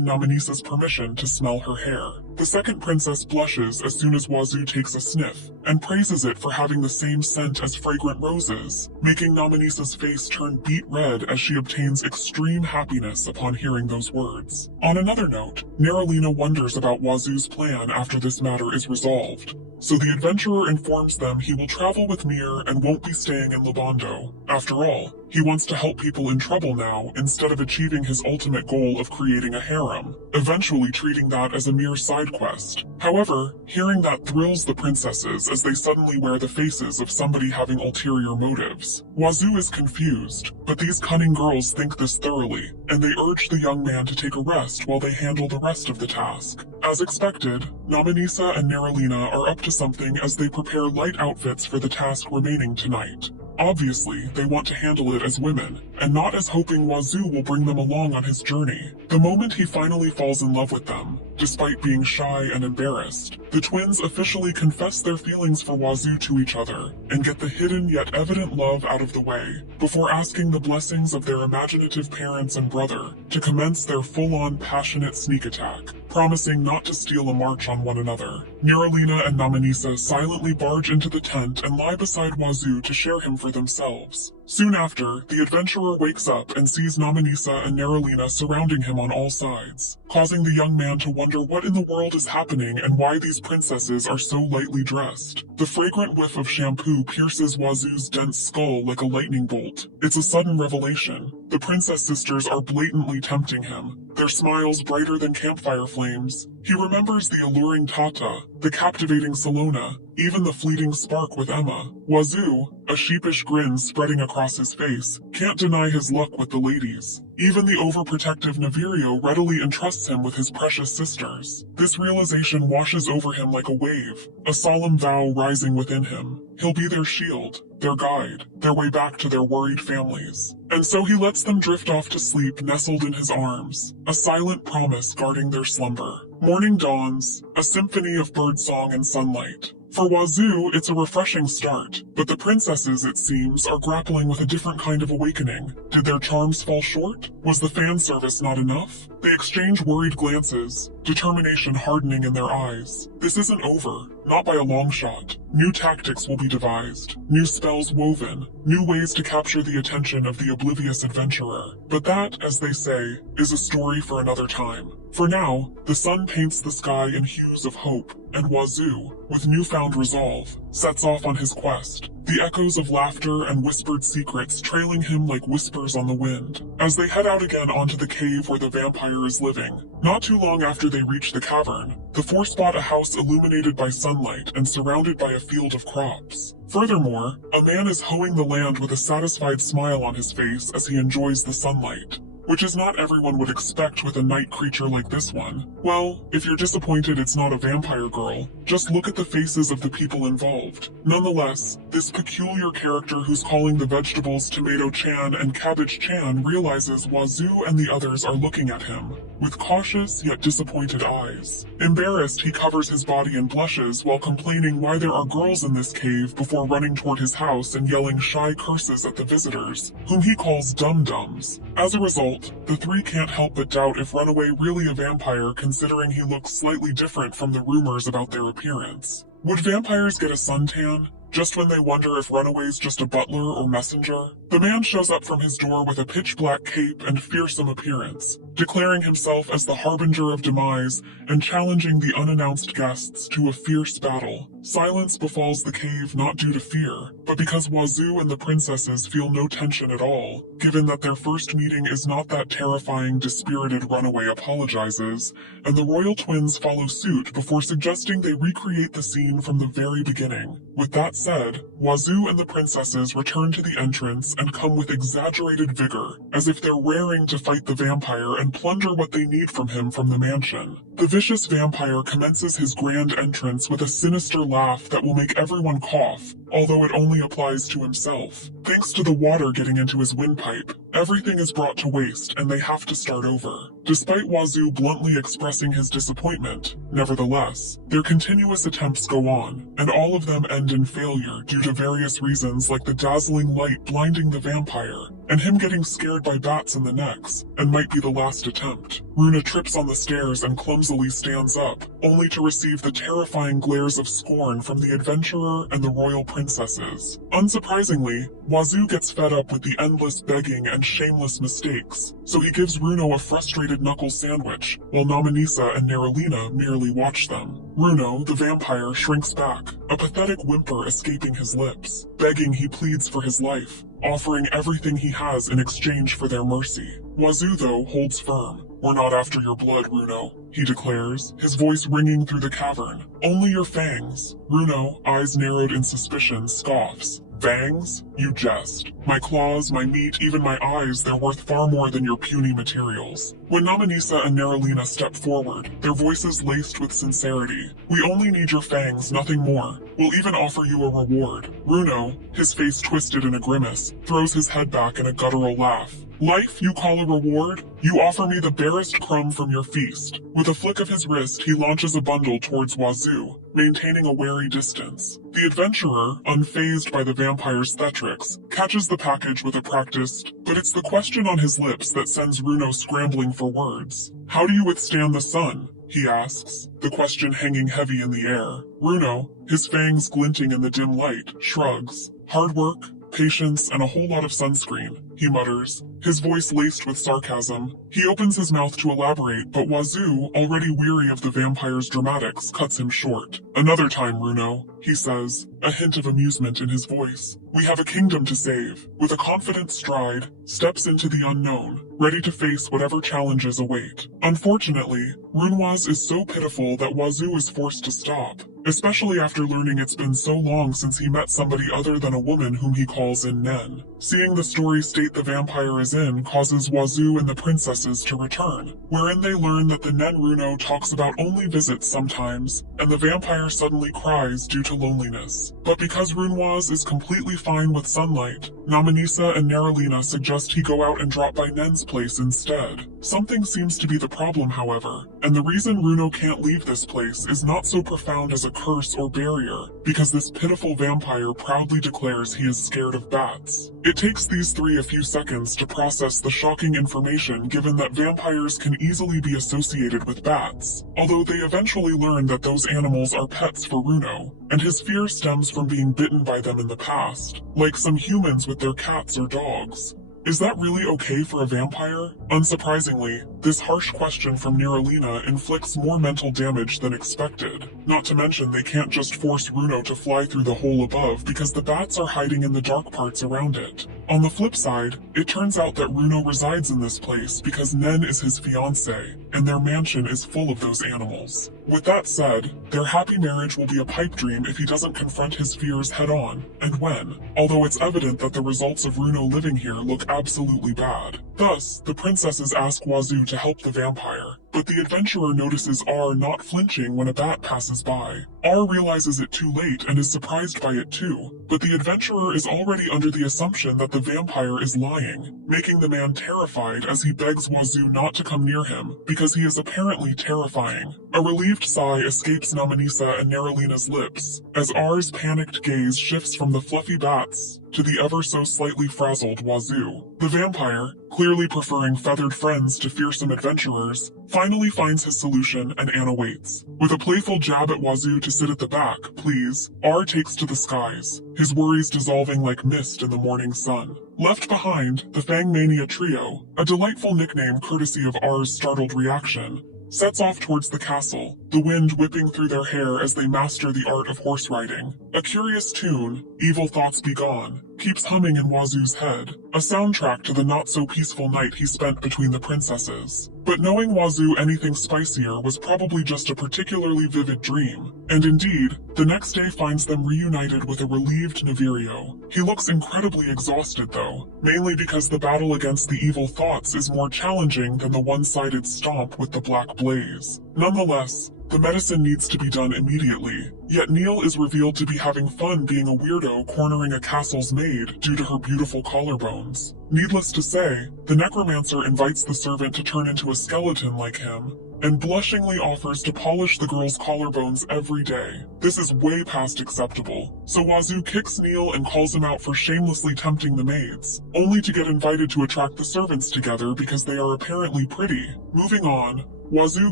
Namanisa's permission to smell her hair. The second princess blushes as soon as Wazoo takes a sniff, and praises it for having the same scent as fragrant roses, making Namanisa's face turn beet red as she obtains extreme happiness upon hearing those words. On another note, Neralina wonders about Wazoo's plan after this matter is resolved. So the adventurer informs them he will travel with Mir and won't be staying in Lobondo. After all, he wants to help people in trouble now instead of achieving his ultimate goal of creating a harem, eventually treating that as a mere side quest. However, hearing that thrills the princesses as they suddenly wear the faces of somebody having ulterior motives. Wazoo is confused, but these cunning girls think this thoroughly, and they urge the young man to take a rest while they handle the rest of the task. As expected, Namanisa and Neralina are up to something as they prepare light outfits for the task remaining tonight. Obviously, they want to handle it as women, and not as hoping Wazoo will bring them along on his journey. The moment he finally falls in love with them, despite being shy and embarrassed, the twins officially confess their feelings for Wazoo to each other, and get the hidden yet evident love out of the way, before asking the blessings of their imaginative parents and brother to commence their full-on passionate sneak attack, promising not to steal a march on one another. Neralina and Namanisa silently barge into the tent and lie beside Wazoo to share him for themselves. Soon after, the adventurer wakes up and sees Namanisa and Neralina surrounding him on all sides, causing the young man to wonder what in the world is happening and why these princesses are so lightly dressed. The fragrant whiff of shampoo pierces Wazoo's dense skull like a lightning bolt. It's a sudden revelation. The princess sisters are blatantly tempting him, their smiles brighter than campfire flames. He remembers the alluring Tata, the captivating Salona, even the fleeting spark with Emma. Wazoo, a sheepish grin spreading across his face, can't deny his luck with the ladies. Even the overprotective Navirio readily entrusts him with his precious sisters. This realization washes over him like a wave, a solemn vow rising within him. He'll be their shield, their guide, their way back to their worried families. And so he lets them drift off to sleep nestled in his arms, a silent promise guarding their slumber. Morning dawns, a symphony of birdsong and sunlight. For Wazoo, it's a refreshing start, but the princesses, it seems, are grappling with a different kind of awakening. Did their charms fall short? Was the fan service not enough? They exchange worried glances, determination hardening in their eyes. This isn't over, not by a long shot. New tactics will be devised, new spells woven, new ways to capture the attention of the oblivious adventurer. But that, as they say, is a story for another time. For now, the sun paints the sky in hues of hope, and Wazoo, with newfound resolve, sets off on his quest, the echoes of laughter and whispered secrets trailing him like whispers on the wind. As they head out again onto the cave where the vampire is living, not too long after they reach the cavern, the four spot a house illuminated by sunlight and surrounded by a field of crops. Furthermore, a man is hoeing the land with a satisfied smile on his face as he enjoys the sunlight, which is not everyone would expect with a night creature like this one. Well, if you're disappointed it's not a vampire girl, just look at the faces of the people involved. Nonetheless, this peculiar character who's calling the vegetables Tomato-chan and Cabbage-chan realizes Wazoo and the others are looking at him, with cautious yet disappointed eyes. Embarrassed, he covers his body and blushes while complaining why there are girls in this cave before running toward his house and yelling shy curses at the visitors, whom he calls dum-dums. As a result, the three can't help but doubt if Runaway really a vampire considering he looks slightly different from the rumors about their appearance. Would vampires get a suntan, just when they wonder if Runaway's just a butler or messenger? The man shows up from his door with a pitch-black cape and fearsome appearance, declaring himself as the harbinger of demise and challenging the unannounced guests to a fierce battle. Silence befalls the cave not due to fear, but because Wazoo and the princesses feel no tension at all, given that their first meeting is not that terrifying dispirited runaway apologizes, and the royal twins follow suit before suggesting they recreate the scene from the very beginning. With that said, Wazoo and the princesses return to the entrance and come with exaggerated vigor, as if they're raring to fight the vampire and plunder what they need from him from the mansion. The vicious vampire commences his grand entrance with a sinister laugh that will make everyone cough, although it only applies to himself. Thanks to the water getting into his windpipe, everything is brought to waste and they have to start over. Despite Wazoo bluntly expressing his disappointment, nevertheless, their continuous attempts go on, and all of them end in failure due to various reasons like the dazzling light blinding the vampire, and him getting scared by bats in the necks, and might be the last attempt. Runa trips on the stairs and clumsily stands up, only to receive the terrifying glares of scorn from the adventurer and the royal princesses. Unsurprisingly, Wazoo gets fed up with the endless begging and shameless mistakes, so he gives Runo a frustrated knuckle sandwich, while Namanisa and Neralina merely watch them. Runo, the vampire, shrinks back, a pathetic whimper escaping his lips. Begging, he pleads for his life, offering everything he has in exchange for their mercy. Wazoo, though, holds firm. "We're not after your blood, Runo," he declares, his voice ringing through the cavern. "Only your fangs." Runo, eyes narrowed in suspicion, scoffs. "Fangs? You jest. My claws, my meat, even my eyes, they're worth far more than your puny materials." When Namanisa and Neralina step forward, their voices laced with sincerity. "We only need your fangs, nothing more. We'll even offer you a reward." Runo, his face twisted in a grimace, throws his head back in a guttural laugh. "Life you call a reward? You offer me the barest crumb from your feast." With a flick of his wrist, he launches a bundle towards Wazoo, maintaining a wary distance. The adventurer, unfazed by the vampire's theatrics, catches the package with a practiced, but it's the question on his lips that sends Runo scrambling for words. "How do you withstand the sun?" he asks, the question hanging heavy in the air. Runo, his fangs glinting in the dim light, shrugs. "Hard work, patience, and a whole lot of sunscreen," he mutters, his voice laced with sarcasm. He opens his mouth to elaborate, but Wazoo, already weary of the vampire's dramatics, cuts him short. "Another time, Runo," he says, a hint of amusement in his voice. "We have a kingdom to save." With a confident stride, steps into the unknown, ready to face whatever challenges await. Unfortunately, Runwaz is so pitiful that Wazoo is forced to stop, especially after learning it's been so long since he met somebody other than a woman whom he calls in Nen. Seeing the story state the vampire is in causes Wazoo and the princesses to return, wherein they learn that the Nen Runo talks about only visits sometimes, and the vampire suddenly cries due to loneliness. But because Runwaz is completely fine with sunlight, Namanisa and Neralina suggest he go out and drop by Nen's place instead. Something seems to be the problem, however, and the reason Runo can't leave this place is not so profound as a curse or barrier, because this pitiful vampire proudly declares he is scared of bats. It takes these three a few seconds to process the shocking information given that vampires can easily be associated with bats, although they eventually learn that those animals are pets for Runo, and his fear stems from being bitten by them in the past, like some humans with their cats or dogs. Is that really okay for a vampire? Unsurprisingly, this harsh question from Neralina inflicts more mental damage than expected. Not to mention they can't just force Runo to fly through the hole above because the bats are hiding in the dark parts around it. On the flip side, it turns out that Runo resides in this place because Nen is his fiancée, and their mansion is full of those animals. With that said, their happy marriage will be a pipe dream if he doesn't confront his fears head-on, and when, although it's evident that the results of Runo living here look absolutely bad. Thus, the princesses ask Wazoo to help the vampire, but the adventurer notices R not flinching when a bat passes by. R realizes it too late and is surprised by it too, but the adventurer is already under the assumption that the vampire is lying, making the man terrified as he begs Wazoo not to come near him because he is apparently terrifying. A relieved sigh escapes Namanisa and Neralina's lips, as R's panicked gaze shifts from the fluffy bats to the ever so slightly frazzled Wazoo. The vampire, clearly preferring feathered friends to fearsome adventurers, finally finds his solution and Anna waits. With a playful jab at Wazoo to sit at the back, please, R takes to the skies, his worries dissolving like mist in the morning sun. Left behind, the Fangmania trio, a delightful nickname courtesy of R's startled reaction, sets off towards the castle, the wind whipping through their hair as they master the art of horse riding. A curious tune, Evil Thoughts Be Gone, keeps humming in Wazoo's head, a soundtrack to the not-so-peaceful night he spent between the princesses. But knowing Wazoo anything spicier was probably just a particularly vivid dream, and indeed, the next day finds them reunited with a relieved Nevirio. He looks incredibly exhausted though, mainly because the battle against the evil thoughts is more challenging than the one-sided stomp with the black blaze. Nonetheless, the medicine needs to be done immediately, yet Neil is revealed to be having fun being a weirdo cornering a castle's maid due to her beautiful collarbones. Needless to say, the necromancer invites the servant to turn into a skeleton like him, and blushingly offers to polish the girl's collarbones every day. This is way past acceptable, so Wazoo kicks Neil and calls him out for shamelessly tempting the maids, only to get invited to attract the servants together because they are apparently pretty. Moving on, Wazoo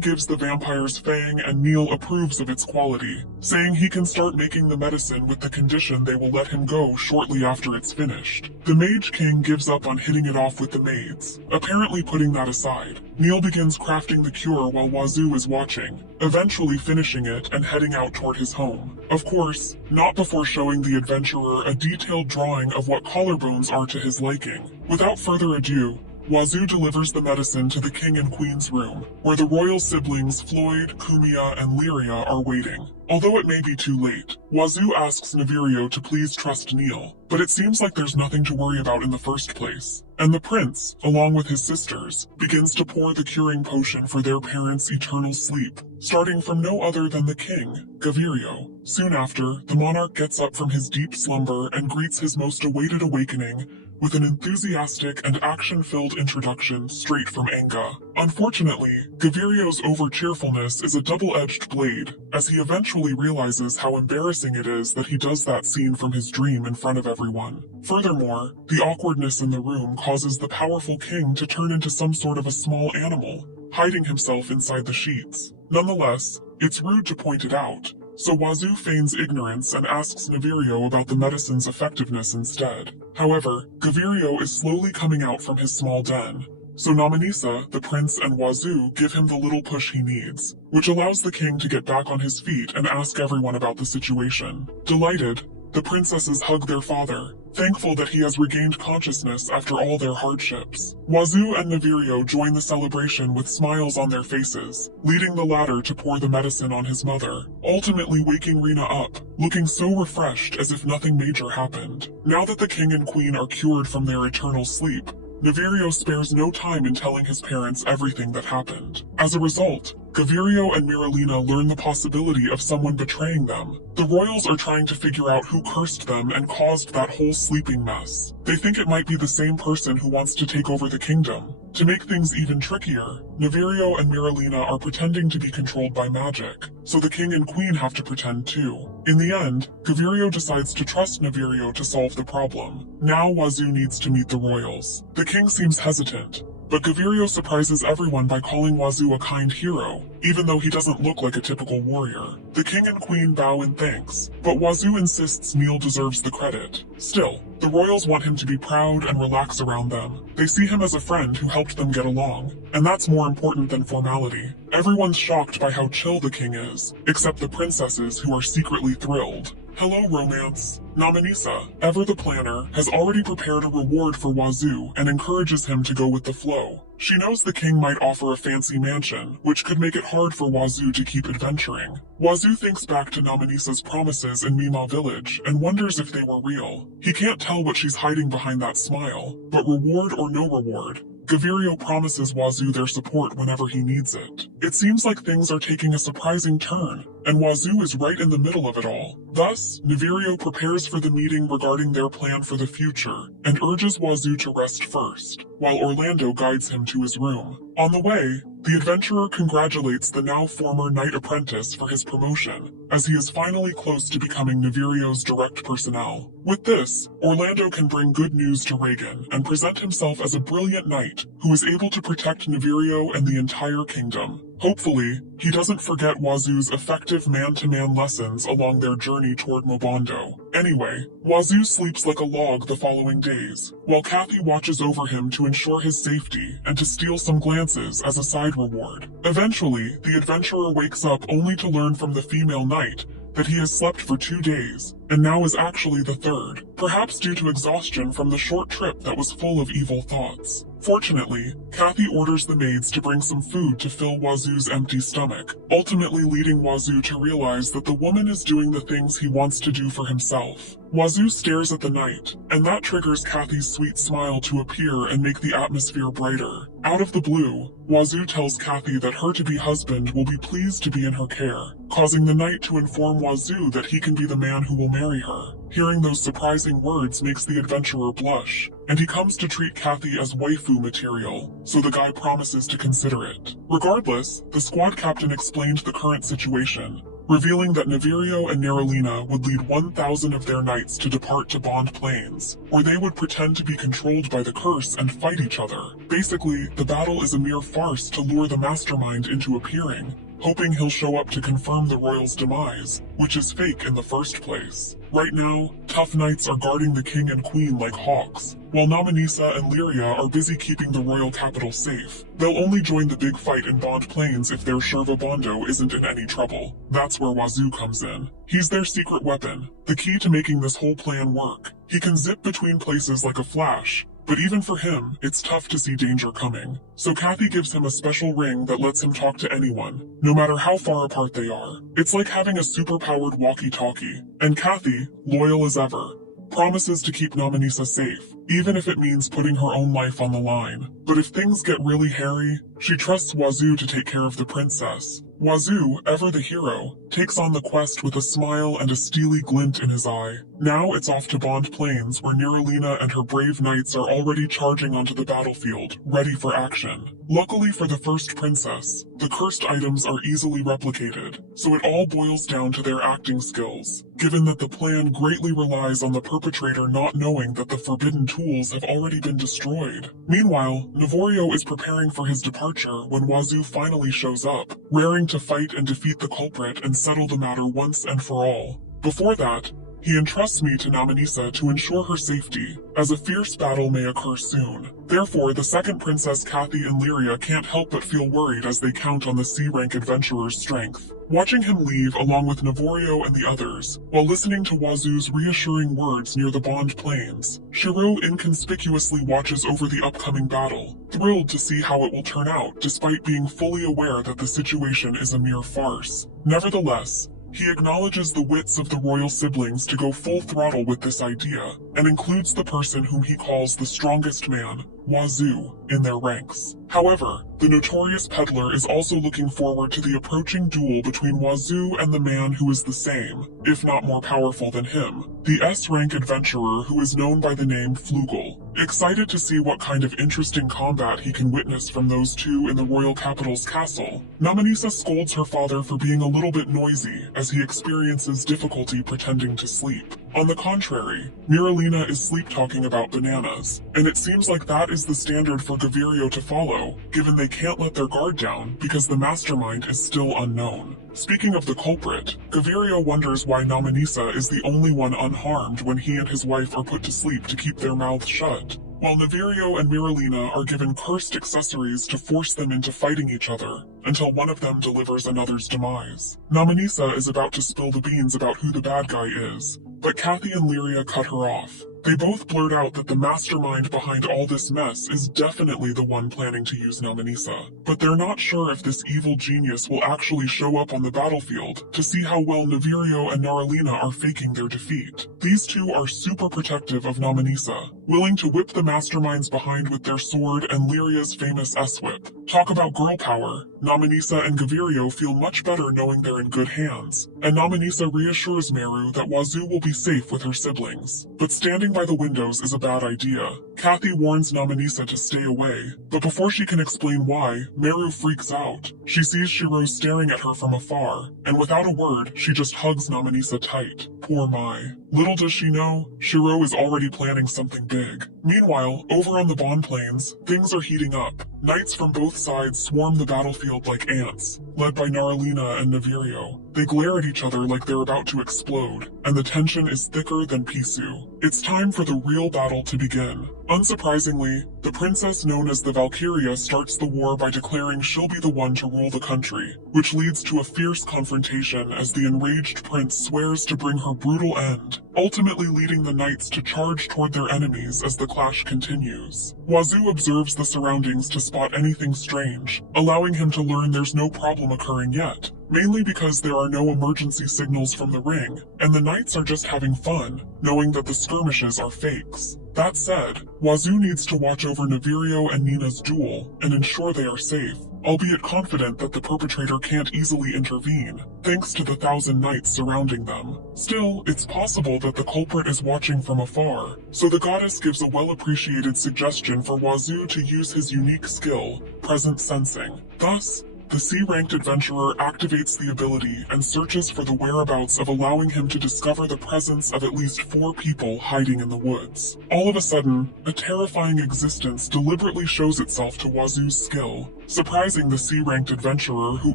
gives the vampire's fang and Neil approves of its quality, saying he can start making the medicine with the condition they will let him go shortly after it's finished. The Mage King gives up on hitting it off with the maids, apparently putting that aside. Neil begins crafting the cure while Wazoo is watching, eventually finishing it and heading out toward his home. Of course, not before showing the adventurer a detailed drawing of what collarbones are to his liking. Without further ado, Wazoo delivers the medicine to the king and queen's room, where the royal siblings Floyd, Kumia, and Lyria are waiting. Although it may be too late, Wazoo asks Nevirio to please trust Neil, but it seems like there's nothing to worry about in the first place. And the prince, along with his sisters, begins to pour the curing potion for their parents' eternal sleep, starting from no other than the king, Gavirio. Soon after, the monarch gets up from his deep slumber and greets his most awaited awakening with an enthusiastic and action-filled introduction straight from Anga. Unfortunately, Gavirio's over-cheerfulness is a double-edged blade, as he eventually realizes how embarrassing it is that he does that scene from his dream in front of everyone. Furthermore, the awkwardness in the room causes the powerful king to turn into some sort of a small animal, hiding himself inside the sheets. Nonetheless, it's rude to point it out, so Wazoo feigns ignorance and asks Nevirio about the medicine's effectiveness instead. However, Gavirio is slowly coming out from his small den, so Namanisa, the prince, and Wazoo give him the little push he needs, which allows the king to get back on his feet and ask everyone about the situation. Delighted, the princesses hug their father, thankful that he has regained consciousness after all their hardships. Wazoo and Nevirio join the celebration with smiles on their faces, leading the latter to pour the medicine on his mother, ultimately waking Rena up, looking so refreshed as if nothing major happened. Now that the king and queen are cured from their eternal sleep, Nevirio spares no time in telling his parents everything that happened. As a result, Gavirio and Miralina learn the possibility of someone betraying them. The royals are trying to figure out who cursed them and caused that whole sleeping mess. They think it might be the same person who wants to take over the kingdom. To make things even trickier, Nevirio and Miralina are pretending to be controlled by magic, so the king and queen have to pretend too. In the end, Gavirio decides to trust Nevirio to solve the problem. Now Wazoo needs to meet the royals. The king seems hesitant, but Gavirio surprises everyone by calling Wazoo a kind hero, even though he doesn't look like a typical warrior. The king and queen bow in thanks, but Wazoo insists Neil deserves the credit. Still, the royals want him to be proud and relax around them. They see him as a friend who helped them get along, and that's more important than formality. Everyone's shocked by how chill the king is, except the princesses who are secretly thrilled. Hello, romance. Namanisa, ever the planner, has already prepared a reward for Wazoo and encourages him to go with the flow. She knows the king might offer a fancy mansion, which could make it hard for Wazoo to keep adventuring. Wazoo thinks back to Namanisa's promises in Mima Village and wonders if they were real. He can't tell what she's hiding behind that smile, but reward or no reward, Gavirio promises Wazoo their support whenever he needs it. It seems like things are taking a surprising turn, and Wazoo is right in the middle of it all. Thus, Nevirio prepares for the meeting regarding their plan for the future, and urges Wazoo to rest first, while Orlando guides him to his room. On the way, The adventurer congratulates the now former knight apprentice for his promotion, as he is finally close to becoming Navirio's direct personnel. With this, Orlando can bring good news to Reagan and present himself as a brilliant knight who is able to protect Navirio and the entire kingdom. Hopefully, he doesn't forget Wazoo's effective man-to-man lessons along their journey toward Mobondo. Anyway, Wazoo sleeps like a log the following days, while Kathy watches over him to ensure his safety and to steal some glances as a side reward. Eventually, the adventurer wakes up only to learn from the female knight that he has slept for 2 days, and now is actually the third, perhaps due to exhaustion from the short trip that was full of evil thoughts. Fortunately, Kathy orders the maids to bring some food to fill Wazoo's empty stomach, ultimately leading Wazoo to realize that the woman is doing the things he wants to do for himself. Wazoo stares at the knight, and that triggers Kathy's sweet smile to appear and make the atmosphere brighter. Out of the blue, Wazoo tells Kathy that her to-be husband will be pleased to be in her care, causing the knight to inform Wazoo that he can be the man who will marry her. Hearing those surprising words makes the adventurer blush, and he comes to treat Kathy as waifu material, so the guy promises to consider it. Regardless, the squad captain explained the current situation, revealing that Navirio and Nerolina would lead 1,000 of their knights to depart to Bond Plains, where they would pretend to be controlled by the curse and fight each other. Basically, the battle is a mere farce to lure the mastermind into appearing, hoping he'll show up to confirm the royal's demise, which is fake in the first place. Right now, tough knights are guarding the king and queen like hawks, while Nominisa and Lyria are busy keeping the royal capital safe. They'll only join the big fight in Bond Plains if their Sherva Bondo isn't in any trouble. That's where Wazoo comes in. He's their secret weapon, the key to making this whole plan work. He can zip between places like a flash, but even for him, it's tough to see danger coming. So Kathy gives him a special ring that lets him talk to anyone, no matter how far apart they are. It's like having a super-powered walkie-talkie. And Kathy, loyal as ever, promises to keep Nominisa safe, even if it means putting her own life on the line. But if things get really hairy, she trusts Wazoo to take care of the princess. Wazoo, ever the hero, takes on the quest with a smile and a steely glint in his eye. Now it's off to Bond Plains, where Nerolina and her brave knights are already charging onto the battlefield, ready for action. Luckily for the first princess, the cursed items are easily replicated, so it all boils down to their acting skills, given that the plan greatly relies on the perpetrator not knowing that the forbidden tools have already been destroyed. Meanwhile, Navirio is preparing for his departure when Wazoo finally shows up, raring to fight and defeat the culprit and settle the matter once and for all. Before that, he entrusts me to Nominisa to ensure her safety, as a fierce battle may occur soon. Therefore, the second princess Kathy and Lyria can't help but feel worried as they count on the C-rank adventurer's strength. Watching him leave along with Navirio and the others, while listening to Wazoo's reassuring words near the Bond Plains, Shiro inconspicuously watches over the upcoming battle, thrilled to see how it will turn out despite being fully aware that the situation is a mere farce. Nevertheless, he acknowledges the wits of the royal siblings to go full throttle with this idea, and includes the person whom he calls the strongest man, Wazoo, in their ranks. However, the notorious peddler is also looking forward to the approaching duel between Wazoo and the man who is the same, if not more powerful than him, the S-rank adventurer who is known by the name Flugel. Excited to see what kind of interesting combat he can witness from those two in the royal capital's castle, Nominisa scolds her father for being a little bit noisy as he experiences difficulty pretending to sleep. On the contrary, Nerolina is sleep-talking about bananas, and it seems like that is the standard for Gavirio to follow, given they can't let their guard down because the mastermind is still unknown. Speaking of the culprit, Gavirio wonders why Nominisa is the only one unharmed when he and his wife are put to sleep to keep their mouths shut, while Navirio and Nerolina are given cursed accessories to force them into fighting each other, until one of them delivers another's demise. Nominisa is about to spill the beans about who the bad guy is, but Kathy and Lyria cut her off. They both blurt out that the mastermind behind all this mess is definitely the one planning to use Nominisa, but they're not sure if this evil genius will actually show up on the battlefield to see how well Navirio and Nerolina are faking their defeat. These two are super protective of Nominisa, willing to whip the masterminds behind with their sword and Lyria's famous S-whip. Talk about girl power. Nominisa and Gavirio feel much better knowing they're in good hands, and Nominisa reassures Meru that Wazoo will be safe with her siblings. But standing by the windows is a bad idea. Kathy warns Namanisa to stay away, but before she can explain why, Meru freaks out. She sees Shiro staring at her from afar, and without a word, she just hugs Namanisa tight. Poor Mai. Little does she know, Shiro is already planning something big. Meanwhile, over on the Bond Plains, things are heating up. Knights from both sides swarm the battlefield like ants, led by Naralina and Navirio. They glare at each other like they're about to explode, and the tension is thicker than Pisu. It's time for the real battle to begin. Unsurprisingly, the princess known as the Valkyria starts the war by declaring she'll be the one to rule the country, which leads to a fierce confrontation as the enraged prince swears to bring her brutal end, ultimately leading the knights to charge toward their enemies as the clash continues. Wazoo observes the surroundings to spot anything strange, allowing him to learn there's no problem occurring yet, mainly because there are no emergency signals from the ring, and the knights are just having fun, knowing that the skirmishes are fakes. That said, Wazoo needs to watch over Navirio and Nina's duel and ensure they are safe, albeit confident that the perpetrator can't easily intervene, thanks to the 1,000 knights surrounding them. Still, it's possible that the culprit is watching from afar, so the goddess gives a well-appreciated suggestion for Wazoo to use his unique skill, present sensing. Thus, the C-ranked adventurer activates the ability and searches for the whereabouts of allowing him to discover the presence of at least 4 people hiding in the woods. All of a sudden, a terrifying existence deliberately shows itself to Wazoo's skill, surprising the C-ranked adventurer who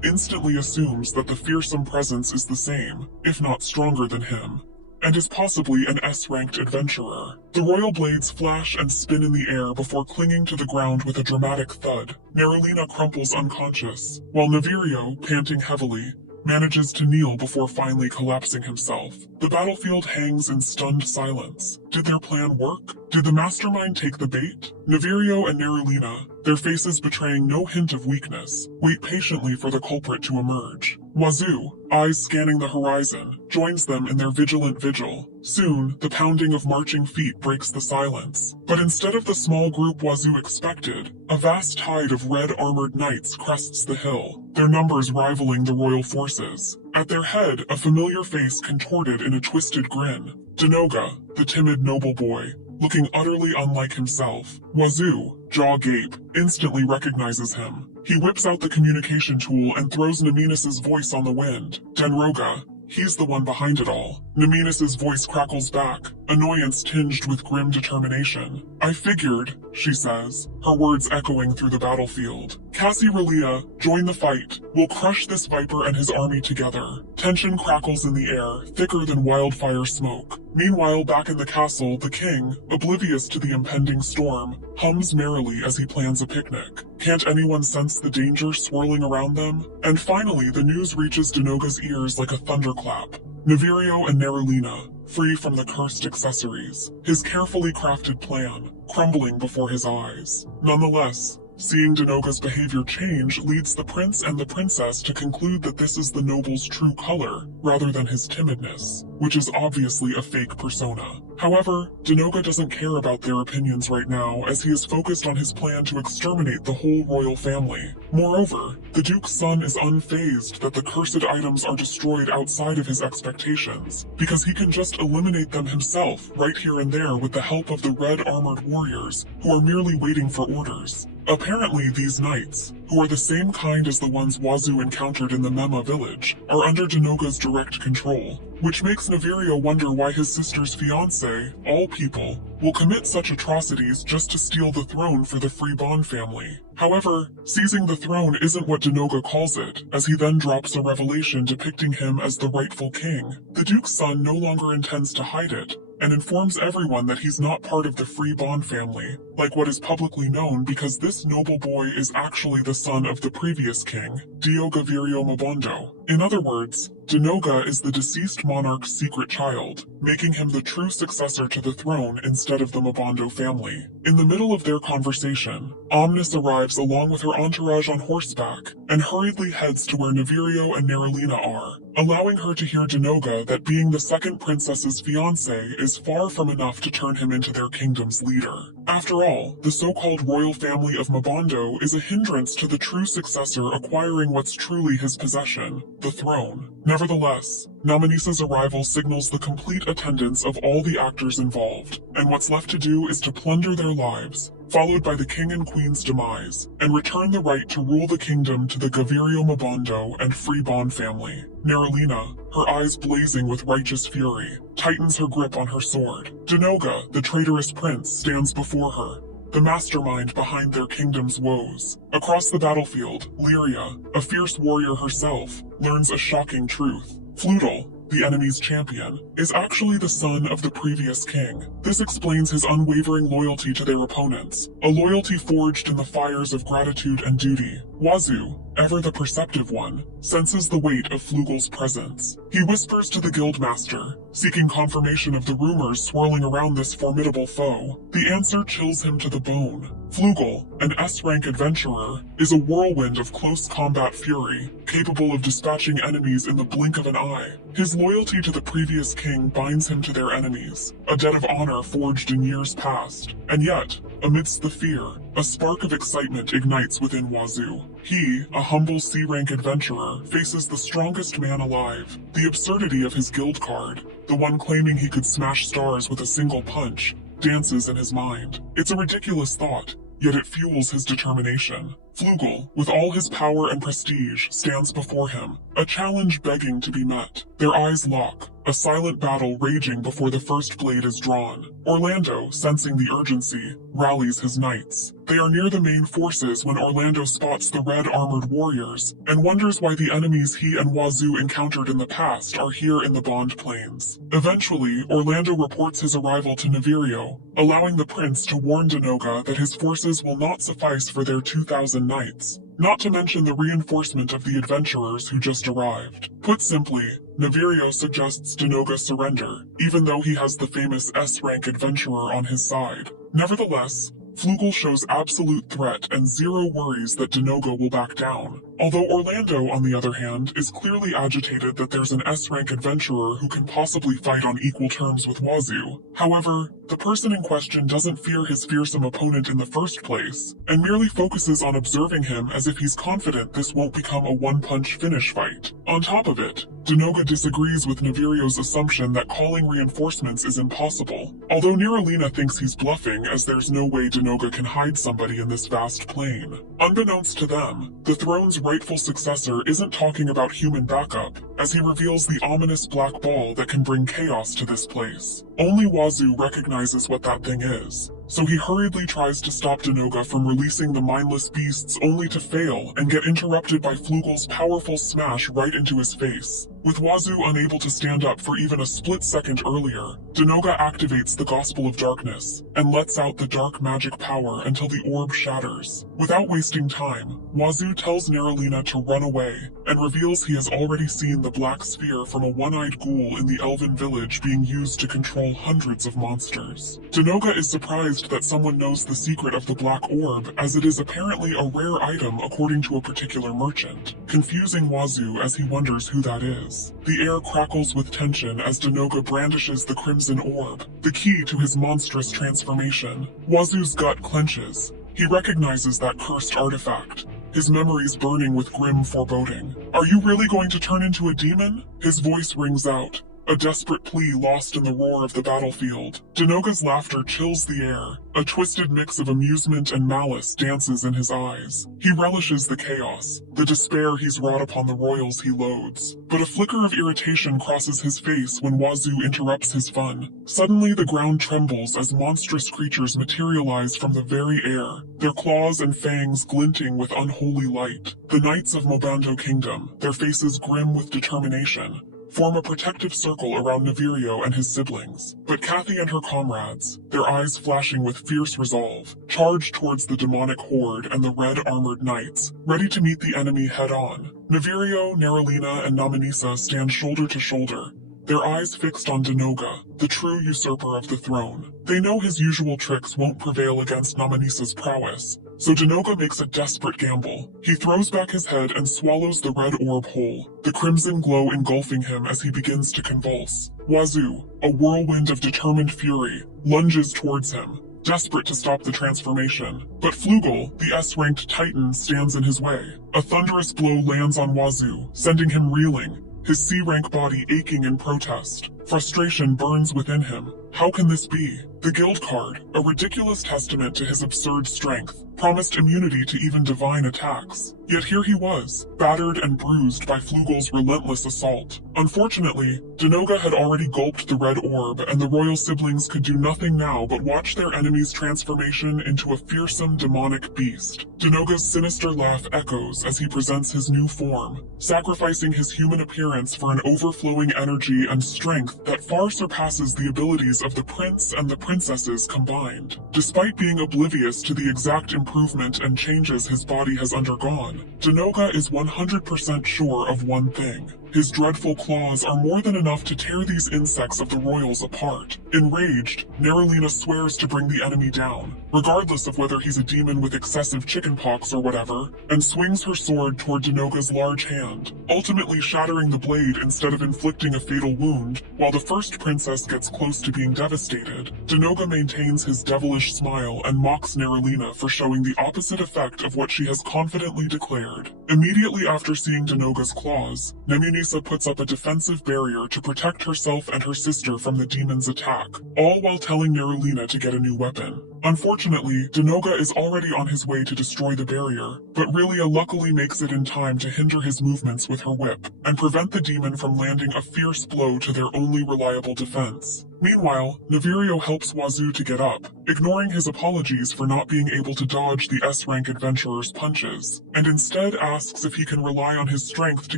instantly assumes that the fearsome presence is the same, if not stronger than him, and is possibly an S-ranked adventurer. The royal blades flash and spin in the air before clinging to the ground with a dramatic thud. Naralina crumples unconscious, while Navirio, panting heavily, manages to kneel before finally collapsing himself. The battlefield hangs in stunned silence. Did their plan work? Did the mastermind take the bait? Navirio and Naralina, their faces betraying no hint of weakness, wait patiently for the culprit to emerge. Wazoo, eyes scanning the horizon, joins them in their vigilant vigil. Soon, the pounding of marching feet breaks the silence. But instead of the small group Wazoo expected, a vast tide of red-armored knights crests the hill, their numbers rivaling the royal forces. At their head, a familiar face contorted in a twisted grin. Denoga, the timid noble boy, looking utterly unlike himself. Wazoo, jaw agape, instantly recognizes him. He whips out the communication tool and throws Naminis's voice on the wind. Denroga, he's the one behind it all. Naminis's voice crackles back, annoyance tinged with grim determination. I figured, she says, her words echoing through the battlefield. Cassie Relia, join the fight. We'll crush this viper and his army together. Tension crackles in the air, thicker than wildfire smoke. Meanwhile, back in the castle, the king, oblivious to the impending storm, hums merrily as he plans a picnic. Can't anyone sense the danger swirling around them? And finally, the news reaches Denoga's ears like a thunderclap. Navirio and Naralina, free from the cursed accessories, his carefully crafted plan, crumbling before his eyes. Nonetheless, seeing Denoga's behavior change leads the prince and the princess to conclude that this is the noble's true color, rather than his timidness, which is obviously a fake persona. However, Denoga doesn't care about their opinions right now as he is focused on his plan to exterminate the whole royal family. Moreover, the Duke's son is unfazed that the cursed items are destroyed outside of his expectations, because he can just eliminate them himself right here and there with the help of the red-armored warriors who are merely waiting for orders. Apparently, these knights, who are the same kind as the ones Wazoo encountered in the Mema village, are under Denoga's direct control, which makes Navirio wonder why his sister's fiancé, all people, will commit such atrocities just to steal the throne for the Free Bond family. However, seizing the throne isn't what Denoga calls it, as he then drops a revelation depicting him as the rightful king. The Duke's son no longer intends to hide it, and informs everyone that he's not part of the Free Bond family, like what is publicly known, because this noble boy is actually the son of the previous king, Diogavirio Mabondo. In other words, Denoga is the deceased monarch's secret child, making him the true successor to the throne instead of the Mabondo family. In the middle of their conversation, Omnis arrives along with her entourage on horseback, and hurriedly heads to where Navirio and Naralina are, allowing her to hear Denoga that being the second princess's fiancé is far from enough to turn him into their kingdom's leader. After all, the so-called royal family of Mabondo is a hindrance to the true successor acquiring what's truly his possession, the throne. Nevertheless, Namanisa's arrival signals the complete attendance of all the actors involved, and what's left to do is to plunder their lives, followed by the king and queen's demise, and return the right to rule the kingdom to the Gavirio Mabondo and Freebon family. Neralina, her eyes blazing with righteous fury, tightens her grip on her sword. Denoga, the traitorous prince, stands before her, the mastermind behind their kingdom's woes. Across the battlefield, Lyria, a fierce warrior herself, learns a shocking truth. Fludel, the enemy's champion, is actually the son of the previous king. This explains his unwavering loyalty to their opponents, a loyalty forged in the fires of gratitude and duty. Wazoo, ever the perceptive one, senses the weight of Flugel's presence. He whispers to the guildmaster, seeking confirmation of the rumors swirling around this formidable foe. The answer chills him to the bone. Flugel, an S-rank adventurer, is a whirlwind of close combat fury, capable of dispatching enemies in the blink of an eye. His loyalty to the previous king binds him to their enemies, a debt of honor forged in years past. And yet, amidst the fear, a spark of excitement ignites within Wazoo. He, a humble C-rank adventurer, faces the strongest man alive. The absurdity of his guild card, the one claiming he could smash stars with a single punch, dances in his mind. It's a ridiculous thought, yet it fuels his determination. Flugel, with all his power and prestige, stands before him, a challenge begging to be met. Their eyes lock, a silent battle raging before the first blade is drawn. Orlando, sensing the urgency, rallies his knights. They are near the main forces when Orlando spots the red-armored warriors, and wonders why the enemies he and Wazoo encountered in the past are here in the Bond Plains. Eventually, Orlando reports his arrival to Navirio, allowing the prince to warn Denoga that his forces will not suffice for their 2,000 knights, not to mention the reinforcement of the adventurers who just arrived. Put simply, Navirio suggests Denoga surrender, even though he has the famous S-rank adventurer on his side. Nevertheless, Flugel shows absolute threat and zero worries that Denoga will back down. Although Orlando, on the other hand, is clearly agitated that there's an S-rank adventurer who can possibly fight on equal terms with Wazoo. However, the person in question doesn't fear his fearsome opponent in the first place, and merely focuses on observing him as if he's confident this won't become a one-punch finish fight. On top of it, Denoga disagrees with Navirio's assumption that calling reinforcements is impossible, although Neralina thinks he's bluffing as there's no way Denoga can hide somebody in this vast plain. Unbeknownst to them, the throne's rightful successor isn't talking about human backup, as he reveals the ominous black ball that can bring chaos to this place. Only Wazoo recognizes what that thing is, so he hurriedly tries to stop Denoga from releasing the mindless beasts only to fail and get interrupted by Flugel's powerful smash right into his face. With Wazoo unable to stand up for even a split second earlier, Denoga activates the Gospel of Darkness and lets out the dark magic power until the orb shatters. Without wasting time, Wazoo tells Neralina to run away and reveals he has already seen the black sphere from a one-eyed ghoul in the elven village being used to control hundreds of monsters. Denoga is surprised that someone knows the secret of the black orb, as it is apparently a rare item according to a particular merchant, confusing Wazoo as he wonders who that is. The air crackles with tension as Denoga brandishes the crimson orb, the key to his monstrous transformation. Wazoo's gut clenches. He recognizes that cursed artifact, his memories burning with grim foreboding. "Are you really going to turn into a demon?" His voice rings out, a desperate plea lost in the roar of the battlefield. Denoga's laughter chills the air. A twisted mix of amusement and malice dances in his eyes. He relishes the chaos, the despair he's wrought upon the royals he loathes. But a flicker of irritation crosses his face when Wazoo interrupts his fun. Suddenly the ground trembles as monstrous creatures materialize from the very air, their claws and fangs glinting with unholy light. The Knights of Mobando Kingdom, their faces grim with determination, form a protective circle around Navirio and his siblings. But Kathy and her comrades, their eyes flashing with fierce resolve, charge towards the demonic horde and the red-armored knights, ready to meet the enemy head-on. Navirio, Neralina, and Namanisa stand shoulder to shoulder, their eyes fixed on Denoga, the true usurper of the throne. They know his usual tricks won't prevail against Namanisa's prowess, so Denoga makes a desperate gamble. He throws back his head and swallows the red orb whole, the crimson glow engulfing him as he begins to convulse. Wazoo, a whirlwind of determined fury, lunges towards him, desperate to stop the transformation. But Flugel, the S-ranked Titan, stands in his way. A thunderous blow lands on Wazoo, sending him reeling, his C-rank body aching in protest. Frustration burns within him. How can this be? The guild card, a ridiculous testament to his absurd strength, promised immunity to even divine attacks. Yet here he was, battered and bruised by Flugel's relentless assault. Unfortunately, Denoga had already gulped the red orb, and the royal siblings could do nothing now but watch their enemy's transformation into a fearsome demonic beast. Denoga's sinister laugh echoes as he presents his new form, sacrificing his human appearance for an overflowing energy and strength that far surpasses the abilities of the prince and the princesses combined. Despite being oblivious to the exact improvement and changes his body has undergone, Denoga is 100% sure of one thing. His dreadful claws are more than enough to tear these insects of the royals apart. Enraged, Nerulina swears to bring the enemy down, regardless of whether he's a demon with excessive chickenpox or whatever, and swings her sword toward Denoga's large hand, ultimately shattering the blade instead of inflicting a fatal wound. While the first princess gets close to being devastated, Denoga maintains his devilish smile and mocks Nerulina for showing the opposite effect of what she has confidently declared. Immediately after seeing Denoga's claws, Nemunisa puts up a defensive barrier to protect herself and her sister from the demon's attack, all while telling Nerulina to get a new weapon. Unfortunately, Denoga is already on his way to destroy the barrier, but Rilia luckily makes it in time to hinder his movements with her whip, and prevent the demon from landing a fierce blow to their only reliable defense. Meanwhile, Navirio helps Wazoo to get up, ignoring his apologies for not being able to dodge the S-rank adventurer's punches, and instead asks if he can rely on his strength to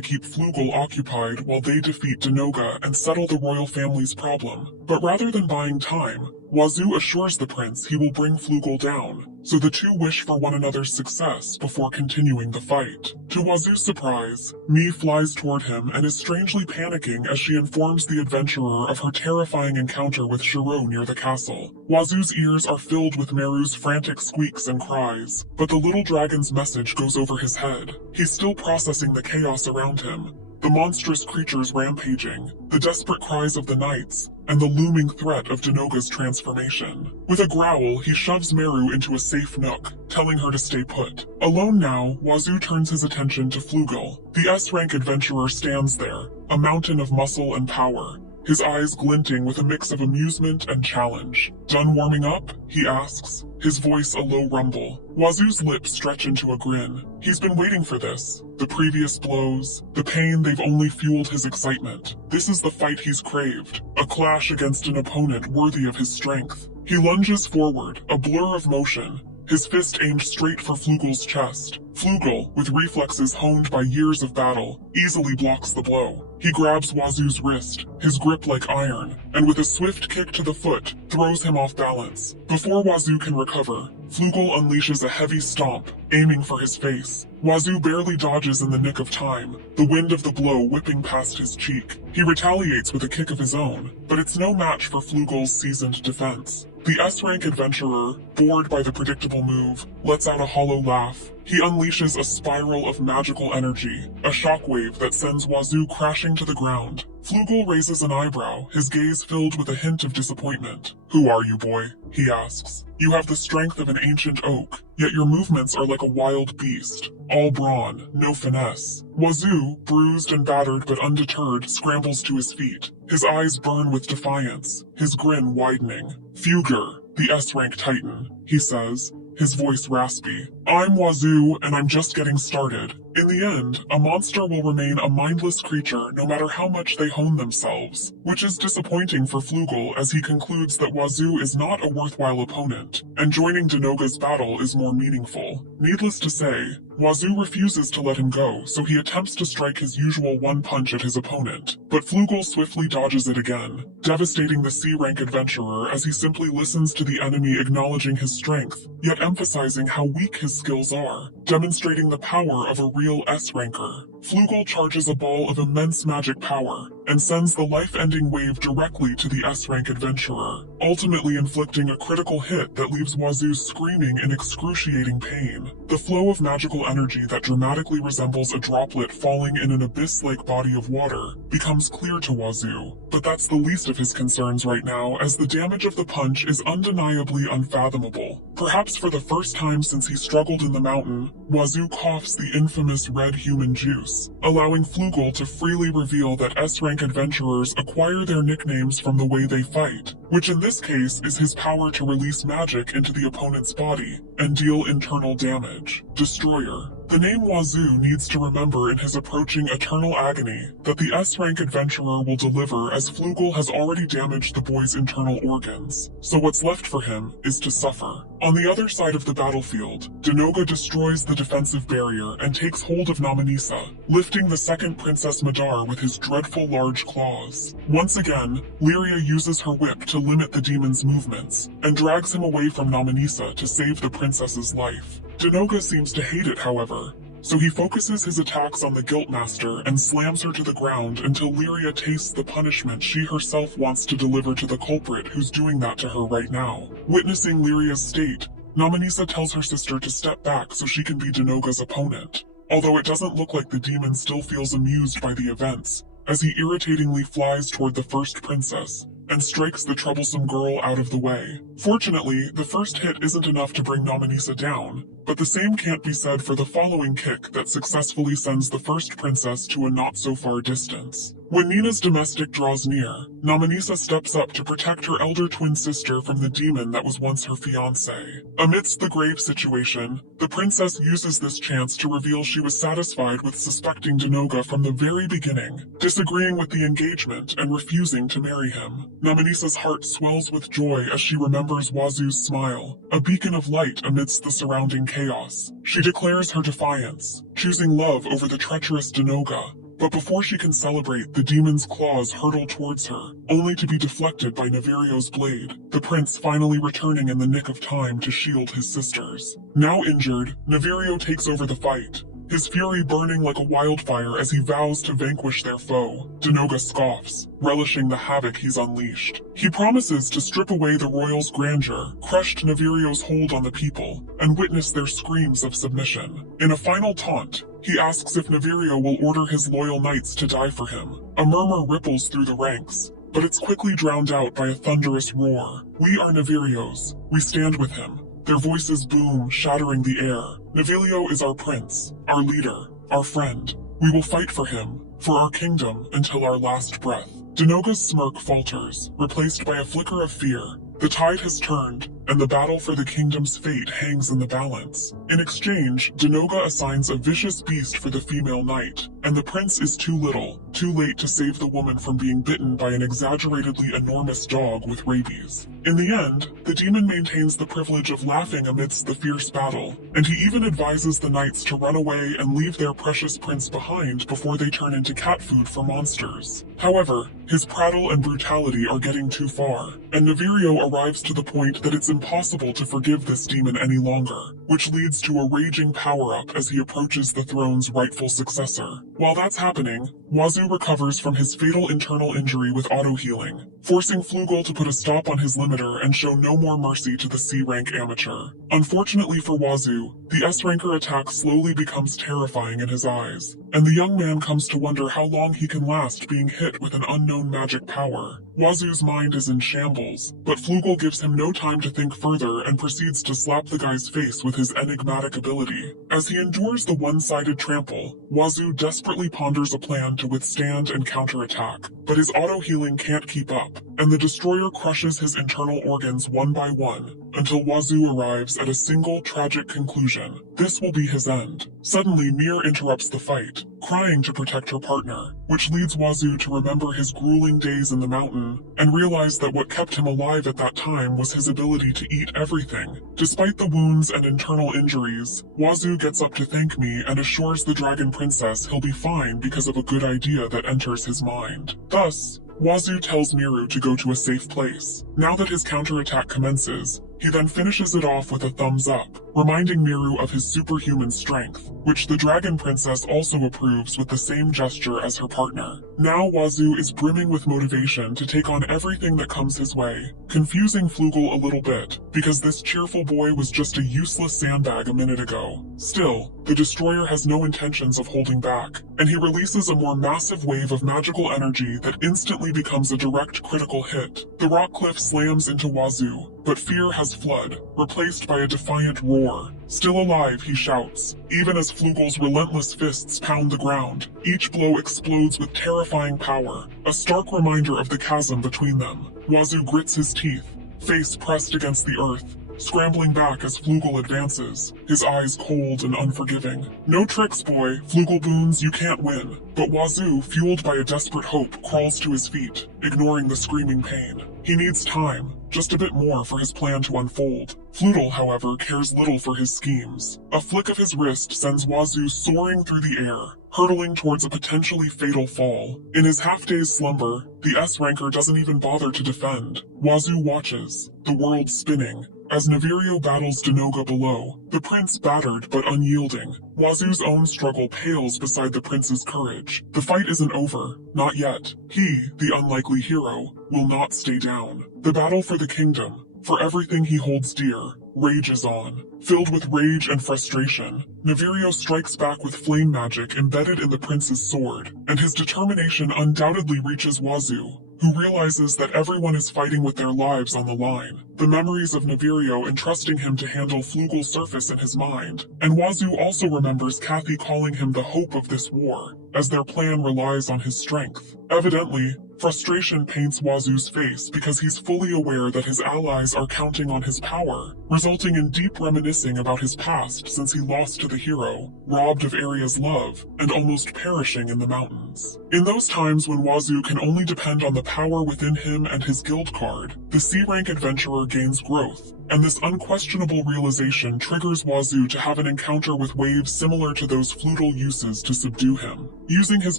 keep Flugel occupied while they defeat Denoga and settle the royal family's problem. But rather than buying time, Wazoo assures the prince he will bring Flugel down, so the two wish for one another's success before continuing the fight. To Wazoo's surprise, Mii flies toward him and is strangely panicking as she informs the adventurer of her terrifying encounter with Shiro near the castle. Wazoo's ears are filled with Meru's frantic squeaks and cries, but the little dragon's message goes over his head. He's still processing the chaos around him. The monstrous creatures rampaging, the desperate cries of the knights, and the looming threat of Denoga's transformation. With a growl, he shoves Meru into a safe nook, telling her to stay put. Alone now, Wazoo turns his attention to Flugel. The S-rank adventurer stands there, a mountain of muscle and power, his eyes glinting with a mix of amusement and challenge. Done warming up? He asks, his voice a low rumble. Wazoo's lips stretch into a grin. He's been waiting for this. The previous blows, the pain, they've only fueled his excitement. This is the fight he's craved, a clash against an opponent worthy of his strength. He lunges forward, a blur of motion, his fist aimed straight for Flugel's chest. Flugel, with reflexes honed by years of battle, easily blocks the blow. He grabs Wazoo's wrist, his grip like iron, and with a swift kick to the foot, throws him off balance. Before Wazoo can recover, Flugel unleashes a heavy stomp, aiming for his face. Wazoo barely dodges in the nick of time, the wind of the blow whipping past his cheek. He retaliates with a kick of his own, but it's no match for Flugel's seasoned defense. The S-rank adventurer, bored by the predictable move, lets out a hollow laugh. He unleashes a spiral of magical energy, a shockwave that sends Wazoo crashing to the ground. Flugel raises an eyebrow, his gaze filled with a hint of disappointment. "Who are you, boy?" he asks. "You have the strength of an ancient oak, yet your movements are like a wild beast. All brawn, no finesse." Wazoo, bruised and battered but undeterred, scrambles to his feet. His eyes burn with defiance, his grin widening. "Fuger, the S-rank Titan," he says, his voice raspy. "I'm Wazoo, and I'm just getting started." In the end, a monster will remain a mindless creature no matter how much they hone themselves, which is disappointing for Flugel as he concludes that Wazoo is not a worthwhile opponent, and joining Denoga's battle is more meaningful. Needless to say, Wazoo refuses to let him go, so he attempts to strike his usual one punch at his opponent, but Flugel swiftly dodges it again, devastating the C-rank adventurer as he simply listens to the enemy acknowledging his strength, yet emphasizing how weak his skills are, demonstrating the power of a real S-ranker. Flugel charges a ball of immense magic power, and sends the life-ending wave directly to the S-rank adventurer, ultimately inflicting a critical hit that leaves Wazoo screaming in excruciating pain. The flow of magical energy that dramatically resembles a droplet falling in an abyss-like body of water becomes clear to Wazoo, but that's the least of his concerns right now, as the damage of the punch is undeniably unfathomable. Perhaps for the first time since he struggled in the mountain, Wazoo coughs the infamous red human juice, allowing Flugel to freely reveal that S-rank adventurers acquire their nicknames from the way they fight, which in this case is his power to release magic into the opponent's body and deal internal damage. Destroyer. The name Wazoo needs to remember in his approaching eternal agony that the S-rank adventurer will deliver, as Flugel has already damaged the boy's internal organs, so what's left for him is to suffer. On the other side of the battlefield, Denoga destroys the defensive barrier and takes hold of Nominisa, lifting the second Princess Madar with his dreadful large claws. Once again, Lyria uses her whip to limit the demon's movements, and drags him away from Nominisa to save the princess's life. Denoga seems to hate it, however, so he focuses his attacks on the Guiltmaster and slams her to the ground until Lyria tastes the punishment she herself wants to deliver to the culprit who's doing that to her right now. Witnessing Lyria's state, Nominisa tells her sister to step back so she can be Denoga's opponent, although it doesn't look like the demon still feels amused by the events, as he irritatingly flies toward the first princess and strikes the troublesome girl out of the way. Fortunately, the first hit isn't enough to bring Nominisa down, but the same can't be said for the following kick that successfully sends the first princess to a not-so-far distance. When Nina's domestic draws near, Nominisa steps up to protect her elder twin sister from the demon that was once her fiancé. Amidst the grave situation, the princess uses this chance to reveal she was satisfied with suspecting Denoga from the very beginning, disagreeing with the engagement and refusing to marry him. Nominisa's heart swells with joy as she remembers Wazoo's smile, a beacon of light amidst the surrounding chaos. She declares her defiance, choosing love over the treacherous Denoga. But before she can celebrate, the demon's claws hurtle towards her, only to be deflected by Nevirio's blade, the prince finally returning in the nick of time to shield his sisters. Now injured, Nevirio takes over the fight, his fury burning like a wildfire as he vows to vanquish their foe. Denoga scoffs, relishing the havoc he's unleashed. He promises to strip away the royal's grandeur, crush Nevirio's hold on the people, and witness their screams of submission. In a final taunt, he asks if Nevirio will order his loyal knights to die for him. A murmur ripples through the ranks, but it's quickly drowned out by a thunderous roar. "We are Nevirio's. We stand with him." Their voices boom, shattering the air. "Nevilio is our prince, our leader, our friend. We will fight for him, for our kingdom, until our last breath." Denoga's smirk falters, replaced by a flicker of fear. The tide has turned, and the battle for the kingdom's fate hangs in the balance. In exchange, Denoga assigns a vicious beast for the female knight, and the prince is too little, too late to save the woman from being bitten by an exaggeratedly enormous dog with rabies. In the end, the demon maintains the privilege of laughing amidst the fierce battle, and he even advises the knights to run away and leave their precious prince behind before they turn into cat food for monsters. However, his prattle and brutality are getting too far, and Nevirio arrives to the point that it's impossible to forgive this demon any longer, which leads to a raging power-up as he approaches the throne's rightful successor. While that's happening, Wazoo recovers from his fatal internal injury with auto-healing, forcing Flugel to put a stop on his limiter and show no more mercy to the C-rank amateur. Unfortunately for Wazoo, the S-ranker attack slowly becomes terrifying in his eyes, and the young man comes to wonder how long he can last being hit with an unknown magic power. Wazoo's mind is in shambles, but Flugel gives him no time to think further and proceeds to slap the guy's face with his enigmatic ability. As he endures the one-sided trample, Wazoo desperately ponders a plan to withstand and counterattack, but his auto-healing can't keep up, and the destroyer crushes his internal organs one by one, until Wazoo arrives at a single tragic conclusion. This will be his end. Suddenly, Mir interrupts the fight, crying to protect her partner, which leads Wazoo to remember his grueling days in the mountain, and realize that what kept him alive at that time was his ability to eat everything. Despite the wounds and internal injuries, Wazoo gets up to thank me and assures the Dragon Princess he'll be fine because of a good idea that enters his mind. Thus, Wazoo tells Miru to go to a safe place. Now that his counterattack commences, He then finishes it off with a thumbs up, reminding Miru of his superhuman strength, which the Dragon Princess also approves with the same gesture as her partner. Now Wazoo is brimming with motivation to take on everything that comes his way, confusing Flugel a little bit, because this cheerful boy was just a useless sandbag a minute ago. Still, the destroyer has no intentions of holding back, and he releases a more massive wave of magical energy that instantly becomes a direct critical hit. The rock cliff slams into Wazoo, but fear has fled, replaced by a defiant roar. Still alive, he shouts, even as Flugel's relentless fists pound the ground. Each blow explodes with terrifying power, a stark reminder of the chasm between them. Wazoo grits his teeth, face pressed against the earth, scrambling back as Flugel advances, his eyes cold and unforgiving. No tricks, boy, Flugel boons, you can't win. But Wazoo, fueled by a desperate hope, crawls to his feet, ignoring the screaming pain. He needs time, just a bit more for his plan to unfold. Flugel, however, cares little for his schemes. A flick of his wrist sends Wazoo soaring through the air, hurtling towards a potentially fatal fall. In his half-dazed slumber, the S-ranker doesn't even bother to defend. Wazoo watches, the world spinning, as Navirio battles Denoga below, the prince battered but unyielding. Wazoo's own struggle pales beside the prince's courage. The fight isn't over, not yet. He, the unlikely hero, will not stay down. The battle for the kingdom, for everything he holds dear, rages on. Filled with rage and frustration, Navirio strikes back with flame magic embedded in the prince's sword, and his determination undoubtedly reaches Wazoo, who realizes that everyone is fighting with their lives on the line. The memories of Navirio entrusting him to handle Flugel's surface in his mind, and Wazoo also remembers Kathy calling him the hope of this war, as their plan relies on his strength. Evidently, frustration paints Wazoo's face because he's fully aware that his allies are counting on his power, resulting in deep reminiscing about his past since he lost to the hero, robbed of Aria's love, and almost perishing in the mountains. In those times when Wazoo can only depend on the power within him and his guild card, the C-rank adventurer gains growth, and this unquestionable realization triggers Wazoo to have an encounter with waves similar to those Flugel uses to subdue him. Using his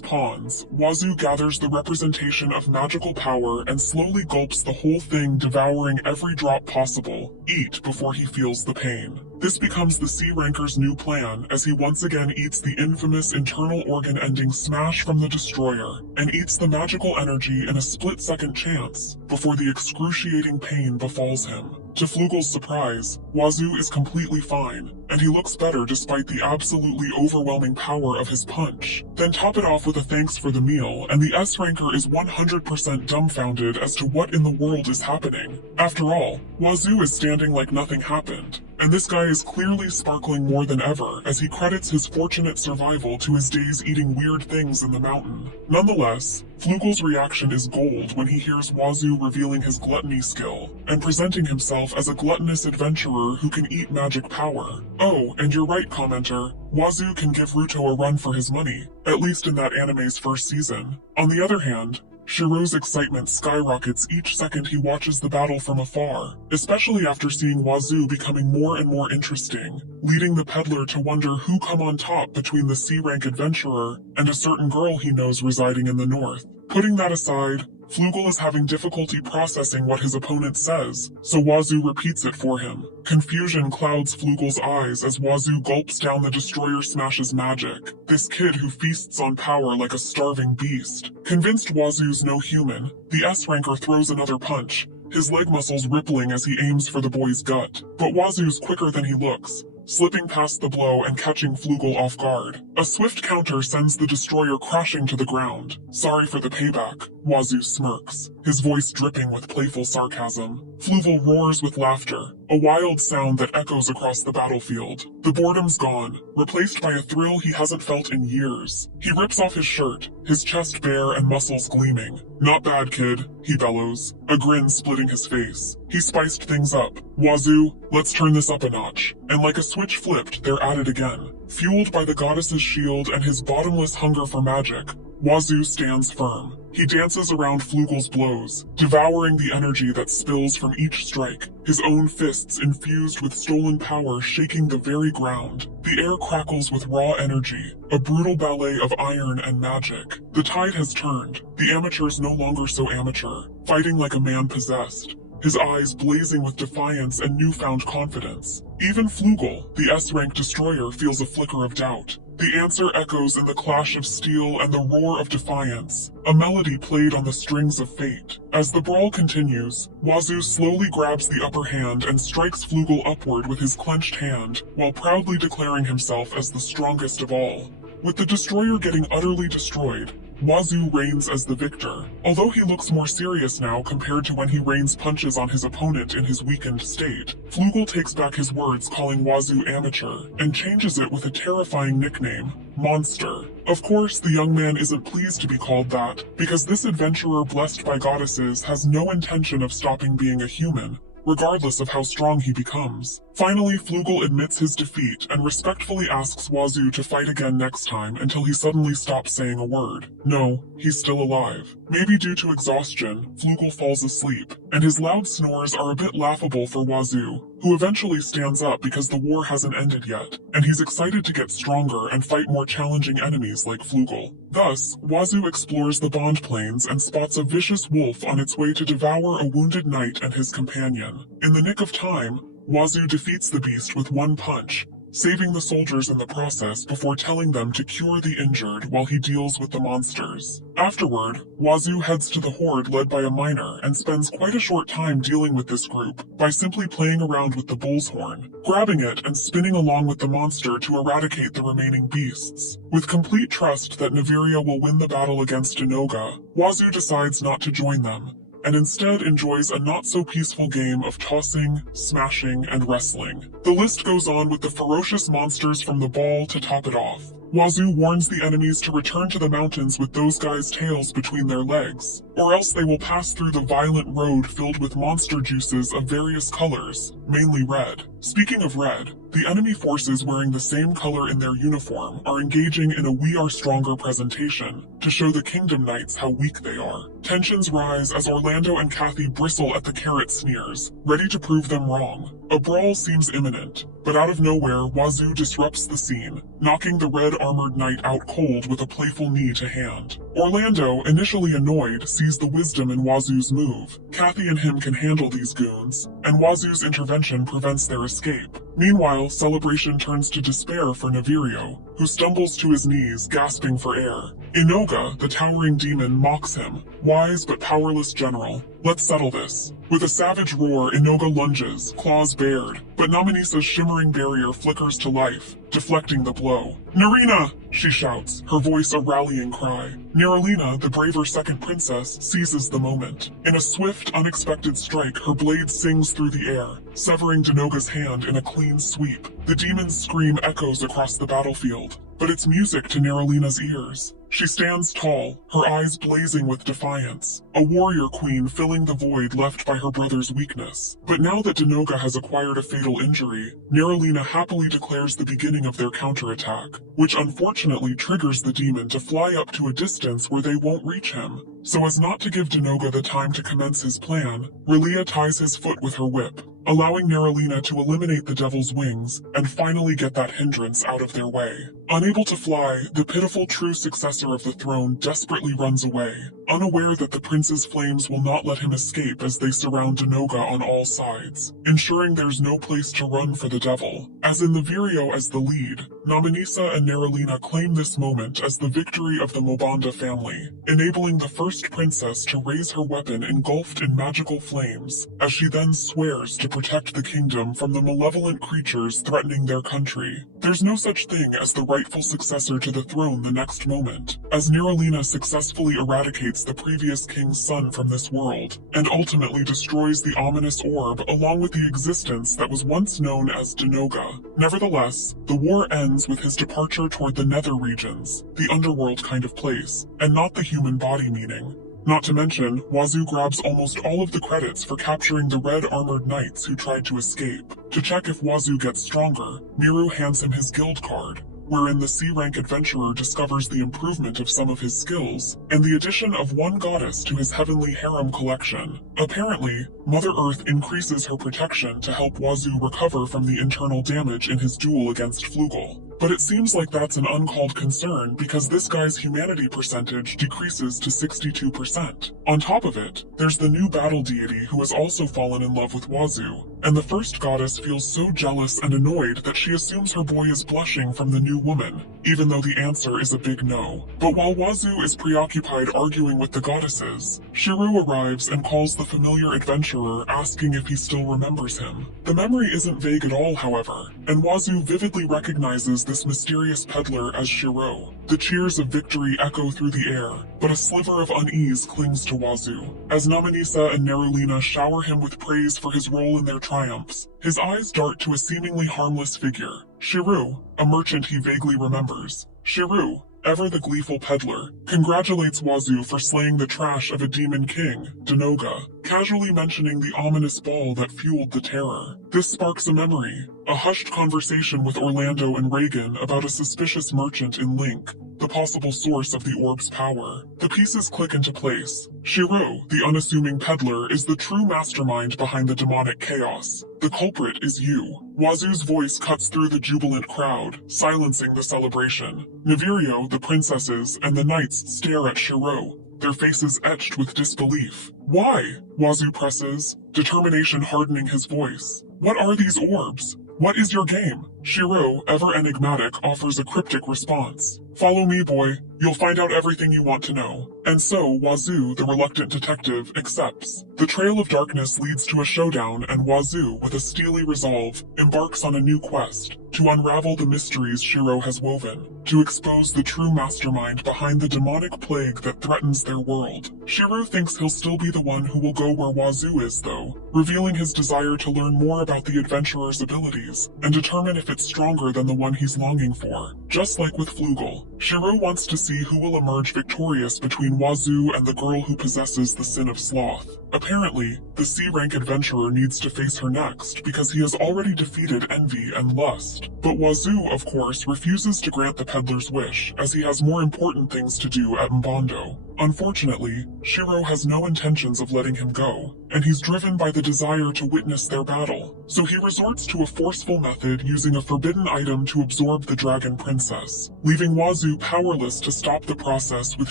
pawns, Wazoo gathers the representation of magical power and slowly gulps the whole thing, devouring every drop possible. Eat before he feels the pain. This becomes the C-ranker's new plan as he once again eats the infamous internal organ ending smash from the destroyer, and eats the magical energy in a split-second chance before the excruciating pain befalls him. To Flugel's surprise, Wazoo is completely fine, and he looks better despite the absolutely overwhelming power of his punch. Then top it off with a thanks for the meal, and the S-ranker is 100% dumbfounded as to what in the world is happening. After all, Wazoo is standing like nothing happened, and this guy is clearly sparkling more than ever as he credits his fortunate survival to his days eating weird things in the mountain. Nonetheless, Flugel's reaction is gold when he hears Wazoo revealing his gluttony skill, and presenting himself as a gluttonous adventurer who can eat magic power. Oh, and you're right, commenter, Wazoo can give Ruto a run for his money, at least in that anime's first season. On the other hand, Shiro's excitement skyrockets each second he watches the battle from afar, especially after seeing Wazoo becoming more and more interesting, leading the peddler to wonder who come on top between the C-rank adventurer and a certain girl he knows residing in the north. Putting that aside, Flugel is having difficulty processing what his opponent says, so Wazoo repeats it for him. Confusion clouds Flugel's eyes as Wazoo gulps down the Destroyer Smash's magic, this kid who feasts on power like a starving beast. Convinced Wazoo's no human, the S-ranker throws another punch, his leg muscles rippling as he aims for the boy's gut. But Wazoo's quicker than he looks, slipping past the blow and catching Flugel off guard. A swift counter sends the destroyer crashing to the ground. Sorry for the payback, Wazoo smirks, his voice dripping with playful sarcasm. Flugel roars with laughter, a wild sound that echoes across the battlefield. The boredom's gone, replaced by a thrill he hasn't felt in years. He rips off his shirt, his chest bare and muscles gleaming. Not bad, kid, he bellows, a grin splitting his face. He spiced things up. Wazoo, let's turn this up a notch. And like a switch flipped, they're at it again. Fueled by the goddess's shield and his bottomless hunger for magic, Wazoo stands firm. He dances around Flugel's blows, devouring the energy that spills from each strike, his own fists infused with stolen power shaking the very ground. The air crackles with raw energy, a brutal ballet of iron and magic. The tide has turned, the amateur's no longer so amateur, fighting like a man possessed. his eyes blazing with defiance and newfound confidence. Even Flugel, the S-rank destroyer, feels a flicker of doubt. The answer echoes in the clash of steel and the roar of defiance, a melody played on the strings of fate. As the brawl continues, Wazoo slowly grabs the upper hand and strikes Flugel upward with his clenched hand, while proudly declaring himself as the strongest of all. With the destroyer getting utterly destroyed, Wazoo reigns as the victor. Although he looks more serious now compared to when he rains punches on his opponent in his weakened state, Flugel takes back his words calling Wazoo amateur, and changes it with a terrifying nickname, Monster. Of course, the young man isn't pleased to be called that, because this adventurer blessed by goddesses has no intention of stopping being a human, regardless of how strong he becomes. Finally, Flugel admits his defeat and respectfully asks Wazoo to fight again next time until he suddenly stops saying a word. No, he's still alive. Maybe due to exhaustion, Flugel falls asleep, and his loud snores are a bit laughable for Wazoo, who eventually stands up because the war hasn't ended yet, and he's excited to get stronger and fight more challenging enemies like Flugel. Thus, Wazoo explores the Bond Plains and spots a vicious wolf on its way to devour a wounded knight and his companion. In the nick of time, Wazoo defeats the beast with one punch, saving the soldiers in the process before telling them to cure the injured while he deals with the monsters. Afterward, Wazoo heads to the horde led by a miner and spends quite a short time dealing with this group by simply playing around with the bull's horn, grabbing it and spinning along with the monster to eradicate the remaining beasts. With complete trust that Naviria will win the battle against Denoga, Wazoo decides not to join them, and instead enjoys a not-so-peaceful game of tossing, smashing, and wrestling. The list goes on with the ferocious monsters from the ball to top it off. Wazoo warns the enemies to return to the mountains with those guys' tails between their legs, or else they will pass through the violent road filled with monster juices of various colors, mainly red. Speaking of red, the enemy forces wearing the same color in their uniform are engaging in a We Are Stronger presentation to show the Kingdom Knights how weak they are. Tensions rise as Orlando and Kathy bristle at the carrot sneers, ready to prove them wrong. A brawl seems imminent, but out of nowhere, Wazoo disrupts the scene, knocking the red armored knight out cold with a playful knee to hand. Orlando, initially annoyed, sees the wisdom in Wazoo's move. Kathy and him can handle these goons, and Wazoo's intervention prevents their escape. Meanwhile, celebration turns to despair for Navirio, who stumbles to his knees, gasping for air. Inoga, the towering demon, mocks him. Wise but powerless general, let's settle this. With a savage roar, Inoga lunges, claws bared, but Namanisa's shimmering barrier flickers to life, deflecting the blow. Nerina! She shouts, her voice a rallying cry. Neralina, the braver second princess, seizes the moment. In a swift, unexpected strike, her blade sings through the air, severing Denoga's hand in a clean sweep. The demon's scream echoes across the battlefield, but it's music to Neralina's ears. She stands tall, her eyes blazing with defiance, a warrior queen filling the void left by her brother's weakness. But now that Denoga has acquired a fatal injury, Neralina happily declares the beginning of their counterattack, which unfortunately triggers the demon to fly up to a distance where they won't reach him. So as not to give Denoga the time to commence his plan, Relia ties his foot with her whip, allowing Neralina to eliminate the devil's wings and finally get that hindrance out of their way. Unable to fly, the pitiful true successor of the throne desperately runs away, unaware that the prince's flames will not let him escape as they surround Denoga on all sides, ensuring there's no place to run for the devil. As in the Virio as the lead, Namanisa and Neralina claim this moment as the victory of the Mobanda family, enabling the first princess to raise her weapon engulfed in magical flames, as she then swears to protect the kingdom from the malevolent creatures threatening their country. There's no such thing as the rightful successor to the throne the next moment, as Neralina successfully eradicates the previous king's son from this world, and ultimately destroys the ominous orb along with the existence that was once known as Denoga. Nevertheless, the war ends with his departure toward the nether regions, the underworld kind of place, and not the human body meaning. Not to mention, Wazoo grabs almost all of the credits for capturing the red armored knights who tried to escape. To check if Wazoo gets stronger, Miru hands him his guild card, wherein the C-rank adventurer discovers the improvement of some of his skills, and the addition of one goddess to his heavenly harem collection. Apparently, Mother Earth increases her protection to help Wazoo recover from the internal damage in his duel against Flugel. but it seems like that's an uncalled concern because this guy's humanity percentage decreases to 62%. On top of it, there's the new battle deity who has also fallen in love with Wazoo, and the first goddess feels so jealous and annoyed that she assumes her boy is blushing from the new woman, even though the answer is a big no. But while Wazoo is preoccupied arguing with the goddesses, Shiru arrives and calls the familiar adventurer asking if he still remembers him. The memory isn't vague at all, however, and Wazoo vividly recognizes this mysterious peddler as Shiro. The cheers of victory echo through the air, but a sliver of unease clings to Wazoo. As Namanisa and Nerulina shower him with praise for his role in their triumphs, his eyes dart to a seemingly harmless figure, Shiru, a merchant he vaguely remembers. Shiru, ever the gleeful peddler, congratulates Wazoo for slaying the trash of a demon king, Denoga, casually mentioning the ominous ball that fueled the terror. This sparks a memory, a hushed conversation with Orlando and Reagan about a suspicious merchant in Link, the possible source of the orb's power. The pieces click into place. Shiro, the unassuming peddler, is the true mastermind behind the demonic chaos. The culprit is you. Wazoo's voice cuts through the jubilant crowd, silencing the celebration. Navirio, the princesses, and the knights stare at Shiro, their faces etched with disbelief. Why? Wazoo presses, determination hardening his voice. What are these orbs? What is your game? Shiro, ever enigmatic, offers a cryptic response. Follow me, boy. You'll find out everything you want to know. And so, Wazoo, the reluctant detective, accepts. The trail of darkness leads to a showdown, and Wazoo, with a steely resolve, embarks on a new quest to unravel the mysteries Shiro has woven, to expose the true mastermind behind the demonic plague that threatens their world. Shiro thinks he'll still be the one who will go where Wazoo is, though, revealing his desire to learn more about the adventurer's abilities and determine if it's stronger than the one he's longing for. Just like with Flugel, Shiro wants to see who will emerge victorious between Wazoo and the girl who possesses the sin of sloth. Apparently, the C-rank adventurer needs to face her next because he has already defeated envy and lust. But Wazoo, of course, refuses to grant the peddler's wish, as he has more important things to do at Mbondo. Unfortunately, Shiro has no intentions of letting him go, and he's driven by the desire to witness their battle. So he resorts to a forceful method using a forbidden item to absorb the dragon princess, leaving Wazoo powerless to stop the process with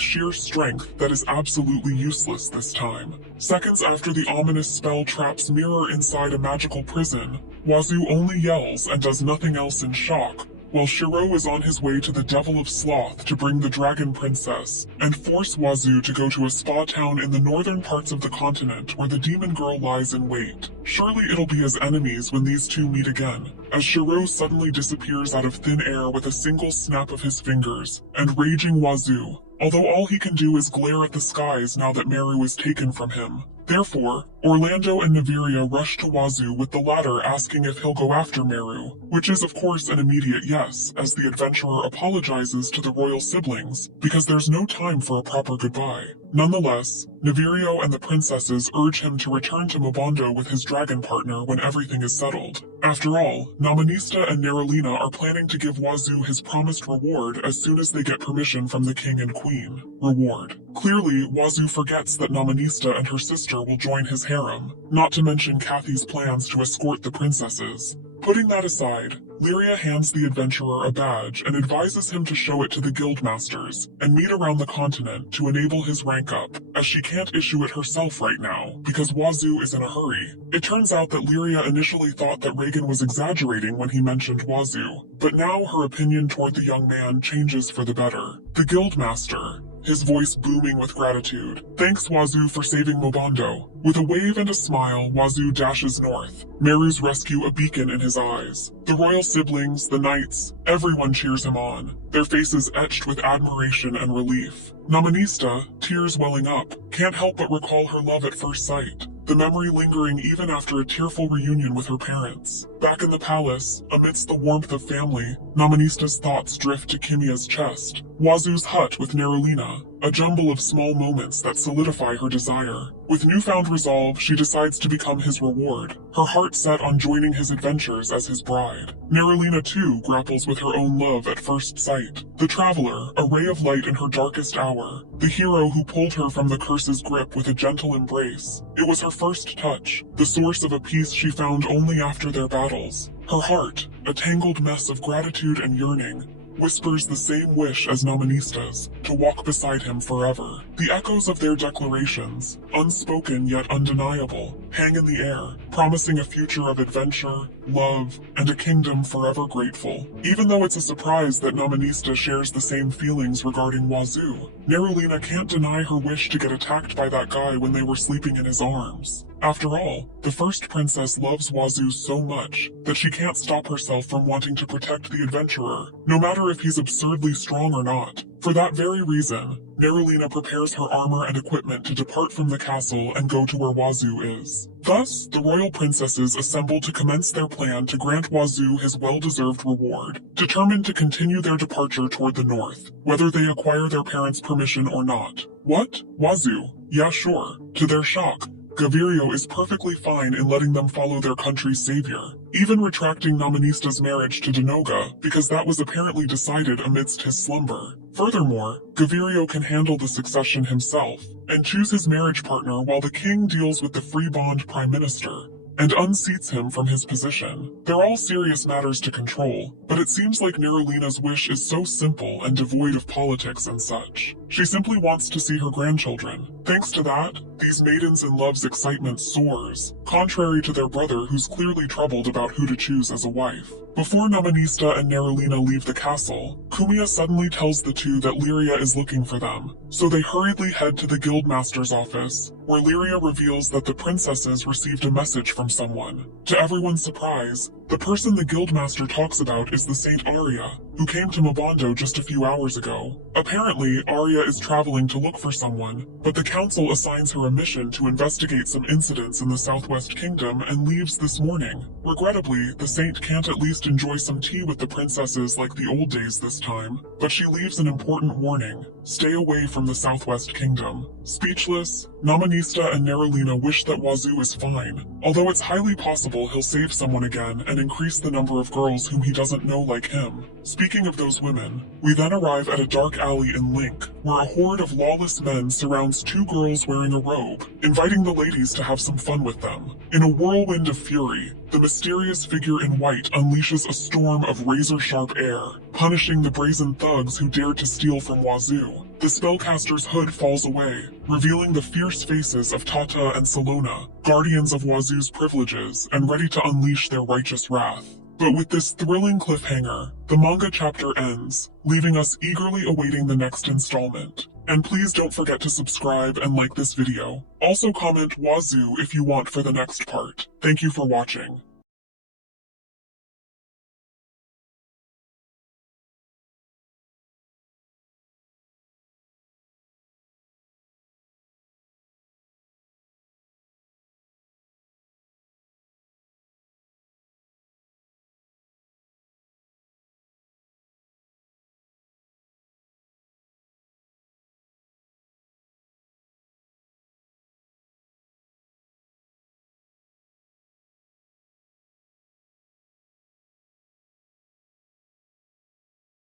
sheer strength that is absolutely useless this time. Seconds after the ominous spell traps Mirror inside a magical prison, Wazoo only yells and does nothing else in shock, while Shiro is on his way to the Devil of Sloth to bring the Dragon Princess, and force Wazoo to go to a spa town in the northern parts of the continent where the demon girl lies in wait. Surely it'll be as enemies when these two meet again, as Shiro suddenly disappears out of thin air with a single snap of his fingers, and raging Wazoo, although all he can do is glare at the skies now that Meru is taken from him. Therefore, Orlando and Naviria rush to Wazoo with the latter asking if he'll go after Meru, which is of course an immediate yes, as the adventurer apologizes to the royal siblings, because there's no time for a proper goodbye. Nonetheless, Navirio and the princesses urge him to return to Mbondo with his dragon partner when everything is settled. After all, Namanista and Nerulina are planning to give Wazoo his promised reward as soon as they get permission from the king and queen. Reward. Clearly, Wazoo forgets that Namanista and her sister will join his harem, not to mention Kathy's plans to escort the princesses. Putting that aside, Lyria hands the adventurer a badge and advises him to show it to the guildmasters and meet around the continent to enable his rank up, as she can't issue it herself right now because Wazoo is in a hurry. It turns out that Lyria initially thought that Reagan was exaggerating when he mentioned Wazoo, but now her opinion toward the young man changes for the better. The guildmaster, his voice booming with gratitude, thanks Wazoo for saving Mbondo. With a wave and a smile, Wazoo dashes north, Meru's rescue a beacon in his eyes. The royal siblings, the knights, everyone cheers him on, their faces etched with admiration and relief. Namanista, tears welling up, can't help but recall her love at first sight, the memory lingering even after a tearful reunion with her parents. Back in the palace, amidst the warmth of family, Namanista's thoughts drift to Kimia's chest, Wazoo's hut with Nerulina, a jumble of small moments that solidify her desire. With newfound resolve, she decides to become his reward, her heart set on joining his adventures as his bride. Nerulina too grapples with her own love at first sight. The traveler, a ray of light in her darkest hour, the hero who pulled her from the curse's grip with a gentle embrace. It was her first touch, the source of a peace she found only after their battles. Her heart, a tangled mess of gratitude and yearning, whispers the same wish as Nominista's, to walk beside him forever. The echoes of their declarations, unspoken yet undeniable, hang in the air, promising a future of adventure, love, and a kingdom forever grateful. Even though it's a surprise that Nominista shares the same feelings regarding Wazoo, Nerulina can't deny her wish to get attacked by that guy when they were sleeping in his arms. After all, the first princess loves Wazoo so much that she can't stop herself from wanting to protect the adventurer, no matter if he's absurdly strong or not. For that very reason, Nerulina prepares her armor and equipment to depart from the castle and go to where Wazoo is. Thus, the royal princesses assemble to commence their plan to grant Wazoo his well-deserved reward, determined to continue their departure toward the north, whether they acquire their parents' permission or not. What? Wazoo? Yeah, sure. To their shock, Gavirio is perfectly fine in letting them follow their country's savior, even retracting Nominista's marriage to Denoga because that was apparently decided amidst his slumber. Furthermore, Gavirio can handle the succession himself and choose his marriage partner while the king deals with the free bond prime minister and unseats him from his position. They're all serious matters to control, but it seems like Nerulina's wish is so simple and devoid of politics and such. She simply wants to see her grandchildren. Thanks to that, these maidens in love's excitement soars, contrary to their brother who's clearly troubled about who to choose as a wife. Before Nominista and Nerulina leave the castle, Kumiya suddenly tells the two that Lyria is looking for them, so they hurriedly head to the guildmaster's office, where Lyria reveals that the princesses received a message from someone. To everyone's surprise, the person the guildmaster talks about is the Saint Arya, who came to Mabando just a few hours ago. Apparently, Arya is traveling to look for someone, but the council assigns her a mission to investigate some incidents in the Southwest Kingdom and leaves this morning. Regrettably, the saint can't at least enjoy some tea with the princesses like the old days this time, but she leaves an important warning: stay away from the Southwest Kingdom. Speechless, Nominista and Nerulina wish that Wazoo is fine, although it's highly possible he'll save someone again and increase the number of girls whom he doesn't know like him. Speaking of those women, we then arrive at a dark alley in Link, where a horde of lawless men surrounds two girls wearing a robe, inviting the ladies to have some fun with them. In a whirlwind of fury, the mysterious figure in white unleashes a storm of razor-sharp air, punishing the brazen thugs who dared to steal from Wazoo. The spellcaster's hood falls away, revealing the fierce faces of Tata and Salona, guardians of Wazoo's privileges and ready to unleash their righteous wrath. But with this thrilling cliffhanger, the manga chapter ends, leaving us eagerly awaiting the next installment. And please don't forget to subscribe and like this video. Also comment Wazoo if you want for the next part. Thank you for watching.